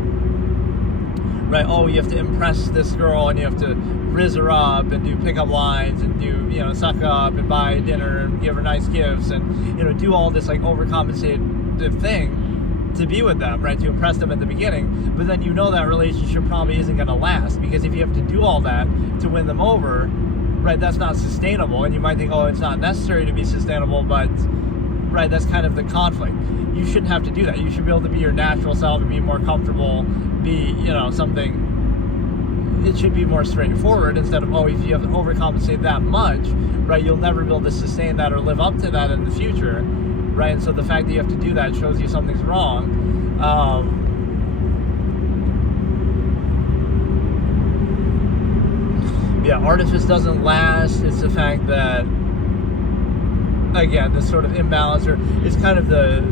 right? Oh, you have to impress this girl and you have to rizz her up and do pickup lines and do, suck up and buy dinner and give her nice gifts and, do all this like overcompensative thing to be with them, right? To impress them at the beginning. But then that relationship probably isn't going to last, because if you have to do all that to win them over, right, that's not sustainable. And you might think, oh, it's not necessary to be sustainable, but right, that's kind of the conflict. You shouldn't have to do that. You should be able to be your natural self and be more comfortable, be, something. It should be more straightforward instead of, oh, if you have to overcompensate that much, right, you'll never be able to sustain that or live up to that in the future, right? And so the fact that you have to do that shows you something's wrong. Artifice doesn't last. It's the fact that, again, this sort of imbalance, or it's kind of the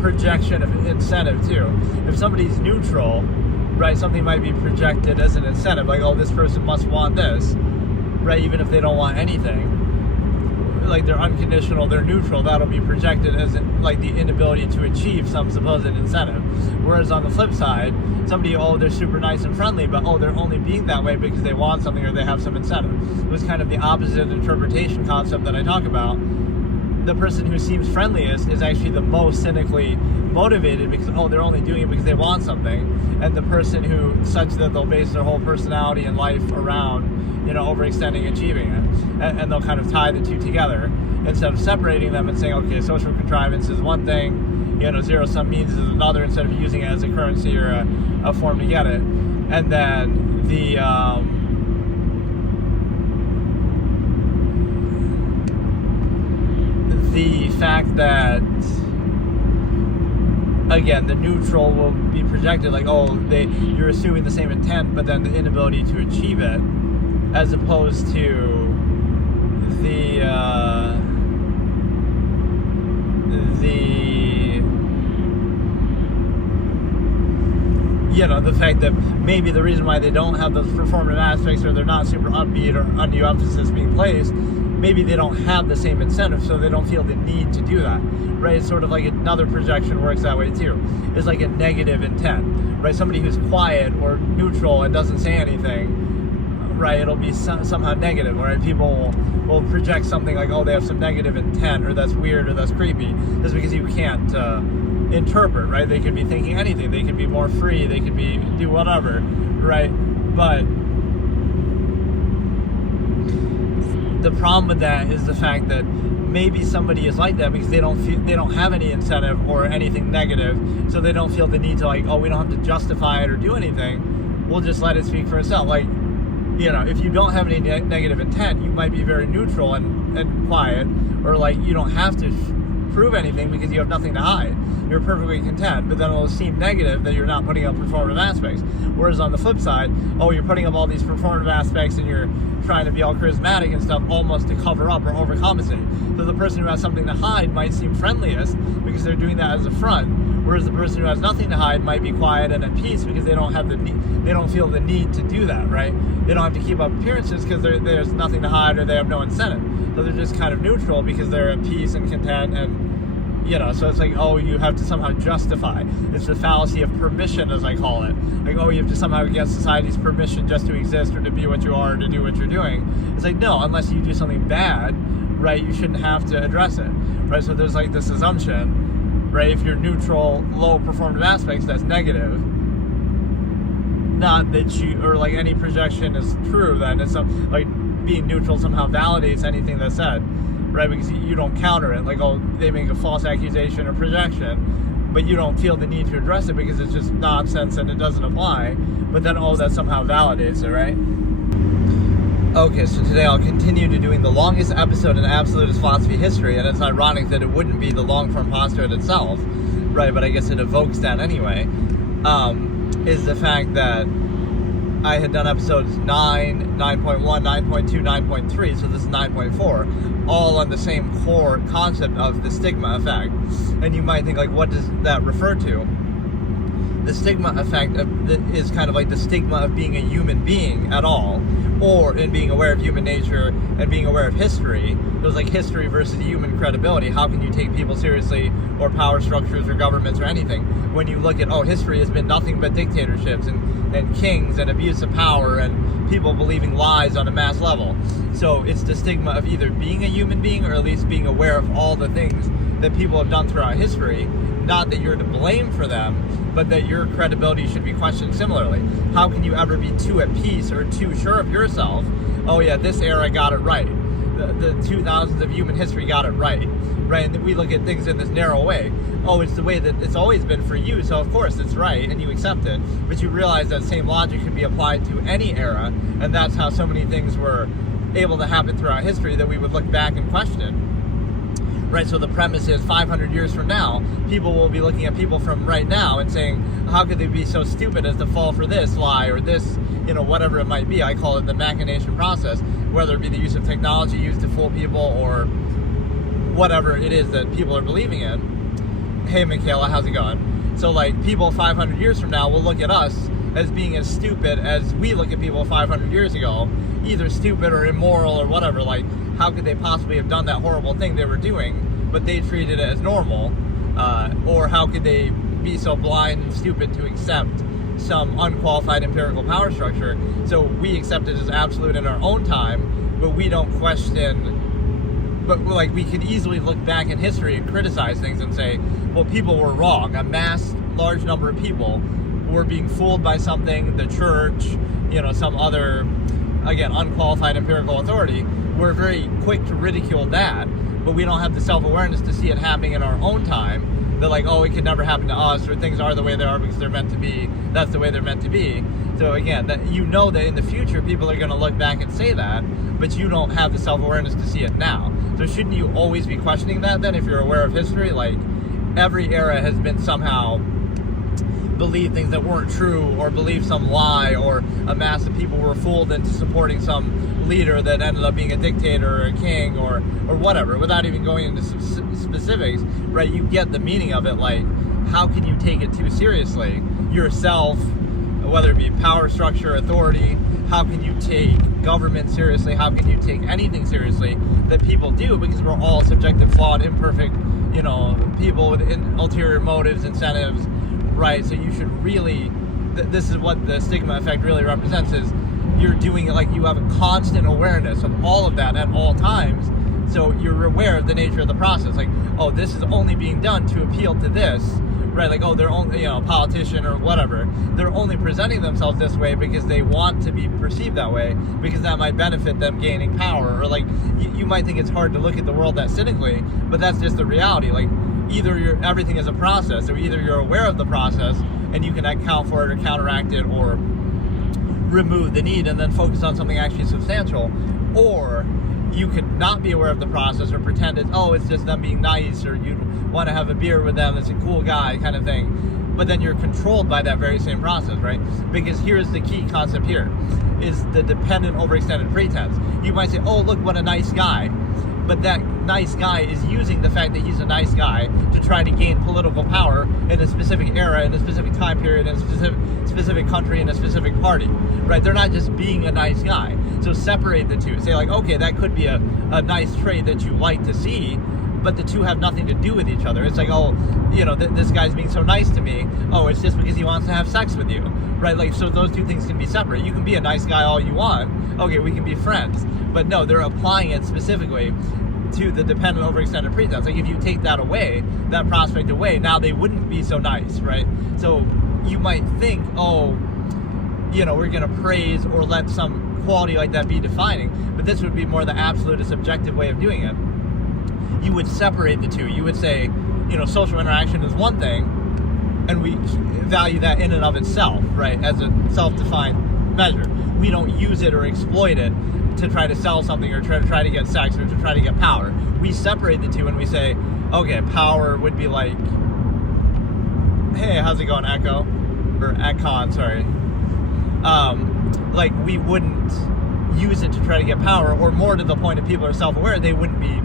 projection of incentive too. If somebody's neutral, right, something might be projected as an incentive, like, oh, this person must want this, right, even if they don't want anything. Like, they're unconditional, they're neutral, that'll be projected as like the inability to achieve some supposed incentive. Whereas on the flip side, somebody, oh, they're super nice and friendly, but oh, they're only being that way because they want something or they have some incentive. It was kind of the opposite interpretation concept that I talk about. The person who seems friendliest is actually the most cynically motivated because, oh, they're only doing it because they want something. And the person who, such that they'll base their whole personality and life around, overextending, achieving it. And they'll kind of tie the two together instead of separating them and saying, okay, social contrivance is one thing, zero-sum means is another, instead of using it as a currency or a form to get it. And then the fact that, again, the neutral will be projected like, oh, you're assuming the same intent, but then the inability to achieve it, as opposed to the fact that maybe the reason why they don't have those performative aspects, or they're not super upbeat, or undue emphasis being placed, maybe they don't have the same incentive, so they don't feel the need to do that, right? It's sort of like another projection works that way too. It's like a negative intent, right? Somebody who's quiet or neutral and doesn't say anything, right? It'll be somehow negative, right? People will project something like, oh, they have some negative intent, or that's weird, or that's creepy, just because you can't interpret, right? They could be thinking anything. They could be more free. They could do whatever, right? But the problem with that is the fact that maybe somebody is like that because they don't have any incentive or anything negative, so they don't feel the need to, like, oh, we don't have to justify it or do anything. We'll just let it speak for itself. Like, you know, if you don't have any negative intent, you might be very neutral and quiet, or like you don't have to prove anything because you have nothing to hide. You're perfectly content, but then it'll seem negative that you're not putting up performative aspects. Whereas on the flip side, oh, you're putting up all these performative aspects and you're trying to be all charismatic and stuff almost to cover up or overcompensate. So the person who has something to hide might seem friendliest because they're doing that as a front, whereas the person who has nothing to hide might be quiet and at peace because they don't feel the need to do that, right? They don't have to keep up appearances because there's nothing to hide, or they have no incentive. So they're just kind of neutral because they're at peace and content, and you know, so it's like, oh, you have to somehow justify. It's the fallacy of permission, as I call it. Like, oh, you have to somehow get society's permission just to exist or to be what you are or to do what you're doing. It's like, no, unless you do something bad, right, you shouldn't have to address it, right? So there's like this assumption, right, if you're neutral, low performative aspects, that's negative. Not that you, or like any projection is true, then it's like being neutral somehow validates anything that's said. Right, because you don't counter it, like, oh, they make a false accusation or projection, but you don't feel the need to address it because it's just nonsense and it doesn't apply, but then, oh, that somehow validates it, right? Okay, so today I'll continue to doing the longest episode in Absolutist Philosophy history, and it's ironic that it wouldn't be the long-form postulate itself, right, but I guess it evokes that anyway, is the fact that I had done episodes 9, 9.1, 9.2, 9.3, so this is 9.4, all on the same core concept of the stigma effect. And you might think, like, what does that refer to? The stigma effect is kind of like the stigma of being a human being at all, or in being aware of human nature and being aware of history. It was like history versus human credibility. How can you take people seriously, or power structures or governments or anything, when you look at, oh, history has been nothing but dictatorships and kings and abuse of power and people believing lies on a mass level. So it's the stigma of either being a human being or at least being aware of all the things that people have done throughout history. Not that you're to blame for them, but that your credibility should be questioned similarly. How can you ever be too at peace or too sure of yourself? Oh yeah, this era got it right. The 2000s of human history got it right, right? And we look at things in this narrow way. Oh, it's the way that it's always been for you, so of course it's right, and you accept it. But you realize that same logic can be applied to any era, and that's how so many things were able to happen throughout history that we would look back and question. Right, so the premise is 500 years from now, people will be looking at people from right now and saying, how could they be so stupid as to fall for this lie or this, you know, whatever it might be. I call it the machination process, whether it be the use of technology used to fool people or whatever it is that people are believing in. Hey, Michaela, how's it going? So, like, people 500 years from now will look at us as being as stupid as we look at people 500 years ago, either stupid or immoral or whatever. Like, how could they possibly have done that horrible thing they were doing, but they treated it as normal? Or how could they be so blind and stupid to accept some unqualified empirical power structure? So we accept it as absolute in our own time, but we don't question. But like, we could easily look back in history and criticize things and say, well, people were wrong. A large number of people were being fooled by something, the church, you know, some other, again, unqualified empirical authority. We're very quick to ridicule that, but we don't have the self-awareness to see it happening in our own time. They're like, oh, it could never happen to us, or things are the way they are because they're meant to be. That's the way they're meant to be. So again, that you know that in the future people are going to look back and say that, but you don't have the self-awareness to see it now. So shouldn't you always be questioning that then if you're aware of history? Like, every era has been somehow believe things that weren't true, or believe some lie, or a mass of people were fooled into supporting some leader that ended up being a dictator or a king or whatever, without even going into specifics, right? You get the meaning of it. Like, how can you take it too seriously yourself, whether it be power structure, authority? how can you take government seriously? How can you take anything seriously that people do? Because we're all subjective, flawed, imperfect, people with ulterior motives, incentives, right? So you should really, this is what the stigma effect really represents, is you're doing it like you have a constant awareness of all of that at all times. So you're aware of the nature of the process. Like, oh, this is only being done to appeal to this, right? Like, oh, they're only, a politician or whatever, they're only presenting themselves this way because they want to be perceived that way, because that might benefit them gaining power. Or like, you might think it's hard to look at the world that cynically, but that's just the reality. Like, either everything is a process, or either you're aware of the process and you can account for it or counteract it or remove the need and then focus on something actually substantial, or you could not be aware of the process or pretend it's just them being nice, or you want to have a beer with them, that's a cool guy kind of thing, but then you're controlled by that very same process, right? Because here's the key concept here, is the dependent overextended pretense. You might say, oh, look what a nice guy, but that nice guy is using the fact that he's a nice guy to try to gain political power in a specific era, in a specific time period, in a specific country, in a specific party, right? They're not just being a nice guy. So separate the two. Say like, okay, that could be a nice trait that you like to see, but the two have nothing to do with each other. It's like, oh, this guy's being so nice to me. Oh, it's just because he wants to have sex with you, right? Like, so those two things can be separate. You can be a nice guy all you want. Okay, we can be friends. But no, they're applying it specifically to the dependent overextended pretense. Like, if you take that away, that prospect away, now they wouldn't be so nice, right? So you might think, oh, we're going to praise or let some quality like that be defining, but this would be more the absolutist objective way of doing it. You would separate the two. You would say, social interaction is one thing, and we value that in and of itself, right, as a self-defined measure. We don't use it or exploit it to try to sell something or try to get sex or to try to get power. We separate the two and we say, okay, power would be like, hey, how's it going, Echo? Or Econ, sorry. Like, we wouldn't use it to try to get power, or more to the point, if people are self-aware, they wouldn't be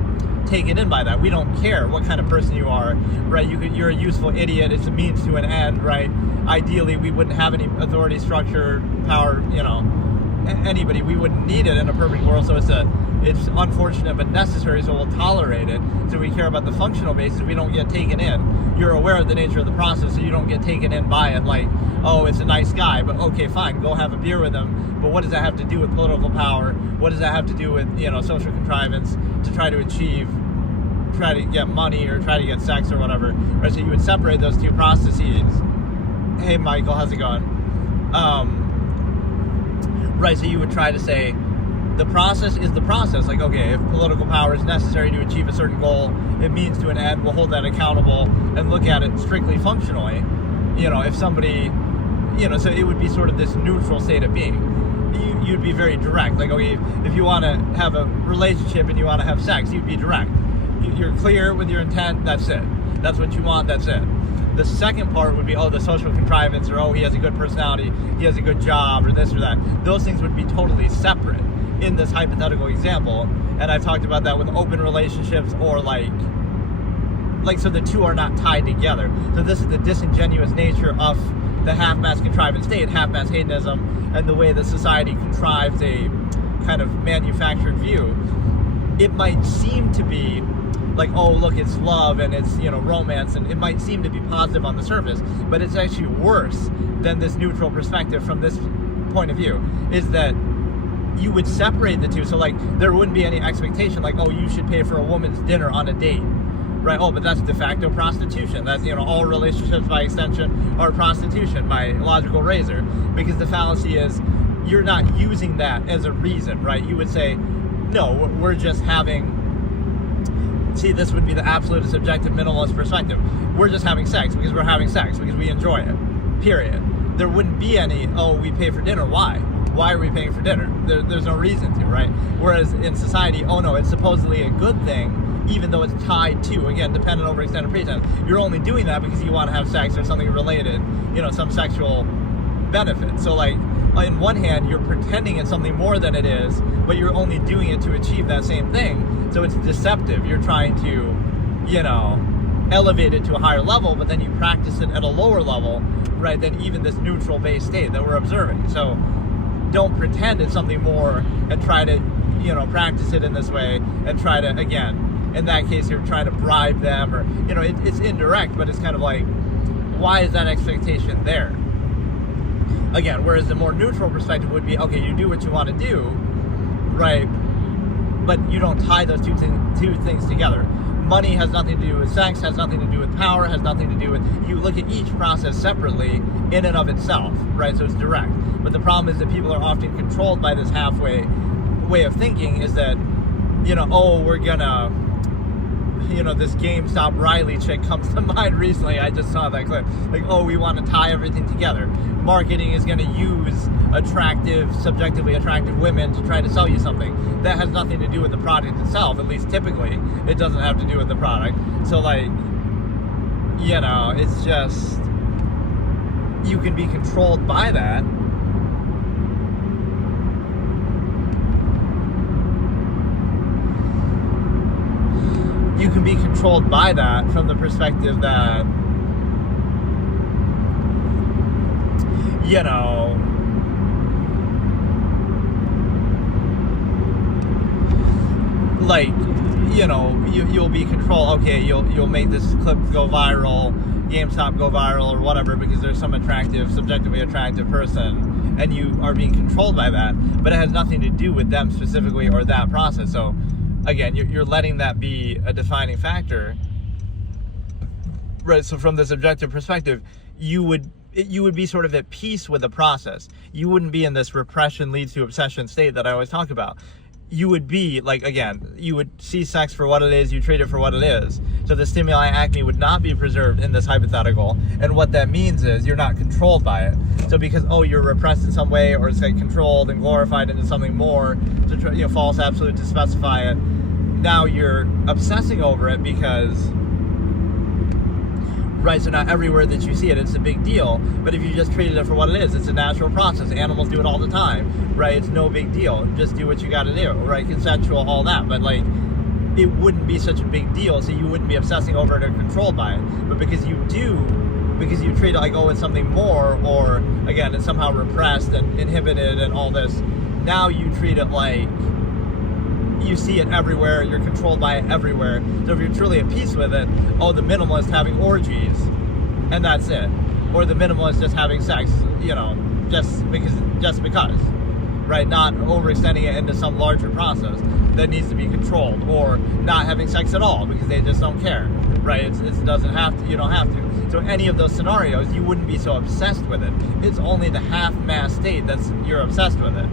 taken in by that. We don't care what kind of person you are, right? You're a useful idiot. It's a means to an end, right? Ideally, we wouldn't have any authority, structure, power, anybody. We wouldn't need it in a perfect world. So it's unfortunate but necessary, so we'll tolerate it. So we care about the functional basis. We don't get taken in. You're aware of the nature of the process, so you don't get taken in by it. Like, oh, it's a nice guy, but okay, fine, go have a beer with him. But what does that have to do with political power? What does that have to do with, social contrivance to try to get money or try to get sex or whatever? Right? So you would separate those two processes. Hey, Michael, how's it going? Right, so you would try to say, the process is the process. Like, okay, if political power is necessary to achieve a certain goal, it means to an end, we'll hold that accountable and look at it strictly functionally. If somebody, so it would be sort of this neutral state of being. You'd be very direct. Like, okay, if you want to have a relationship and you want to have sex, you'd be direct. You're clear with your intent, that's it. That's what you want, that's it. The second part would be, oh, the social contrivance, or, oh, he has a good personality, he has a good job, or this or that. Those things would be totally separate in this hypothetical example. And I've talked about that with open relationships, or like so the two are not tied together. So this is the disingenuous nature of the half-mass contrivance state, half-mass hedonism, and the way that society contrives a kind of manufactured view. It might seem to be like, oh, look, it's love and it's, romance, and it might seem to be positive on the surface, but it's actually worse than this neutral perspective from this point of view, is that you would separate the two. So like, there wouldn't be any expectation like, oh, you should pay for a woman's dinner on a date, right? Oh, but that's de facto prostitution. That's, all relationships by extension are prostitution by logical razor, because the fallacy is you're not using that as a reason, right? You would say, no, we're just having, see, this would be the absolute subjective minimalist perspective. We're just having sex because we're having sex, because we enjoy it, period. There wouldn't be any, oh, we pay for dinner. Why? Why are we paying for dinner? There's no reason to, right? Whereas in society, oh no, it's supposedly a good thing, even though it's tied to, again, dependent overextended pretense. You're only doing that because you want to have sex or something related, some sexual benefit. So like, on one hand, you're pretending it's something more than it is, but you're only doing it to achieve that same thing. So it's deceptive. You're trying to, elevate it to a higher level, but then you practice it at a lower level, right, than even this neutral base state that we're observing. So don't pretend it's something more and try to, practice it in this way and try to, again, in that case, you're trying to bribe them, or, it's indirect, but it's kind of like, why is that expectation there? Again, whereas the more neutral perspective would be, okay, you do what you want to do, right? But you don't tie those two things together. Money has nothing to do with sex, has nothing to do with power, has nothing to do with, you look at each process separately in and of itself, right? So it's direct. But the problem is that people are often controlled by this halfway way of thinking, is that, we're gonna, this GameStop Riley chick comes to mind recently. I just saw that clip. Like, we want to tie everything together. Marketing is going to use subjectively attractive women to try to sell you something. That has nothing to do with the product itself, at least typically. It doesn't have to do with the product. So, it's just, you can be controlled by that. You can be controlled by that from the perspective that, you'll be controlled. Okay, you'll make this clip go viral, GameStop go viral, or whatever, because there's some subjectively attractive person, and you are being controlled by that. But it has nothing to do with them specifically or that process. So, again, you're letting that be a defining factor, right? So from this objective perspective, you would be sort of at peace with the process. You wouldn't be in this repression leads to obsession state that I always talk about. You would be, you would see sex for what it is, you treat it for what it is. So the stimuli acme would not be preserved in this hypothetical. And what that means is you're not controlled by it. So because, you're repressed in some way, or it's controlled and glorified into something more, to try, false absolute to specify it, now you're obsessing over it because, right, so not everywhere that you see it, it's a big deal. But if you just treated it for what it is, it's a natural process. Animals do it all the time, right? It's no big deal. Just do what you got to do, right? Consensual, all that. But, it wouldn't be such a big deal, so you wouldn't be obsessing over it or controlled by it. But because you treat it like, it's something more, or, again, it's somehow repressed and inhibited and all this, now you treat it like you see it everywhere, you're controlled by it everywhere. So if you're truly at peace with it, the minimalist having orgies, and that's it. Or the minimalist just having sex, just because, right? Not overextending it into some larger process that needs to be controlled, or not having sex at all because they just don't care, right? It doesn't have to, you don't have to. So any of those scenarios, you wouldn't be so obsessed with it. It's only the half-mass state you're obsessed with it,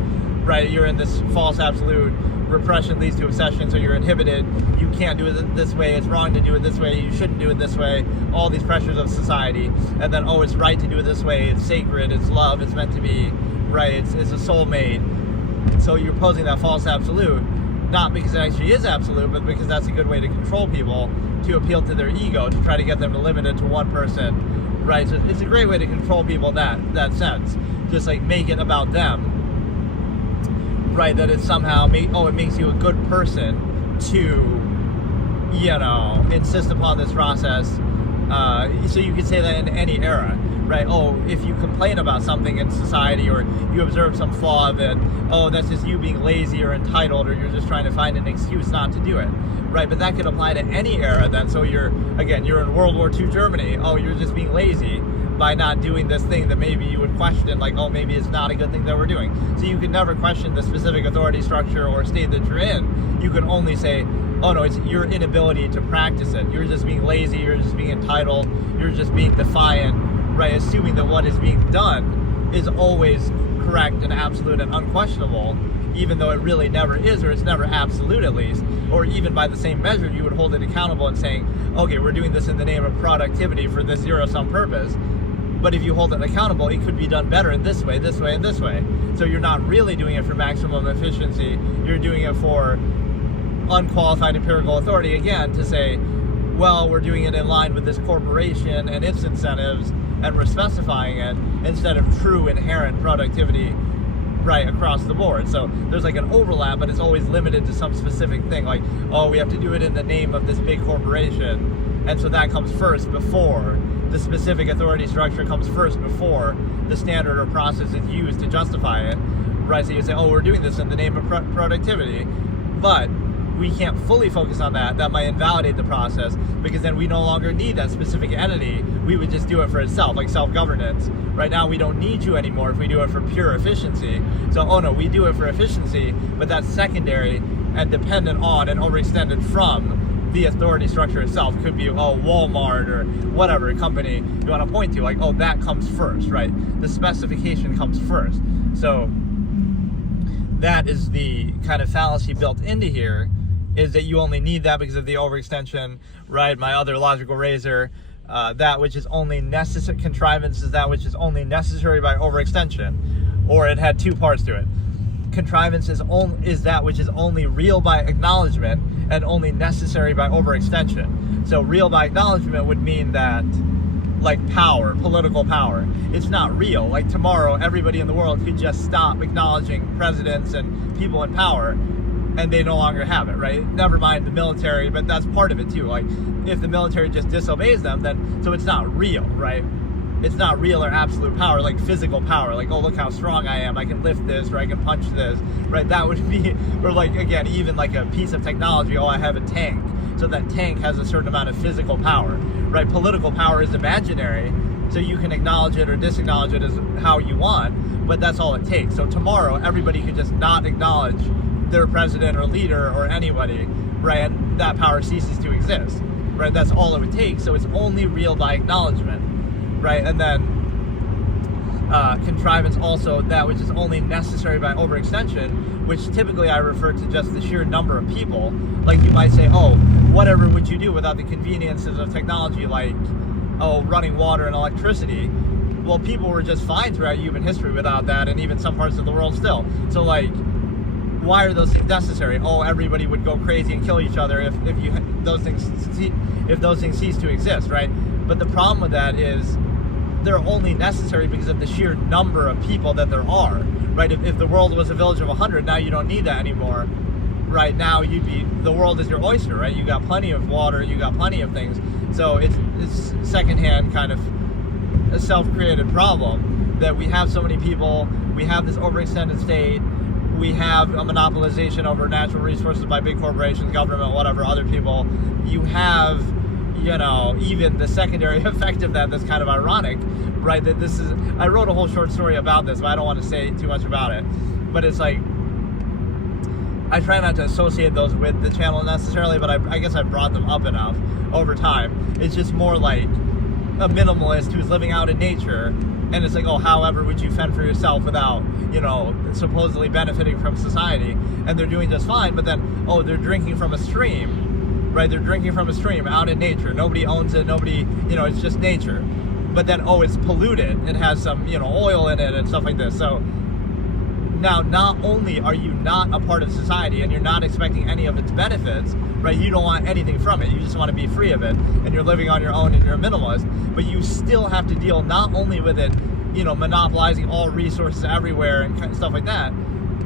right? You're in this false absolute, repression leads to obsession, so you're inhibited. You can't do it this way, it's wrong to do it this way, you shouldn't do it this way, all these pressures of society. And then, it's right to do it this way, it's sacred, it's love, it's meant to be, right? It's a soulmate. So you're posing that false absolute, not because it actually is absolute, but because that's a good way to control people, to appeal to their ego, to try to get them to limit it to one person, right? So it's a great way to control people in that sense. Just make it about them. Right, that it somehow it makes you a good person to, insist upon this process. So you could say that in any era, right? If you complain about something in society, or you observe some flaw of it, that's just you being lazy or entitled, or you're just trying to find an excuse not to do it, right? But that could apply to any era then. So you're in World War II Germany, you're just being lazy by not doing this thing that maybe you would question, maybe it's not a good thing that we're doing. So you can never question the specific authority structure or state that you're in. You can only say, it's your inability to practice it. You're just being lazy, you're just being entitled, you're just being defiant, right? Assuming that what is being done is always correct and absolute and unquestionable, even though it really never is, or it's never absolute at least. Or even by the same measure, you would hold it accountable and saying, okay, we're doing this in the name of productivity for this zero-sum purpose. But if you hold it accountable, it could be done better in this way, this way, and this way. So you're not really doing it for maximum efficiency. You're doing it for unqualified empirical authority, again, to say, we're doing it in line with this corporation and its incentives, and we're specifying it instead of true inherent productivity right across the board. So there's an overlap, but it's always limited to some specific thing, we have to do it in the name of this big corporation. And so that comes first before the specific authority structure comes first before the standard or process is used to justify it, right? So you say, oh, we're doing this in the name of productivity, but we can't fully focus on that. That might invalidate the process, because then we no longer need that specific entity. We would just do it for itself, like self-governance. Right now, we don't need you anymore if we do it for pure efficiency. So, oh no, we do it for efficiency, but that's secondary and dependent on and overextended from the authority structure itself. Could be, Walmart or whatever company you want to point to. Like, oh, that comes first, right? The specification comes first. So that is the kind of fallacy built into here, is that you only need that because of the overextension, right? My other logical razor, that which is only necessary, contrivance is that which is only necessary by overextension, or it had two parts to it. Contrivance is that which is only real by acknowledgement and only necessary by overextension. So real by acknowledgement would mean that, like power, political power, it's not real. Like tomorrow, everybody in the world could just stop acknowledging presidents and people in power, and they no longer have it, right? Never mind the military, but that's part of it too. Like, if the military just disobeys them, then, so it's not real, right? It's not real or absolute power, like physical power. Like, oh, look how strong I am. I can lift this, or I can punch this, right? That would be, or like, again, even like a piece of technology. Oh, I have a tank. So that tank has a certain amount of physical power, right? Political power is imaginary, so you can acknowledge it or disacknowledge it as how you want, but that's all it takes. So tomorrow, everybody could just not acknowledge their president or leader or anybody, right? And that power ceases to exist, right? That's all it would take. So it's only real by acknowledgement, right? And then contrivance also that which is only necessary by overextension, which typically I refer to just the sheer number of people. Like, you might say, oh, whatever would you do without the conveniences of technology, like, oh, running water and electricity? Well, people were just fine throughout human history without that, and even some parts of the world still. So, like, why are those things necessary? Oh, everybody would go crazy and kill each other if those things cease to exist, right? But the problem with that is they're only necessary because of the sheer number of people that there are, right? If the world was a village of 100, now you don't need that anymore. Right now, the world is your oyster, right? You got plenty of water, you got plenty of things. So it's secondhand kind of a self-created problem that we have so many people, we have this overextended state, we have a monopolization over natural resources by big corporations, government, whatever, other people. You have, even the secondary effect of that that's kind of ironic, right? That this is, I wrote a whole short story about this, but I don't want to say too much about it. But it's like, I try not to associate those with the channel necessarily, but I guess I brought them up enough over time. It's just more like a minimalist who's living out in nature, and it's like, oh, however would you fend for yourself without, supposedly benefiting from society? And they're doing just fine, but then, oh, they're drinking from a stream, right? They're drinking from a stream out in nature. Nobody owns it, nobody, it's just nature. But then, oh, it's polluted. It has some, oil in it and stuff like this. So now, not only are you not a part of society and you're not expecting any of its benefits, right? You don't want anything from it. You just want to be free of it, and you're living on your own and you're a minimalist. But you still have to deal not only with it, monopolizing all resources everywhere and stuff like that,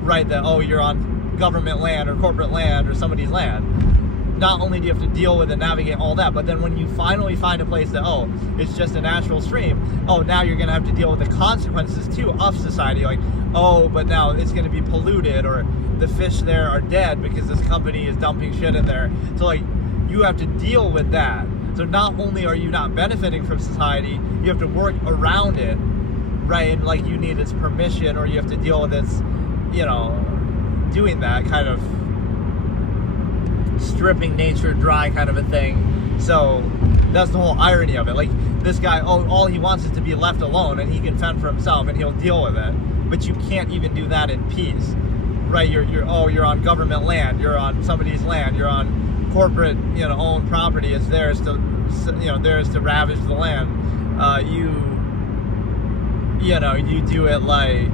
right? That, oh, you're on government land or corporate land or somebody's land. Not only do you have to deal with and navigate all that, but then when you finally find a place that, oh, it's just a natural stream, oh, now you're going to have to deal with the consequences too of society. Like, oh, but now it's going to be polluted, or the fish there are dead because this company is dumping shit in there. So, like, you have to deal with that. So not only are you not benefiting from society, you have to work around it, right? And, like, you need its permission, or you have to deal with its, doing that kind of stripping nature dry kind of a thing. So that's the whole irony of it. Like, this guy, all he wants is to be left alone, and he can fend for himself, and he'll deal with it. But you can't even do that in peace, right? You're on government land, you're on somebody's land, you're on corporate, owned property. It's theirs to, theirs to ravage the land. You do it like,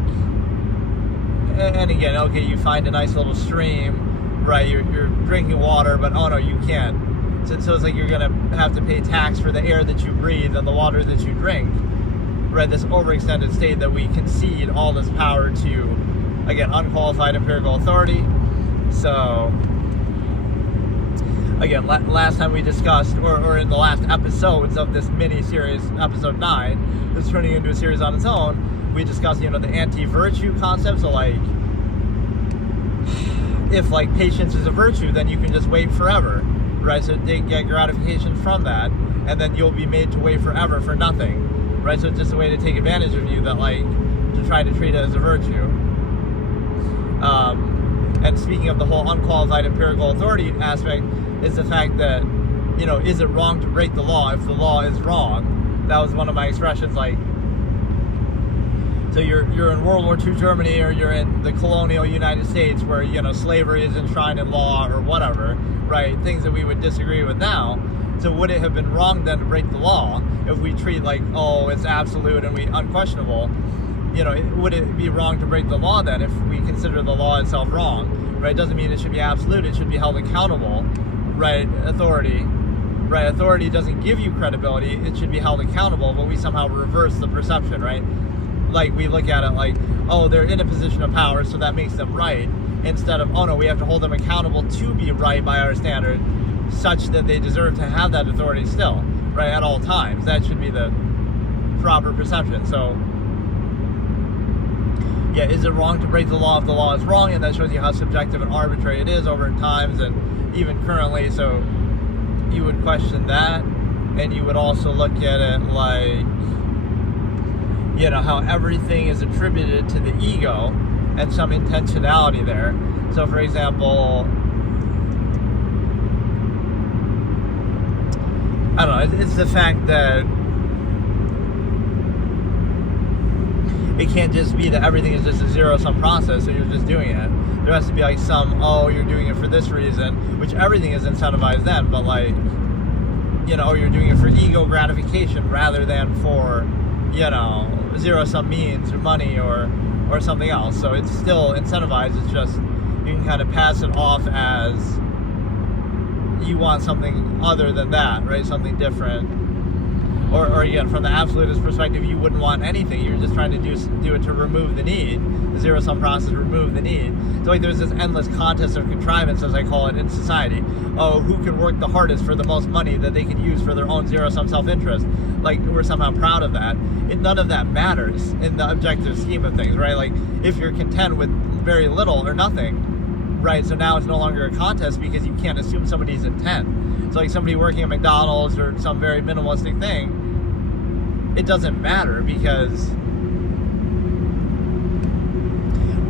and again, okay, you find a nice little stream, right? You're drinking water, but oh no, you can't. So it's like you're gonna have to pay tax for the air that you breathe and the water that you drink, right? This overextended state that we concede all this power to, again, unqualified empirical authority. So again, last time we discussed, or in the last episodes of this mini-series, episode 9, that's turning into a series on its own, we discussed, the anti-virtue concept. So, like, if like patience is a virtue, then you can just wait forever, right? So they get gratification from that, and then you'll be made to wait forever for nothing, right? So it's just a way to take advantage of you, that like to try to treat it as a virtue. And speaking of the whole unqualified empirical authority aspect, is the fact that, you know, is it wrong to break the law if the law is wrong? That was one of my expressions, like, so you're in World War II Germany, or you're in the colonial United States where, you know, slavery is enshrined in law or whatever, right? Things that we would disagree with now. So would it have been wrong then to break the law if we treat like, oh, it's absolute and we unquestionable? You know, would it be wrong to break the law then if we consider the law itself wrong, right? It doesn't mean it should be absolute. It should be held accountable, right? Authority, right? Authority doesn't give you credibility. It should be held accountable, but we somehow reverse the perception, right? Like we look at it like, oh, they're in a position of power, so that makes them right, instead of, oh no, we have to hold them accountable to be right by our standard, such that they deserve to have that authority still, right, at all times. That should be the proper perception. So yeah, is it wrong to break the law if the law is wrong? And that shows you how subjective and arbitrary it is over times and even currently. So you would question that, and you would also look at it like, you know, how everything is attributed to the ego and some intentionality there. So for example, I don't know, it's the fact that it can't just be that everything is just a zero-sum process, so you're just doing it. There has to be like some, oh, you're doing it for this reason, which everything is incentivized then, but like, you know, you're doing it for ego gratification rather than for, you know, zero-sum means or money or something else. So it's still incentivized. It's just you can kind of pass it off as you want something other than that, right? Something different. Or again, from the absolutist perspective, you wouldn't want anything. You're just trying to do it to remove the need. The zero-sum process, remove the need. So like there's this endless contest of contrivance, as I call it, in society. Oh, who can work the hardest for the most money that they can use for their own zero-sum self-interest? Like, we're somehow proud of that. None of that matters in the objective scheme of things, right? Like, if you're content with very little or nothing, right? So now it's no longer a contest because you can't assume somebody's intent. So like somebody working at McDonald's or some very minimalistic thing, it doesn't matter because,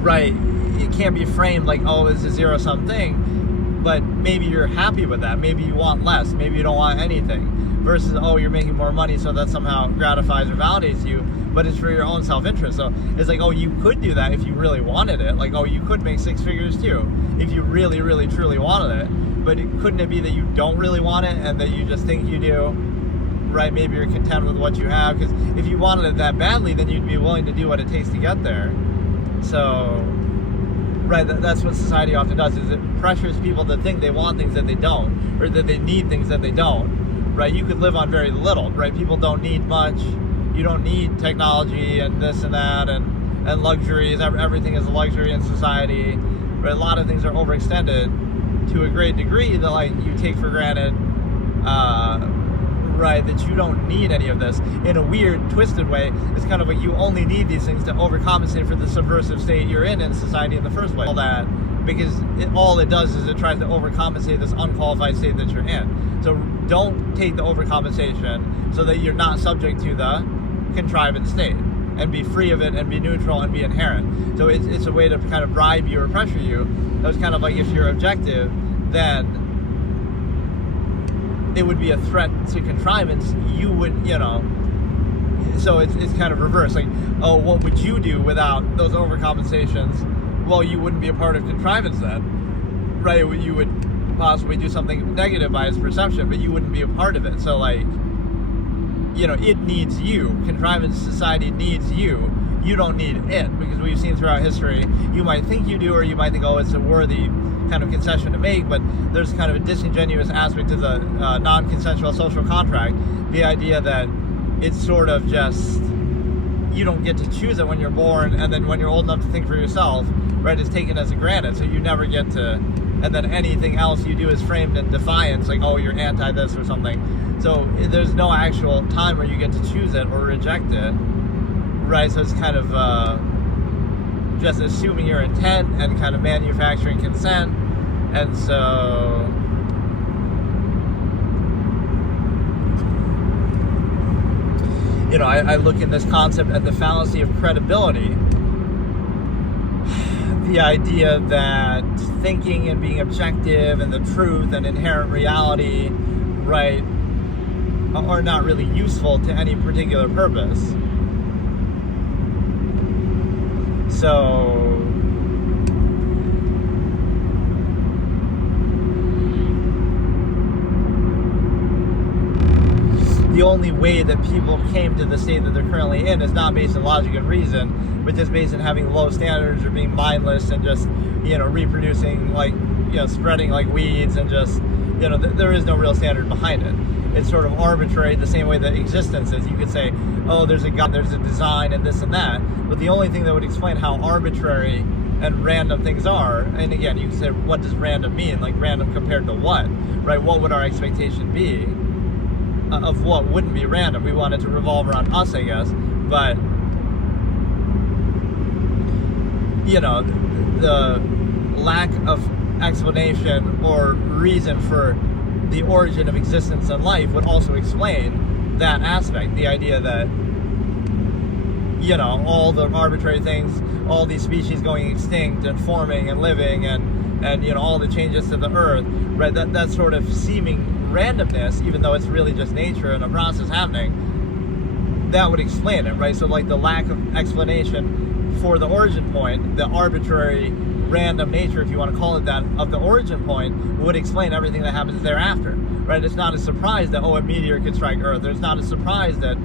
right, it can't be framed like, oh, it's a zero-sum thing, but maybe you're happy with that. Maybe you want less. Maybe you don't want anything. Versus, oh, you're making more money, so that somehow gratifies or validates you, but it's for your own self-interest. So it's like, oh, you could do that if you really wanted it. Like, oh, you could make six figures too if you really, really, truly wanted it. But couldn't it be that you don't really want it and that you just think you do? Right? Maybe you're content with what you have, because if you wanted it that badly, then you'd be willing to do what it takes to get there. So, right, that's what society often does, is it pressures people to think they want things that they don't, or that they need things that they don't, right? You could live on very little, right? People don't need much. You don't need technology and this and that and luxuries. Everything is a luxury in society, right? A lot of things are overextended to a great degree that, like, you take for granted, right, that you don't need any of this. In a weird, twisted way, it's kind of like you only need these things to overcompensate for the subversive state you're in society in the first place. All that, because all it does is it tries to overcompensate this unqualified state that you're in. So don't take the overcompensation so that you're not subject to the contrivance state, and be free of it and be neutral and be inherent. So it's a way to kind of bribe you or pressure you. That was kind of like, if you're objective, then it would be a threat to contrivance. You would, you know, so it's kind of reverse. Like, oh, what would you do without those overcompensations? Well, you wouldn't be a part of contrivance then, right? You would possibly do something negative by its perception, but you wouldn't be a part of it. So, like, you know, it needs you. Contrivance society needs you. You don't need it, because we've seen throughout history, you might think you do, or you might think, oh, it's a worthy kind of concession to make, but there's kind of a disingenuous aspect to the non-consensual social contract. The idea that it's sort of just, you don't get to choose it when you're born, and then when you're old enough to think for yourself, right, it's taken as a granted, so you never get to, and then anything else you do is framed in defiance, like, oh, you're anti this or something. So there's no actual time where you get to choose it or reject it, right? So it's kind of just assuming your intent and kind of manufacturing consent. And so I look in this concept at the fallacy of credibility. The idea that thinking and being objective and the truth and inherent reality, right, are not really useful to any particular purpose. So the only way that people came to the state that they're currently in is not based on logic and reason, but just based on having low standards or being mindless and just, reproducing spreading like weeds and just, there is no real standard behind it. It's sort of arbitrary the same way that existence is. You could say, oh, there's a God, there's a design and this and that, but the only thing that would explain how arbitrary and random things are, and again, you can say, what does random mean? Like random compared to what, right? What would our expectation be of what wouldn't be random? We want it to revolve around us, I guess, but the lack of explanation or reason for the origin of existence and life would also explain that aspect. The idea that all the arbitrary things, all these species going extinct and forming and living and all the changes to the earth, right? That sort of seeming randomness, even though it's really just nature and a process happening, that would explain it, right? So like the lack of explanation for the origin point, the arbitrary random nature, if you want to call it that, of the origin point would explain everything that happens thereafter, right? It's not a surprise that, a meteor could strike Earth. It's not a surprise that,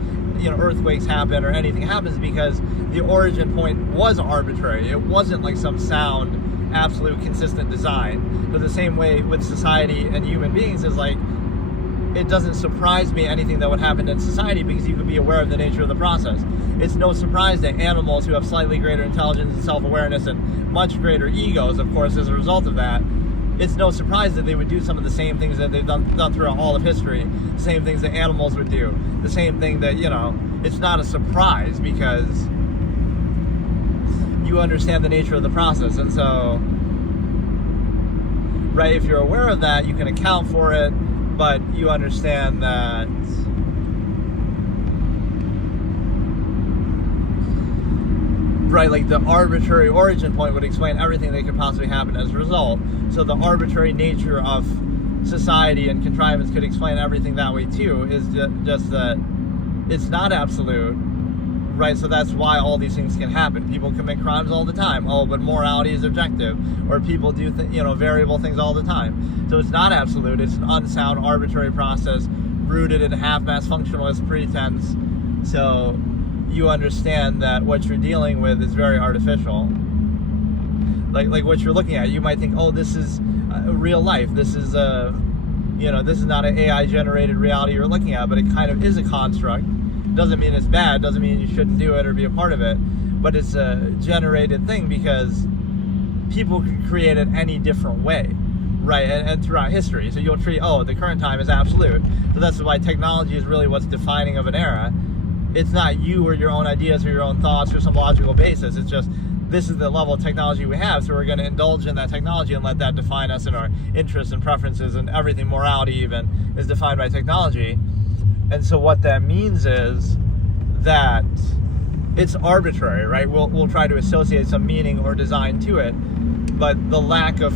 earthquakes happen or anything happens, because the origin point was arbitrary. It wasn't like some sound, absolute, consistent design. But the same way with society and human beings is like, it doesn't surprise me anything that would happen in society because you could be aware of the nature of the process. It's no surprise that animals who have slightly greater intelligence and self-awareness and much greater egos, of course, as a result of that, it's no surprise that they would do some of the same things that they've done throughout all of history, the same things that animals would do, the same thing that, it's not a surprise because you understand the nature of the process. And so, right, if you're aware of that, you can account for it, but you understand that right, like the arbitrary origin point would explain everything that could possibly happen as a result. So the arbitrary nature of society and contrivance could explain everything that way too, is just that it's not absolute, right? So that's why all these things can happen. People commit crimes all the time. Oh, but morality is objective. Or people do variable things all the time. So it's not absolute. It's an unsound, arbitrary process rooted in half-mass functionalist pretense. So you understand that what you're dealing with is very artificial. Like what you're looking at, you might think, oh, this is real life. This is this is not an AI-generated reality you're looking at, but it kind of is a construct. Doesn't mean it's bad. Doesn't mean you shouldn't do it or be a part of it. But it's a generated thing because people can create it any different way, right? And throughout history, so you'll treat the current time is absolute. So that's why technology is really what's defining of an era. It's not you or your own ideas or your own thoughts or some logical basis. It's just, this is the level of technology we have, so we're going to indulge in that technology and let that define us and our interests and preferences and everything. Morality even is defined by technology. And so what that means is that it's arbitrary, right? We'll try to associate some meaning or design to it, but the lack of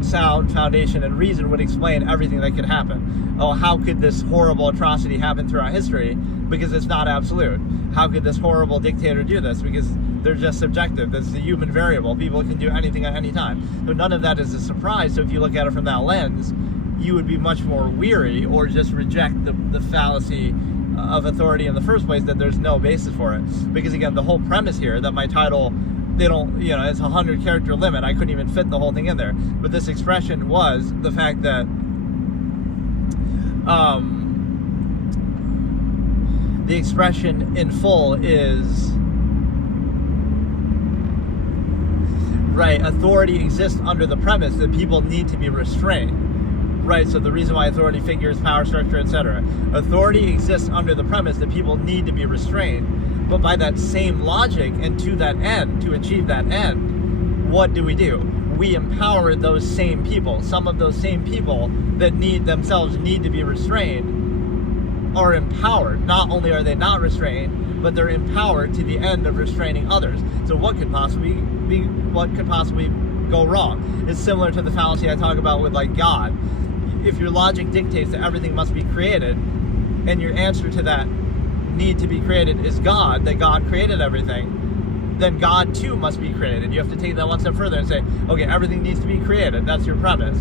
sound foundation and reason would explain everything that could happen. Oh, how could this horrible atrocity happen throughout history? Because it's not absolute. How could this horrible dictator do this? Because they're just subjective. That's the human variable. People can do anything at any time. So none of that is a surprise. So if you look at it from that lens, you would be much more weary or just reject the fallacy of authority in the first place, that there's no basis for it. Because again, the whole premise here that my title, it's a 100 character limit. I couldn't even fit the whole thing in there. But this expression was the fact that the expression in full is, right, authority exists under the premise that people need to be restrained. Right, so the reason why authority figures, power structure, etc. Authority exists under the premise that people need to be restrained. But by that same logic, and to that end, to achieve that end, what do? We empower those same people. Some of those same people that themselves need to be restrained are empowered. Not only are they not restrained, but they're empowered to the end of restraining others. So what could possibly go wrong? It's similar to the fallacy I talk about with like God. If your logic dictates that everything must be created, and your answer to that need to be created is God, that God created everything, then God too must be created. You have to take that one step further and say, okay, everything needs to be created. That's your premise.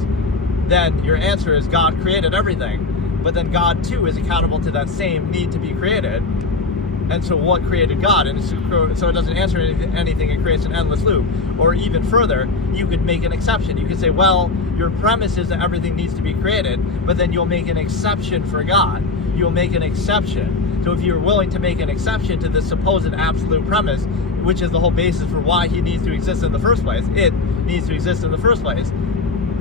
Then your answer is God created everything, but then God too is accountable to that same need to be created. And so what created God? And so it doesn't answer anything, it creates an endless loop. Or even further, you could make an exception. You could say, well, your premise is that everything needs to be created, but then you'll make an exception for God. You'll make an exception. So if you're willing to make an exception to this supposed absolute premise, which is the whole basis for why he needs to exist in the first place, it needs to exist in the first place,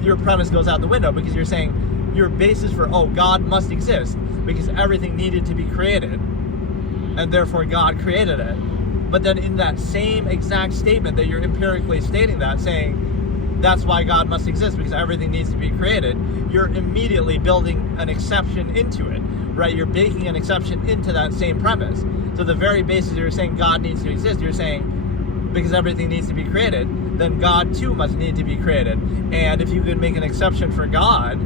your premise goes out the window, because you're saying your basis for, oh, God must exist because everything needed to be created, and therefore God created it. But then in that same exact statement that you're empirically stating that, saying that's why God must exist because everything needs to be created, you're immediately building an exception into it, right? You're baking an exception into that same premise. So the very basis you're saying God needs to exist, you're saying because everything needs to be created, then God too must need to be created. And if you could make an exception for God,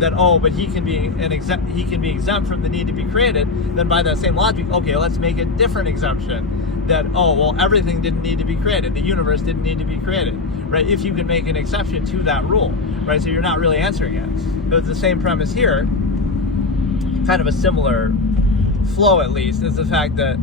that, oh, but he can be exempt from the need to be created, then by that same logic, okay, let's make a different exemption, that, oh, well, everything didn't need to be created, the universe didn't need to be created, right? If you can make an exception to that rule, right? So you're not really answering it. So it's the same premise here, kind of a similar flow at least, is the fact that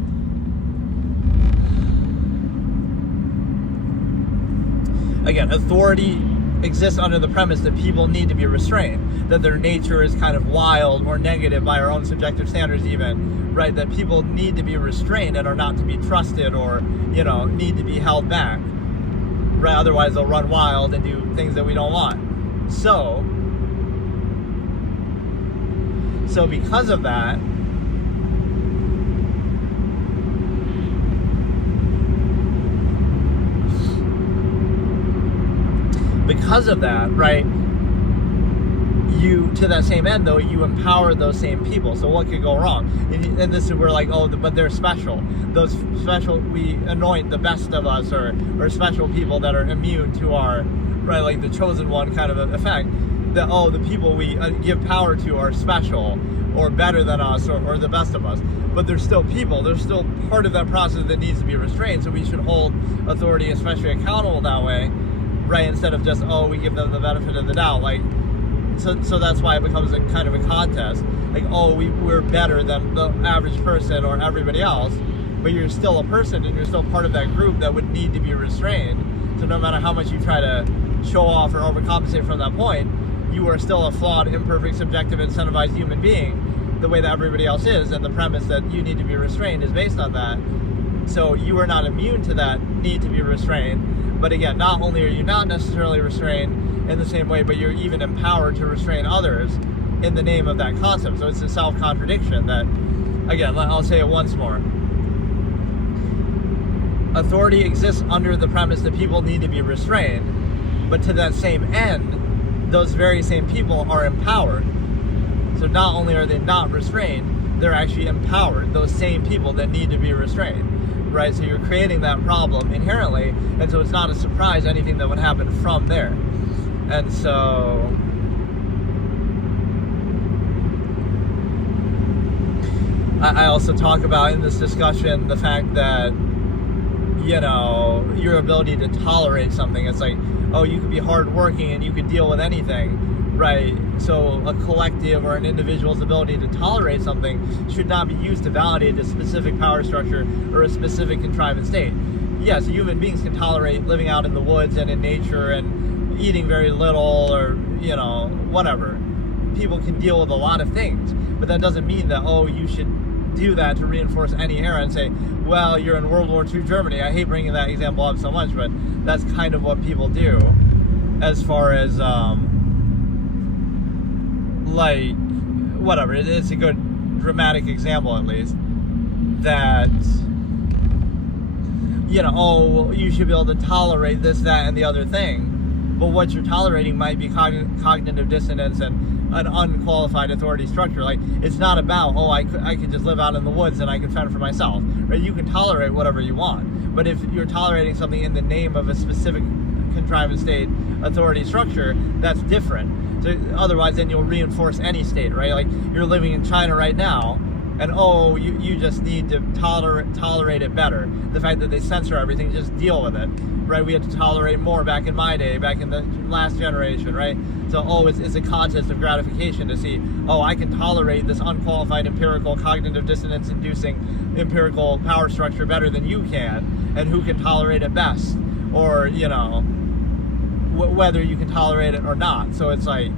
again, authority exists under the premise that people need to be restrained, that their nature is kind of wild or negative by our own subjective standards even, right? That people need to be restrained and are not to be trusted, or, you know, need to be held back, right? Otherwise they'll run wild and do things that we don't want. So because of that, right, you, to that same end though, you empower those same people. So what could go wrong? And this is where like, oh, but they're special. Those special, we anoint the best of us, or special people that are immune to our, right, like the chosen one kind of effect. That, oh, the people we give power to are special or better than us, or the best of us. But they're still people. They're still part of that process that needs to be restrained. So we should hold authority especially accountable that way, right? Instead of just, oh, we give them the benefit of the doubt. Like, so that's why it becomes a kind of a contest. Like, oh, we're better than the average person or everybody else, but you're still a person and you're still part of that group that would need to be restrained. So no matter how much you try to show off or overcompensate from that point, you are still a flawed, imperfect, subjective, incentivized human being the way that everybody else is, and the premise that you need to be restrained is based on that. So you are not immune to that need to be restrained. But again, not only are you not necessarily restrained in the same way, but you're even empowered to restrain others in the name of that concept. So it's a self-contradiction that, again, I'll say it once more. Authority exists under the premise that people need to be restrained, but to that same end, those very same people are empowered. So not only are they not restrained, they're actually empowered, those same people that need to be restrained, right? So you're creating that problem inherently, and so it's not a surprise anything that would happen from there. And so I also talk about in this discussion the fact that, you know, your ability to tolerate something. It's like, oh, you could be hardworking and you could deal with anything, right? So a collective or an individual's ability to tolerate something should not be used to validate a specific power structure or a specific contrived state. Yes, human beings can tolerate living out in the woods and in nature and eating very little, or, you know, whatever. People can deal with a lot of things, but that doesn't mean that, oh, you should do that to reinforce any era and say, well, you're in World War II Germany. I hate bringing that example up so much, but that's kind of what people do as far as like, whatever, it's a good dramatic example at least, that oh, well, you should be able to tolerate this, that, and the other thing. But what you're tolerating might be cognitive dissonance and an unqualified authority structure. Like, it's not about, oh, I could just live out in the woods and I can fend for myself, right? You can tolerate whatever you want. But if you're tolerating something in the name of a specific contrived state authority structure, that's different. So otherwise, then you'll reinforce any state, right? Like, you're living in China right now, and you just need to tolerate it better. The fact that they censor everything, just deal with it, right? We had to tolerate more back in my day, back in the last generation, right? So, it's a contest of gratification to see, I can tolerate this unqualified empirical cognitive dissonance inducing empirical power structure better than you can, and who can tolerate it best, or, whether you can tolerate it or not. So it's like,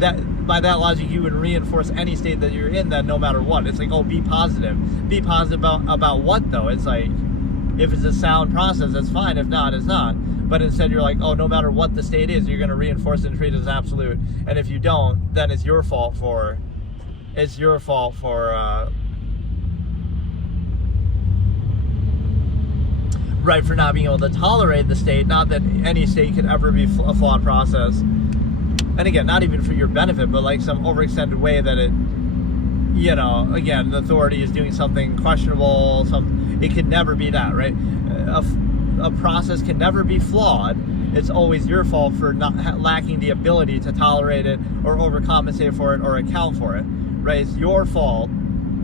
that by that logic, you would reinforce any state that you're in, then no matter what. It's like, be positive. Be positive about what, though? It's like, if it's a sound process, that's fine. If not, it's not. But instead, you're like, no matter what the state is, you're going to reinforce it and treat it as absolute. And if you don't, then it's your fault for right, for not being able to tolerate the state. Not that any state could ever be a flawed process. And again, not even for your benefit, but like some overextended way that it, again, the authority is doing something questionable. It could never be that, right? A process can never be flawed. It's always your fault for not lacking the ability to tolerate it or overcompensate for it or account for it, right? It's your fault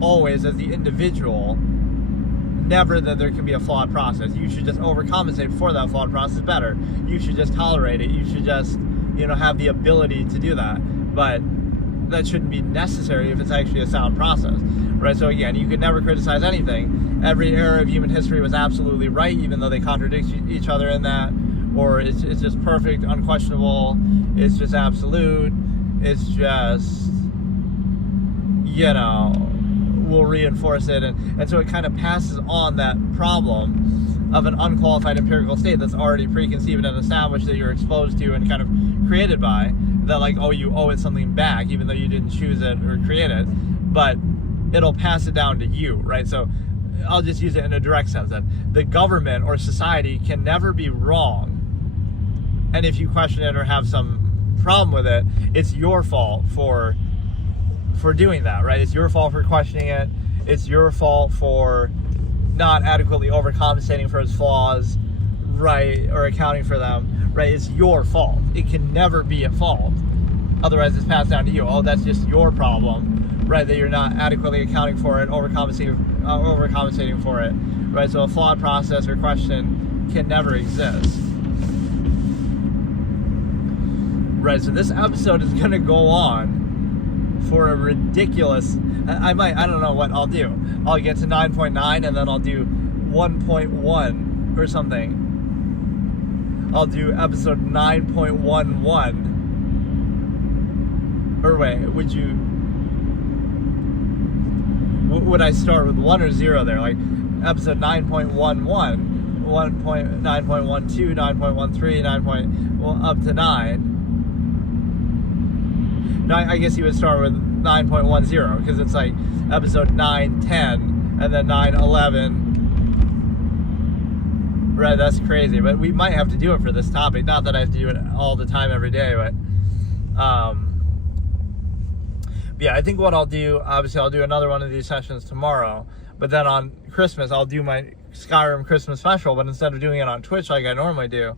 always as the individual. Never that there can be a flawed process. You should just overcompensate for that flawed process better. You should just tolerate it. You should just, have the ability to do that. But that shouldn't be necessary if it's actually a sound process, right? So again, you could never criticize anything. Every era of human history was absolutely right, even though they contradict each other in that, or it's just perfect, unquestionable, it's just absolute, it's just, will reinforce it. And so it kind of passes on that problem of an unqualified empirical state that's already preconceived and established, that you're exposed to and kind of created by, that like, you owe it something back, even though you didn't choose it or create it, but it'll pass it down to you, right? So I'll just use it in a direct sense, that the government or society can never be wrong. And if you question it or have some problem with it, it's your fault for doing that, right? It's your fault for questioning it. It's your fault for not adequately overcompensating for its flaws, right? Or accounting for them, right? It's your fault. It can never be at fault. Otherwise, it's passed down to you. That's just your problem, right? That you're not adequately accounting for it, overcompensating for it, right? So a flawed process or question can never exist. Right, so this episode is going to go on for a ridiculous, I don't know what I'll do. I'll get to 9.9 and then I'll do 1.1 or something. I'll do episode 9.11. Or wait, would I start with 1 or 0 there? Like episode 9.11, 9.12, 9.13, up to 9. No, I guess you would start with 9.10 because it's like episode 9, 10, and then 9, 11. Right, that's crazy. But we might have to do it for this topic. Not that I have to do it all the time every day, but yeah, I think what I'll do, obviously I'll do another one of these sessions tomorrow, but then on Christmas I'll do my Skyrim Christmas special, but instead of doing it on Twitch like I normally do,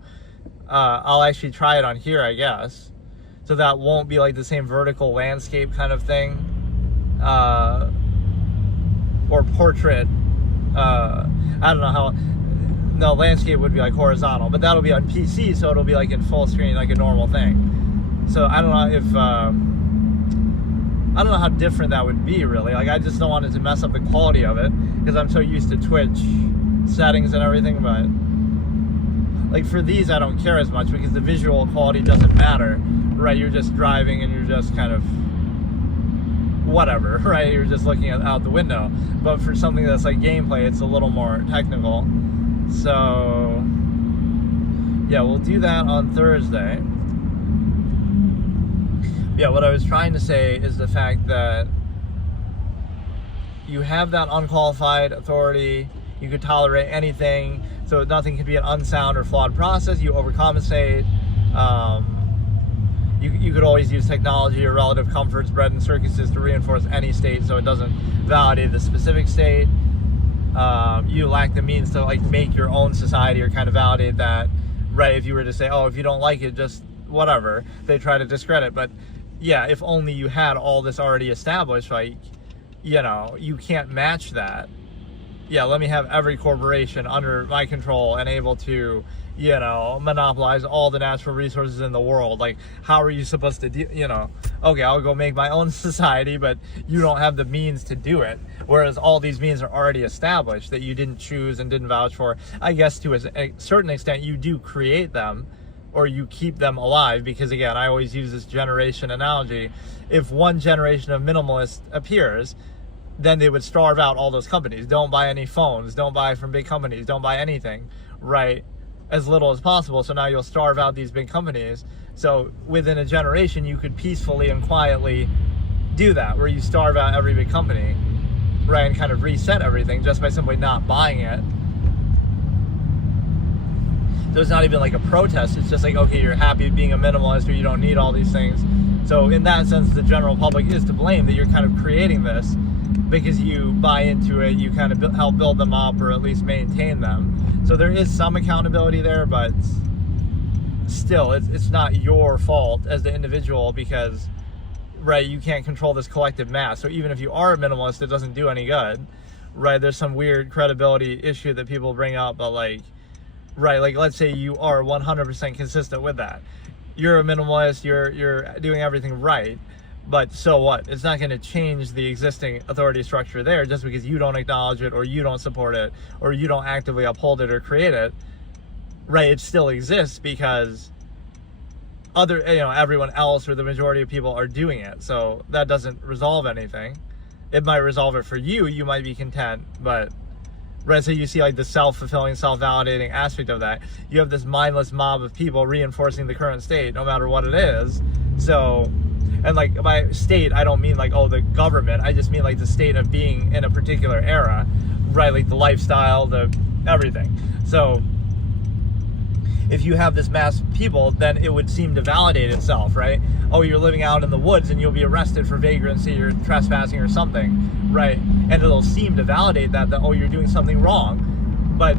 I'll actually try it on here, I guess. So that won't be like the same vertical landscape kind of thing, or portrait. I don't know how. No, landscape would be like horizontal, but that'll be on PC, so it'll be like in full screen, like a normal thing. So I don't know if I don't know how different that would be really. Like I just don't want it to mess up the quality of it because I'm so used to Twitch settings and everything. But like for these, I don't care as much because the visual quality doesn't matter. Right, you're just driving and you're just kind of whatever, right? You're just looking out the window. But for something that's like gameplay, it's a little more technical. So yeah, we'll do that on Thursday. Yeah, what I was trying to say is the fact that you have that unqualified authority. You could tolerate anything. So nothing can be an unsound or flawed process. You overcompensate. You could always use technology or relative comforts, bread and circuses to reinforce any state, so it doesn't validate the specific state. You lack the means to like make your own society or kind of validate that, right? If you were to say, oh, if you don't like it, just whatever, they try to discredit. But yeah, if only you had all this already established, like, you know, you can't match that. Yeah, let me have every corporation under my control and able to, you know, monopolize all the natural resources in the world. Like, how are you supposed to do, you know, okay, I'll go make my own society, but you don't have the means to do it. Whereas all these means are already established that you didn't choose and didn't vouch for. I guess to a certain extent, you do create them or you keep them alive, because again, I always use this generation analogy. If one generation of minimalists appears, then they would starve out all those companies. Don't buy any phones, don't buy from big companies, don't buy anything, right? As little as possible. So now you'll starve out these big companies. So within a generation, you could peacefully and quietly do that, where you starve out every big company, right? And kind of reset everything just by simply not buying it. So it's not even like a protest. It's just like, okay, you're happy being a minimalist or you don't need all these things. So in that sense, the general public is to blame that you're kind of creating this because you buy into it, you kind of help build them up or at least maintain them. So there is some accountability there, but still, it's not your fault as the individual because, right, you can't control this collective mass. So even if you are a minimalist, it doesn't do any good, right? There's some weird credibility issue that people bring up, but like, right, like let's say you are 100% consistent with that. You're a minimalist, you're doing everything right, but so what? It's not going to change the existing authority structure there just because you don't acknowledge it or you don't support it or you don't actively uphold it or create it, right? It still exists because everyone else or the majority of people are doing it. So that doesn't resolve anything. It might resolve it for you. You might be content, but right, so you see like the self-fulfilling, self-validating aspect of that. You have this mindless mob of people reinforcing the current state, no matter what it is. So, and like by state, I don't mean like, oh, the government. I just mean like the state of being in a particular era, right? Like the lifestyle, the everything. So if you have this mass of people, then it would seem to validate itself, right? Oh, you're living out in the woods and you'll be arrested for vagrancy or trespassing or something, right? And it'll seem to validate that oh, you're doing something wrong. But,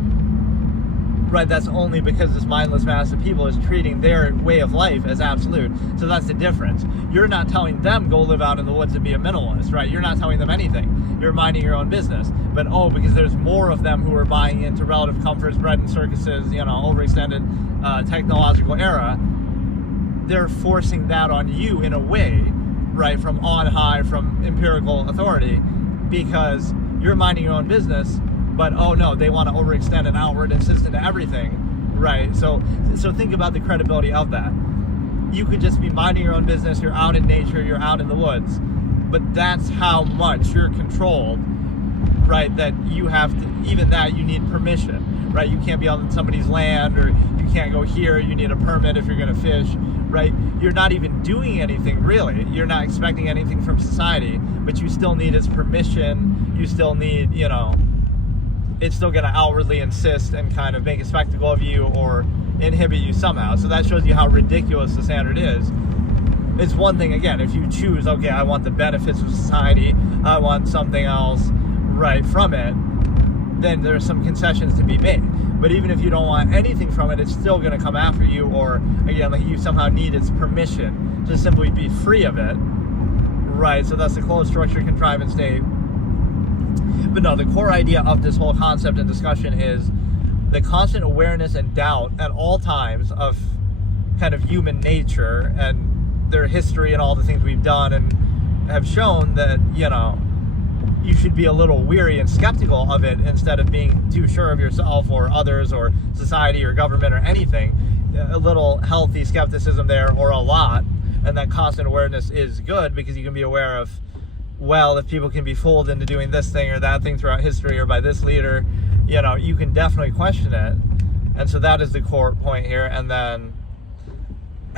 right, that's only because this mindless mass of people is treating their way of life as absolute. So that's the difference. You're not telling them go live out in the woods and be a minimalist, right? You're not telling them anything. You're minding your own business. But oh, because there's more of them who are buying into relative comforts, bread and circuses, overextended technological era, they're forcing that on you in a way, right, from on high, from empirical authority, because you're minding your own business, but oh no, they want to overextend and outward insist into everything, right? So think about the credibility of that. You could just be minding your own business, you're out in nature, you're out in the woods, but that's how much you're controlled, right, that you have to, even that you need permission, right? You can't be on somebody's land, or you can't go here, you need a permit if you're going to fish, right? You're not even doing anything really. You're not expecting anything from society, but you still need its permission. You still need, it's still going to outwardly insist and kind of make a spectacle of you or inhibit you somehow. So that shows you how ridiculous the standard is. It's one thing, again, if you choose, okay, I want the benefits of society, I want something else, right, from it, then there's some concessions to be made. But even if you don't want anything from it, it's still going to come after you, or again, like you somehow need its permission to simply be free of it, right? So that's the closed structure contrivance state. But no, the core idea of this whole concept and discussion is the constant awareness and doubt at all times of kind of human nature and their history and all the things we've done and have shown that, you should be a little weary and skeptical of it instead of being too sure of yourself or others or society or government or anything. A little healthy skepticism there, or a lot, and that constant awareness is good because you can be aware of, well, if people can be fooled into doing this thing or that thing throughout history or by this leader, you can definitely question it. And so that is the core point here.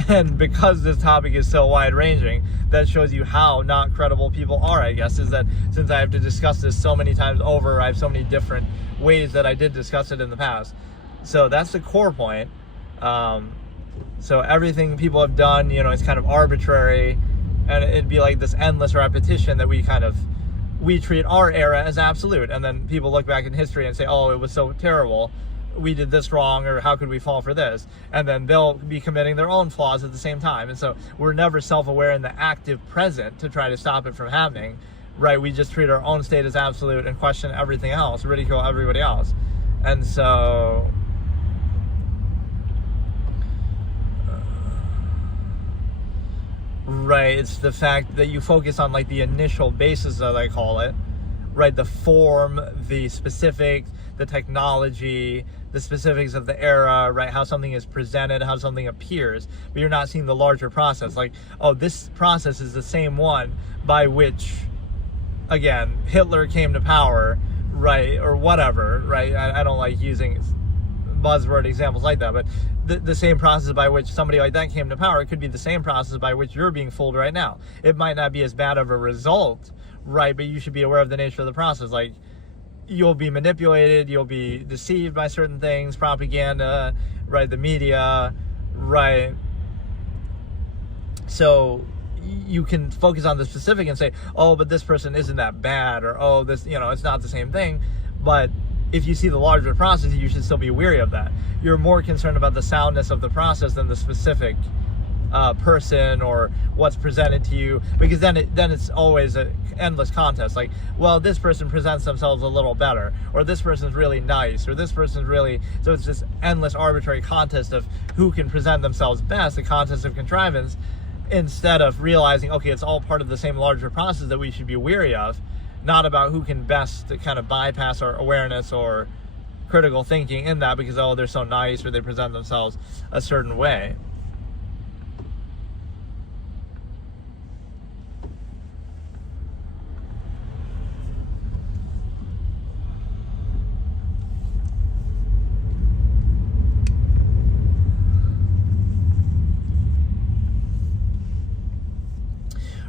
And because this topic is so wide-ranging, that shows you how not credible people are, I guess, is that since I have to discuss this so many times over, I have so many different ways that I did discuss it in the past. So that's the core point. So everything people have done, is kind of arbitrary, and it'd be like this endless repetition that we treat our era as absolute, and then people look back in history and say, oh, it was so terrible, we did this wrong, or how could we fall for this, and then they'll be committing their own flaws at the same time. And so we're never self-aware in the active present to try to stop it from happening, right? We just treat our own state as absolute and question everything else, ridicule everybody else. And so right, it's the fact that you focus on like the initial basis, as I call it, right? The form, the specifics, the technology, the specifics of the era, right? How something is presented, how something appears, but you're not seeing the larger process. Like, oh, this process is the same one by which, again, Hitler came to power, right? Or whatever, right? I don't like using buzzword examples like that, but the same process by which somebody like that came to power, it could be the same process by which you're being fooled right now. It might not be as bad of a result, right? But you should be aware of the nature of the process. Like, you'll be manipulated, you'll be deceived by certain things, propaganda, right? The media, right? So you can focus on the specific and say, oh, but this person isn't that bad, or oh, this, it's not the same thing. But if you see the larger process, you should still be wary of that. You're more concerned about the soundness of the process than the specific person or what's presented to you, because then it's always an endless contest. Like, well, this person presents themselves a little better, or this person's really nice, or this person's really, so it's this endless arbitrary contest of who can present themselves best, the contest of contrivance, instead of realizing, okay, it's all part of the same larger process that we should be wary of, not about who can best kind of bypass our awareness or critical thinking in that because, oh, they're so nice or they present themselves a certain way.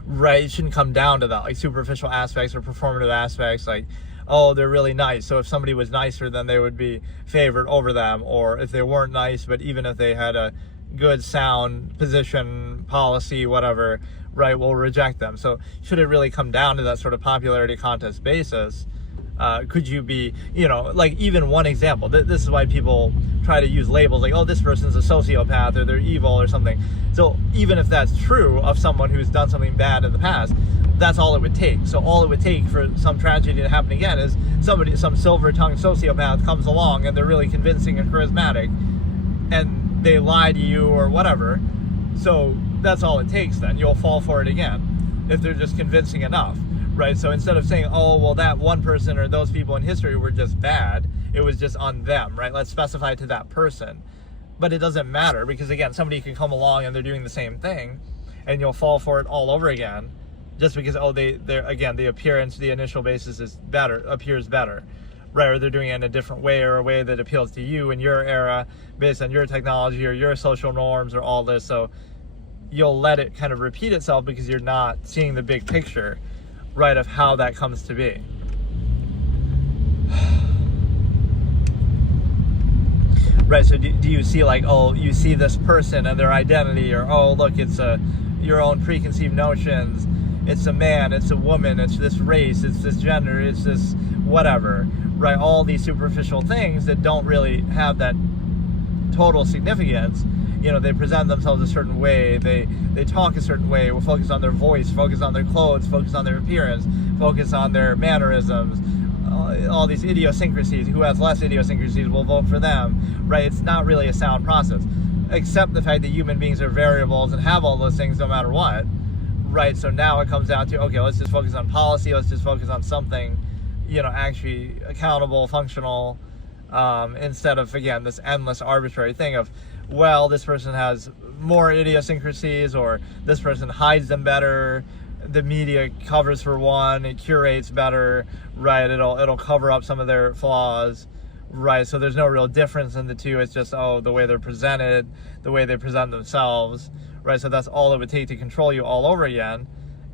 Right, it shouldn't come down to that, like superficial aspects or performative aspects, like, oh, they're really nice, so if somebody was nicer, then they would be favored over them, or if they weren't nice, but even if they had a good sound position, policy, whatever, right, we'll reject them. So should it really come down to that sort of popularity contest basis? Could you be, like, even one example, this is why people try to use labels like, oh, this person's a sociopath, or they're evil or something. So even if that's true of someone who's done something bad in the past, that's all it would take. So all it would take for some tragedy to happen again is some silver-tongued sociopath comes along and they're really convincing and charismatic, and they lie to you or whatever. So that's all it takes then. You'll fall for it again if they're just convincing enough. Right, so instead of saying, oh, well, that one person or those people in history were just bad, it was just on them, right? Let's specify to that person. But it doesn't matter because, again, somebody can come along and they're doing the same thing, and you'll fall for it all over again, just because, oh, they're again, the appearance, the initial basis appears better, right? Or they're doing it in a different way, or a way that appeals to you in your era, based on your technology or your social norms or all this. So you'll let it kind of repeat itself because you're not seeing the big picture, right, of how that comes to be. Right, so do you see, like, oh, you see this person and their identity, or, oh, look, it's your own preconceived notions, it's a man, it's a woman, it's this race, it's this gender, it's this whatever, right? All these superficial things that don't really have that total significance. They present themselves a certain way, they talk a certain way, we'll focus on their voice, focus on their clothes, focus on their appearance, focus on their mannerisms, all these idiosyncrasies. Who has less idiosyncrasies, we'll vote for them, right? It's not really a sound process, except the fact that human beings are variables and have all those things no matter what, right? So now it comes down to, okay, let's just focus on policy, let's just focus on something, actually accountable, functional, instead of, again, this endless arbitrary thing of, well, this person has more idiosyncrasies, or this person hides them better, the media covers for one, it curates better, right? It'll cover up some of their flaws, right? So there's no real difference in the two. It's just, oh, the way they're presented, the way they present themselves, right? So that's all it would take to control you all over again,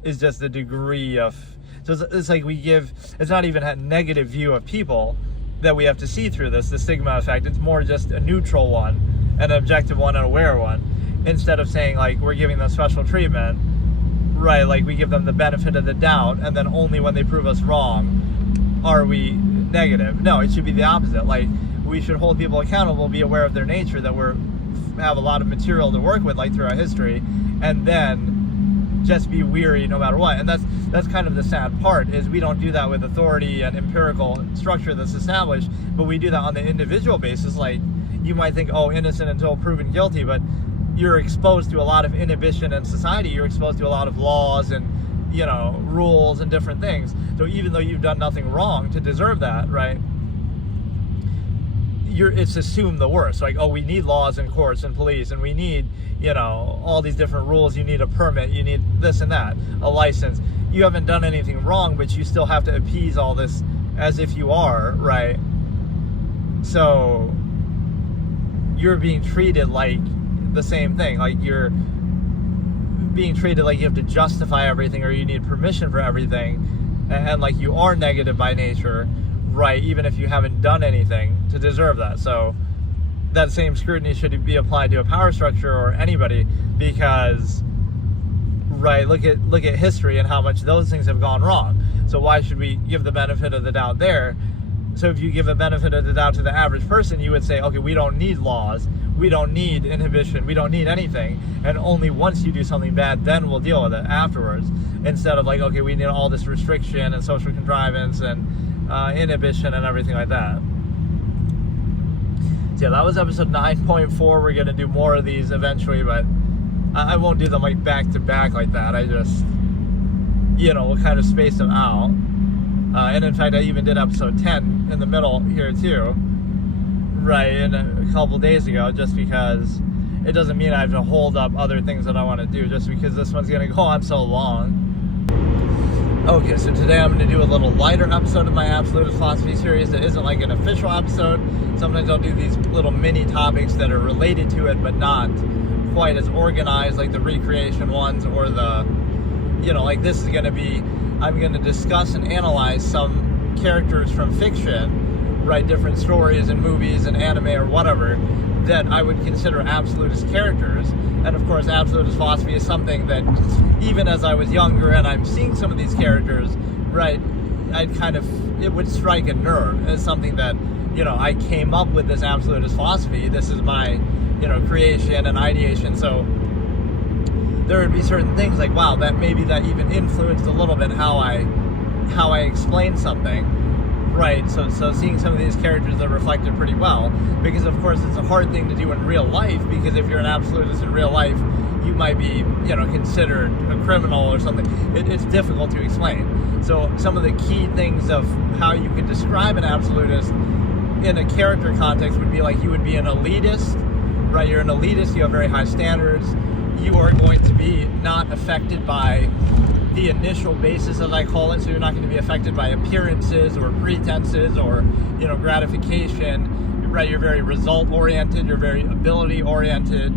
is just the degree of, so it's like it's not even a negative view of people, that we have to see through this, the stigma effect. It's more just a neutral one, an objective one, and aware one, instead of saying like we're giving them special treatment, right? Like we give them the benefit of the doubt, and then only when they prove us wrong are we negative. No, it should be the opposite. Like we should hold people accountable, be aware of their nature, that we're have a lot of material to work with, like throughout history, and then just be weary no matter what. And that's kind of the sad part, is we don't do that with authority and empirical structure that's established, but we do that on the individual basis. Like you might think, oh, innocent until proven guilty, but you're exposed to a lot of inhibition in society. You're exposed to a lot of laws and, you know, rules and different things. So even though you've done nothing wrong to deserve that, right, it's assumed the worst. Like, oh, we need laws and courts and police, and we need, you know, all these different rules. You need a permit, you need this and that, a license. You haven't done anything wrong, but you still have to appease all this as if you are, right? So you're being treated like the same thing. Like you're being treated like you have to justify everything, or you need permission for everything, and like you are negative by nature, right? Even if you haven't done anything to deserve that. So that same scrutiny should be applied to a power structure or anybody, because, right, look at history and how much those things have gone wrong. So why should we give the benefit of the doubt there? So if you give a benefit of the doubt to the average person, you would say, okay, we don't need laws, we don't need inhibition, we don't need anything, and only once you do something bad, then we'll deal with it afterwards. Instead of like, okay, we need all this restriction and social contrivance and inhibition and everything like that. So yeah, that was episode 9.4. We're going to do more of these eventually, but I won't do them like back to back like that. I just, you know, we'll kind of space them out. And in fact, I even did episode 10 in the middle here too, right, in a couple days ago, just because it doesn't mean I have to hold up other things that I want to do just because this one's going to go on so long. Okay, so today I'm going to do a little lighter episode of my Absolutist Philosophy series that isn't like an official episode. Sometimes I'll do these little mini topics that are related to it, but not quite as organized, like the recreation ones, or the, you know, like this is going to be, I'm going to discuss and analyze some characters from fiction, right, different stories and movies and anime or whatever, that I would consider absolutist characters. And of course, absolutist philosophy is something that, even as I was younger and I'm seeing some of these characters, right, it would strike a nerve as something that, you know, I came up with this absolutist philosophy. This is my, you know, creation and ideation. So there would be certain things like, wow, that maybe that even influenced a little bit how I explain something. Right, so seeing some of these characters that reflected pretty well, because of course it's a hard thing to do in real life, because if you're an absolutist in real life, you might be, you know, considered a criminal or something. It's difficult to explain. So some of the key things of how you could describe an absolutist in a character context would be like, you would be an elitist, right? You're an elitist, you have very high standards, you are going to be not affected by the initial basis, as I call it, so you're not going to be affected by appearances or pretenses or, you know, gratification, right? You're very result-oriented, you're very ability-oriented,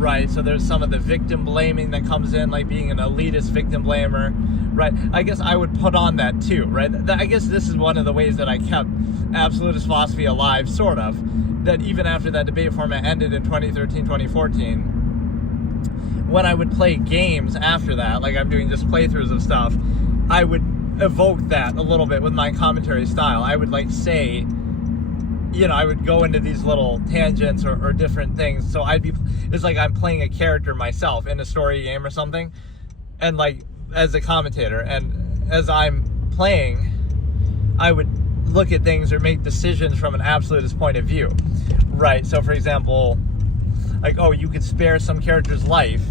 right? So there's some of the victim blaming that comes in, like being an elitist victim blamer, right? I guess I would put on that too, right? I guess this is one of the ways that I kept absolutist philosophy alive, sort of, that even after that debate format ended in 2013, 2014, when I would play games after that, like I'm doing just playthroughs of stuff, I would evoke that a little bit with my commentary style. I would like say, you know, I would go into these little tangents or different things. So it's like I'm playing a character myself in a story game or something, and like as a commentator, and as I'm playing, I would look at things or make decisions from an absolutist point of view, right? So for example, like, oh, you could spare some character's life,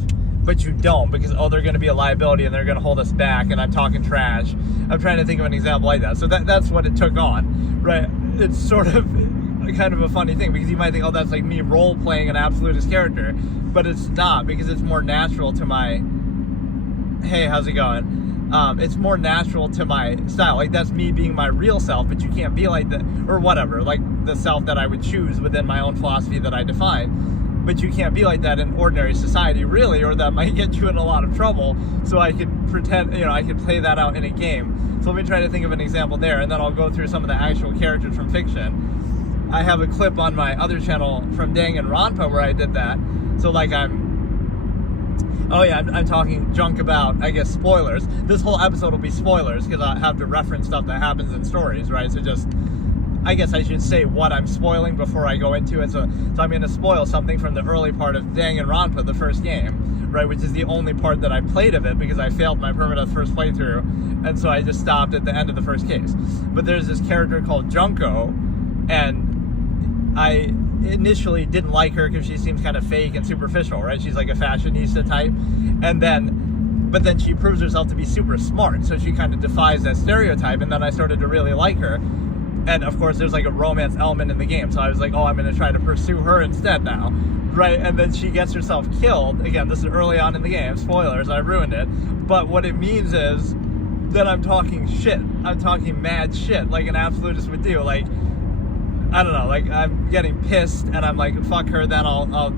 but you don't, because, oh, they're going to be a liability and they're going to hold us back, and I'm talking trash. I'm trying to think of an example like that. So that's what it took on, right? It's sort of kind of a funny thing, because you might think, oh, that's like me role-playing an absolutist character, but it's not, because it's more natural to my, hey, how's it going? It's more natural to my style. Like, that's me being my real self, but you can't be like that, or whatever, like the self that I would choose within my own philosophy that I define. but you can't be like that in ordinary society, really, or that might get you in a lot of trouble. So I could pretend, I could play that out in a game. So let me try to think of an example there, and then I'll go through some of the actual characters from fiction. I have a clip on my other channel from Danganronpa where I did that. So like I'm talking junk about, I guess, spoilers. This whole episode will be spoilers because I have to reference stuff that happens in stories, right? So just, I guess I should say what I'm spoiling before I go into it. So I'm going to spoil something from the early part of Danganronpa, the first game, right? Which is the only part that I played of it because I failed my permadeath first playthrough. And so I just stopped at the end of the first case. But there's this character called Junko, and I initially didn't like her because she seems kind of fake and superficial, right? She's like a fashionista type, but then she proves herself to be super smart, so she kind of defies that stereotype, and then I started to really like her. And of course there's like a romance element in the game, so I was like, I'm going to try to pursue her instead now, right? And then she gets herself killed. Again, this is early on in the game, spoilers, I ruined it. But what it means is that I'm talking shit. I'm talking mad shit, like an absolutist would do. Like, I don't know, like I'm getting pissed and I'm like, fuck her, then I'll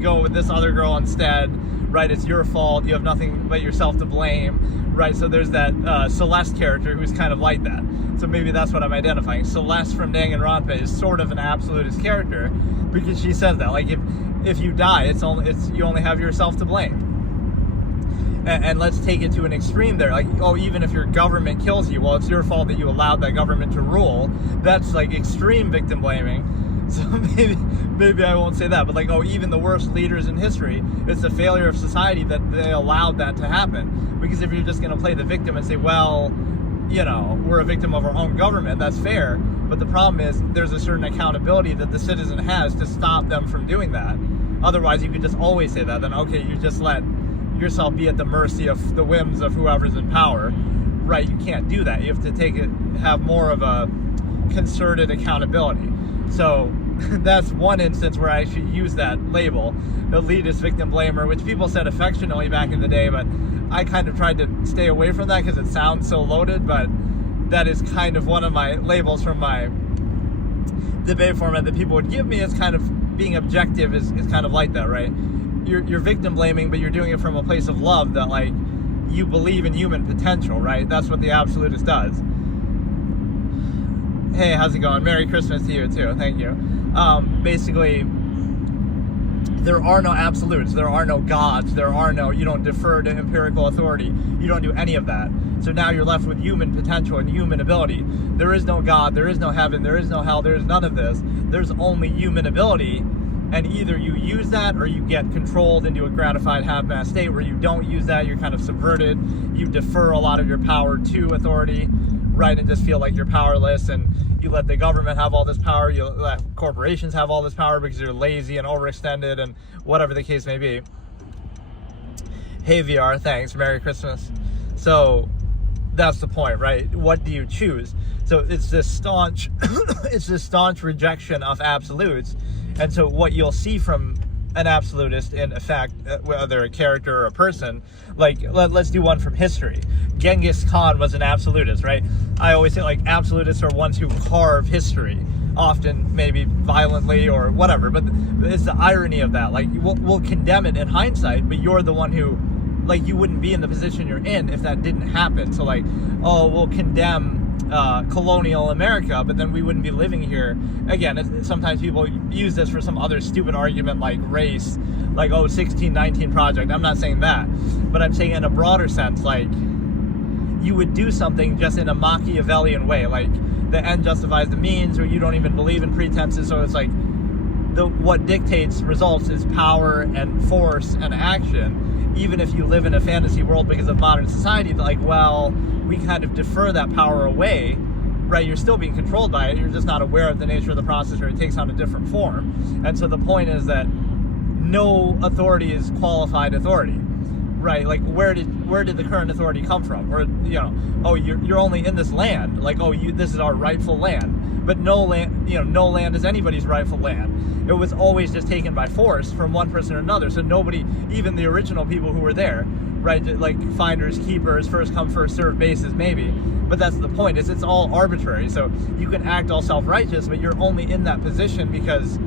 go with this other girl instead, right? It's your fault, you have nothing but yourself to blame, right? So there's that Celeste character who's kind of like that. So maybe that's what I'm identifying. Celeste from Danganronpa is sort of an absolutist character because she says that, like, if you die, you only have yourself to blame. And let's take it to an extreme there. Like, even if your government kills you, well, it's your fault that you allowed that government to rule. That's like extreme victim blaming. So maybe I won't say that. But like, even the worst leaders in history, it's the failure of society that they allowed that to happen. Because if you're just going to play the victim and say, well, we're a victim of our own government, that's fair. But the problem is there's a certain accountability that the citizen has to stop them from doing that. Otherwise, you could just always say that. Then, okay, you just let yourself be at the mercy of the whims of whoever's in power, right? You can't do that. You have to have more of a concerted accountability. So that's one instance where I should use that label, elitist victim blamer, which people said affectionately back in the day, but I kind of tried to stay away from that because it sounds so loaded. But that is kind of one of my labels from my debate format that people would give me. Is kind of being objective is kind of like that, right? You're victim blaming, but you're doing it from a place of love that, like, you believe in human potential, right? That's what the absolutist does. Hey, how's it going? Merry Christmas to you too. Thank you. Basically, there are no absolutes. There are no gods. You don't defer to empirical authority. You don't do any of that. So now you're left with human potential and human ability. There is no God. There is no heaven. There is no hell. There is none of this. There's only human ability. And either you use that or you get controlled into a gratified half-mast state where you don't use that, you're kind of subverted, you defer a lot of your power to authority, right, and just feel like you're powerless, and you let the government have all this power, you let corporations have all this power because you're lazy and overextended and whatever the case may be. Hey VR, thanks, Merry Christmas. So that's the point, right? What do you choose? So it's this staunch rejection of absolutes. And so what you'll see from an absolutist, in effect, whether a character or a person, like, let's do one from history. Genghis Khan was an absolutist, right? I always say, like, absolutists are ones who carve history, often maybe violently or whatever, but it's the irony of that. Like, we'll condemn it in hindsight, but you're the one who, like, you wouldn't be in the position you're in if that didn't happen. So, like, we'll condemn colonial America, but then we wouldn't be living here. Again, sometimes people use this for some other stupid argument like race, like 1619 Project. I'm not saying that, but I'm saying in a broader sense, like, you would do something just in a Machiavellian way, like the end justifies the means, or you don't even believe in pretenses. So it's like what dictates results is power and force and action, even if you live in a fantasy world because of modern society. Like, well, we kind of defer that power away, right? You're still being controlled by it. You're just not aware of the nature of the process, or it takes on a different form. And so the point is that no authority is qualified authority, right? Like, where did the current authority come from? Or, you're only in this land. Like, this is our rightful land. But no land is anybody's rightful land. It was always just taken by force from one person or another. So nobody, even the original people who were there, right, like finders, keepers, first come, first served basis, maybe. But that's the point, is it's all arbitrary. So you can act all self-righteous, but you're only in that position because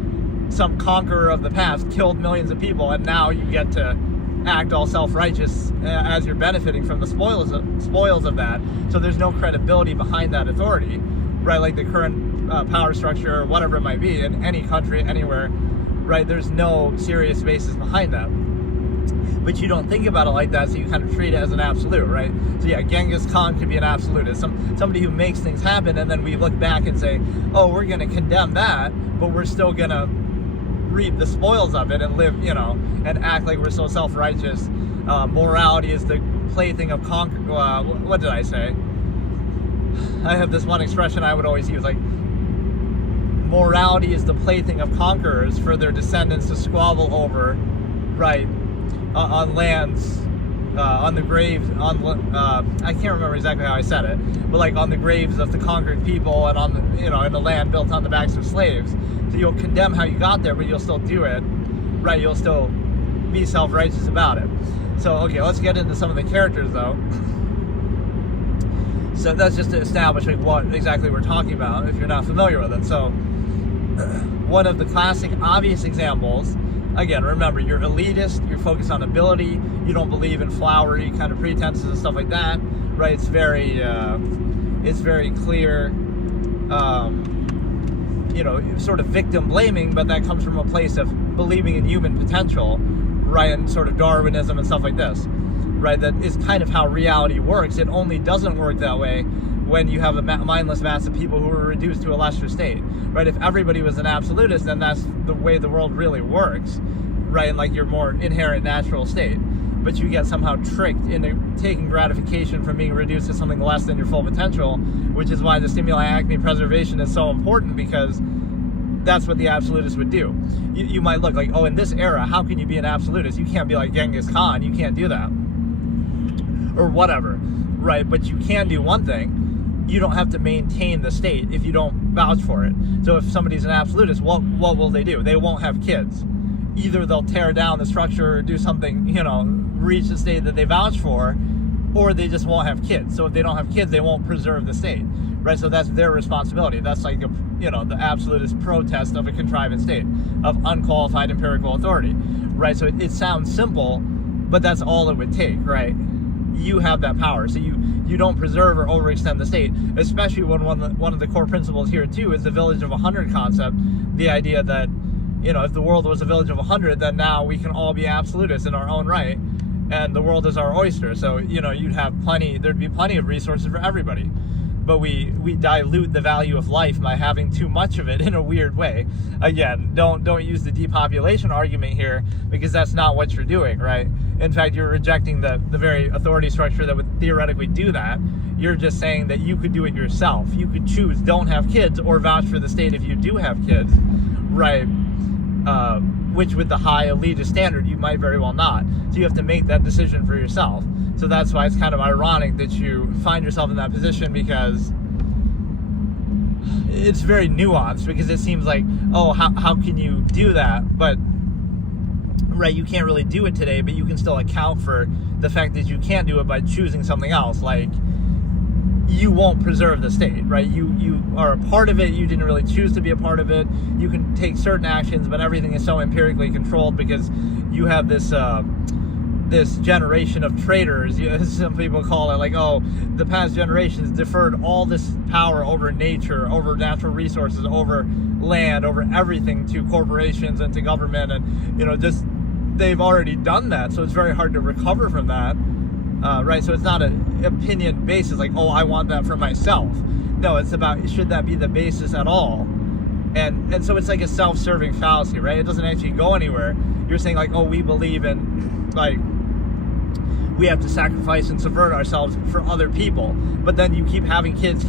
some conqueror of the past killed millions of people, and now you get to act all self-righteous as you're benefiting from the spoils of that. So there's no credibility behind that authority, right? Like the current power structure or whatever it might be in any country, anywhere, right? There's no serious basis behind that. But you don't think about it like that, so you kind of treat it as an absolute, right? So yeah, Genghis Khan could be an absolutist, somebody who makes things happen, and then we look back and say, oh, we're going to condemn that, but we're still going to reap the spoils of it and live, and act like we're so self-righteous. Morality is the plaything of what did I say? I have this one expression I would always use, like, morality is the plaything of conquerors for their descendants to squabble over, right? On lands, on the graves, I can't remember exactly how I said it, but like on the graves of the conquered people and on the, in the land built on the backs of slaves. So you'll condemn how you got there, but you'll still do it, right? You'll still be self-righteous about it. So, okay, let's get into some of the characters though. So that's just to establish like what exactly we're talking about if you're not familiar with it. So one of the classic obvious examples, again, remember, you're elitist, you're focused on ability, you don't believe in flowery kind of pretenses and stuff like that, right? It's very clear, sort of victim blaming, but that comes from a place of believing in human potential, right? And sort of Darwinism and stuff like this, right? That is kind of how reality works. It only doesn't work that way when you have a mindless mass of people who are reduced to a lesser state, right? If everybody was an absolutist, then that's the way the world really works, right? In like your more inherent natural state. But you get somehow tricked into taking gratification from being reduced to something less than your full potential, which is why the stimuli acme preservation is so important, because that's what the absolutist would do. You might look like, oh, in this era, how can you be an absolutist? You can't be like Genghis Khan. You can't do that. Or whatever, right? But you can do one thing. You don't have to maintain the state if you don't vouch for it. So if somebody's an absolutist, what will they do? They won't have kids. Either they'll tear down the structure or do something, reach the state that they vouch for, or they just won't have kids. So if they don't have kids, they won't preserve the state, right? So that's their responsibility. That's like, the absolutist protest of a contrived state, of unqualified empirical authority, right? So it sounds simple, but that's all it would take, right? You have that power. So you don't preserve or overextend the state, especially when one of the core principles here too is the village of 100 concept, the idea that, if the world was a village of 100, then now we can all be absolutists in our own right, and the world is our oyster. So, you'd have there'd be plenty of resources for everybody. But we dilute the value of life by having too much of it in a weird way. Again, don't use the depopulation argument here, because that's not what you're doing, right? In fact, you're rejecting the very authority structure that would theoretically do that. You're just saying that you could do it yourself. You could choose don't have kids or vouch for the state if you do have kids, right? Which with the high elitist standard, you might very well not. So you have to make that decision for yourself. So that's why it's kind of ironic that you find yourself in that position, because it's very nuanced, because it seems like, oh, how can you do that? But, right, you can't really do it today, but you can still account for the fact that you can't do it by choosing something else. Like, you won't preserve the state, right? You are a part of it. You didn't really choose to be a part of it. You can take certain actions, but everything is so empirically controlled because you have this this generation of traitors. Some people call it like, oh, the past generations deferred all this power over nature, over natural resources, over land, over everything to corporations and to government, and just they've already done that, so it's very hard to recover from that. Right, so it's not an opinion basis like, oh, I want that for myself. No, it's about, should that be the basis at all? And so it's like a self-serving fallacy, right? It doesn't actually go anywhere. You're saying like, oh, we believe in, like, we have to sacrifice and subvert ourselves for other people. But then you keep having kids.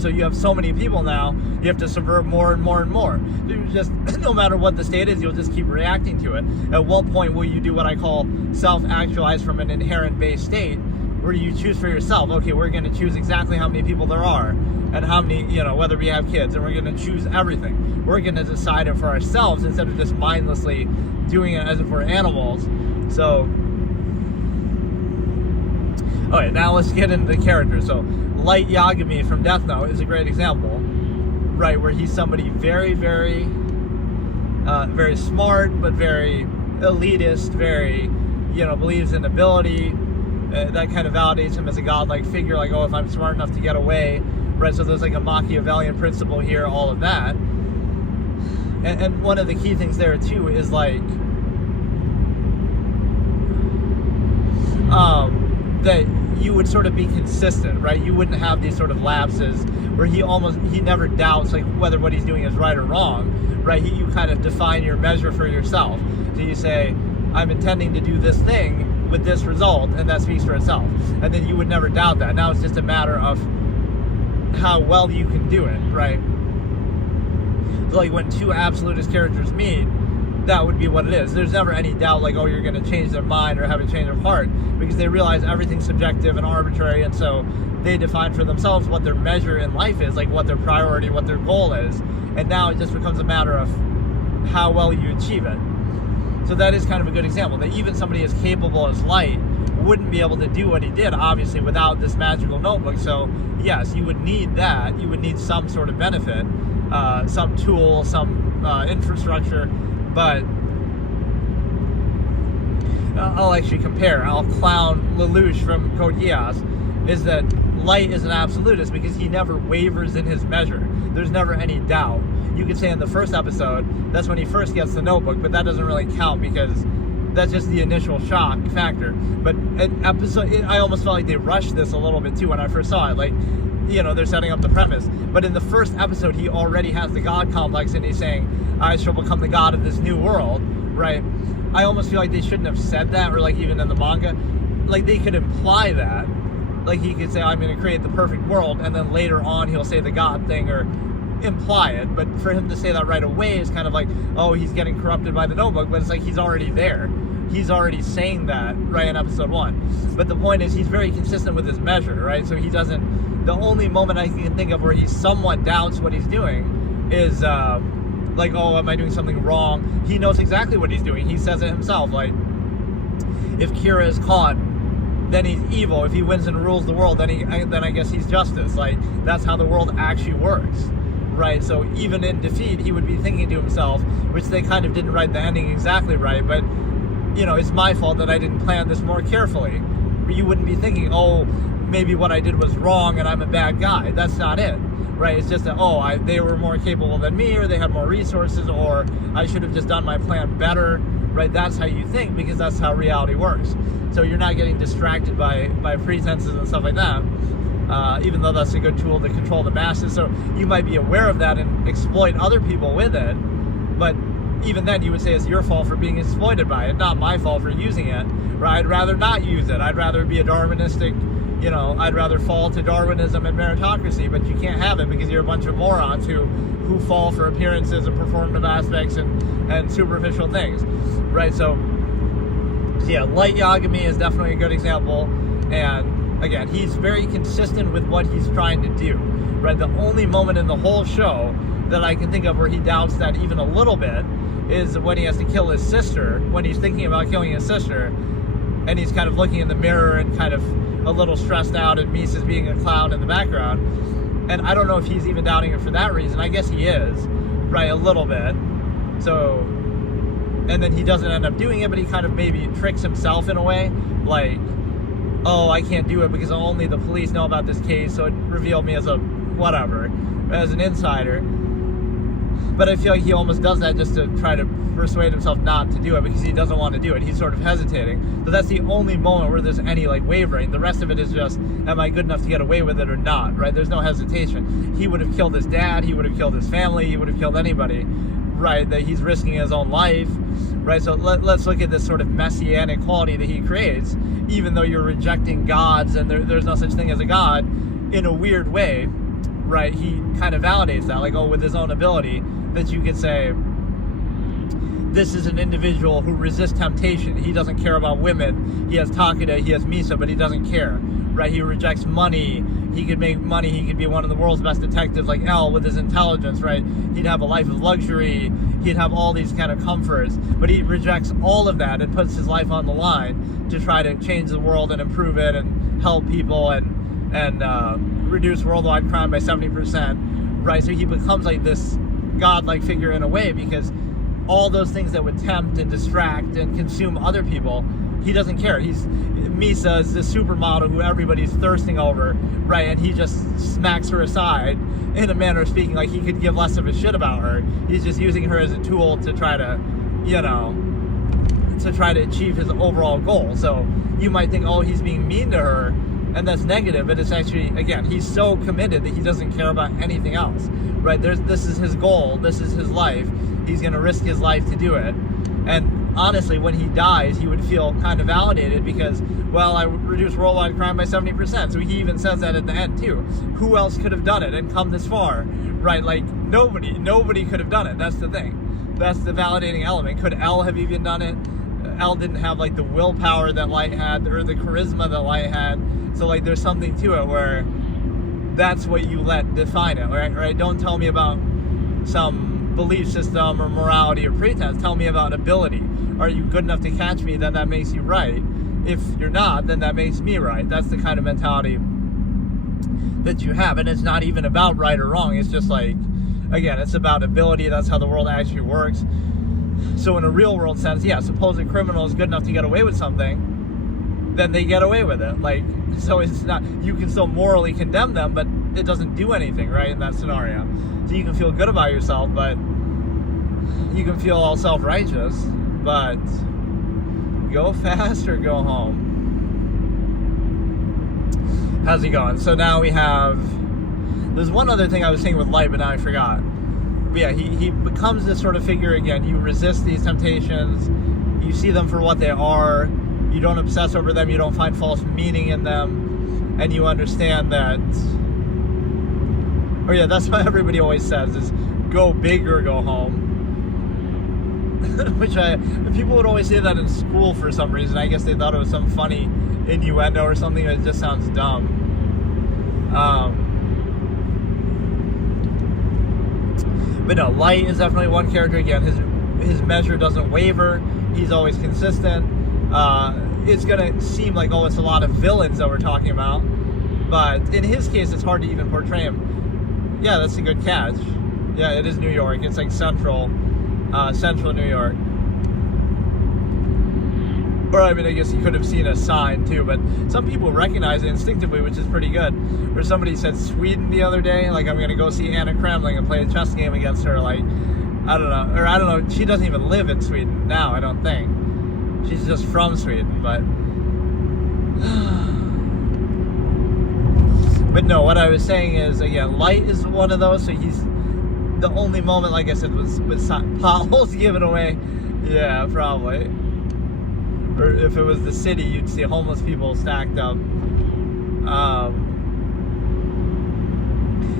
So you have so many people now, you have to subvert more and more and more. You just, no matter what the state is, you'll just keep reacting to it. At what point will you do what I call self-actualize from an inherent base state, where you choose for yourself, okay, we're going to choose exactly how many people there are, and how many, whether we have kids, and we're going to choose everything. We're going to decide it for ourselves instead of just mindlessly doing it as if we're animals. So, okay, now let's get into the characters. So, Light Yagami from Death Note is a great example, right, where he's somebody very, very very smart, but very elitist, very, believes in ability. That kind of validates him as a godlike figure, like, oh, if I'm smart enough to get away, right? So there's like a Machiavellian principle here, all of that. And one of the key things there too is like that you would sort of be consistent, right? You wouldn't have these sort of lapses where he never doubts like whether what he's doing is right or wrong, right? You kind of define your measure for yourself. So you say, I'm intending to do this thing with this result, and that speaks for itself. And then you would never doubt that. Now it's just a matter of how well you can do it, right? So like when two absolutist characters meet, that would be what it is. There's never any doubt like, oh, you're going to change their mind or have a change of heart, because they realize everything's subjective and arbitrary, and so they define for themselves what their measure in life is, like what their priority, what their goal is, and now it just becomes a matter of how well you achieve it. So that is kind of a good example, that even somebody as capable as light wouldn't be able to do what he did, obviously, without this magical notebook. So yes, you would need that. You would need some sort of benefit, some tool, some infrastructure, but I'll actually compare. I'll clown Lelouch from Code Geass, is that light is an absolutist because he never wavers in his measure. There's never any doubt. You could say in the first episode, that's when he first gets the notebook, but that doesn't really count because that's just the initial shock factor. But an episode, I almost felt like they rushed this a little bit too when I first saw it. Like, they're setting up the premise. But in the first episode, he already has the God complex, and he's saying, I shall become the God of this new world, right? I almost feel like they shouldn't have said that, or like even in the manga, like they could imply that. Like he could say, I'm going to create the perfect world, and then later on he'll say the God thing, or imply it. But for him to say that right away is kind of like, oh, he's getting corrupted by the notebook, but it's like he's already there. He's already saying that right in episode 1. But the point is, he's very consistent with his measure, right? So he doesn't, the only moment I can think of where he somewhat doubts what he's doing is like, oh, am I doing something wrong? He knows exactly what he's doing. He says it himself, like, if Kira is caught, then he's evil. If he wins and rules the world, then I guess he's justice. Like, that's how the world actually works, right? So even in defeat, he would be thinking to himself, which they kind of didn't write the ending exactly right, but it's my fault that I didn't plan this more carefully. You wouldn't be thinking, oh, maybe what I did was wrong and I'm a bad guy. That's not it, right? It's just that, oh, they were more capable than me, or they had more resources, or I should have just done my plan better, right? That's how you think, because that's how reality works. So you're not getting distracted by pretenses and stuff like that, even though that's a good tool to control the masses. So you might be aware of that and exploit other people with it, but even then you would say it's your fault for being exploited by it, not my fault for using it, right? I'd rather not use it. I'd rather be a Darwinistic, I'd rather fall to Darwinism and meritocracy, but you can't have it because you're a bunch of morons who fall for appearances and performative aspects and superficial things, right? So yeah, Light Yagami is definitely a good example, and again, he's very consistent with what he's trying to do, right? The only moment in the whole show that I can think of where he doubts that even a little bit is when he has to kill his sister, when he's thinking about killing his sister, and he's kind of looking in the mirror and kind of a little stressed out, and Misa's being a clown in the background. And I don't know if he's even doubting it for that reason. I guess he is, right, a little bit. So, and then he doesn't end up doing it, but he kind of maybe tricks himself in a way, like, oh, I can't do it because only the police know about this case, so it revealed me as a whatever, as an insider. But I feel like he almost does that just to try to persuade himself not to do it because he doesn't want to do it. He's sort of hesitating. So that's the only moment where there's any like wavering. The rest of it is just, am I good enough to get away with it or not, right? There's no hesitation. He would have killed his dad. He would have killed his family. He would have killed anybody, right? That he's risking his own life, right? So let's look at this sort of messianic quality that he creates, even though you're rejecting gods and there's no such thing as a god, in a weird way, right? He kind of validates that, like, oh, with his own ability, that you could say, this is an individual who resists temptation. He doesn't care about women. He has Takeda, he has Misa, but he doesn't care, right? He rejects money. He could make money. He could be one of the world's best detectives like L with his intelligence, right? He'd have a life of luxury. He'd have all these kind of comforts, but he rejects all of that and puts his life on the line to try to change the world and improve it and help people and reduce worldwide crime by 70%, right? So he becomes like this godlike figure in a way because all those things that would tempt and distract and consume other people, he doesn't care. Misa is the supermodel who everybody's thirsting over, right? And he just smacks her aside in a manner of speaking, like he could give less of a shit about her. He's just using her as a tool to try to, achieve his overall goal. So you might think, oh, he's being mean to her, and that's negative, but it's actually, again, he's so committed that he doesn't care about anything else, right? This is his goal, this is his life, he's going to risk his life to do it. And honestly, when he dies, he would feel kind of validated because, well, I reduced worldwide crime by 70%. So he even says that at the end too. Who else could have done it and come this far, right? Like nobody could have done it. That's the thing. That's the validating element. Could L have even done it? L didn't have like the willpower that Light had, or the charisma that Light had. So like there's something to it where that's what you let define it, right? Don't tell me about some belief system or morality or pretense. Tell me about ability. Are you good enough to catch me? Then that makes you right. If you're not, then that makes me right. That's the kind of mentality that you have. And it's not even about right or wrong. It's just like, again, it's about ability. That's how the world actually works. So in a real world sense, yeah, suppose a criminal is good enough to get away with something, then they get away with it. Like, so it's not, you can still morally condemn them, but it doesn't do anything, right, in that scenario. So you can feel good about yourself, but you can feel all self-righteous, but go fast or go home. How's it going? So now we have, there's one other thing I was saying with Light, but now I forgot. But yeah, he becomes this sort of figure again. You resist these temptations, you see them for what they are, you don't obsess over them, you don't find false meaning in them, and you understand that, oh yeah, that's what everybody always says, is go big or go home. Which people would always say that in school for some reason. I guess they thought it was some funny innuendo or something. It just sounds dumb. But no, Light is definitely one character. Again, his measure doesn't waver. He's always consistent. It's gonna seem like, oh, it's a lot of villains that we're talking about, but in his case, it's hard to even portray him. Yeah, that's a good catch. Yeah, it is New York. It's like central New York. Or, I mean, I guess you could have seen a sign too, but some people recognize it instinctively, which is pretty good. Where somebody said Sweden the other day, like, I'm going to go see Anna Kremling and play a chess game against her, like, I don't know, she doesn't even live in Sweden now, I don't think. She's just from Sweden, but... But no, what I was saying is, again, Light is one of those, so he's... The only moment, like I said, was with potholes given away. Yeah, probably. Or if it was the city, you'd see homeless people stacked up.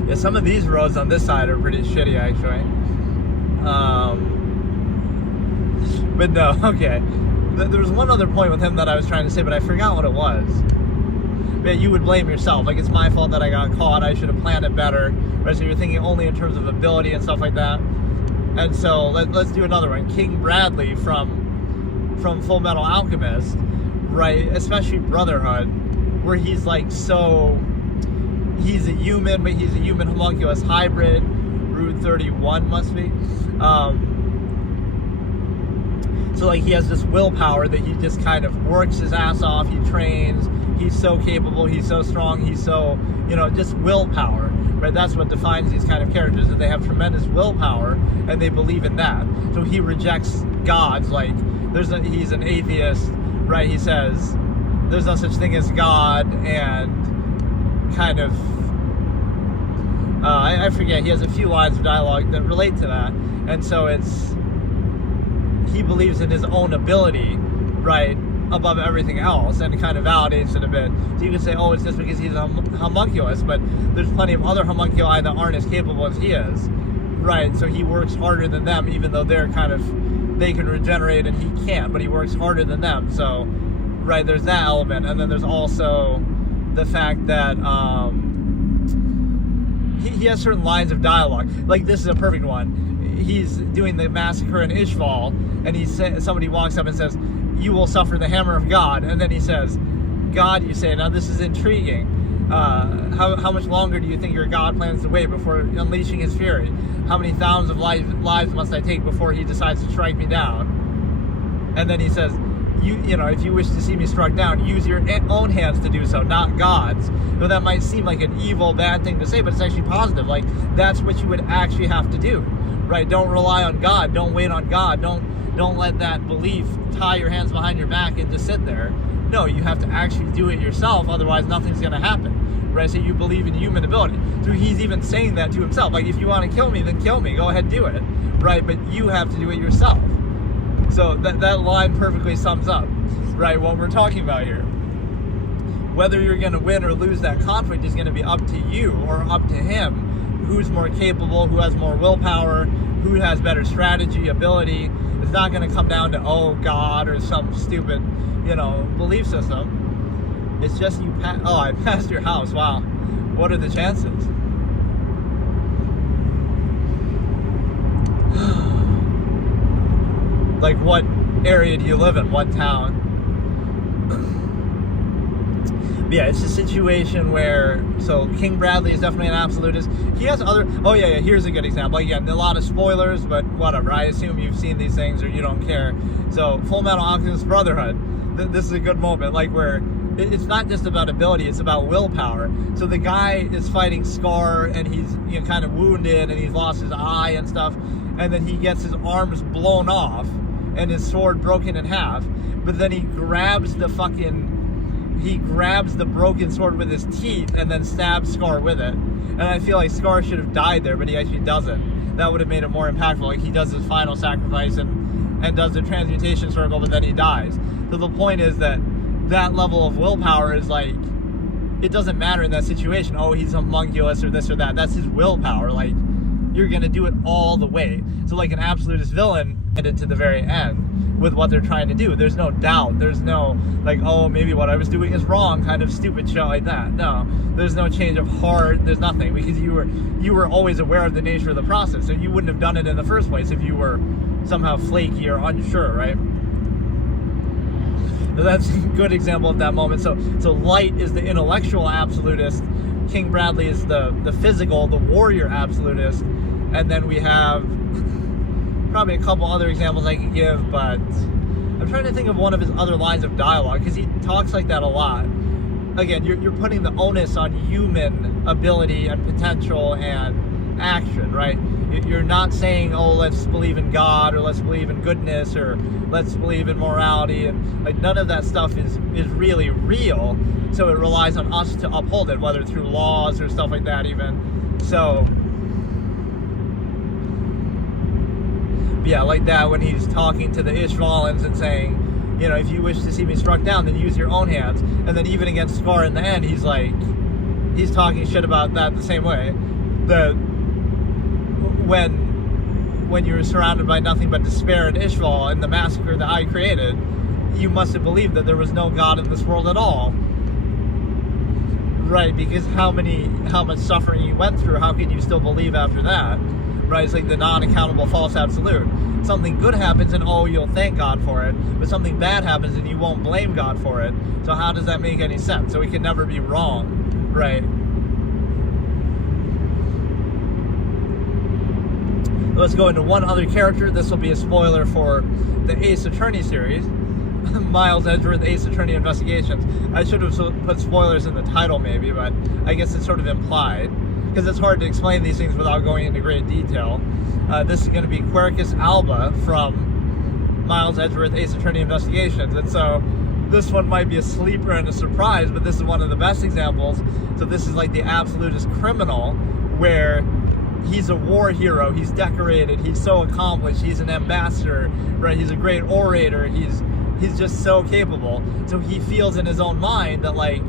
Yeah, some of these roads on this side are pretty shitty, actually. But no, okay. There was one other point with him that I was trying to say, but I forgot what it was. But you would blame yourself. Like, it's my fault that I got caught. I should have planned it better. Right? So you're thinking only in terms of ability and stuff like that. And so let's do another one. King Bradley from Full Metal Alchemist, right? Especially Brotherhood, where he's like he's a human, but he's a human homunculus hybrid. Route 31 must be. So like he has this willpower that he just kind of works his ass off. He trains. He's so capable. He's so strong. He's so, just willpower. Right? That's what defines these kind of characters, that they have tremendous willpower and they believe in that. So he rejects gods. Like he's an atheist, right? He says there's no such thing as God, and kind of I forget. He has a few lines of dialogue that relate to that, and so he believes in his own ability, right, above everything else, and it kind of validates it a bit. So you can say, oh, it's just because he's a homunculus, but there's plenty of other homunculi that aren't as capable as he is, right? So he works harder than them, even though they can regenerate and he can't, but he works harder than them. So, right, there's that element, and then there's also the fact that he has certain lines of dialogue. Like, this is a perfect one. He's doing the massacre in Ishval, and somebody walks up and says, "You will suffer the hammer of God," and then he says, "God," you say. Now this is intriguing. How much longer do you think your God plans to wait before unleashing his fury? How many thousands of lives must I take before he decides to strike me down? And then he says, you know, if you wish to see me struck down, use your own hands to do so, not God's. Though that might seem like an evil, bad thing to say, but it's actually positive. Like, that's what you would actually have to do, right? Don't rely on God. Don't wait on God. Don't let that belief tie your hands behind your back and just sit there. No, you have to actually do it yourself, otherwise nothing's going to happen, right? So you believe in human ability. So he's even saying that to himself. Like, if you want to kill me, then kill me. Go ahead, do it, right? But you have to do it yourself. So that line perfectly sums up, right, what we're talking about here. Whether you're going to win or lose that conflict is going to be up to you or up to him. Who's more capable, who has more willpower, who has better strategy, ability. It's not going to come down to, oh, God, or some stupid, you know, belief system. It's just you I passed your house. Wow. What are the chances? Like, what area do you live in? What town? But yeah, it's a situation where, so King Bradley is definitely an absolutist. He has other, here's a good example. Again, a lot of spoilers, but whatever. I assume you've seen these things or you don't care. So, Full Metal Alchemist Brotherhood. This is a good moment, like, where it's not just about ability, it's about willpower. So the guy is fighting Scar, and he's, you know, kind of wounded, and he's lost his eye and stuff, and then he gets his arms blown off, and his sword broken in half, but then he grabs the broken sword with his teeth and then stabs Scar with it. And I feel like Scar should have died there, but he actually doesn't. That would have made it more impactful. Like, he does his final sacrifice and does the transmutation circle, but then he dies. So the point is that level of willpower is like, it doesn't matter in that situation. Oh, he's homunculus or this or that. That's his willpower. Like, you're going to do it all the way. So like an absolutist villain, headed to the very end with what they're trying to do. There's no doubt. There's no, like, oh, maybe what I was doing is wrong, kind of stupid shit like that. No, there's no change of heart. There's nothing, because you were always aware of the nature of the process. So you wouldn't have done it in the first place if you were somehow flaky or unsure, right? So that's a good example of that moment. So Light is the intellectual absolutist. King Bradley is the physical, the warrior absolutist. And then we have probably a couple other examples I could give, but I'm trying to think of one of his other lines of dialogue, because he talks like that a lot. Again, you're putting the onus on human ability and potential and action, right? You're not saying, oh, let's believe in God, or let's believe in goodness, or let's believe in morality, and like, none of that stuff is really real. So it relies on us to uphold it, whether through laws or stuff like that even. So yeah, like that, when he's talking to the Ishvalans and saying, you know, if you wish to see me struck down, then use your own hands. And then even against Scar in the end, he's like, he's talking shit about that the same way. When you're surrounded by nothing but despair and Ishval and the massacre that I created, you must have believed that there was no God in this world at all. Right, because how much suffering you went through, how can you still believe after that? Right, it's like the non-accountable false absolute. Something good happens and, oh, you'll thank God for it, but something bad happens and you won't blame God for it. So how does that make any sense? So we can never be wrong, right? Let's go into one other character. This will be a spoiler for the Ace Attorney series. Miles Edgeworth, Ace Attorney Investigations. I should have put spoilers in the title maybe, but I guess it's sort of implied, because it's hard to explain these things without going into great detail. This is going to be Quercus Alba from Miles Edgeworth, Ace Attorney Investigations. And so this one might be a sleeper and a surprise, but this is one of the best examples. So this is like the absolutist criminal, where he's a war hero, he's decorated, he's so accomplished, he's an ambassador, right? He's a great orator, he's just so capable. So he feels in his own mind that, like,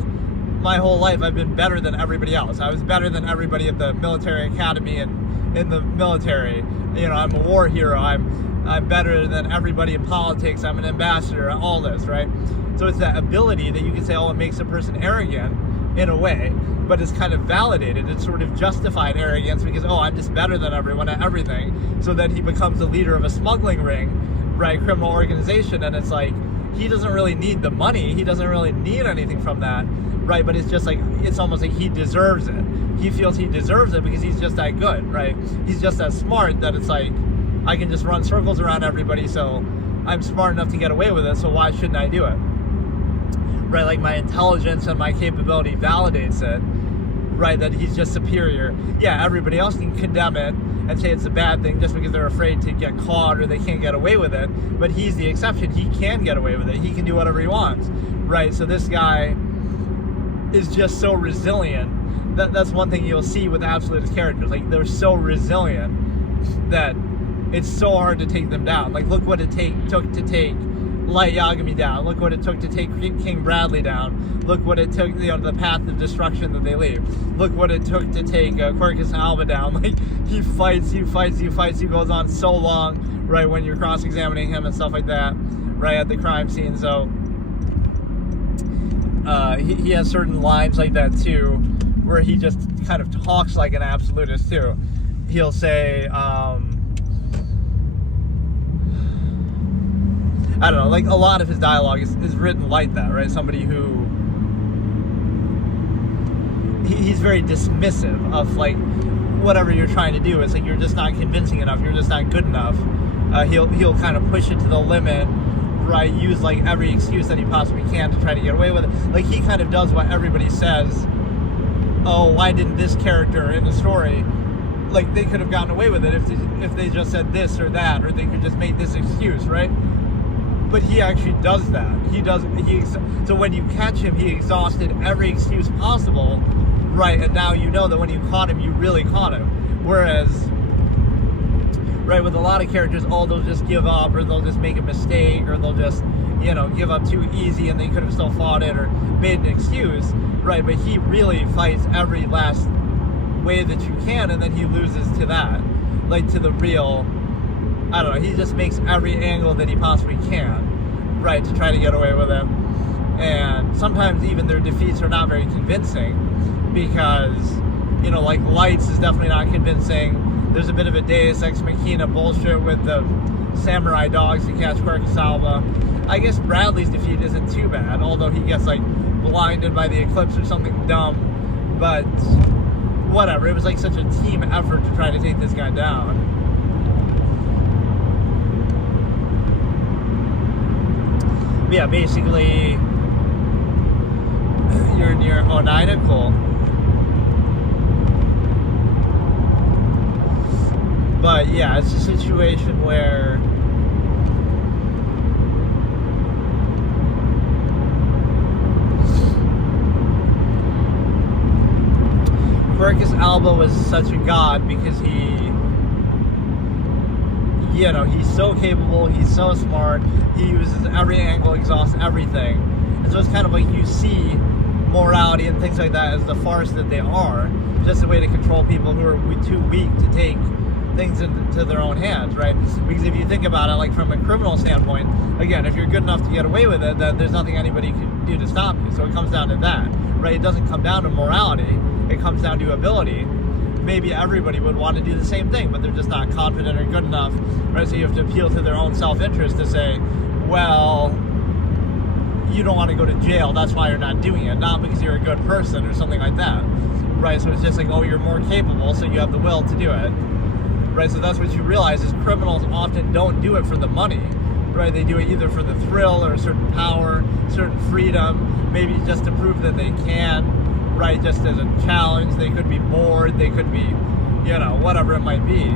my whole life I've been better than everybody else. I was better than everybody at the military academy and in the military. You know, I'm a war hero. I'm better than everybody in politics. I'm an ambassador. All this, right? So it's that ability that you can say, oh, it makes a person arrogant in a way, but it's kind of validated. It's sort of justified arrogance because, oh, I'm just better than everyone at everything. So then he becomes the leader of a smuggling ring, right? Criminal organization, and it's like, he doesn't really need the money. He doesn't really need anything from that, right? But it's just like, it's almost like he deserves it. He feels he deserves it because he's just that good, right? He's just that smart that it's like, I can just run circles around everybody, so I'm smart enough to get away with it, so why shouldn't I do it? Right, like my intelligence and my capability validates it, right, that he's just superior. Yeah, everybody else can condemn it and say it's a bad thing just because they're afraid to get caught or they can't get away with it, but he's the exception. He can get away with it. He can do whatever he wants, right? So this guy is just so resilient. That's one thing you'll see with absolutist characters. Like, they're so resilient that it's so hard to take them down. Like, look what it took to take Light Yagami down. Look what it took to take King Bradley down. Look what it took, the path of destruction that they leave. Look what it took to take Quercus and Alba down. Like, he fights. He goes on so long, right, when you're cross-examining him and stuff like that, right, at the crime scene. So he has certain lines like that too, where he just kind of talks like an absolutist too. He'll say, I don't know, like a lot of his dialogue is written like that, right? Somebody who, he's very dismissive of like whatever you're trying to do. It's like, you're just not convincing enough, you're just not good enough. He'll kind of push it to the limit, right? Use like every excuse that he possibly can to try to get away with it. Like, he kind of does what everybody says. Oh, why didn't this character in the story, like, they could have gotten away with it if they just said this or that, or they could just make this excuse, right? But he actually does that. So when you catch him, he exhausted every excuse possible, right? And now you know that when you caught him, you really caught him. Whereas, right, with a lot of characters, they'll just give up, or they'll just make a mistake, or they'll just, give up too easy, and they could have still fought it or made an excuse, right? But he really fights every last way that you can, and then he loses to that, like to the real, I don't know, he just makes every angle that he possibly can, right, to try to get away with it. And sometimes even their defeats are not very convincing, because, like Lights is definitely not convincing. There's a bit of a Deus Ex Machina bullshit with the samurai dogs to catch Quercus Alba. I guess Bradley's defeat isn't too bad, although he gets like blinded by the eclipse or something dumb. But whatever, it was like such a team effort to try to take this guy down. Yeah, basically, you're near Oneida, cool. But yeah, it's a situation where Quercus Alba was such a god because he's so capable, he's so smart, he uses every angle, exhausts everything. And so it's kind of like, you see morality and things like that as the farce that they are, just a way to control people who are too weak to take things into their own hands, right? Because if you think about it, like from a criminal standpoint, again, if you're good enough to get away with it, then there's nothing anybody can do to stop you. So it comes down to that, right? It doesn't come down to morality, it comes down to ability. Maybe everybody would want to do the same thing, but they're just not confident or good enough, right? So you have to appeal to their own self-interest to say, well, you don't want to go to jail, that's why you're not doing it, not because you're a good person or something like that, right? So it's just like, oh, you're more capable, so you have the will to do it, right? So that's what you realize is criminals often don't do it for the money, right? They do it either for the thrill or a certain power, certain freedom, maybe just to prove that they can, right? Just as a challenge. They could be bored, they could be, whatever it might be.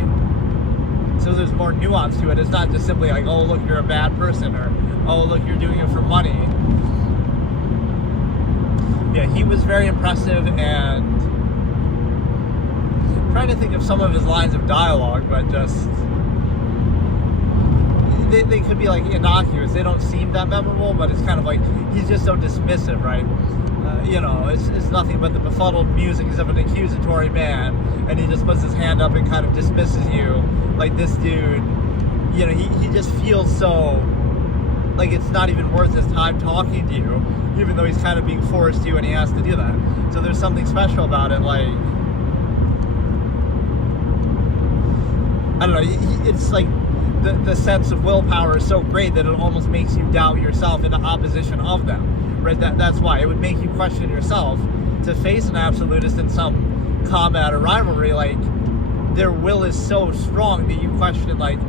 So there's more nuance to it. It's not just simply like, oh, look, you're a bad person, or oh, look, you're doing it for money. Yeah, he was very impressive, and I'm trying to think of some of his lines of dialogue, but just they could be like innocuous. They don't seem that memorable, but it's kind of like, he's just so dismissive, right? It's nothing but the befuddled musings of an accusatory man, and he just puts his hand up and kind of dismisses you. Like, this dude, he just feels so, like, it's not even worth his time talking to you, even though he's kind of being forced to, and he has to do that. So there's something special about it, like, I don't know, it's like, the sense of willpower is so great that it almost makes you doubt yourself in the opposition of them, right? That's why it would make you question yourself to face an absolutist in some combat or rivalry. Like, their will is so strong that you question, like,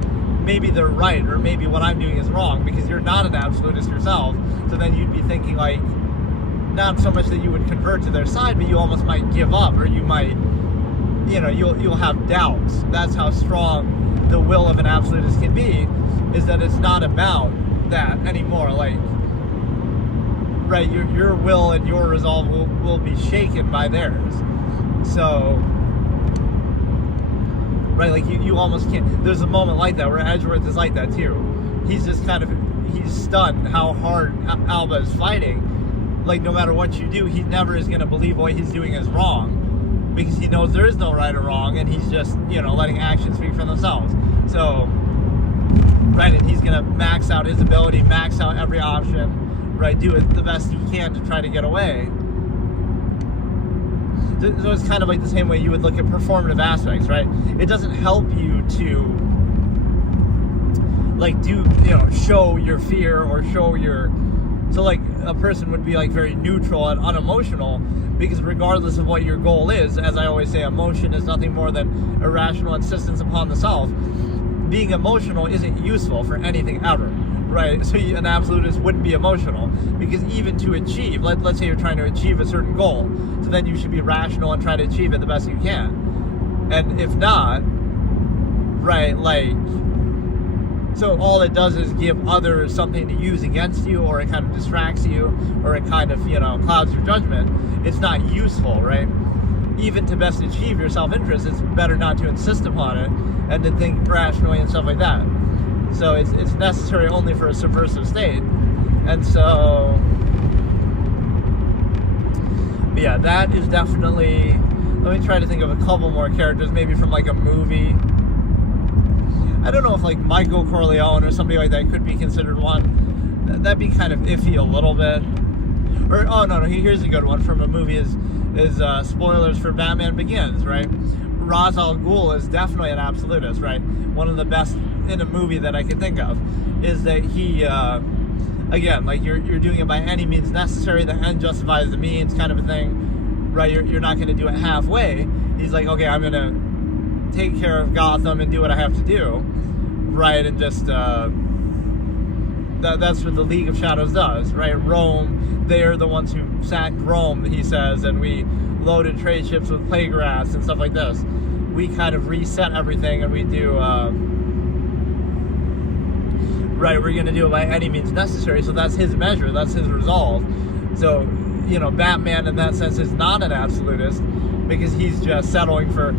maybe they're right, or maybe what I'm doing is wrong, because you're not an absolutist yourself. So then you'd be thinking, like, not so much that you would convert to their side, but you almost might give up, or you might, you'll have doubts. That's how strong the will of an absolutist can be, is that it's not about that anymore. Like, right, your will and your resolve will be shaken by theirs. So, right, like you almost can't. There's a moment like that where Edgeworth is like that too. He's just he's stunned how hard Alba is fighting. Like, no matter what you do, he never is going to believe what he's doing is wrong, because he knows there is no right or wrong, and he's just, letting actions speak for themselves. So, right, and he's going to max out his ability, max out every option, right, do it the best he can to try to get away. So it's kind of like the same way you would look at performative aspects, right? It doesn't help you to, like, show your fear or show your... So, like, a person would be, like, very neutral and unemotional, because regardless of what your goal is, as I always say, emotion is nothing more than irrational insistence upon the self. Being emotional isn't useful for anything ever, right? So an absolutist wouldn't be emotional, because even to achieve, let's say you're trying to achieve a certain goal, so then you should be rational and try to achieve it the best you can. And if not, right, like... So all it does is give others something to use against you, or it kind of distracts you, or it kind of, clouds your judgment. It's not useful, right? Even to best achieve your self-interest, it's better not to insist upon it and to think rationally and stuff like that. So it's necessary only for a subversive state. And so, but yeah, that is definitely... Let me try to think of a couple more characters, maybe from like a movie. I don't know if like Michael Corleone or somebody like that could be considered one. That'd be kind of iffy a little bit. Or, oh no, here's a good one from a movie is spoilers for Batman Begins, right? Ra's al Ghul is definitely an absolutist, right? One of the best in a movie that I could think of is that he, again, like you're doing it by any means necessary, the end justifies the means kind of a thing, right? You're not going to do it halfway. He's like, okay, I'm going to take care of Gotham and do what I have to do, right? And just that's what the League of Shadows does, right? Rome, they're the ones who sacked Rome, he says, and we loaded trade ships with plague rats and stuff like this. We kind of reset everything, and we do right, we're going to do it by any means necessary. So that's his measure, that's his resolve. So, Batman in that sense is not an absolutist, because he's just settling for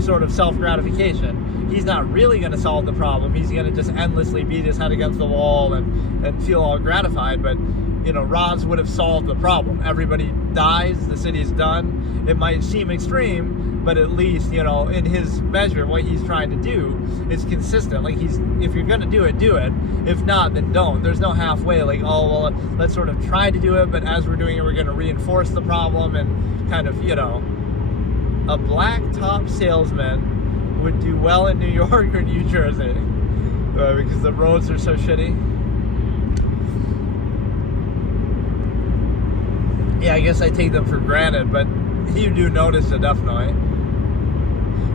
sort of self-gratification. He's not really going to solve the problem. He's going to just endlessly beat his head against the wall and feel all gratified. But, Ra's would have solved the problem. Everybody dies, the city's done. It might seem extreme, but at least, in his measure, what he's trying to do is consistent. Like, if you're going to do it, do it. If not, then don't. There's no halfway, like, oh, well, let's sort of try to do it, but as we're doing it, we're going to reinforce the problem and kind of, a black top salesman would do well in New York or New Jersey, because the roads are so shitty. Yeah, I guess I take them for granted, but you do notice it definitely.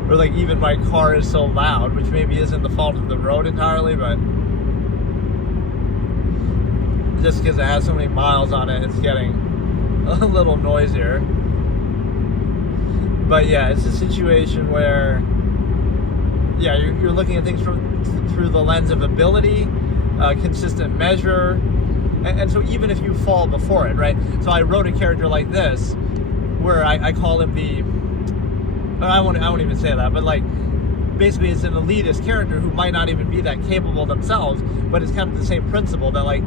Or like even my car is so loud, which maybe isn't the fault of the road entirely, but just because it has so many miles on it, it's getting a little noisier. But yeah, it's a situation where, yeah, you're looking at things through the lens of ability, consistent measure, and so even if you fall before it, right? So I wrote a character like this, where I call him I won't even say that, but like, basically it's an elitist character who might not even be that capable themselves, but it's kind of the same principle that, like,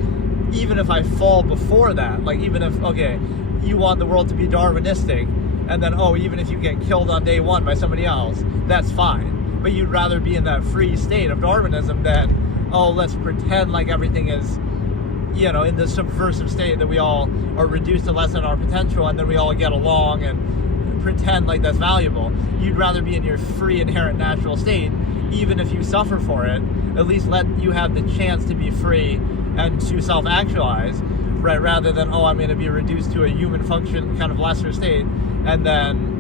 even if I fall before that, like, even if, okay, you want the world to be Darwinistic, and then, even if you get killed on day one by somebody else, that's fine. But you'd rather be in that free state of Darwinism than, let's pretend like everything is, in this subversive state that we all are reduced to less than our potential, and then we all get along and pretend like that's valuable. You'd rather be in your free, inherent, natural state, even if you suffer for it, at least let you have the chance to be free and to self-actualize, right? Rather than, I'm going to be reduced to a human function kind of lesser state, and then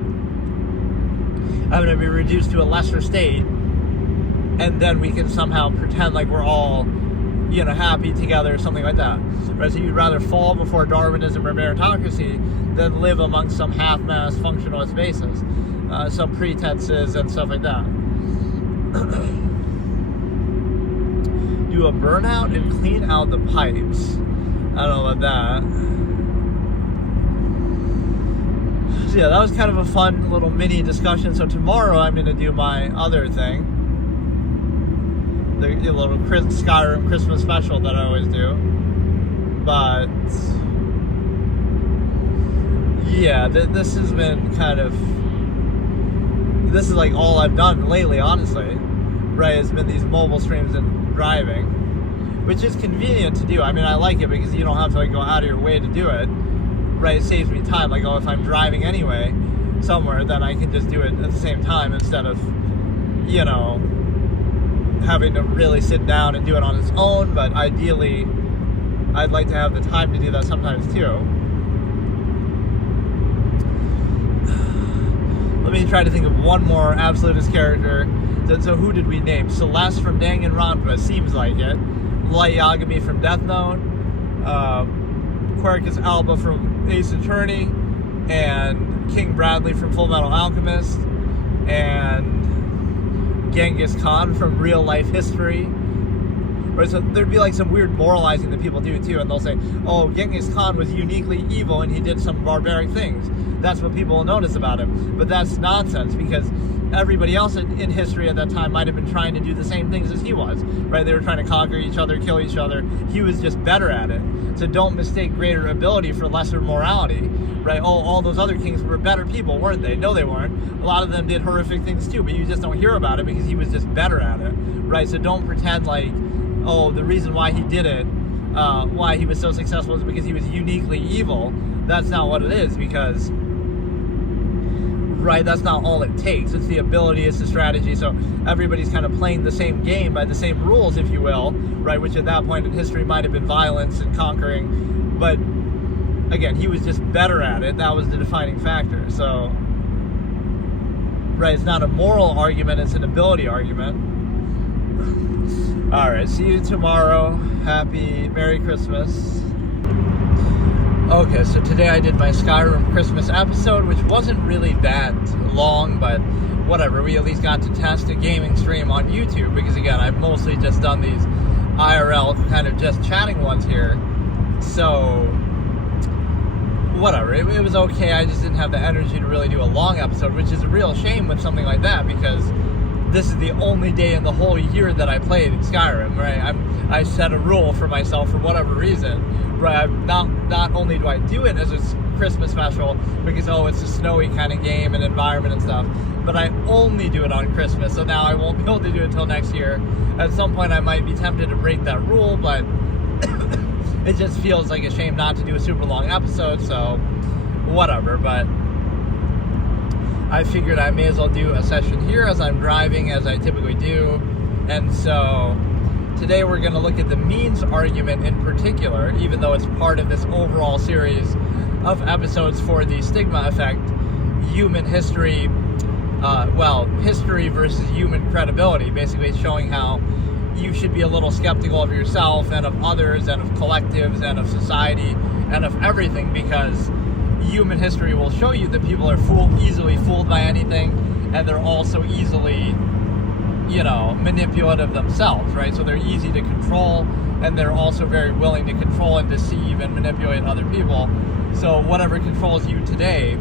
I'm going to be reduced to a lesser state, and then we can somehow pretend like we're all, happy together or something like that, right? So you'd rather fall before Darwinism or meritocracy than live amongst some half-mass functionalist basis, some pretenses and stuff like that. Do a burnout and clean out the pipes. I don't know about that. So yeah, that was kind of a fun little mini discussion. So tomorrow I'm going to do my other thing, the little Skyrim Christmas special that I always do. But yeah, this has been this is like all I've done lately, honestly, right? It's been these mobile streams and driving, which is convenient to do. I mean, I like it because you don't have to go out of your way to do it, right? It saves me time. Like, if I'm driving anyway somewhere, then I can just do it at the same time instead of, having to really sit down and do it on its own. But ideally, I'd like to have the time to do that sometimes too. Let me try to think of one more absolutist character. So who did we name? Celeste from Danganronpa, seems like it. Light Yagami from Death Note. Quercus Alba from Ace Attorney. And King Bradley from Full Metal Alchemist. And Genghis Khan from Real Life History. Right, so there'd be like some weird moralizing that people do too, and they'll say, Genghis Khan was uniquely evil and he did some barbaric things. That's what people will notice about him. But that's nonsense, because everybody else in history at that time might have been trying to do the same things as he was, right? They were trying to conquer each other, kill each other. He was just better at it. So don't mistake greater ability for lesser morality, right? All those other kings were better people, weren't they? No, they weren't. A lot of them did horrific things too, but you just don't hear about it because he was just better at it, right? So don't pretend like, the reason why he did it, why he was so successful is because he was uniquely evil. That's not what it is, because, right, that's not all it takes. It's the ability, it's the strategy. So everybody's kind of playing the same game by the same rules, if you will, right, which at that point in history might have been violence and conquering. But again, he was just better at it. That was the defining factor. So, right, it's not a moral argument, it's an ability argument. Alright, see you tomorrow. Merry Christmas. Okay, so today I did my Skyrim Christmas episode, which wasn't really that long, but whatever. We at least got to test a gaming stream on YouTube, because again, I've mostly just done these IRL kind of just chatting ones here. So, whatever. It was okay. I just didn't have the energy to really do a long episode, which is a real shame with something like that, because this is the only day in the whole year that I played Skyrim, right? I set a rule for myself for whatever reason, right? Not only do I do it as a Christmas special because, it's a snowy kind of game and environment and stuff, but I only do it on Christmas, so now I won't be able to do it until next year. At some point I might be tempted to break that rule, but it just feels like a shame not to do a super long episode, so whatever. But I figured I may as well do a session here as I'm driving, as I typically do. And so today we're going to look at the means argument in particular, even though it's part of this overall series of episodes for the stigma effect, human history, history versus human credibility, basically showing how you should be a little skeptical of yourself and of others and of collectives and of society and of everything, because human history will show you that people are easily fooled by anything, and they're also easily, manipulative themselves, right? So they're easy to control, and they're also very willing to control and deceive and manipulate other people. So whatever controls you today,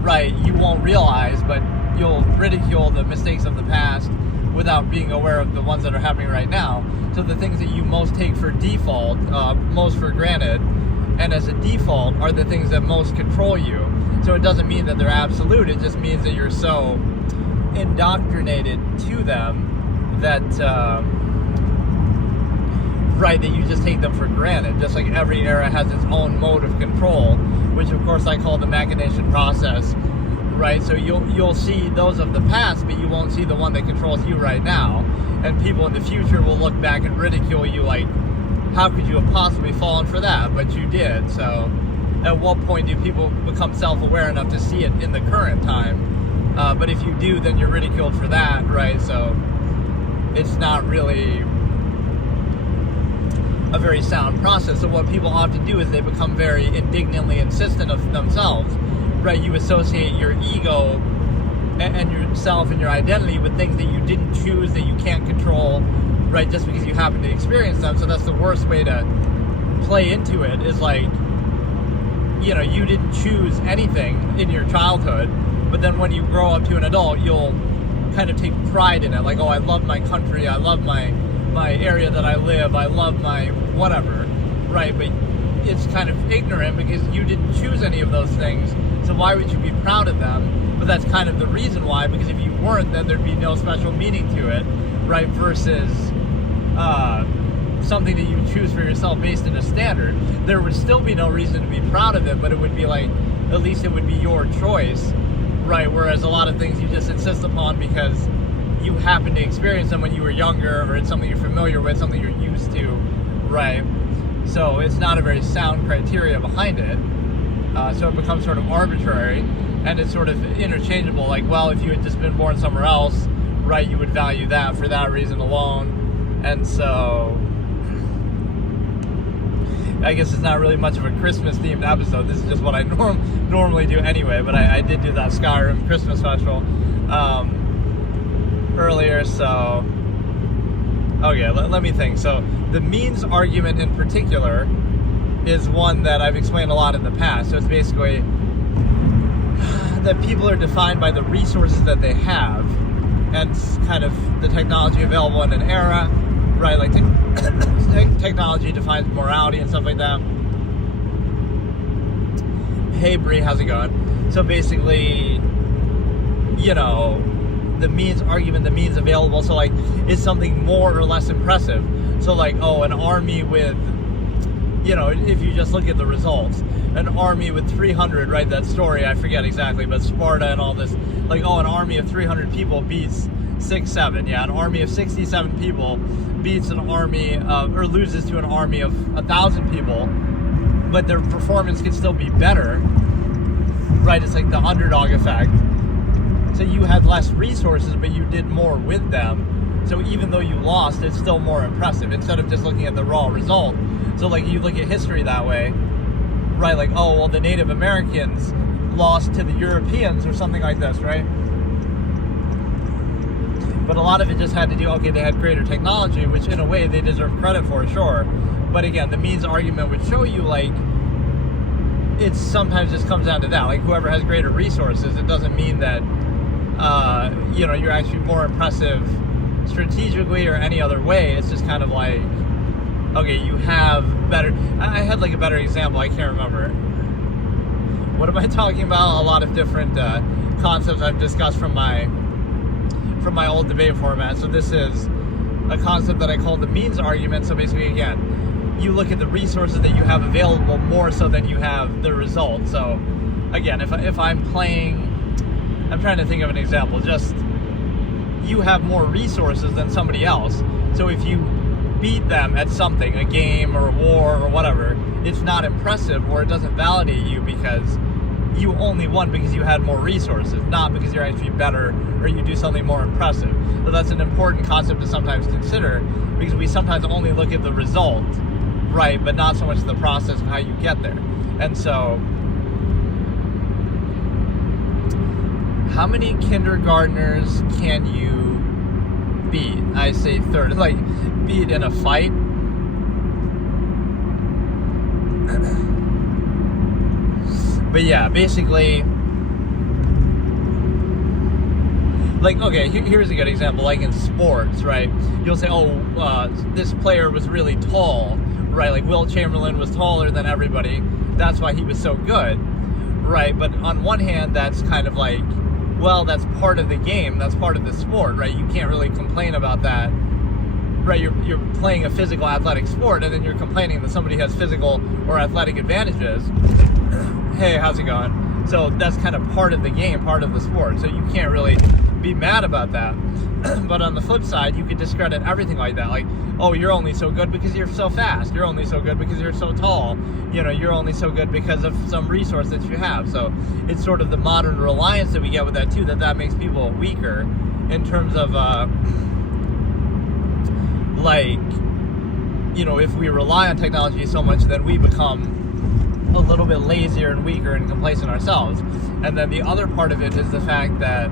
right, you won't realize, but you'll ridicule the mistakes of the past without being aware of the ones that are happening right now. So the things that you most take for default, most for granted, and as a default, are the things that most control you. So it doesn't mean that they're absolute, it just means that you're so indoctrinated to them that, that you just take them for granted. Just like every era has its own mode of control, which of course I call the machination process, right? So you'll see those of the past, but you won't see the one that controls you right now. And people in the future will look back and ridicule you like, how could you have possibly fallen for that? But you did. So at what point do people become self-aware enough to see it in the current time? But if you do, then you're ridiculed for that, right? So it's not really a very sound process. So what people often do is they become very indignantly insistent of themselves, right? You associate your ego and yourself and your identity with things that you didn't choose, that you can't control, right? Just because you happen to experience them. So that's the worst way to play into it, is like, you know, you didn't choose anything in your childhood, but then when you grow up to an adult, you'll kind of take pride in it. Like, oh, I love my country, I love my area that I live, I love my whatever, right? But it's kind of ignorant because you didn't choose any of those things, so why would you be proud of them? But that's kind of the reason why, because if you weren't, then there'd be no special meaning to it, right? Versus something that you choose for yourself based on a standard. There would still be no reason to be proud of it, but it would be like, at least it would be your choice, right? Whereas a lot of things you just insist upon because you happen to experience them when you were younger, or it's something you're familiar with, something you're used to, right? So it's not a very sound criteria behind it. So it becomes sort of arbitrary, and it's sort of interchangeable. Like, well, if you had just been born somewhere else, right, you would value that for that reason alone. And so I guess it's not really much of a Christmas themed episode. This is just what I normally do anyway, but I did do that Skyrim Christmas special earlier, so okay, let me think. So the means argument in particular is one that I've explained a lot in the past. So it's basically that people are defined by the resources that they have and kind of the technology available in an era, right? Like technology defines morality and stuff like that. Hey Bree, how's it going? So basically, you know, the means argument, the means available, so like, is something more or less impressive? So like, oh, an army with, you know, if you just look at the results, an army with 300, right, that story, I forget exactly, but Sparta and all this, like, oh, an army of 300 people beats 6-7, yeah, an army of 67 people beats an army or loses to an army of 1,000 people, but their performance could still be better, right? It's like the underdog effect. So you had less resources, but you did more with them. So even though you lost, it's still more impressive, instead of just looking at the raw result. So like, you look at history that way, right? Like, oh, well, the Native Americans lost to the Europeans or something like this, right? But a lot of it just had to do, okay, they had greater technology, which in a way they deserve credit for, sure. But again, the means argument would show you, like, it sometimes just comes down to that. Like, whoever has greater resources, it doesn't mean that, you know, you're actually more impressive strategically or any other way. It's just kind of like, okay, you have better. I had like a better example. I can't remember. What am I talking about? A lot of different concepts I've discussed from my old debate format. So this is a concept that I call the means argument. So basically, again, you look at the resources that you have available more so than you have the result. So again, if I'm playing, I'm trying to think of an example. Just, you have more resources than somebody else. So if you beat them at something, a game or a war or whatever, it's not impressive, or it doesn't validate you because you only won because you had more resources, not because you're actually better or you do something more impressive. So that's an important concept to sometimes consider, because we sometimes only look at the result, right, but not so much the process of how you get there. And so, how many kindergartners can you beat? I say third. Like, beat in a fight? But yeah, basically, like, okay, here's a good example. Like in sports, right? You'll say, oh, this player was really tall, right? Like Will Chamberlain was taller than everybody. That's why he was so good, right? But on one hand, that's kind of like, well, that's part of the game. That's part of the sport, right? You can't really complain about that, right? You're playing a physical athletic sport, and then you're complaining that somebody has physical or athletic advantages. Hey, how's it going? So that's kind of part of the game, part of the sport. So you can't really be mad about that. But on the flip side, you could discredit everything like that. Like, oh, you're only so good because you're so fast. You're only so good because you're so tall. You're only so good because of some resource that you have. So it's sort of the modern reliance that we get with that too, that makes people weaker in terms of, if we rely on technology so much, then we become a little bit lazier and weaker and complacent ourselves. And then the other part of it is the fact that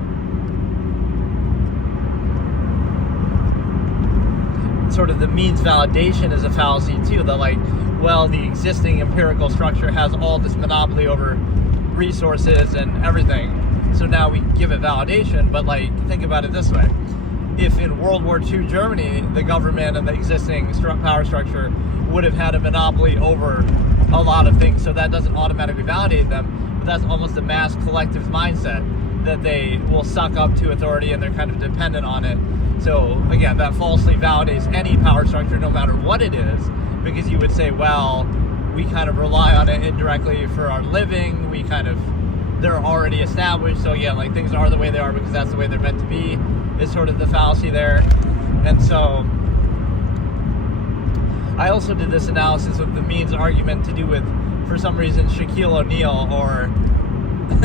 sort of the means validation is a fallacy too, that the existing empirical structure has all this monopoly over resources and everything, so now we give it validation. But think about it this way: if in World War II Germany, the government and the existing power structure would have had a monopoly over a lot of things, so that doesn't automatically validate them, but that's almost a mass collective mindset that they will suck up to authority and they're kind of dependent on it. So again, that falsely validates any power structure, no matter what it is, because you would say, well, we kind of rely on it indirectly for our living. They're already established. So yeah, things are the way they are because that's the way they're meant to be, is sort of the fallacy there. And so I also did this analysis of the means argument to do with, for some reason, Shaquille O'Neal, or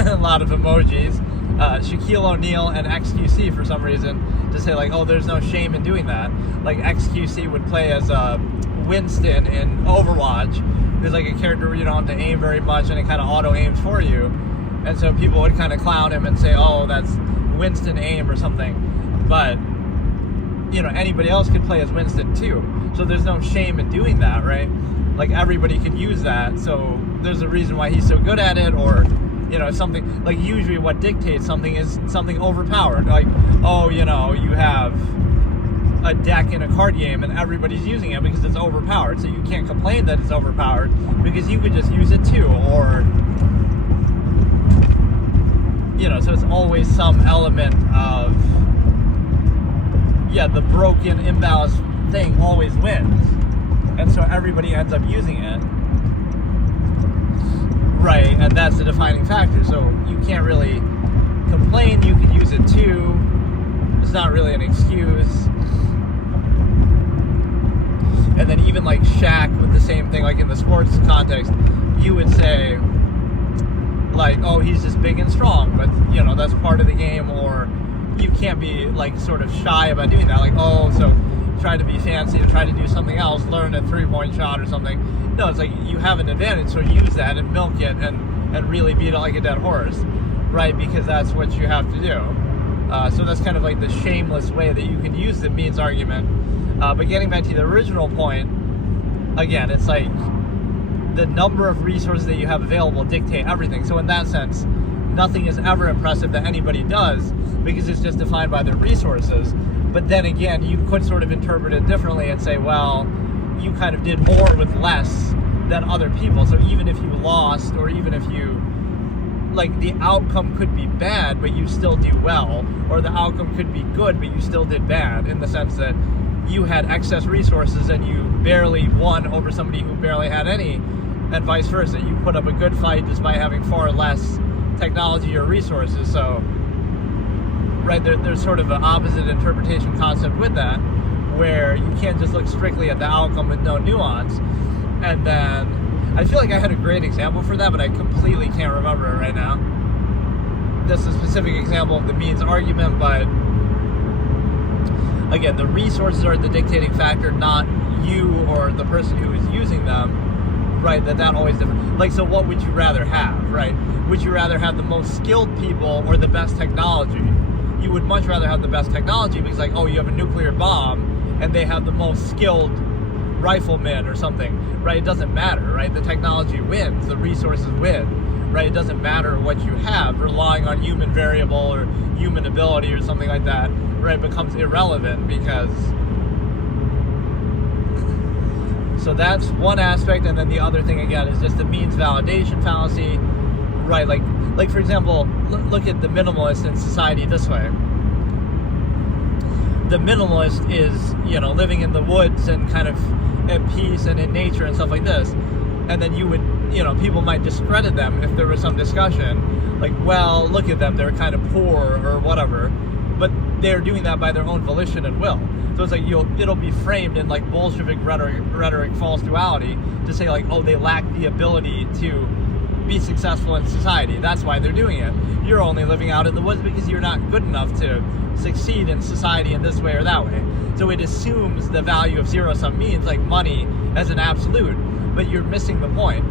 a lot of emojis, Shaquille O'Neal and XQC for some reason, to say there's no shame in doing that. XQC would play as Winston in Overwatch. There's a character you don't have to aim very much and it kind of auto aims for you. And so people would kind of clown him and say, oh, that's Winston aim or something. But, anybody else could play as Winston too. So there's no shame in doing that, right? Everybody could use that. So there's a reason why he's so good at it, or something usually what dictates something is something overpowered. You have a deck in a card game and everybody's using it because it's overpowered. So you can't complain that it's overpowered because you could just use it too. Or, so it's always some element of, the broken, imbalanced thing always wins. And so everybody ends up using it. Right, and that's the defining factor. So you can't really complain. You could use it too. It's not really an excuse. And then even Shaq with the same thing, in the sports context, you would say, oh, he's just big and strong, but that's part of the game. Or you can't be sort of shy about doing that. So try to be fancy, to try to do something else, learn a 3-point shot or something. No, it's you have an advantage, so use that and milk it and really beat it like a dead horse, right? Because that's what you have to do. So that's kind of the shameless way that you can use the means argument. But getting back to the original point, again, it's the number of resources that you have available dictate everything. So in that sense, nothing is ever impressive that anybody does because it's just defined by their resources. But then again, you could sort of interpret it differently and say, well, you kind of did more with less than other people. So even if you lost, or even if you, the outcome could be bad, but you still do well. Or the outcome could be good, but you still did bad, in the sense that you had excess resources and you barely won over somebody who barely had any, and vice versa. You put up a good fight despite having far less technology or resources. So, right, there's sort of an opposite interpretation concept with that, where you can't just look strictly at the outcome with no nuance. And then I feel I had a great example for that, but I completely can't remember it right now. This is a specific example of the means argument, but again, the resources are the dictating factor, not you or the person who is using them, right? That always different. So what would you rather have, right? Would you rather have the most skilled people or the best technology? You would much rather have the best technology because you have a nuclear bomb and they have the most skilled riflemen or something, right? It doesn't matter, right? The technology wins, the resources win, right? It doesn't matter what you have. Relying on human variable or human ability or something like that, right, becomes irrelevant because... So that's one aspect, and then the other thing, again, is just the means validation fallacy, right? For example, look at the minimalist in society this way. The minimalist is, living in the woods and kind of at peace and in nature and stuff like this. And then you would, people might discredit them if there was some discussion, like, well, look at them, they're kind of poor or whatever, but they're doing that by their own volition and will. So it's like it'll be framed in like Bolshevik rhetoric, false duality, to say like, oh, they lack the ability to be successful in society. That's why they're doing it. You're only living out in the woods because you're not good enough to succeed in society in this way or that way. So it assumes the value of zero-sum means, like money, as an absolute, but you're missing the point.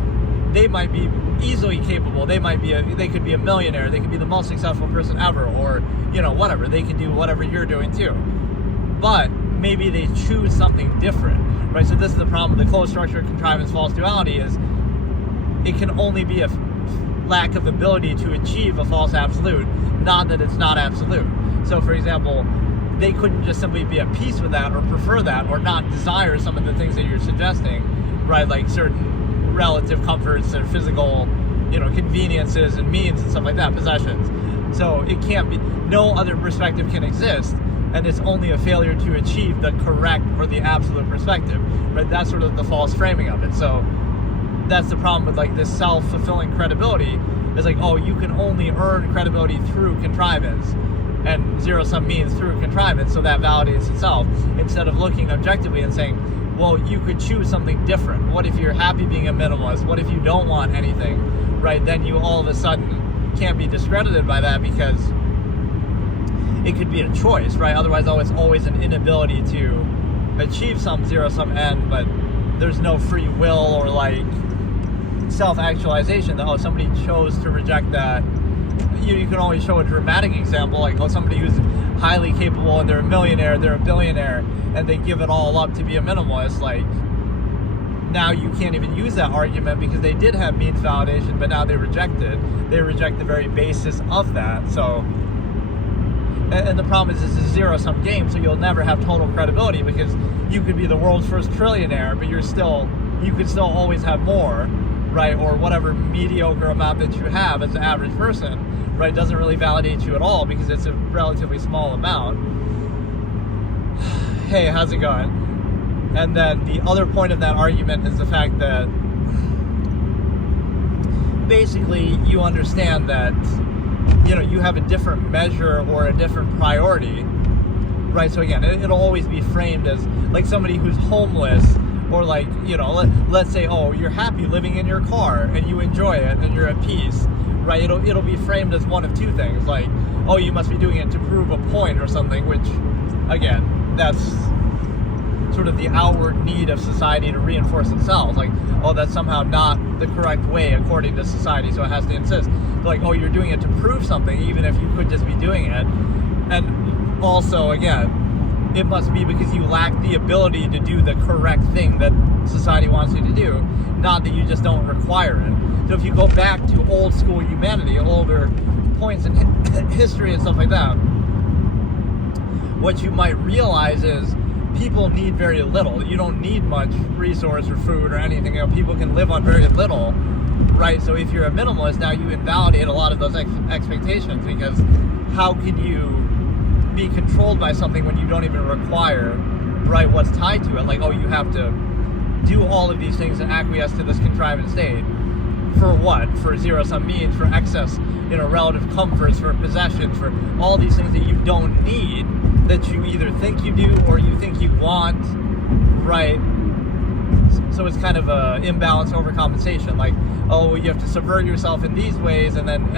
They might be easily capable. They could be a millionaire. They could be the most successful person ever, or whatever. They can do whatever you're doing too. But maybe they choose something different, right? So this is the problem with the closed structure, contrivance, false duality, is it can only be a lack of ability to achieve a false absolute, not that it's not absolute. So for example, they couldn't just simply be at peace with that or prefer that or not desire some of the things that you're suggesting, right? Like certain relative comforts and physical, conveniences and means and stuff like that, possessions. So it can't be, no other perspective can exist, and it's only a failure to achieve the correct or the absolute perspective, right? That's sort of the false framing of it. So that's the problem with like this self-fulfilling credibility, is like, oh, you can only earn credibility through contrivance, and zero-sum means through contrivance, so that validates itself, instead of looking objectively and saying, well, you could choose something different. What if you're happy being a minimalist? What if you don't want anything, right? Then you all of a sudden can't be discredited by that, because it could be a choice, right? Otherwise, it's always an inability to achieve some zero-sum end, but there's no free will or like self-actualization that, somebody chose to reject that. You can always show a dramatic example, like, somebody who's highly capable and they're a millionaire, they're a billionaire, and they give it all up to be a minimalist. Like, now you can't even use that argument because they did have means validation, but now they reject it. They reject the very basis of that. So, and the problem is this is a zero-sum game, so you'll never have total credibility, because you could be the world's first trillionaire, but you could still always have more, right? Or whatever mediocre amount that you have as an average person, right, doesn't really validate you at all, because it's a relatively small amount. Hey, how's it going? And then the other point of that argument is the fact that basically you understand that you have a different measure or a different priority, right? So again, it'll always be framed as like somebody who's homeless, or like, let's say, oh, you're happy living in your car and you enjoy it and you're at peace, right? It'll be framed as one of two things, like, oh, you must be doing it to prove a point or something, which, again, that's sort of the outward need of society to reinforce itself. Like, oh, that's somehow not the correct way according to society, so it has to insist. Like, oh, you're doing it to prove something, even if you could just be doing it. And also, again, it must be because you lack the ability to do the correct thing that society wants you to do, not that you just don't require it. So if you go back to old school humanity, older points in history and stuff like that, what you might realize is people need very little. You don't need much resource or food or anything. People can live on very little, right? So if you're a minimalist, now you invalidate a lot of those expectations, because how can you be controlled by something when you don't even require, right, what's tied to it? Like, oh, you have to do all of these things and acquiesce to this contrivance state. For what? For zero-sum means, for excess, relative comforts, for possessions, for all these things that you don't need, that you either think you do or you think you want, right? So it's kind of a imbalance overcompensation. Like, oh, you have to subvert yourself in these ways, and then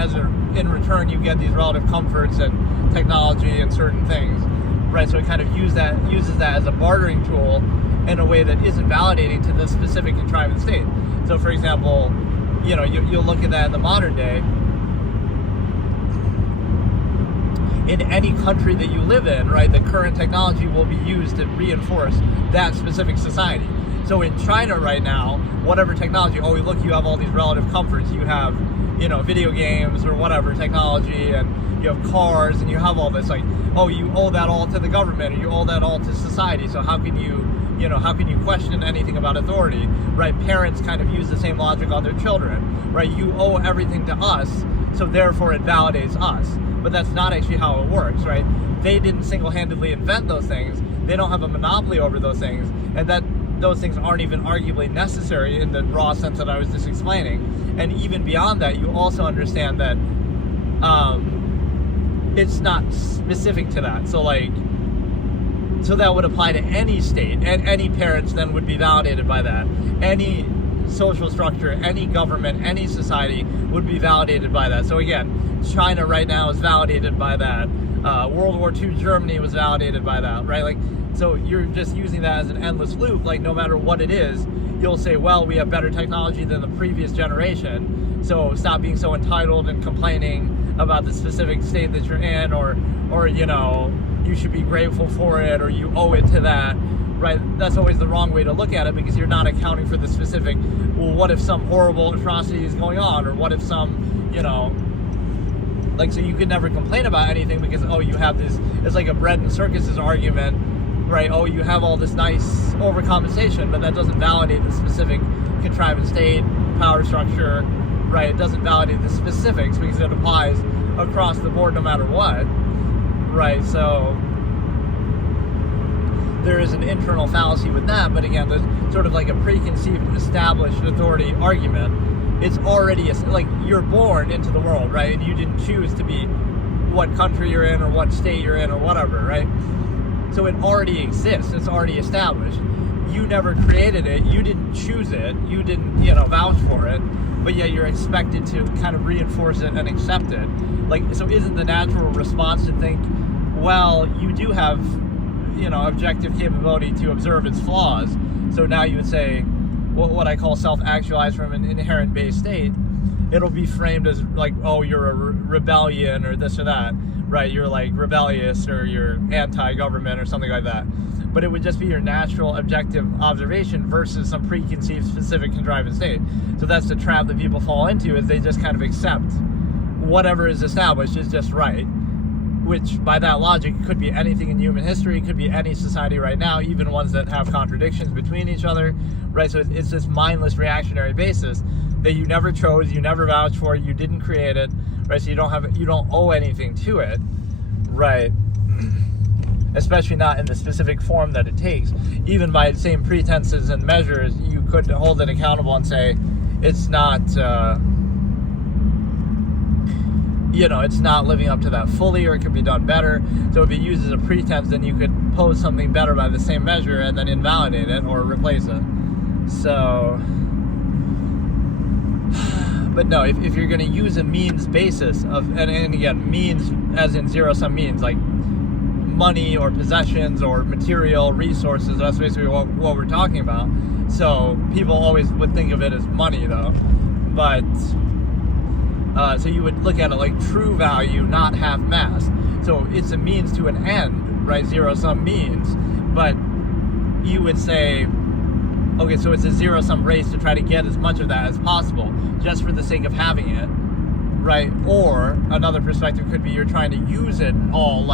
in return you get these relative comforts and technology and certain things, right? So it kind of uses that as a bartering tool in a way that isn't validating to the specific contrivance state. So for example, you'll look at that in the modern day. In any country that you live in, right, the current technology will be used to reinforce that specific society. So in China right now, whatever technology, oh, look, you have all these relative comforts. You have, video games or whatever technology, and you have cars, and you have all this, like, oh, you owe that all to the government, or you owe that all to society. So how can you question anything about authority, right? Parents kind of use the same logic on their children, right? You owe everything to us, so therefore it validates us. But that's not actually how it works, right? They didn't single-handedly invent those things. They don't have a monopoly over those things, and that those things aren't even arguably necessary in the raw sense that I was just explaining. And even beyond that, you also understand that it's not specific to that. So that would apply to any state, and any parents then would be validated by that. Any social structure, any government, any society would be validated by that. So again, China right now is validated by that. World War II Germany was validated by that, right? So you're just using that as an endless loop. No matter what it is, you'll say, well, we have better technology than the previous generation, so stop being so entitled and complaining about the specific state that you're in, or you should be grateful for it, or you owe it to that, right? That's always the wrong way to look at it, because you're not accounting for the specific, well, what if some horrible atrocity is going on, or what if some, so you could never complain about anything because, you have this, it's like a bread and circuses argument, right? You have all this nice overcompensation, but that doesn't validate the specific contrivance state, power structure, right? It doesn't validate the specifics because it applies across the board no matter what, right? So there is an internal fallacy with that, but again, there's sort of like a preconceived established authority argument. It's already, you're born into the world, right? And you didn't choose to be what country you're in or what state you're in or whatever, right? So it already exists. It's already established. You never created it. You didn't choose it. You didn't, vouch for it. But yet you're expected to kind of reinforce it and accept it. So isn't the natural response to think, well, you do have, objective capability to observe its flaws. So now you would say, what I call self-actualized from an inherent base state, it'll be framed as you're a rebellion or this or that, right? You're rebellious, or you're anti-government or something like that. But it would just be your natural objective observation versus some preconceived specific contrivance state. So that's the trap that people fall into, is they just kind of accept whatever is established is just right, which by that logic could be anything in human history, could be any society right now, even ones that have contradictions between each other, right? So it's this mindless reactionary basis that you never chose, you never vouched for, you didn't create it, right? So you don't owe anything to it, right? Especially not in the specific form that it takes. Even by the same pretenses and measures, you could hold it accountable and say it's not, it's not living up to that fully, or it could be done better. So if it uses a pretense, then you could pose something better by the same measure and then invalidate it or replace it. So, but no, if you're going to use a means basis of, and again, means as in zero-sum means, like money or possessions or material resources, that's basically what we're talking about. So people always would think of it as money though, but so you would look at it like true value, not half mass. So it's a means to an end, right? Zero-sum means, but you would say, okay, so it's a zero-sum race to try to get as much of that as possible just for the sake of having it, right? Or another perspective could be you're trying to use it all,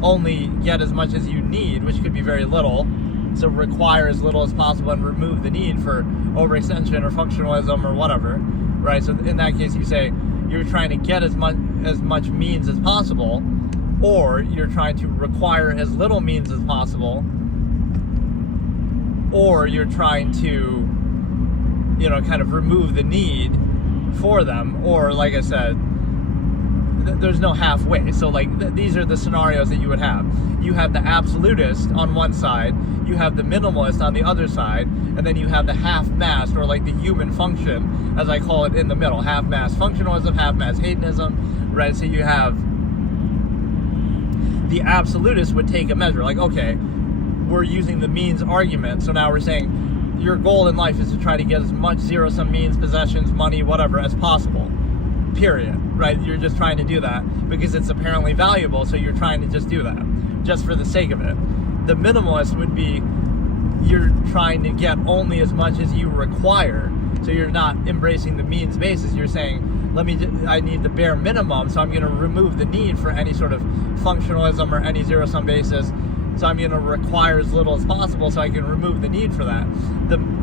only get as much as you need, which could be very little, so require as little as possible and remove the need for overextension or functionalism or whatever, right? So in that case, you say you're trying to get as much means as possible, or you're trying to require as little means as possible, or you're trying to, kind of remove the need for them, or like I said, there's no halfway. So these are the scenarios that you would have. You have the absolutist on one side, you have the minimalist on the other side, and then you have the half-mass, or the human function, as I call it, in the middle. Half-mass functionalism, half-mass hedonism, right? So you have the absolutist would take a measure, okay, we're using the means argument, so now we're saying your goal in life is to try to get as much zero-sum means, possessions, money, whatever, as possible. Period, right? You're just trying to do that because it's apparently valuable, so you're trying to just do that, just for the sake of it. The minimalist would be you're trying to get only as much as you require, so you're not embracing the means basis. You're saying, I need the bare minimum, so I'm going to remove the need for any sort of functionalism or any zero-sum basis, so I'm going to require as little as possible so I can remove the need for that.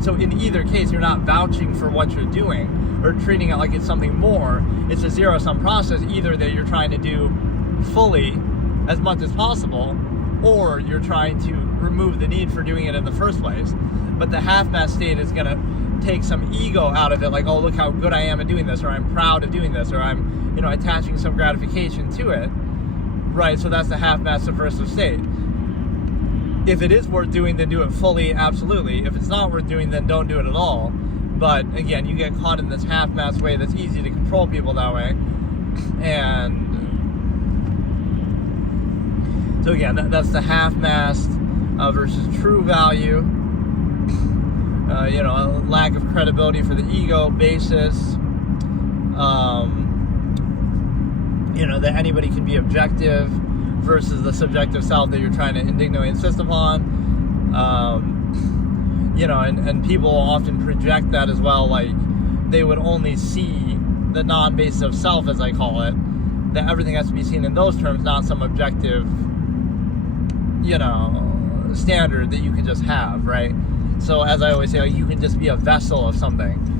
So in either case, you're not vouching for what you're doing or treating it like it's something more. It's a zero-sum process, either that you're trying to do fully as much as possible, or you're trying to remove the need for doing it in the first place. But the half-mast state is going to take some ego out of it, like, oh, look how good I am at doing this, or I'm proud of doing this, or I'm, attaching some gratification to it, right? So that's the half-mast subversive state. If it is worth doing, then do it fully, absolutely. If it's not worth doing, then don't do it at all. But again, you get caught in this half-mast way that's easy to control people that way. And so again, that's the half-mast versus true value. A lack of credibility for the ego basis. That anybody can be objective versus the subjective self that you're trying to indignantly insist upon. And people often project that as well, like they would only see the non-basic self, as I call it, that everything has to be seen in those terms, not some objective, standard that you can just have, right? So as I always say, like, you can just be a vessel of something.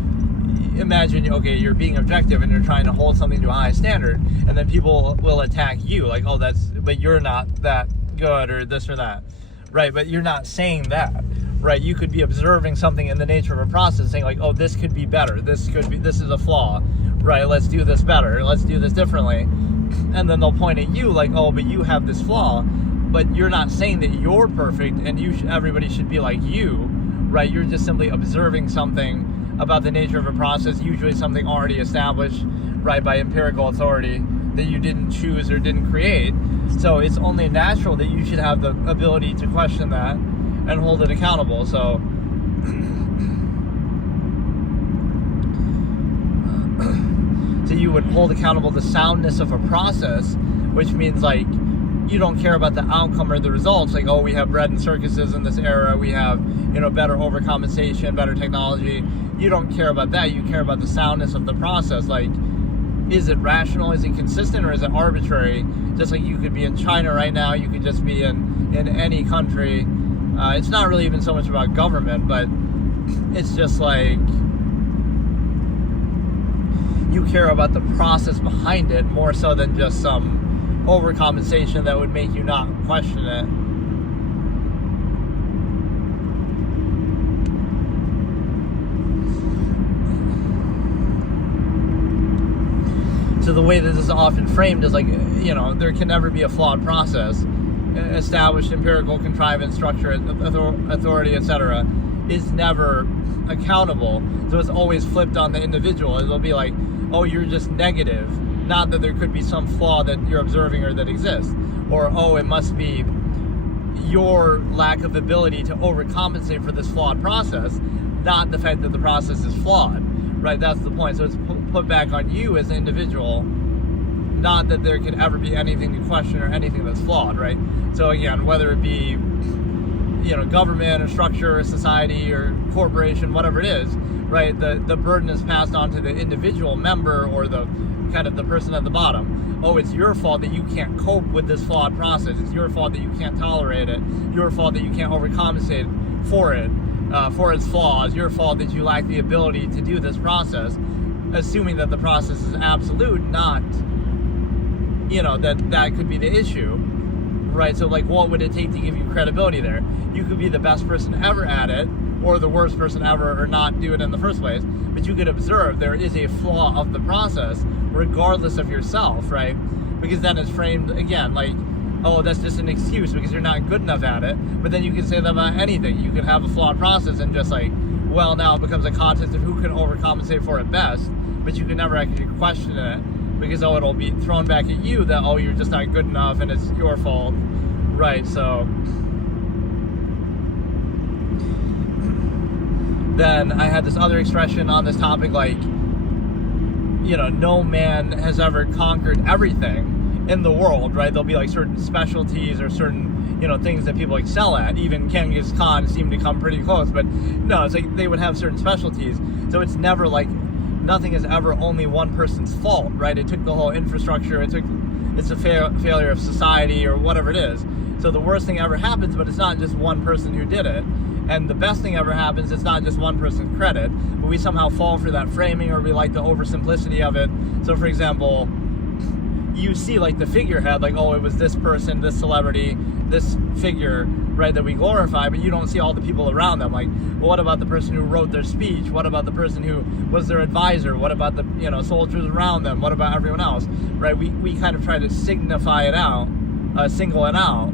Imagine, okay, you're being objective and you're trying to hold something to a high standard, and then people will attack you, like, oh, but you're not that good, or this or that, right? But you're not saying that, right? You could be observing something in the nature of a process, saying like, oh, this could be better, this is a flaw, right? Let's do this better, let's do this differently. And then they'll point at you like, oh, but you have this flaw, but you're not saying that you're perfect and everybody should be like you, right? You're just simply observing something about the nature of a process, usually something already established, right, by empirical authority that you didn't choose or didn't create. So it's only natural that you should have the ability to question that and hold it accountable. So you would hold accountable the soundness of a process, which means like you don't care about the outcome or the results, like, oh, we have bread and circuses in this era, we have, better overcompensation, better technology. You don't care about that. You care about the soundness of the process. Like, is it rational? Is it consistent? Or is it arbitrary? Just like you could be in China right now, you could just be in any country. It's not really even so much about government, but it's just like you care about the process behind it more so than just some overcompensation that would make you not question it. So the way that this is often framed is like, there can never be a flawed process. Established empirical contrivance, structure, authority, etc. is never accountable. So it's always flipped on the individual. It'll be like, oh, you're just negative. Not that there could be some flaw that you're observing or that exists. Or, oh, it must be your lack of ability to overcompensate for this flawed process, not the fact that the process is flawed. Right, that's the point. So it's put back on you as an individual, not that there could ever be anything to question or anything that's flawed, right? So again, whether it be, government or structure or society or corporation, whatever it is, right, the burden is passed on to the individual member or the kind of the person at the bottom. Oh, it's your fault that you can't cope with this flawed process. It's your fault that you can't tolerate it. Your fault that you can't overcompensate for it. For its flaws, your fault that you lack the ability to do this process, assuming that the process is absolute, not, that could be the issue, right? So, like, what would it take to give you credibility there? You could be the best person ever at it, or the worst person ever, or not do it in the first place, but you could observe there is a flaw of the process, regardless of yourself, right? Because then it's framed, again, like, oh, that's just an excuse because you're not good enough at it. But then you can say that about anything. You could have a flawed process and just like, well, now it becomes a contest of who can overcompensate for it best. But you can never actually question it because, oh, it'll be thrown back at you that, oh, you're just not good enough and it's your fault. Right, so then I had this other expression on this topic, like, no man has ever conquered everything in the world, right? There'll be like certain specialties or certain, things that people excel at. Even Genghis Khan seemed to come pretty close, but no, it's like they would have certain specialties. So it's never like, nothing is ever only one person's fault, right? It took the whole infrastructure, it's a failure of society or whatever it is. So the worst thing ever happens, but it's not just one person who did it. And the best thing ever happens, it's not just one person's credit, but we somehow fall for that framing, or we like the oversimplicity of it. So for example, you see like the figurehead, like, oh, it was this person, this celebrity, this figure, right, that we glorify, but you don't see all the people around them. Like, well, what about the person who wrote their speech? What about the person who was their advisor? What about the, you know, soldiers around them? What about everyone else, right? We kind of try to signify it out, single it out,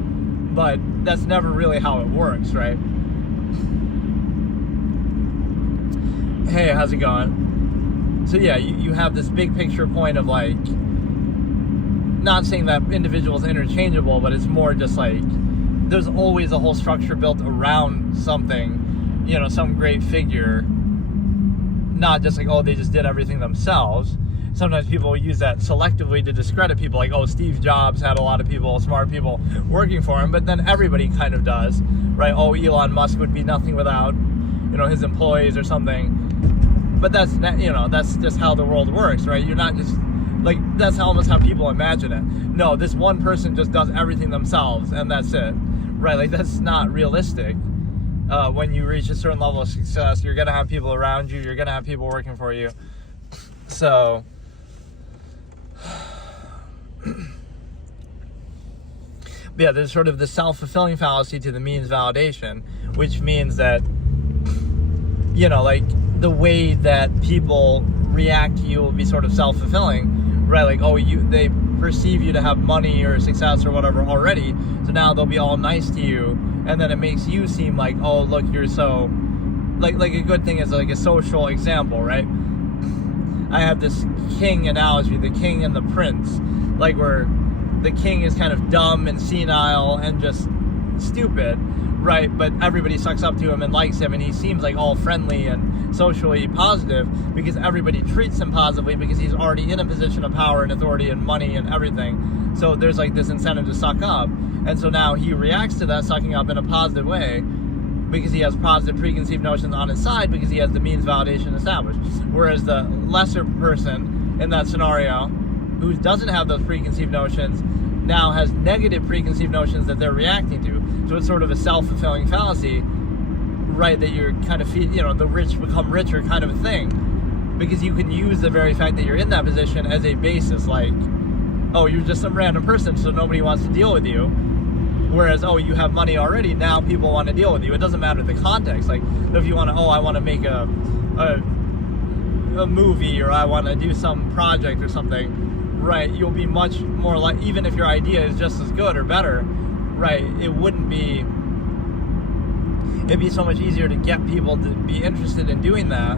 but that's never really how it works, right? Hey, how's it going? So yeah, you have this big picture point of like, not saying that individuals are interchangeable, but it's more just like, there's always a whole structure built around something, you know, some great figure, not just like, oh, they just did everything themselves. Sometimes people use that selectively to discredit people, like, oh, Steve Jobs had a lot of people, smart people working for him, but then everybody kind of does, right? Oh, Elon Musk would be nothing without, you know, his employees or something. But that's, you know, that's just how the world works, right? You're not just, like, that's almost how people imagine it. No, this one person just does everything themselves, and that's it, right? Like, that's not realistic. When you reach a certain level of success, you're going to have people around you, you're going to have people working for you. So, yeah, there's sort of the self-fulfilling fallacy to the means validation, which means that, you know, like, the way that people react to you will be sort of self-fulfilling, right? Like, oh, they perceive you to have money or success or whatever already, so now they'll be all nice to you, and then it makes you seem like, oh, look, you're so, like a good thing is like a social example, right? I have this king analogy, the king and the prince, like where the king is kind of dumb and senile and just stupid, right? But everybody sucks up to him and likes him, and he seems like all friendly and socially positive because everybody treats him positively because he's already in a position of power and authority and money and everything. So there's like this incentive to suck up, and so now he reacts to that sucking up in a positive way because he has positive preconceived notions on his side because he has the means validation established. Whereas the lesser person in that scenario who doesn't have those preconceived notions now has negative preconceived notions that they're reacting to. So it's sort of a self-fulfilling fallacy, right, that you're kind of, you know, the rich become richer kind of a thing, because you can use the very fact that you're in that position as a basis, like, oh, you're just some random person, so nobody wants to deal with you, whereas, oh, you have money already, now people want to deal with you. It doesn't matter the context, like, if you want to, oh, I want to make a movie, or I want to do some project or something, right, you'll be much more like, even if your idea is just as good or better, right, it'd be so much easier to get people to be interested in doing that,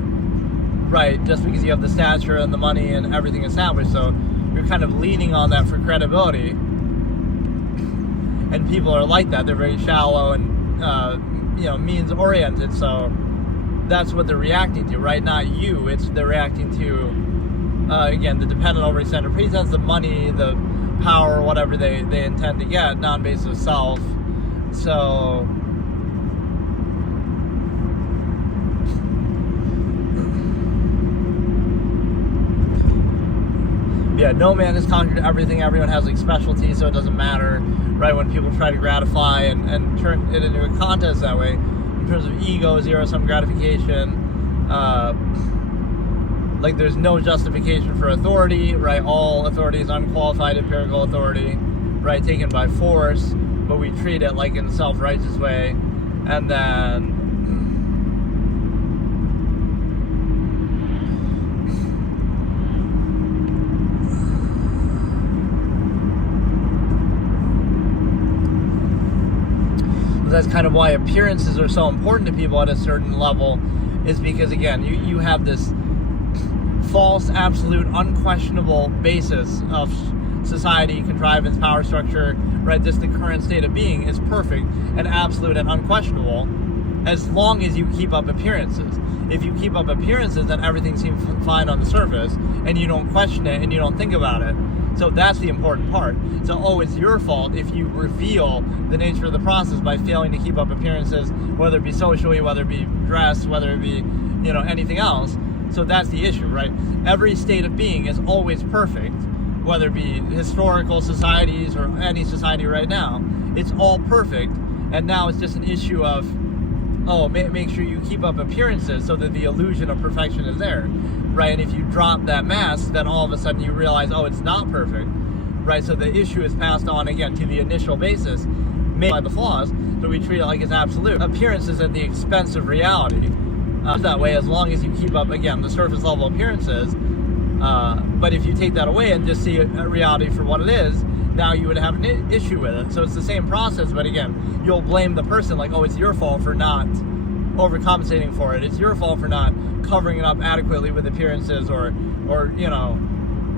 right, just because you have the stature and the money and everything established. So you're kind of leaning on that for credibility, and people are like that. They're very shallow and you know, means oriented, so that's what they're reacting to, right? Not you. They're reacting to again, the dependent overextended pretense, the money, the power, whatever they intend to get, non-invasive self. So yeah, no man is conquered everything. Everyone has like specialties, so it doesn't matter, right? When people try to gratify and turn it into a contest that way, in terms of ego, zero-sum gratification, like there's no justification for authority, right? All authority is unqualified empirical authority, right? Taken by force, but we treat it like in a self-righteous way, and then that's kind of why appearances are so important to people at a certain level, is because, again, you have this false, absolute, unquestionable basis of society, contrivance, power structure, right? Just the current state of being is perfect and absolute and unquestionable as long as you keep up appearances. If you keep up appearances, then everything seems fine on the surface and you don't question it and you don't think about it. So that's the important part. So, oh, it's your fault if you reveal the nature of the process by failing to keep up appearances, whether it be socially, whether it be dress, whether it be, you know, anything else. So that's the issue, right? Every state of being is always perfect, whether it be historical societies or any society right now. It's all perfect, and now it's just an issue of, oh, make sure you keep up appearances so that the illusion of perfection is there, right? And if you drop that mask, then all of a sudden you realize, oh, it's not perfect, right? So the issue is passed on again to the initial basis, made by the flaws, so we treat it like it's absolute. Appearance is at the expense of reality. That way, as long as you keep up, again, the surface level appearances, but if you take that away and just see reality for what it is, now you would have an issue with it. So it's the same process, but again, you'll blame the person like, oh, it's your fault for not overcompensating for it. It's your fault for not covering it up adequately with appearances, or you know,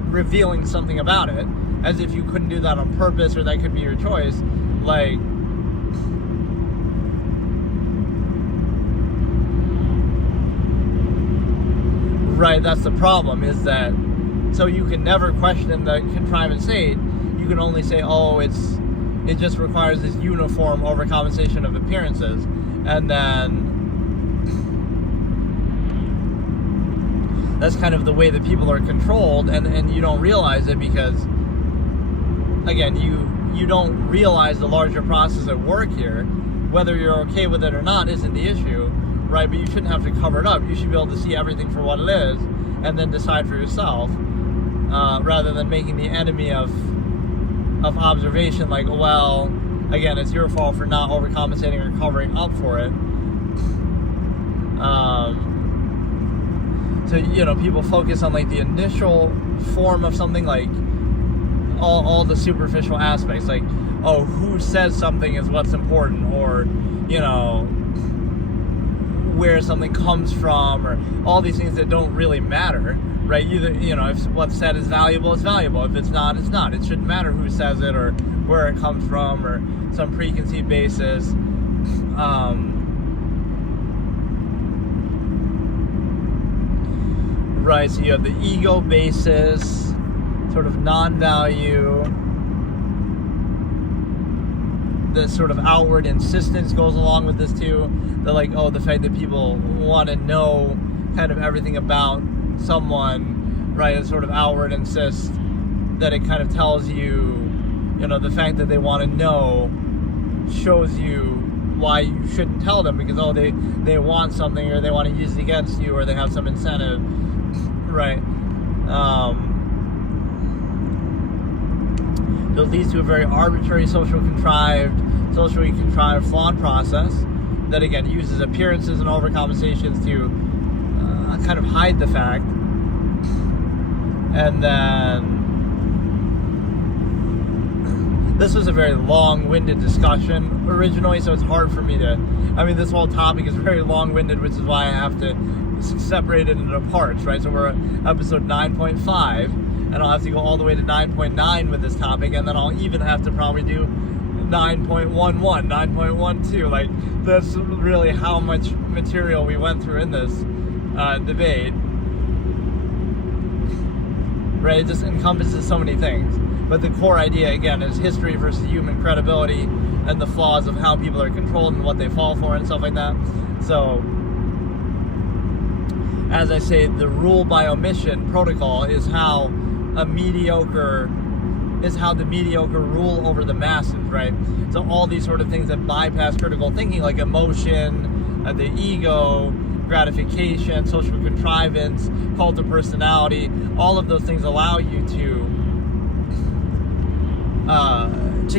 revealing something about it, as if you couldn't do that on purpose, or that could be your choice. Like, right, that's the problem, is that, so you can never question the contrivance state. You can only say, oh, it just requires this uniform overcompensation of appearances, and then that's kind of the way that people are controlled, and you don't realize it because, again, you don't realize the larger process at work here. Whether you're okay with it or not isn't the issue, right? But you shouldn't have to cover it up. You should be able to see everything for what it is and then decide for yourself, rather than making the enemy of observation, like, well, again, it's your fault for not overcompensating or covering up for it. So, you know, people focus on like the initial form of something, like all the superficial aspects, like, oh, who says something is what's important, or, you know, where something comes from, or all these things that don't really matter, right? You know, if what's said is valuable, it's valuable. If it's not, it's not. It shouldn't matter who says it or where it comes from or some preconceived basis. Right, so you have the ego basis, sort of non-value. The sort of outward insistence goes along with this too. They're like, oh, the fact that people want to know kind of everything about someone, right, is sort of outward insist, that it kind of tells you, you know, the fact that they want to know shows you why you shouldn't tell them, because, oh, they want something, or they want to use it against you, or they have some incentive, right? It leads to a very arbitrary, socially contrived, flawed process that, again, uses appearances and overcompensations to kind of hide the fact. And then this was a very long-winded discussion originally, so it's hard for me to, I mean, this whole topic is very long-winded, which is why I have to separate it into parts, right? So we're at episode 9.5, and I'll have to go all the way to 9.9 with this topic, and then I'll even have to probably do 9.11, 9.12. Like, that's really how much material we went through in this debate, right? It just encompasses so many things. But the core idea, again, is history versus human credibility, and the flaws of how people are controlled and what they fall for and stuff like that. So, as I say, the rule by omission protocol is how the mediocre rule over the masses, right? So all these sort of things that bypass critical thinking, like emotion, the ego, gratification, social contrivance, cult of personality, all of those things allow you to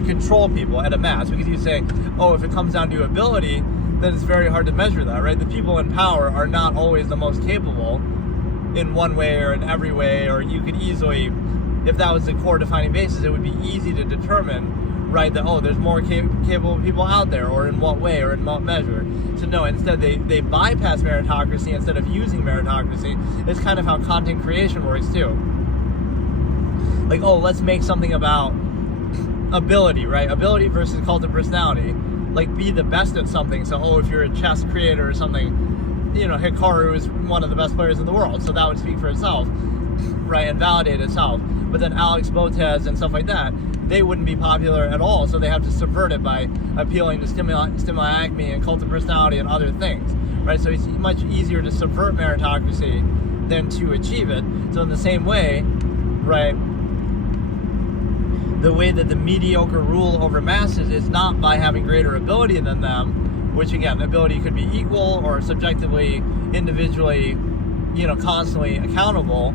control people at a mass, because you say, oh, if it comes down to ability, then it's very hard to measure that, right? The people in power are not always the most capable in one way or in every way, or you could easily, if that was the core defining basis, it would be easy to determine, right, that, oh, there's more capable people out there, or in what way, or in what measure. So no, instead they bypass meritocracy instead of using meritocracy. It's kind of how content creation works too. Like, oh, let's make something about ability, right? Ability versus cult of personality. Like, be the best at something. So, oh, if you're a chess creator or something, you know, Hikaru is one of the best players in the world, so that would speak for itself, right, and validate itself. But then Alex Botez and stuff like that, they wouldn't be popular at all, so they have to subvert it by appealing to stimuli acme and cult of personality and other things, right? So it's much easier to subvert meritocracy than to achieve it. So in the same way, right, the way that the mediocre rule over masses is not by having greater ability than them, which, again, ability could be equal or subjectively, individually, you know, constantly accountable,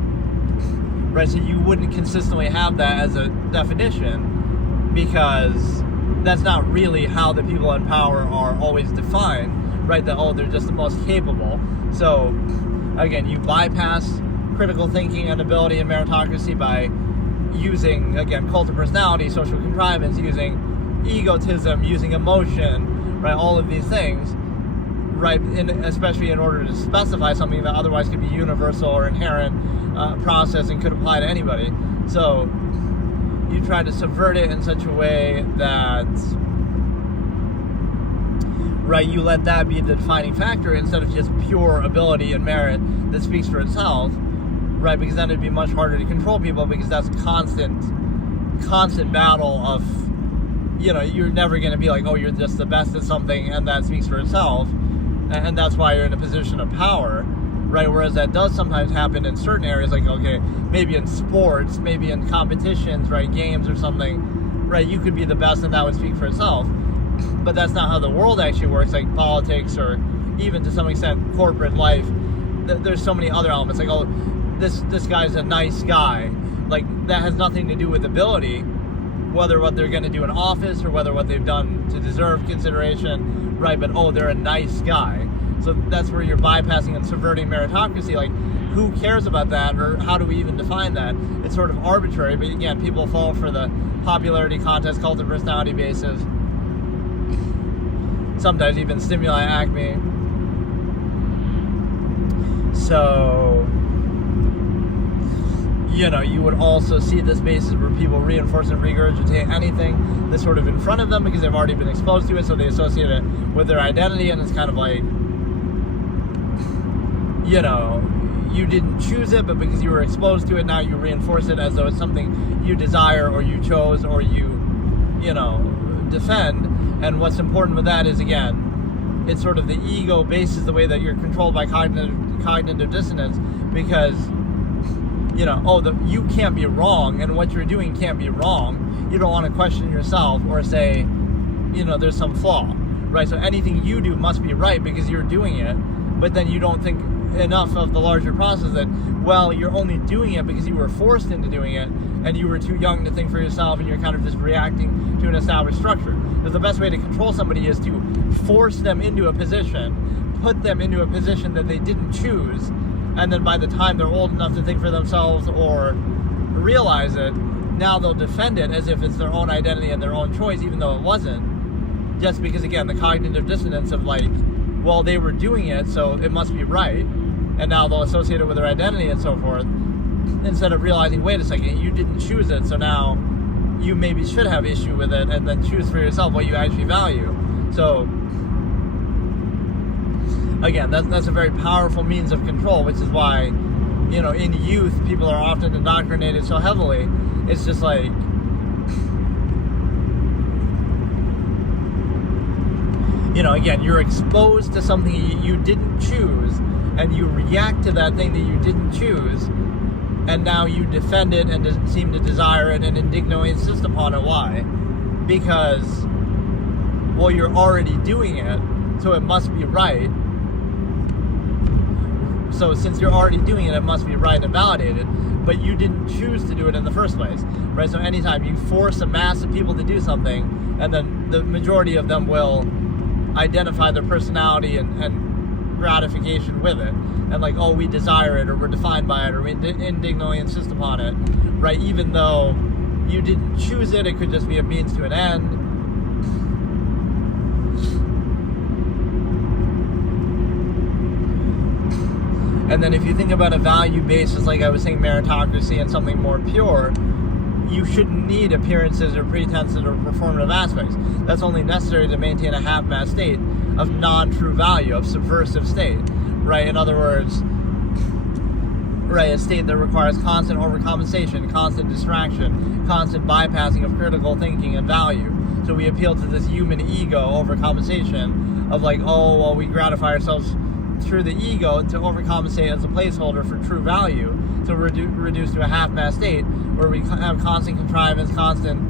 right? So you wouldn't consistently have that as a definition, because that's not really how the people in power are always defined, right? That, oh, they're just the most capable. So, again, you bypass critical thinking and ability and meritocracy by using, again, cult of personality, social contrivance, using egotism, using emotion, right? All of these things, right? Especially in order to specify something that otherwise could be universal or inherent process and could apply to anybody. So you try to subvert it in such a way that, right, you let that be the defining factor instead of just pure ability and merit that speaks for itself, right? Because then it'd be much harder to control people, because that's constant battle of, you're never going to be like, oh, you're just the best at something and that speaks for itself, and that's why you're in a position of power, right? Whereas that does sometimes happen in certain areas, like, okay, maybe in sports, maybe in competitions, right, games or something, right? You could be the best and that would speak for itself, but that's not how the world actually works, like politics or even to some extent corporate life. There's so many other elements, like, oh, this guy's a nice guy. Like, that has nothing to do with ability, whether what they're going to do in office or whether what they've done to deserve consideration, right? But, oh, they're a nice guy. So that's where you're bypassing and subverting meritocracy. Like, who cares about that, or how do we even define that? It's sort of arbitrary, but again, people fall for the popularity contest, cult of personality basis, sometimes even stimuli acme. So, you would also see this basis where people reinforce and regurgitate anything that's sort of in front of them because they've already been exposed to it, so they associate it with their identity, and it's kind of like, you didn't choose it, but because you were exposed to it, now you reinforce it as though it's something you desire or you chose or you defend. And what's important with that is, again, it's sort of the ego bases the way that you're controlled by cognitive dissonance, because you can't be wrong, and what you're doing can't be wrong. You don't want to question yourself or say, there's some flaw, right? So anything you do must be right because you're doing it, but then you don't think enough of the larger process that, well, you're only doing it because you were forced into doing it, and you were too young to think for yourself, and you're kind of just reacting to an established structure. Because the best way to control somebody is to force them into a position, put them into a position that they didn't choose, and then by the time they're old enough to think for themselves or realize it, now they'll defend it as if it's their own identity and their own choice, even though it wasn't. Just because, again, the cognitive dissonance of, like, well, they were doing it, so it must be right, and now they'll associate it with their identity and so forth, instead of realizing, wait a second, you didn't choose it, so now you maybe should have issue with it, and then choose for yourself what you actually value. So, again, that's a very powerful means of control, which is why, in youth, people are often indoctrinated so heavily. It's just like, again, you're exposed to something you didn't choose, and you react to that thing that you didn't choose, and now you defend it and seem to desire it and indignantly insist upon it. Why? Because, well, you're already doing it, so it must be right. So since you're already doing it, it must be right and validated, but you didn't choose to do it in the first place, right? So anytime you force a mass of people to do something, and then the majority of them will identify their personality and gratification with it, and like, oh, we desire it, or we're defined by it, or we indignantly insist upon it, right? Even though you didn't choose it, it could just be a means to an end. And then if you think about a value basis, like I was saying, meritocracy and something more pure, you shouldn't need appearances or pretenses or performative aspects. That's only necessary to maintain a half-mass state of non-true value, of subversive state, right? In other words, right, a state that requires constant overcompensation, constant distraction, constant bypassing of critical thinking and value. So we appeal to this human ego overcompensation of like, oh, well, we gratify ourselves through the ego to overcompensate as a placeholder for true value, to reduce to a half-mass state where we have constant contrivance, constant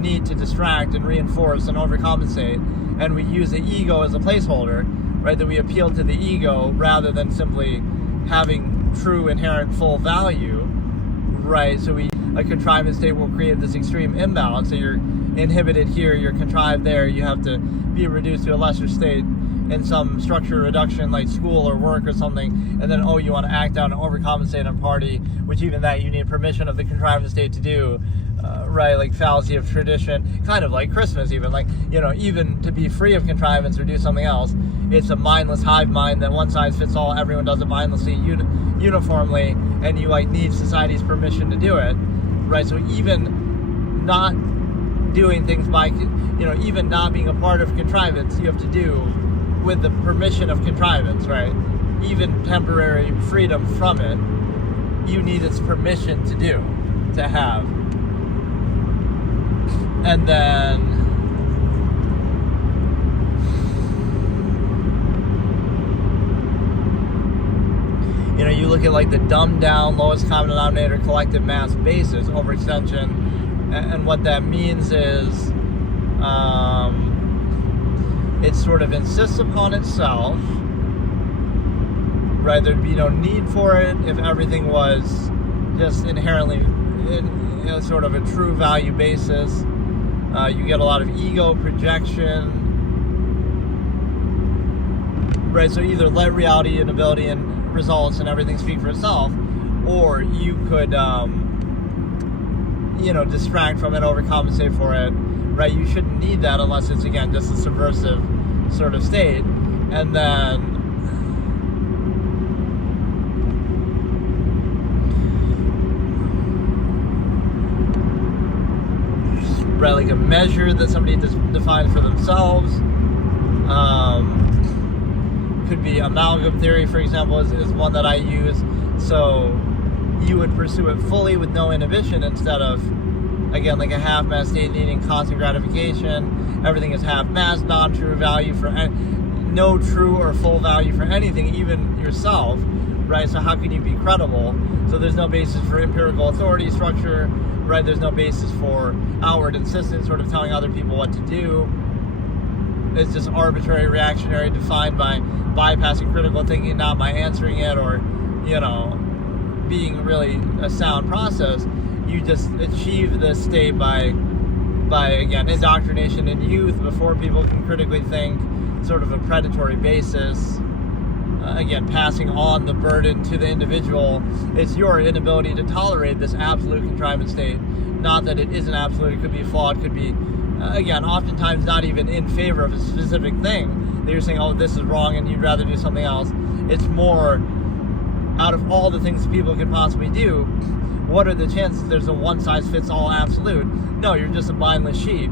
need to distract and reinforce and overcompensate, and we use the ego as a placeholder, right? That we appeal to the ego rather than simply having true inherent full value, right? So we a contrivance state will create this extreme imbalance. So you're inhibited here, you're contrived there, you have to be reduced to a lesser state in some structure reduction like school or work or something, and then you want to act out and overcompensate and party, which even that you need permission of the contrivance state to do, right? Like fallacy of tradition, kind of like Christmas even, like, even to be free of contrivance or do something else, it's a mindless hive mind that one size fits all, everyone does it mindlessly, uniformly, and you need society's permission to do it, right? So even not doing things by, even not being a part of contrivance, you have to do with the permission of contrivance, right? Even temporary freedom from it, you need its permission to have. And then you look at the dumbed down lowest common denominator collective mass basis overextension, and what that means is it sort of insists upon itself, right? There'd be no need for it if everything was just inherently in sort of a true value basis. You get a lot of ego projection, right? So either let reality and ability and results and everything speak for itself, or you could distract from it, overcompensate for it, right? You shouldn't need that unless it's, again, just a subversive sort of state. And then right, like a measure that somebody defines for themselves. Could be amalgam theory, for example, is one that I use. So you would pursue it fully with no inhibition instead of, again, like a half mass state needing constant gratification. Everything is half mass, non-true value for no true or full value for anything, even yourself, right? So how can you be credible? So there's no basis for empirical authority structure, right? There's no basis for outward insistence, sort of telling other people what to do. It's just arbitrary, reactionary, defined by bypassing critical thinking, not by answering it, or being really a sound process. You just achieve this state by again, indoctrination in youth before people can critically think, sort of a predatory basis. Again, passing on the burden to the individual. It's your inability to tolerate this absolute contrivance state. Not that it isn't absolute, it could be flawed, could be, again, oftentimes not even in favor of a specific thing. They're saying, this is wrong and you'd rather do something else. It's more, out of all the things people could possibly do, what are the chances there's a one-size-fits-all absolute? No, you're just a mindless sheep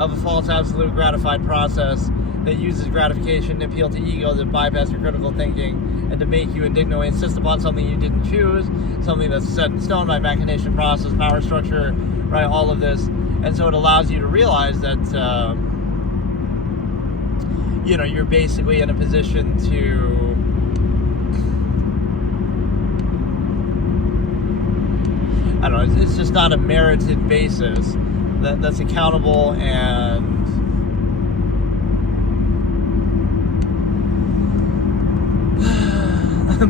of a false absolute gratified process that uses gratification to appeal to ego, to bypass your critical thinking, and to make you indignantly insist upon something you didn't choose, something that's set in stone by machination process, power structure, right, all of this. And so it allows you to realize that, you're basically in a position to, I don't know, it's just not a merited basis that's accountable. And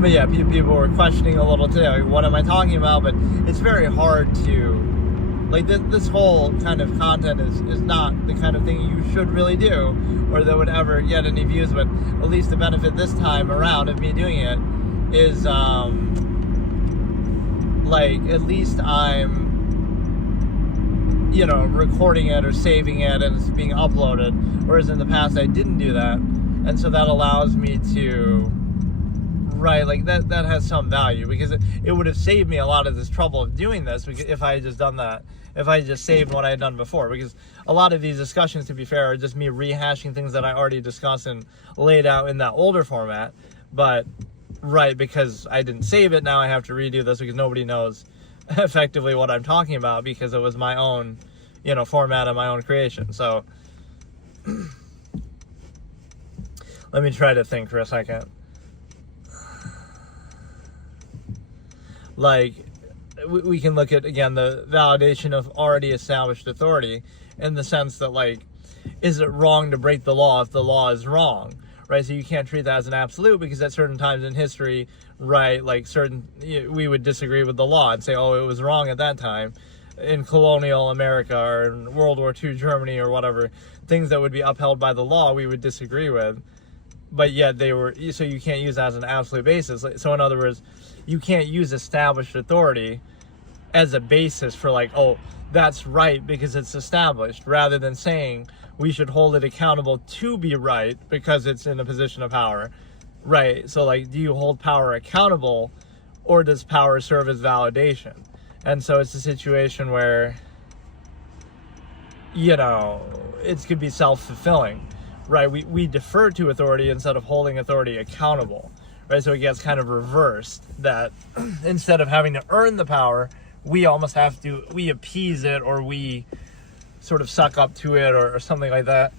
but yeah, people were questioning a little today, like, what am I talking about? But it's very hard to, like, this whole kind of content is not the kind of thing you should really do, or that would ever get any views. But at least the benefit this time around of me doing it is, like, at least I'm, recording it or saving it and it's being uploaded, whereas in the past I didn't do that. And so that allows me to, right, like, that has some value, because it would have saved me a lot of this trouble of doing this if I had just done that, if I had just saved what I had done before. Because a lot of these discussions, to be fair, are just me rehashing things that I already discussed and laid out in that older format. But, right, because I didn't save it, now I have to redo this because nobody knows effectively what I'm talking about, because it was my own, format of my own creation. So let me try to think for a second. Like, we can look at, again, the validation of already established authority, in the sense that, like, is it wrong to break the law if the law is wrong? right? So you can't treat that as an absolute, because at certain times in history, right, like we would disagree with the law and say, oh, it was wrong at that time in colonial America or in World War II Germany or whatever. Things that would be upheld by the law we would disagree with, but yet they were, so you can't use that as an absolute basis. So in other words, you can't use established authority as a basis for like, oh, that's right because it's established, rather than saying we should hold it accountable to be right because it's in a position of power, right? So like, do you hold power accountable, or does power serve as validation? And so it's a situation where, you know, it could be self-fulfilling, right? We defer to authority instead of holding authority accountable, right? So it gets kind of reversed, that instead of having to earn the power, we almost have to, we appease it, or we sort of suck up to it, or something like that.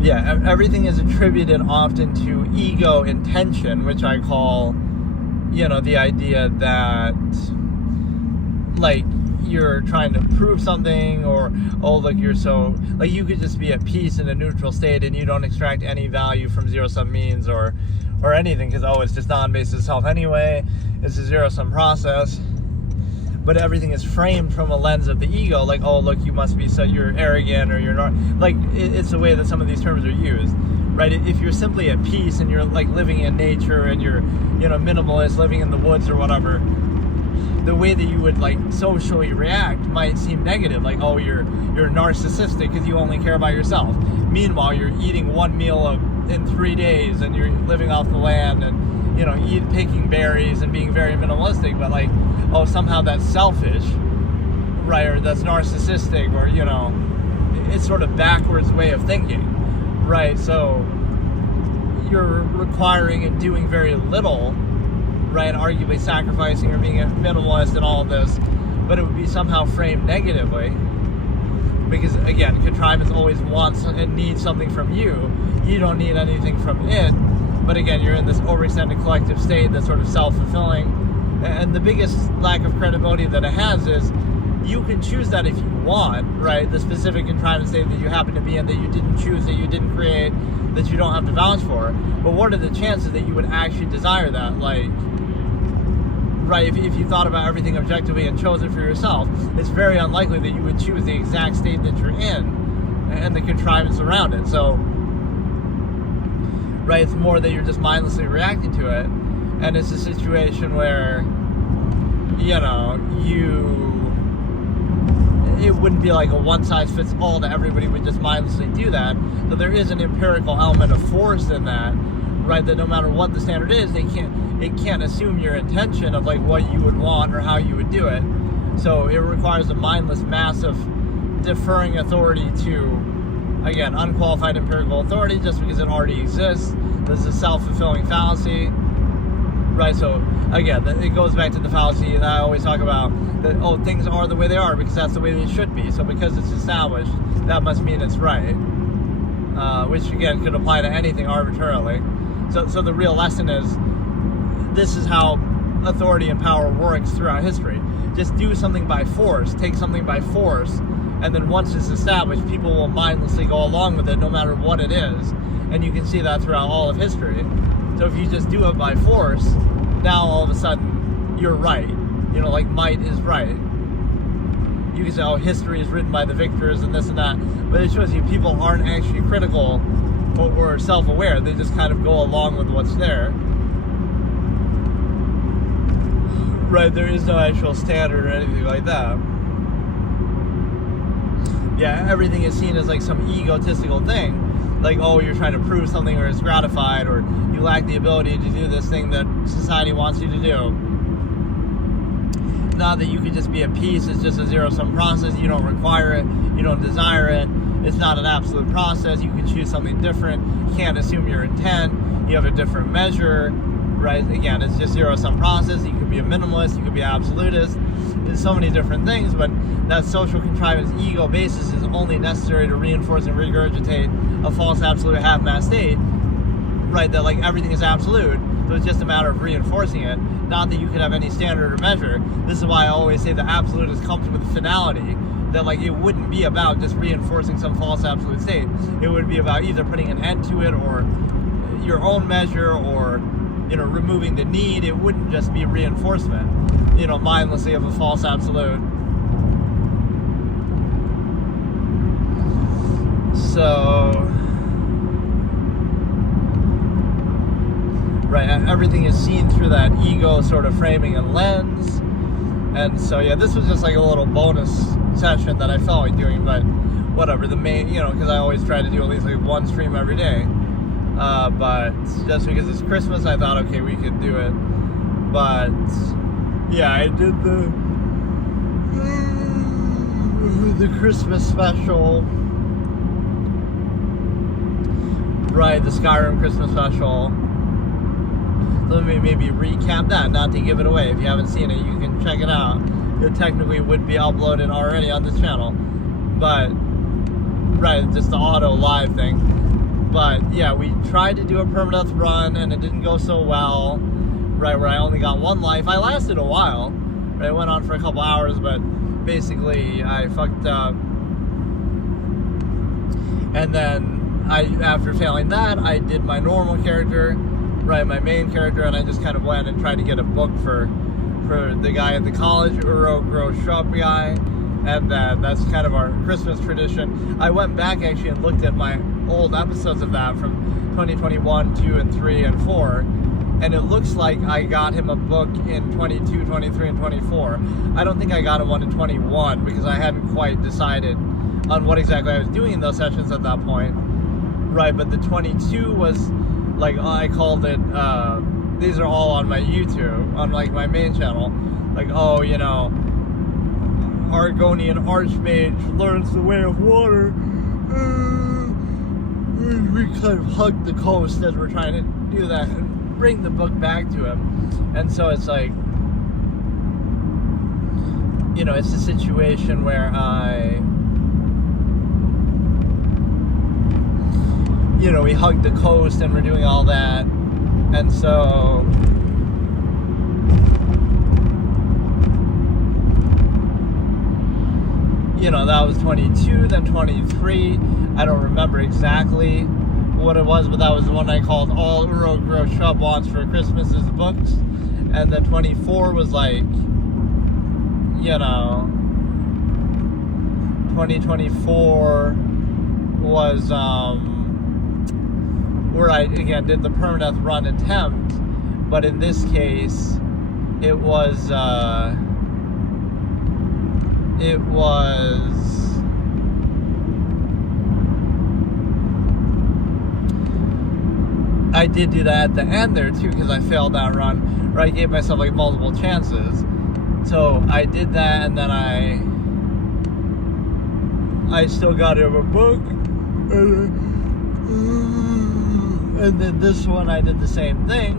Yeah, everything is attributed often to ego intention, which I call, you know, the idea that, like, you're trying to prove something, or, oh, look, you're so, like, you could just be at peace in a neutral state and you don't extract any value from zero-sum means or anything, because, oh, it's just non-basis self anyway, it's a zero-sum process. But everything is framed from a lens of the ego, like, oh, look, you must be, so you're arrogant, or you're not, like, it's the way that some of these terms are used, right? If you're simply at peace and you're, like, living in nature and you're, you know, minimalist, living in the woods or whatever, the way that you would, like, socially react might seem negative, like, oh, you're narcissistic because you only care about yourself. Meanwhile, you're eating one meal in 3 days and you're living off the land and, you know, picking berries and being very minimalistic, but, like, oh, somehow that's selfish, right, or that's narcissistic, or, you know, it's sort of backwards way of thinking, right? So you're requiring and doing very little, right, arguably sacrificing or being a minimalist and all of this, but it would be somehow framed negatively, because, again, contrivance always wants and needs something from you. You don't need anything from it, but again, you're in this overextended collective state that's sort of self-fulfilling. And the biggest lack of credibility that it has is, you can choose that if you want, right? The specific contrivance state that you happen to be in, that you didn't choose, that you didn't create, that you don't have to vouch for. But what are the chances that you would actually desire that? Like, right, if you thought about everything objectively and chose it for yourself, it's very unlikely that you would choose the exact state that you're in and the contrivance around it. So, right, it's more that you're just mindlessly reacting to it. And it's a situation where, you know, it wouldn't be like a one-size-fits-all that everybody would just mindlessly do that. But there is an empirical element of force in that, right? That no matter what the standard is, it can't assume your intention of, like, what you would want or how you would do it. So it requires a mindless, massive deferring authority to, again, unqualified empirical authority just because it already exists. This is a self-fulfilling fallacy. Right, so again, it goes back to the fallacy that I always talk about, that, oh, things are the way they are because that's the way they should be. So because it's established, that must mean it's right, which again could apply to anything arbitrarily. So the real lesson is, this is how authority and power works throughout history. Just do something by force, take something by force, and then once it's established, people will mindlessly go along with it no matter what it is. And you can see that throughout all of history. So if you just do it by force, now all of a sudden you're right. You know, like, might is right. You can say, oh, history is written by the victors and this and that. But it shows you people aren't actually critical or self-aware. They just kind of go along with what's there. Right, there is no actual standard or anything like that. Yeah, everything is seen as like some egotistical thing. Like, oh, you're trying to prove something, or it's gratified, or you lack the ability to do this thing that society wants you to do. Not that you could just be at peace, it's just a zero-sum process, you don't require it, you don't desire it, it's not an absolute process, you can choose something different, you can't assume your intent, you have a different measure, right? Again, it's just zero-sum process, you could be a minimalist, you could be an absolutist, There's so many different things, but that social contrivance ego basis is only necessary to reinforce and regurgitate a false absolute half-mass state, right? That like everything is absolute, so it's just a matter of reinforcing it, not that you could have any standard or measure. This is why I always say the absolutist comes with finality, that like it wouldn't be about just reinforcing some false absolute state. It would be about either putting an end to it or your own measure, or removing the need. It wouldn't just be reinforcement, mindlessly of a false absolute. So, right, everything is seen through that ego sort of framing and lens. And so, yeah, this was just like a little bonus session that I felt like doing, but whatever, the main, because I always try to do at least like one stream every day. But just because it's Christmas, I thought, okay, we could do it. But, yeah, I did the Christmas special. Right, the Skyrim Christmas special. Let me maybe recap that, not to give it away. If you haven't seen it, you can check it out. It technically would be uploaded already on this channel. But, right, just the auto live thing. But, yeah, we tried to do a permadeath run, and it didn't go so well. Right, where I only got one life. I lasted a while. Right, I went on for a couple hours, but basically I fucked up. And then, after failing that, I did my normal character, right, my main character, and I just kind of went and tried to get a book for the guy at the college, Uro Grow Shrub guy, and that's kind of our Christmas tradition. I went back actually and looked at my old episodes of that from 2021, 2, and 3, and 4, and it looks like I got him a book in 22, 23, and 24. I don't think I got him one in 21 because I hadn't quite decided on what exactly I was doing in those sessions at that point. Right, but the 22 was, like, I called it, these are all on my YouTube, on, like, my main channel. Like, Argonian Archmage learns the way of water. We kind of hugged the coast as we're trying to do that and bring the book back to him. And so it's like, it's a situation where we hugged the coast and we're doing all that. And so, that was 22, then 23. I don't remember exactly what it was, but that was the one I called All Uro Grow Shrub Wants for Christmas is Books. And then 24 was like, 2024 was, where I, again, did the permadeath run attempt, but in this case, it was, I did do that at the end there, too, because I failed that run, where I gave myself, like, multiple chances. So, I did that, and then I still got him a book, and then this one I did the same thing,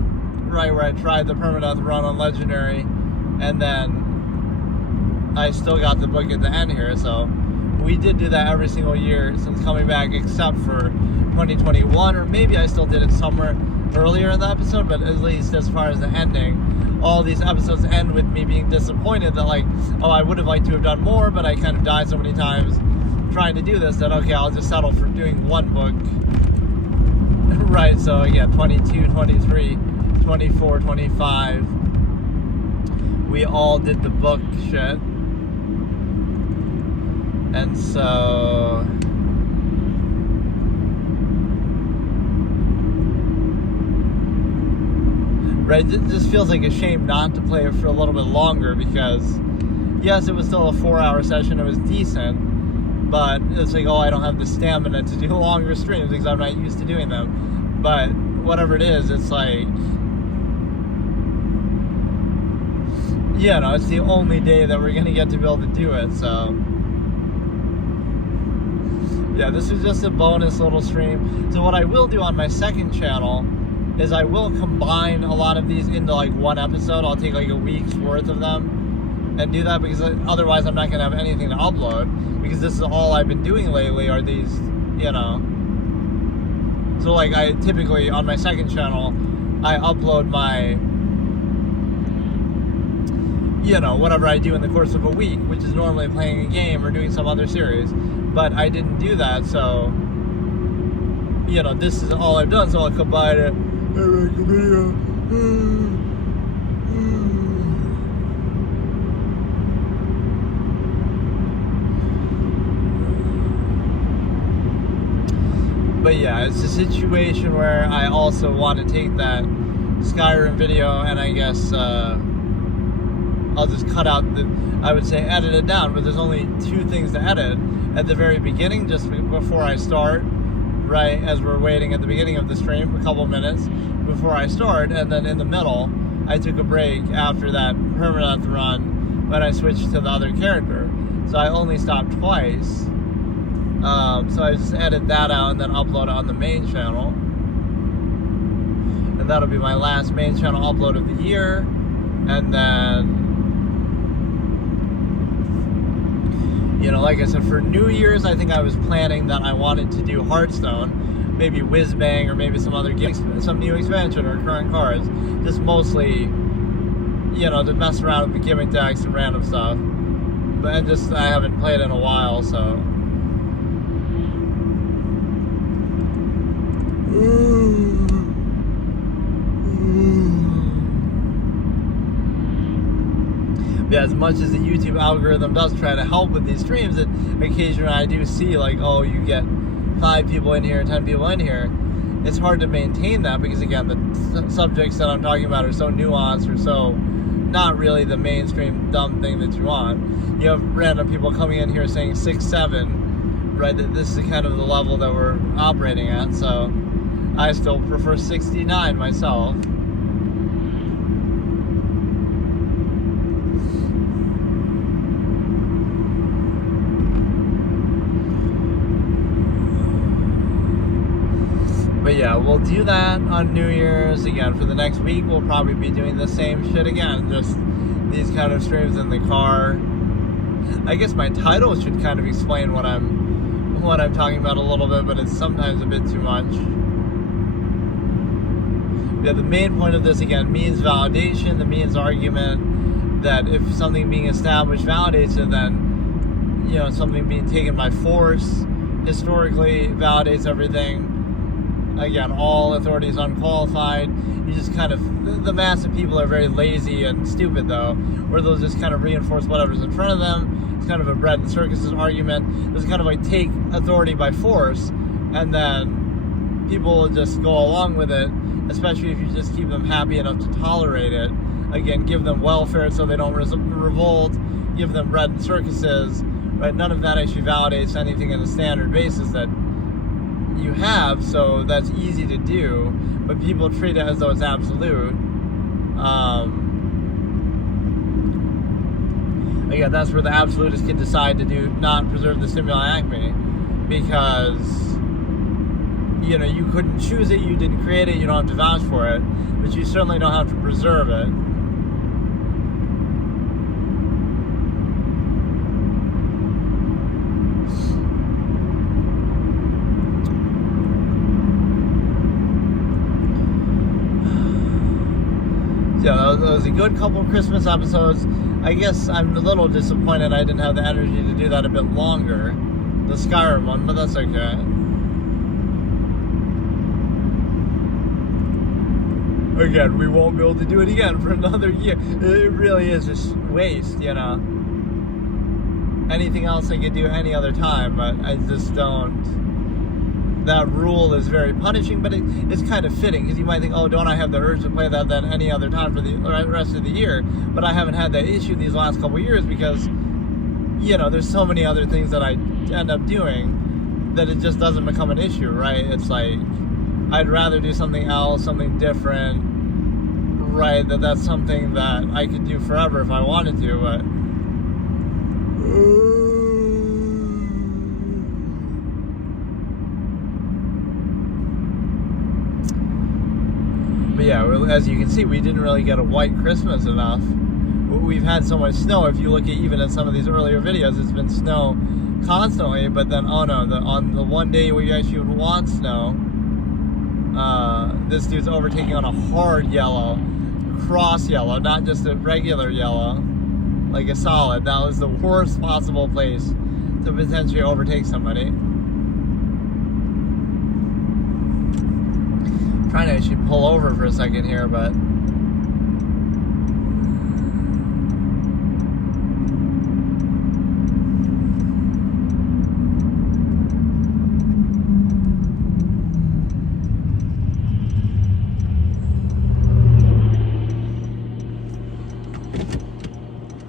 right, where I tried the permadeath run on Legendary, and then I still got the book at the end here. So we did do that every single year since coming back, except for 2021, or maybe I still did it somewhere earlier in the episode, but at least as far as the ending, all these episodes end with me being disappointed that, like, oh, I would have liked to have done more, but I kind of died so many times trying to do this that, okay, I'll just settle for doing one book. Right, so again, 22, 23, 24, 25, we all did the book shit. And so, right, it just feels like a shame not to play it for a little bit longer, because yes, it was still a 4-hour session, it was decent, but it's like, oh, I don't have the stamina to do longer streams because I'm not used to doing them. But whatever it is, it's like, it's the only day that we're gonna get to be able to do it. So yeah, this is just a bonus little stream. So what I will do on my second channel is I will combine a lot of these into like one episode. I'll take like a week's worth of them and do that, because otherwise I'm not going to have anything to upload, because this is all I've been doing lately are these, so like I typically on my second channel I upload my whatever I do in the course of a week, which is normally playing a game or doing some other series, but I didn't do that, so this is all I've done, so I'll come by to make a video. But yeah, it's a situation where I also want to take that Skyrim video and I guess I'll just cut out I would say edit it down, but there's only 2 things to edit. At the very beginning, just before I start, right, as we're waiting at the beginning of the stream, a couple minutes before I start, and then in the middle, I took a break after that permanent run, but I switched to the other character. So I only stopped twice. So I just edit that out and then upload it on the main channel. And that'll be my last main channel upload of the year. And then, like I said, for New Year's, I think I was planning that I wanted to do Hearthstone, maybe Whiz Bang, or maybe some other games, some new expansion or current cards. Just mostly, to mess around with the gimmick decks and random stuff. But I haven't played in a while, so. Yeah, as much as the YouTube algorithm does try to help with these streams, that occasionally I do see like, oh, you get 5 people in here, 10 people in here. It's hard to maintain that because, again, the subjects that I'm talking about are so nuanced or so not really the mainstream dumb thing that you want. You have random people coming in here saying 6, 7, right? That this is kind of the level that we're operating at. So I still prefer 69 myself. But yeah, we'll do that on New Year's. Again, for the next week, we'll probably be doing the same shit again. Just these kind of streams in the car. I guess my title should kind of explain what I'm talking about a little bit, but it's sometimes a bit too much. Yeah, the main point of this, again, means validation. The means argument that if something being established validates it, then, something being taken by force historically validates everything. Again, all authority is unqualified. You just kind of, the mass of people are very lazy and stupid, though, where they'll just kind of reinforce whatever's in front of them. It's kind of a bread and circuses argument. It's kind of like take authority by force, and then people will just go along with it, especially if you just keep them happy enough to tolerate it. Again, give them welfare so they don't revolt, give them bread and circuses, right? None of that actually validates anything in the standard basis that you have, so that's easy to do, but people treat it as though it's absolute. Again, that's where the absolutists can decide to not preserve the stimuli acme, because you couldn't choose it, you didn't create it, you don't have to vouch for it, but you certainly don't have to preserve it. Yeah, that was a good couple of Christmas episodes. I guess I'm a little disappointed I didn't have the energy to do that a bit longer, the Skyrim one, but that's okay. Again, we won't be able to do it again for another year. It really is just waste, Anything else I could do any other time, but I just don't. That rule is very punishing, but it's kind of fitting, because you might think, oh, don't I have the urge to play that then any other time for the rest of the year? But I haven't had that issue these last couple of years because, there's so many other things that I end up doing that it just doesn't become an issue, right? It's like, I'd rather do something else, something different, right? That's something that I could do forever if I wanted to, but... But yeah, as you can see, we didn't really get a white Christmas enough. we've had so much snow. If you look at even at some of these earlier videos, it's been snow constantly. But then, oh no, on the one day where you actually would want snow, this dude's overtaking on a hard yellow, cross yellow, not just a regular yellow, like a solid. That was the worst possible place to potentially overtake somebody. I'm trying to actually pull over for a second here, but